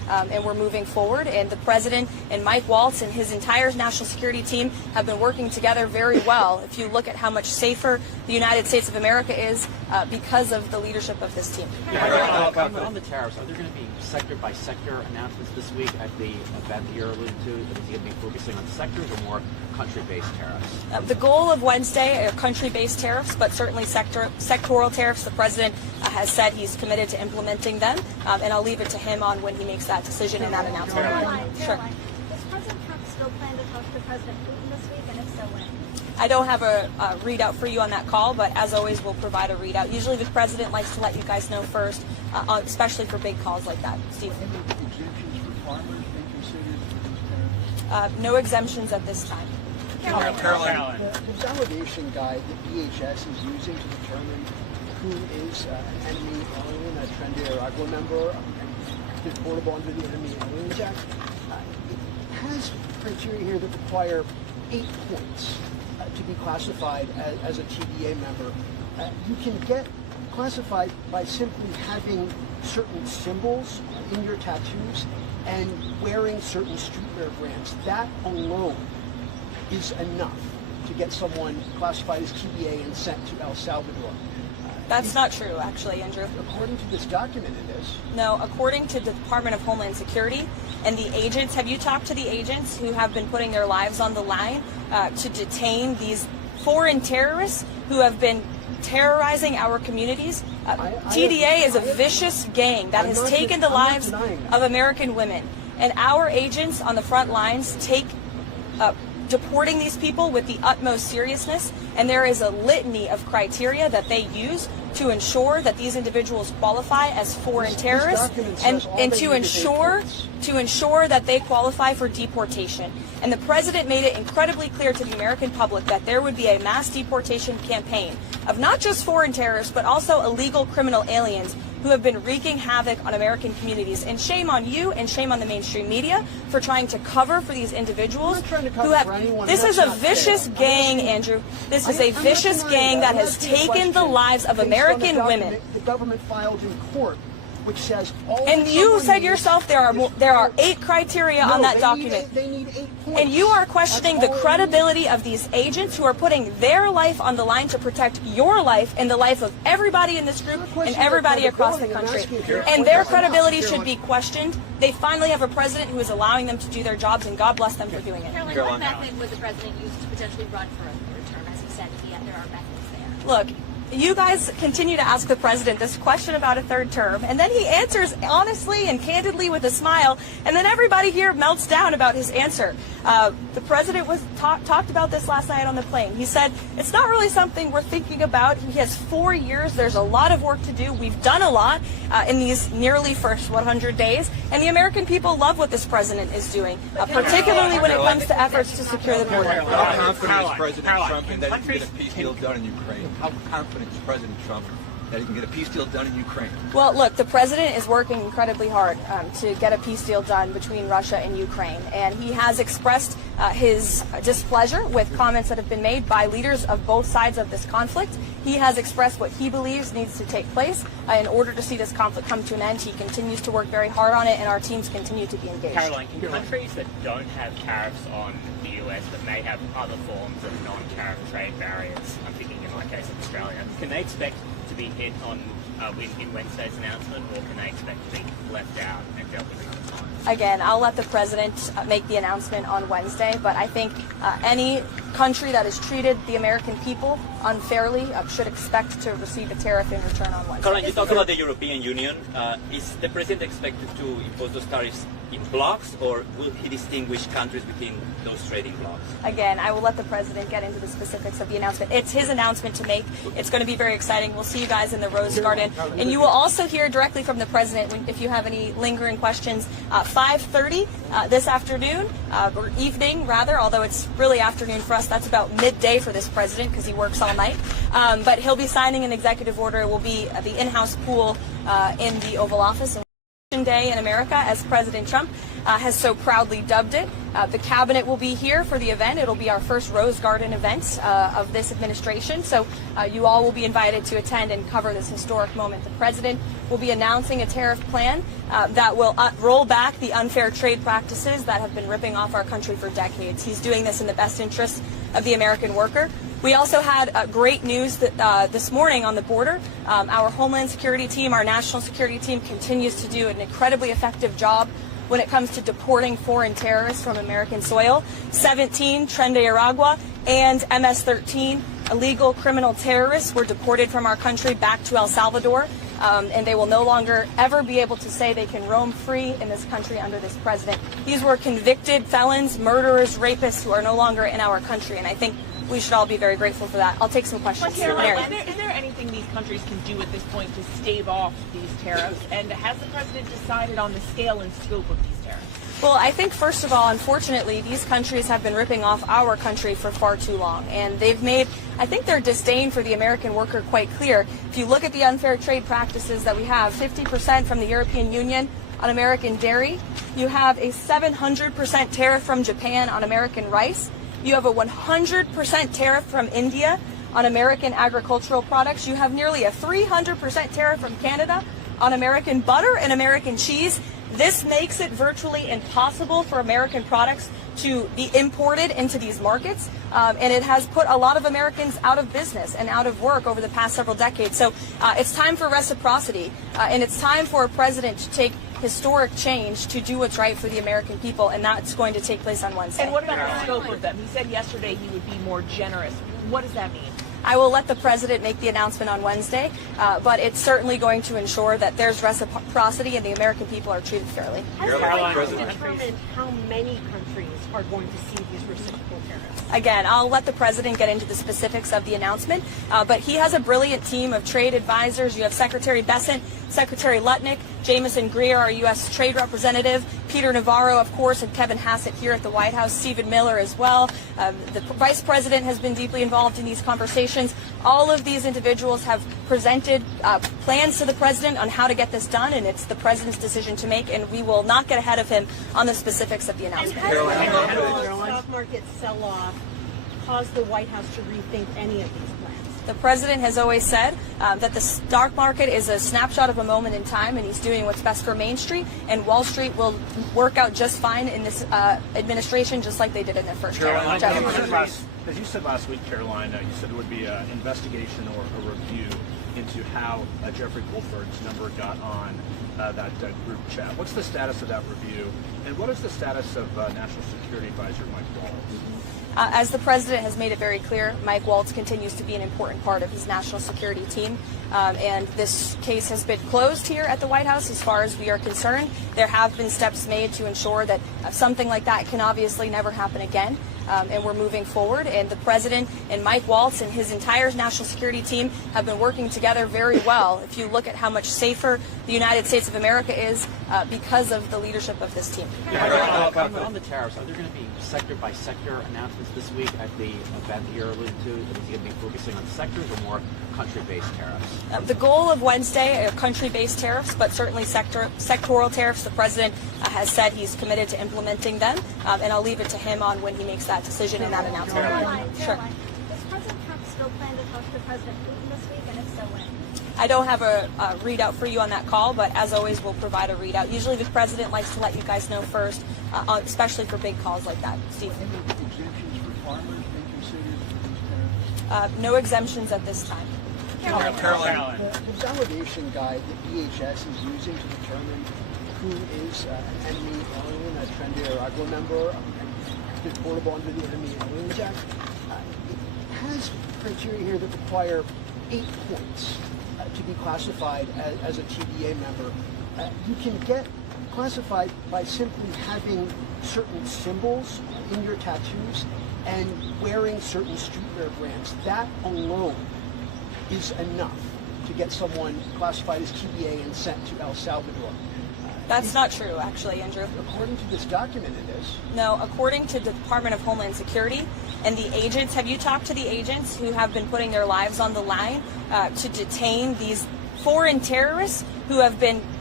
and we're moving forward. And the president and Mike Waltz and his entire national security team have been working together very well. If you look at how much safer the United States of America is because of the leadership of this team. On the tariffs, are there going to be sector by sector announcements this week at the event that you're alluding to? Is he going to be focusing on sectors or more country-based tariffs? The goal of Wednesday are country-based tariffs, but certainly sectoral tariffs. The president has said he's committed to implementing them, and I'll leave it to him on when he makes that decision and that announcement. Sure. Does President Trump still plan to talk to President Putin this week, and if so, when? I don't have a readout for you on that call, but as always, we'll provide a readout. Usually the president likes to let you guys know first, especially for big calls like that. Steve? Exemptions for farmers been considered for these tariffs? No exemptions at this time. Karoline. The validation guide that DHS is using to determine who is an enemy alien, a Tren de Aragua member, and deportable under the Enemy Aliens Act, it has criteria here that require 8 points to be classified as a TDA member. You can get classified by simply having certain symbols in your tattoos and wearing certain streetwear brands. That alone is enough to get someone classified as TDA and sent to El Salvador. That's not true, actually, Andrew. According to this document, it is. No, according to the Department of Homeland Security and the agents, have you talked to the agents who have been putting their lives on the line to detain these foreign terrorists who have been terrorizing our communities? TDA is a vicious gang that has taken the lives of American women. And our agents on the front lines take deporting these people with the utmost seriousness, and there is a litany of criteria that they use to ensure that these individuals qualify as foreign terrorists and to ensure that they qualify for deportation. And the president made it incredibly clear to the American public that there would be a mass deportation campaign of not just foreign terrorists, but also illegal criminal aliens who have been wreaking havoc on American communities. And shame on you and shame on the mainstream media for trying to cover for these individuals who have... This is a vicious gang, Andrew. This is a vicious gang that has taken the lives of American women. The government filed in court, which says all. And you said yourself there are 8 criteria on that document. They need 8 points. And you are questioning the credibility of these agents who are putting their life on the line to protect your life and the life of everybody in this group and everybody across the country. And their credibility should be questioned. They finally have a president who is allowing them to do their jobs, and God bless them for doing it. Karoline, what method would the president use to potentially run for a third term? As he said, there are methods there. Look, you guys continue to ask the president this question about a third term, and then he answers honestly and candidly with a smile, and then everybody here melts down about his answer. The president was talked about this last night on the plane. He said, it's not really something we're thinking about. He has 4 years. There's a lot of work to do. We've done a lot in these nearly first 100 days, and the American people love what this president is doing, particularly when it comes to efforts to secure the border. How confident is President Trump in that he can get a peace deal done in Ukraine? How confident is President Trump that he can get a peace deal done in Ukraine? Well, look, the president is working incredibly hard to get a peace deal done between Russia and Ukraine, and he has expressed his displeasure with comments that have been made by leaders of both sides of this conflict. He has expressed what he believes needs to take place in order to see this conflict come to an end. He continues to work very hard on it, and our teams continue to be engaged. Karoline, can countries that don't have tariffs on the US but may have other forms of non-tariff trade barriers, I'm thinking in my case of Australia, can they expect to be hit on in Wednesday's announcement, or can they expect to be left out and dealt with another time? Again, I'll let the president make the announcement on Wednesday, but I think any country that has treated the American people unfairly should expect to receive a tariff in return on Wednesday. Karoline, you talk about the European Union. Is the president expected to impose those tariffs in blocks, or will he distinguish countries within those trading blocks? Again, I will let the president get into the specifics of the announcement. It's his announcement to make. It's going to be very exciting. We'll see you guys in the Rose Garden. And you will also hear directly from the president if you have any lingering questions. 5:30 this afternoon, or evening rather, although it's really afternoon for us. That's about midday for this president because he works all night. But he'll be signing an executive order. It will be the in-house pool in the Oval Office. Election Day in America, as President Trump has so proudly dubbed it. The cabinet will be here for the event. It'll be our first Rose Garden event of this administration, so you all will be invited to attend and cover this historic moment. The president will be announcing a tariff plan that will roll back the unfair trade practices that have been ripping off our country for decades. He's doing this in the best interest of the American worker. We also had great news that this morning on the border. Our Homeland Security team, our national security team, continues to do an incredibly effective job when it comes to deporting foreign terrorists from American soil. 17 Tren de Aragua and MS-13 illegal criminal terrorists were deported from our country back to El Salvador, and they will no longer ever be able to say they can roam free in this country under this president. These were convicted felons, murderers, rapists who are no longer in our country, and I think we should all be very grateful for that. I'll take some questions. Karoline, is there anything these countries can do at this point to stave off these tariffs? And has the president decided on the scale and scope of these tariffs? Well, I think, first of all, unfortunately, these countries have been ripping off our country for far too long. And they've made, I think, their disdain for the American worker quite clear. If you look at the unfair trade practices that we have, 50% from the European Union on American dairy. You have a 700% tariff from Japan on American rice. You have a 100% tariff from India on American agricultural products. You have nearly a 300% tariff from Canada on American butter and American cheese. This makes it virtually impossible for American products to be imported into these markets, and it has put a lot of Americans out of business and out of work over the past several decades. So it's time for reciprocity, and it's time for a president to take historic change to do what's right for the American people, and that's going to take place on Wednesday. And what about the scope of them? He said yesterday he would be more generous. What does that mean? I will let the president make the announcement on Wednesday, but it's certainly going to ensure that there's reciprocity and the American people are treated fairly. Has the president determined how many countries are going to see these reciprocal tariffs? Again, I'll let the president get into the specifics of the announcement, but he has a brilliant team of trade advisors. You have Secretary Bessent, Secretary Lutnick, Jameson Greer, our U.S. Trade Representative, Peter Navarro, of course, and Kevin Hassett here at the White House, Stephen Miller as well. The Vice President has been deeply involved in these conversations. All of these individuals have presented plans to the president on how to get this done, and it's the president's decision to make, and we will not get ahead of him on the specifics of the announcement. And has the stock market sell-off caused the White House to rethink any of these plans? The president has always said that the stock market is a snapshot of a moment in time, and he's doing what's best for Main Street, and Wall Street will work out just fine in this administration, just like they did in their first term. As you said last week, Karoline, you said it would be an investigation or a review into how Jeffrey Wolford's number got on that group chat. What's the status of that review, and what is the status of National Security Advisor Mike Waltz? As the president has made it very clear, Mike Waltz continues to be an important part of his national security team. And this case has been closed here at the White House as far as we are concerned. There have been steps made to ensure that something like that can obviously never happen again. And we're moving forward. And the president and Mike Waltz and his entire national security team have been working together very well. If you look at how much safer the United States of America is because of the leadership of this team. On the tariffs, are there going to be sector-by-sector announcements this week at the event that you're alluding to? Is he going to be focusing on sectors or more country-based tariffs? The goal of Wednesday are country-based tariffs, but certainly sectoral tariffs. The president has said he's committed to implementing them, and I'll leave it to him on when he makes that decision and that announcement. Sure. Does President Trump still plan to talk to President Putin this week, and if so, when? I don't have a readout for you on that call, but as always, we'll provide a readout. Usually the president likes to let you guys know first, especially for big calls like that. Steve? Exemptions for farmers being considered for these tariffs? No exemptions at this time. Karoline. The validation guide that DHS is using to determine who is an enemy alien, a Tren de Aragua member, and deportable under the Enemy Aliens Act, it has criteria here that require 8 points to be classified as a TDA member. You can get classified by simply having certain symbols in your tattoos and wearing certain streetwear brands. That alone is enough to get someone classified as TDA and sent to El Salvador. That's not true, actually, Andrew. According to this document, it is. No, according to the Department of Homeland Security and the agents, have you talked to the agents who have been putting their lives on the line to detain these foreign terrorists who have been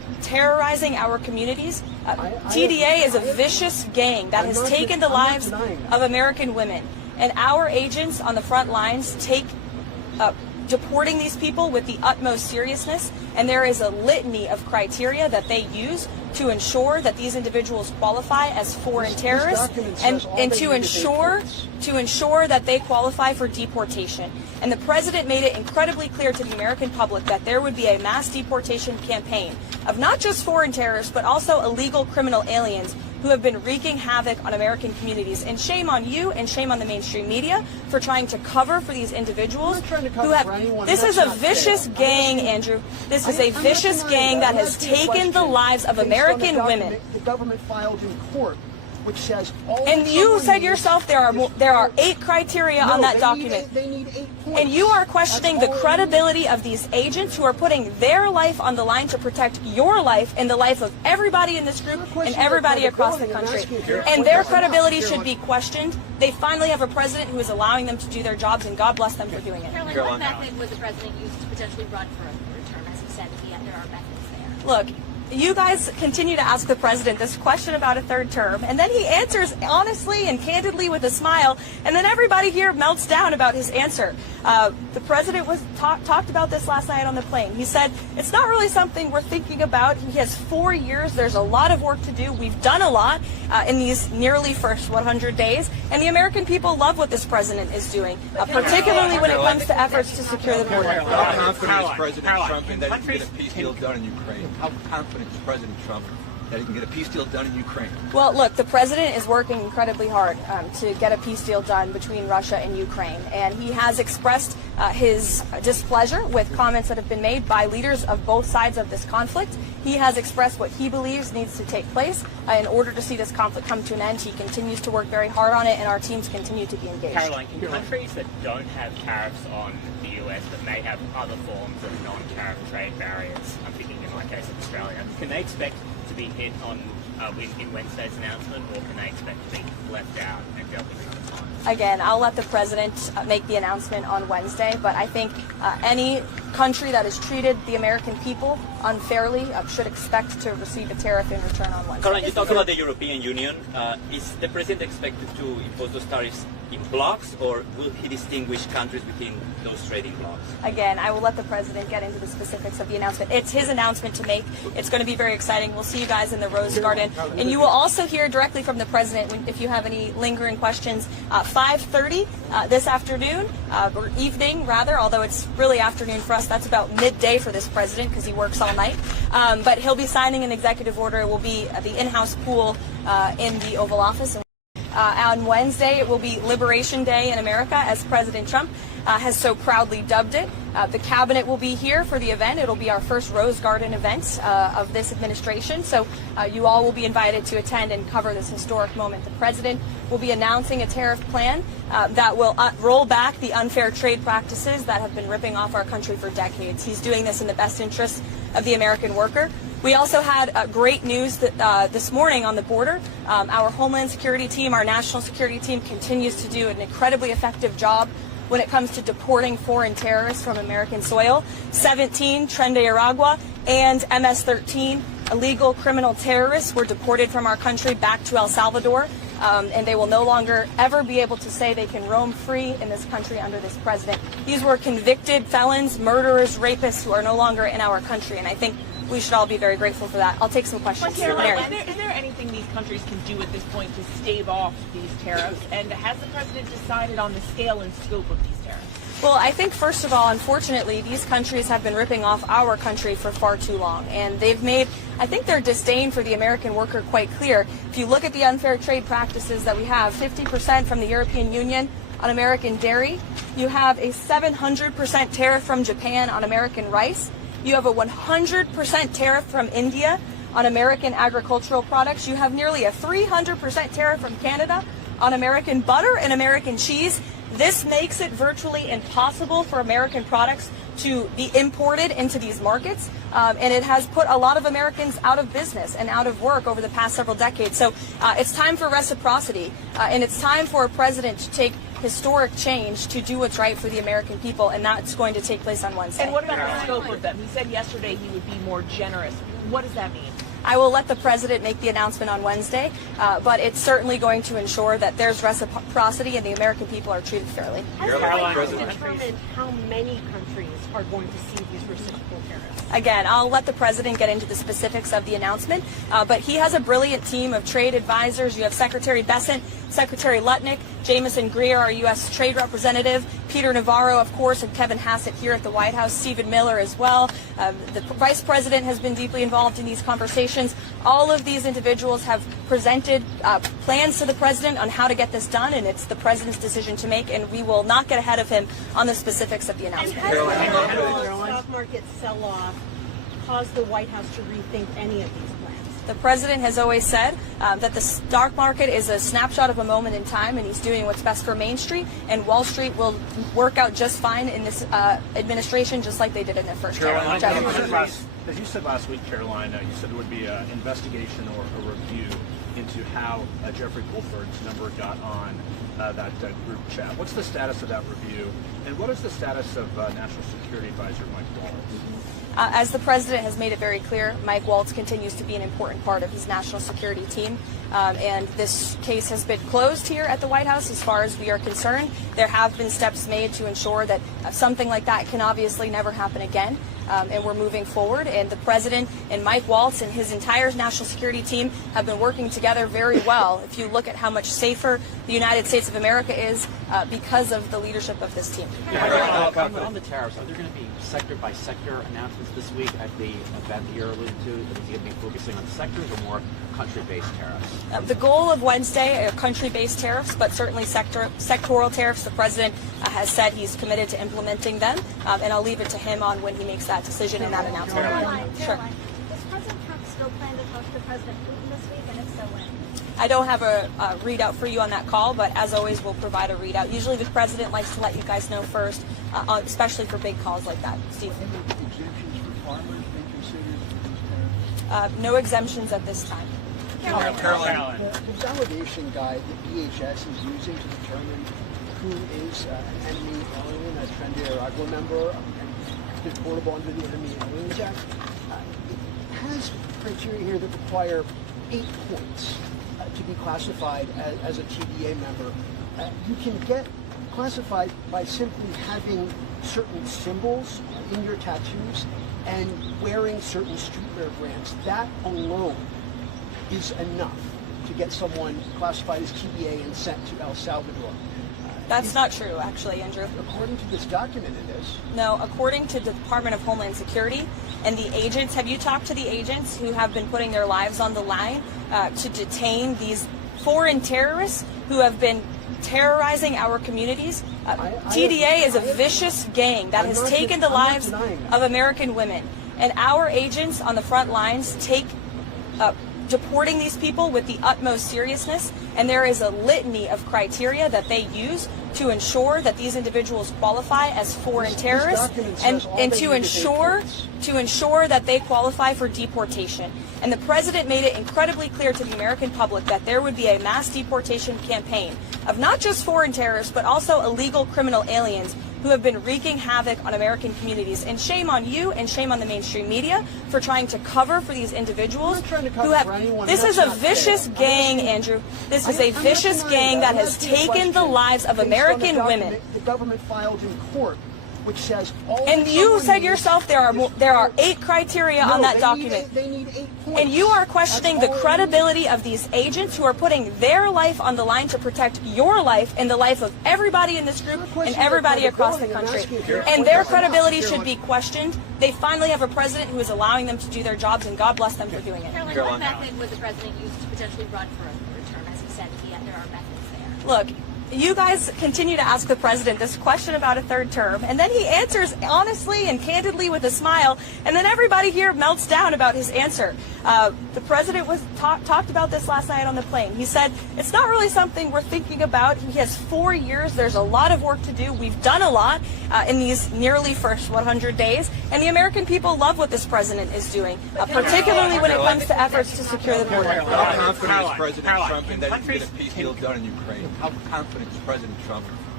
terrorizing our communities. TDA is a vicious gang that has taken the lives of American women, and our agents on the front lines take deporting these people with the utmost seriousness, and there is a litany of criteria that they use to ensure that these individuals qualify as foreign terrorists and to ensure that they qualify for deportation. And the president made it incredibly clear to the American public that there would be a mass deportation campaign of not just foreign terrorists, but also illegal criminal aliens who have been wreaking havoc on American communities. And shame on you and shame on the mainstream media for trying to cover for these individuals who have... This is a vicious gang, Andrew. This is a vicious gang that has taken the lives of American women. The government filed in court, which says all. And you said yourself there are 8 criteria on that document. They need 8 points. And you are questioning the credibility of these agents who are putting their life on the line to protect your life and the life of everybody in this group and everybody across the country. And their credibility should be questioned. They finally have a president who is allowing them to do their jobs, and God bless them for doing it. Karoline, what method would the president use to potentially run for a third term? As he said, there are methods there. Look, you guys continue to ask the president this question about a third term, and then he answers honestly and candidly with a smile, and then everybody here melts down about his answer. The president was talked about this last night on the plane. He said, it's not really something we're thinking about. He has 4 years. There's a lot of work to do. We've done a lot in these nearly first 100 days, and the American people love what this president is doing, particularly when it comes to efforts to secure the border. How confident is President Trump in that he can get a peace deal done in Ukraine? How confident is President Trump that he can get a peace deal done in Ukraine? Well, look, the president is working incredibly hard to get a peace deal done between Russia and Ukraine, and he has expressed his displeasure with comments that have been made by leaders of both sides of this conflict. He has expressed what he believes needs to take place in order to see this conflict come to an end. He continues to work very hard on it, and our teams continue to be engaged. Karoline, can countries that don't have tariffs on the US but may have other forms of non-tariff trade barriers, I'm thinking in my case of Australia, can they expect to be hit on in Wednesday's announcement, or can they expect to be left out and dealt with another time? Again, I'll let the president make the announcement on Wednesday, but I think any country that has treated the American people unfairly should expect to receive a tariff in return on Wednesday. Karoline, you talk about the European Union. Is the president expected to impose those tariffs in blocks, or will he distinguish countries within those trading blocks? Again, I will let the president get into the specifics of the announcement. It's his announcement to make. It's going to be very exciting. We'll see you guys in the Rose Garden. And you will also hear directly from the president if you have any lingering questions. 5:30 this afternoon, or evening rather, although it's really afternoon for us. That's about midday for this president because he works all night. But he'll be signing an executive order. It will be at the in-house pool in the Oval Office. On Wednesday, it will be Liberation Day in America, as President Trump has so proudly dubbed it. The cabinet will be here for the event. It'll be our first Rose Garden event of this administration. So you all will be invited to attend and cover this historic moment. The president will be announcing a tariff plan that will roll back the unfair trade practices that have been ripping off our country for decades. He's doing this in the best interest of the American worker. We also had great news that, this morning on the border. Our Homeland Security team, our national security team, continues to do an incredibly effective job when it comes to deporting foreign terrorists from American soil. 17 Tren de Aragua and MS-13 illegal criminal terrorists were deported from our country back to El Salvador, and they will no longer ever be able to say they can roam free in this country under this president. These were convicted felons, murderers, rapists who are no longer in our country, and I think we should all be very grateful for that. I'll take some questions. Is there anything these countries can do at this point to stave off these tariffs? And has the president decided on the scale and scope of these tariffs? Well, I think, first of all, unfortunately, these countries have been ripping off our country for far too long. And they've made, I think, their disdain for the American worker quite clear. If you look at the unfair trade practices that we have, 50% from the European Union on American dairy. You have a 700% tariff from Japan on American rice. You have a 100% tariff from India on American agricultural products. You have nearly a 300% tariff from Canada on American butter and American cheese. This makes it virtually impossible for American products to be imported into these markets, and it has put a lot of Americans out of business and out of work over the past several decades. So it's time for reciprocity, and it's time for a president to take historic change to do what's right for the American people, and that's going to take place on Wednesday. And what about the scope of them? He said yesterday he would be more generous. What does that mean? I will let the president make the announcement on Wednesday, but it's certainly going to ensure that there's reciprocity and the American people are treated fairly. Has the president determined how many countries are going to see these reciprocal tariffs? Again, I'll let the president get into the specifics of the announcement, but he has a brilliant team of trade advisors. You have Secretary Bessent, Secretary Lutnick, Jameson Greer, our U.S. Trade Representative, Peter Navarro, of course, and Kevin Hassett here at the White House, Stephen Miller as well. The Vice President has been deeply involved in these conversations. All of these individuals have presented plans to the president on how to get this done, and it's the president's decision to make, and we will not get ahead of him on the specifics of the announcement. And has the stock market sell-off caused the White House to rethink any of these plans? The president has always said that the stock market is a snapshot of a moment in time, and he's doing what's best for Main Street, and Wall Street will work out just fine in this administration, just like they did in their first term. As you said last week, Caroline, you said there would be an investigation or a review into how Jeffrey Goldberg's number got on that group chat. What's the status of that review, and what is the status of National Security Advisor Mike Waltz? As the president has made it very clear, Mike Waltz continues to be an important part of his national security team. And this case has been closed here at the White House as far as we are concerned. There have been steps made to ensure that something like that can obviously never happen again. And we're moving forward. And the president and Mike Waltz and his entire national security team have been working together very well. If you look at how much safer the United States of America is because of the leadership of this team. On the tariffs, are there going to be sector-by-sector announcements this week at the event that you're alluding to? Is he going to be focusing on sectors or more country-based tariffs? The goal of Wednesday are country-based tariffs, but certainly sectoral tariffs. The president has said he's committed to implementing them, and I'll leave it to him on when he makes that decision and that announcement. Caroline, Sure. does President Trump still plan to talk to President Putin this week, and if so, when? I don't have a readout for you on that call, but as always, we'll provide a readout. Usually the president likes to let you guys know first, especially for big calls like that. Steve? Exemptions for farmers been considered? No exemptions at this time. Caroline. The validation guide that DHS is using to determine who is an enemy alien, a Tren de Aragua member, and deportable under the Enemy Aliens Act, it has criteria here that require 8 points to be classified as a TDA member. You can get classified by simply having certain symbols in your tattoos and wearing certain streetwear brands. That alone is enough to get someone classified as TDA and sent to El Salvador. That's not true, actually, Andrew. According to this document, it is. No, according to the Department of Homeland Security and the agents, have you talked to the agents who have been putting their lives on the line to detain these foreign terrorists who have been terrorizing our communities? TDA is a vicious gang that has taken the lives of American women. And our agents on the front lines take deporting these people with the utmost seriousness, and there is a litany of criteria that they use to ensure that these individuals qualify as foreign terrorists and to ensure that they qualify for deportation. And the president made it incredibly clear to the American public that there would be a mass deportation campaign of not just foreign terrorists, but also illegal criminal aliens who have been wreaking havoc on American communities. And shame on you and shame on the mainstream media for trying to cover for these individuals who have... This is a vicious gang, Andrew. This is a vicious gang that has taken the lives of American women. The government filed in court, which says all. And you said yourself there are 8 criteria on that document. They need 8 points. And you are questioning the credibility of these agents who are putting their life on the line to protect your life and the life of everybody in this group and everybody across the country. And their credibility should be questioned. They finally have a president who is allowing them to do their jobs, and God bless them for doing it. Caroline, what method would the president use to potentially run for a third term? As he said, there are methods there. Look, you guys continue to ask the president this question about a third term, and then he answers honestly and candidly with a smile, and then everybody here melts down about his answer. The president talked about this last night on the plane. He said, it's not really something we're thinking about. He has 4 years. There's a lot of work to do. We've done a lot in these nearly first 100 days, and the American people love what this president is doing, particularly when it comes to efforts to secure the border. How confident is President Trump in that he can get a peace deal done in Ukraine? How confident is President Trump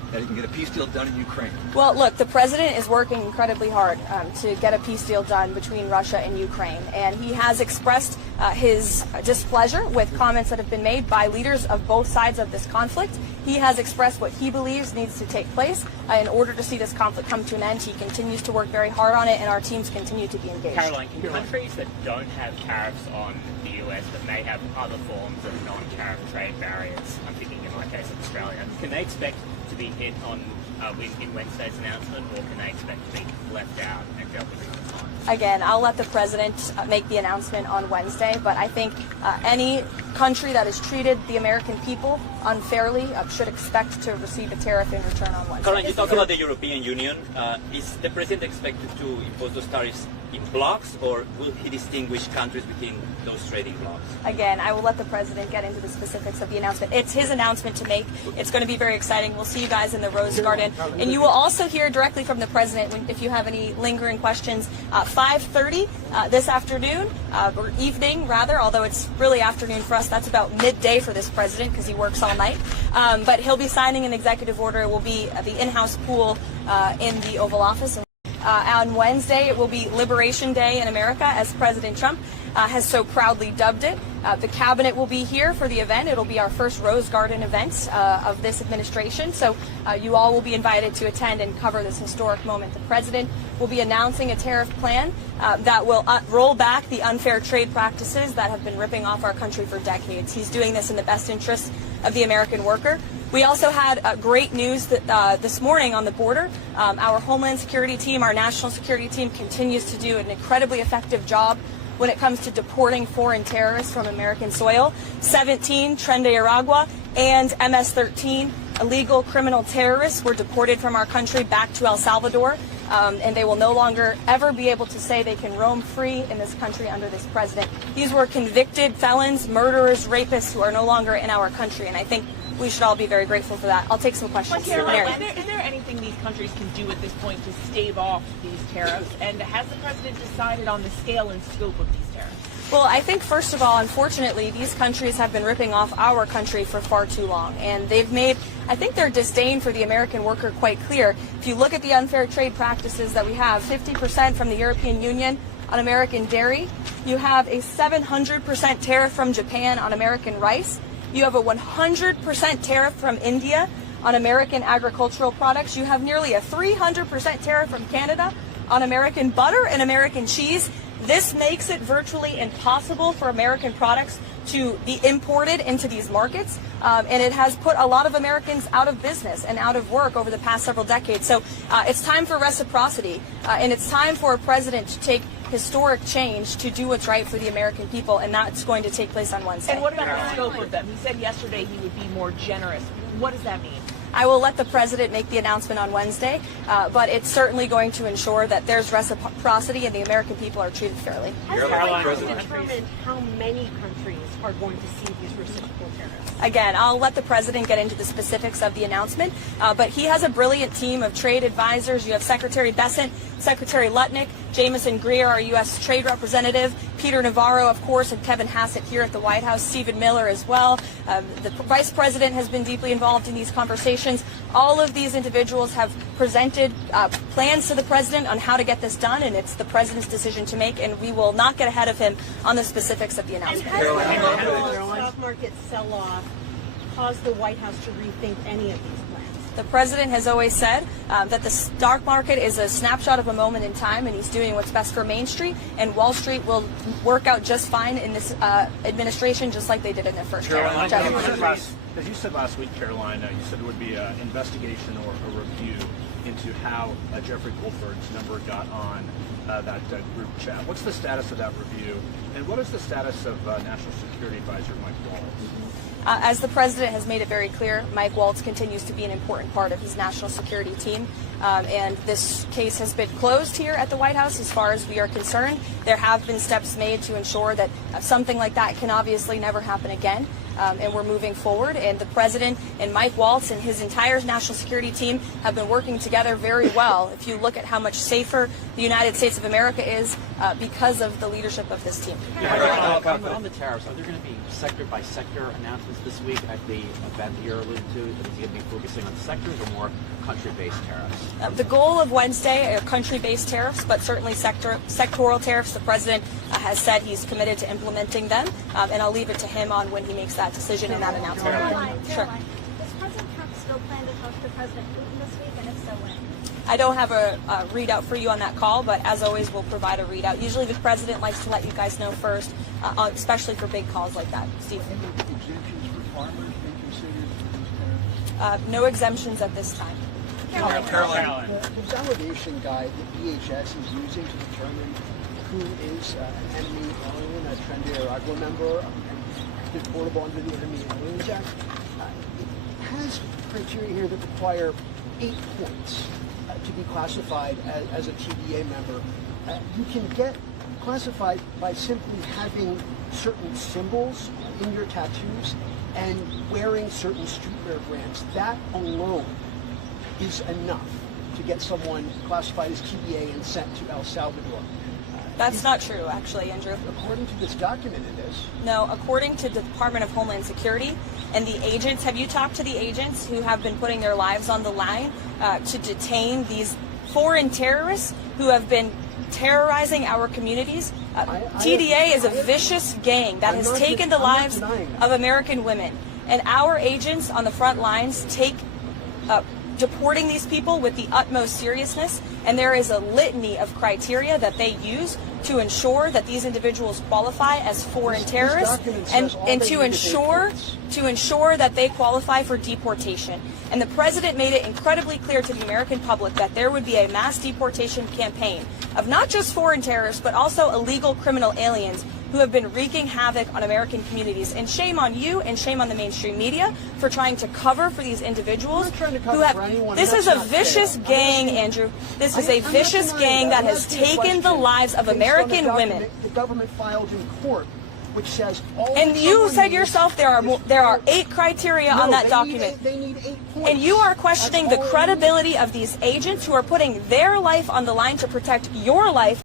that he can get a peace deal done in Ukraine? Well, look, the president is working incredibly hard to get a peace deal done between Russia and Ukraine, and he has expressed his displeasure with comments that have been made by leaders of both sides of this conflict. He has expressed what he believes needs to take place in order to see this conflict come to an end. He continues to work very hard on it, and our teams continue to be engaged. Karoline, can countries that don't have tariffs on the US but may have other forms of non-tariff trade barriers, I'm thinking in my case of Australia, can they expect to be hit on in Wednesday's announcement, or can they expect to be left out and dealt with at the time? Again, I'll let the president make the announcement on Wednesday, but I think any country that has treated the American people unfairly should expect to receive a tariff in return on Wednesday. Karoline, you talk about the European Union. Is the president expected to impose those tariffs in blocks, or will he distinguish countries within those trading blocks? Again, I will let the president get into the specifics of the announcement. It's his announcement to make. It's going to be very exciting. We'll see you guys in the Rose Garden. And you will also hear directly from the president if you have any lingering questions. 5:30 this afternoon, or evening rather, although it's really afternoon for us. That's about midday for this president because he works all night. But he'll be signing an executive order. It will be the in-house pool in the Oval Office. On Wednesday, it will be Liberation Day in America, as President Trump has so proudly dubbed it. The cabinet will be here for the event. It'll be our first Rose Garden event of this administration. So you all will be invited to attend and cover this historic moment. The president will be announcing a tariff plan that will roll back the unfair trade practices that have been ripping off our country for decades. He's doing this in the best interest of the American worker. We also had great news that, this morning on the border. Our Homeland Security team, our national security team, continues to do an incredibly effective job when it comes to deporting foreign terrorists from American soil. 17 Tren de Aragua and MS-13 illegal criminal terrorists were deported from our country back to El Salvador, and they will no longer ever be able to say they can roam free in this country under this president. These were convicted felons, murderers, rapists who are no longer in our country, and I think we should all be very grateful for that. I'll take some questions. Caroline, is there anything these countries can do at this point to stave off these tariffs? And has the president decided on the scale and scope of these tariffs? Well, I think, first of all, unfortunately, these countries have been ripping off our country for far too long. And they've made, I think, their disdain for the American worker quite clear. If you look at the unfair trade practices that we have, 50% from the European Union on American dairy. You have a 700% tariff from Japan on American rice. You have a 100% tariff from India on American agricultural products. You have nearly a 300% tariff from Canada on American butter and American cheese. This makes it virtually impossible for American products to be imported into these markets, and it has put a lot of Americans out of business and out of work over the past several decades. So it's time for reciprocity, and it's time for a president to take historic change to do what's right for the American people, and that's going to take place on Wednesday. And what about the scope of them? He said yesterday he would be more generous. What does that mean? I will let the president make the announcement on Wednesday, but it's certainly going to ensure that there's reciprocity and the American people are treated fairly. Has the White House determined how many countries are going to see these reciprocal tariffs? Again, I'll let the president get into the specifics of the announcement, but he has a brilliant team of trade advisors. You have Secretary Bessent, Secretary Lutnick, Jameson Greer, our U.S. Trade Representative, Peter Navarro, of course, and Kevin Hassett here at the White House, Stephen Miller as well. The Vice President has been deeply involved in these conversations. All of these individuals have presented plans to the president on how to get this done, and it's the president's decision to make, and we will not get ahead of him on the specifics of the announcement. And has the stock market sell-off caused the White House to rethink any of these plans? The president has always said that the stock market is a snapshot of a moment in time, and he's doing what's best for Main Street, and Wall Street will work out just fine in this administration, just like they did in their first term. As you said last week, Caroline, you said it would be an investigation or a review into how Jeffrey Goldberg's number got on that group chat. What's the status of that review, and what is the status of National Security Advisor Mike Waltz? As the president has made it very clear, Mike Waltz continues to be an important part of his national security team, and this case has been closed here at the White House as far as we are concerned. There have been steps made to ensure that something like that can obviously never happen again. and we're moving forward. And the president and Mike Waltz and his entire national security team have been working together very well. If you look at how much safer the United States of America is because of the leadership of this team. On the tariffs, are there going to be sector-by-sector announcements this week at the event that you're alluding to? Is he going to be focusing on sectors or more country-based tariffs? The goal of Wednesday are country-based tariffs, but certainly sectoral tariffs. The president has said he's committed to implementing them, and I'll leave it to him on when he makes that decision and that announcement. Caroline, Sure. does President Trump still plan to talk to President Putin this week, and if so, when? I don't have a readout for you on that call, but as always, we'll provide a readout. Usually the president likes to let you guys know first, especially for big calls like that. Steve? Any exemptions for farmers being considered for these tariffs? No exemptions at this time. Caroline. The validation guide that DHS is using to determine who is an enemy alien, a Tren de Aragua member, and deportable under the Enemy Aliens Act, it has criteria here that require 8 points to be classified as a TDA member. You can get classified by simply having certain symbols in your tattoos and wearing certain streetwear brands. That alone is enough to get someone classified as TDA and sent to El Salvador. That's not true, actually, Andrew. According to this document, it is. No, according to the Department of Homeland Security and the agents, have you talked to the agents who have been putting their lives on the line to detain these foreign terrorists who have been terrorizing our communities? TDA is a vicious gang that has taken the lives of American women. And our agents on the front lines take deporting these people with the utmost seriousness, and there is a litany of criteria that they use to ensure that these individuals qualify as foreign terrorists and to ensure that they qualify for deportation. And the president made it incredibly clear to the American public that there would be a mass deportation campaign of not just foreign terrorists, but also illegal criminal aliens who have been wreaking havoc on American communities. And shame on you and shame on the mainstream media for trying to cover for these individuals who have... This is a vicious gang, Andrew. This is a vicious gang that has taken the lives of American women. The government filed in court, which says all... And you said yourself there are 8 criteria on that document. They need 8 points. And you are questioning the credibility of these agents who are putting their life on the line to protect your life.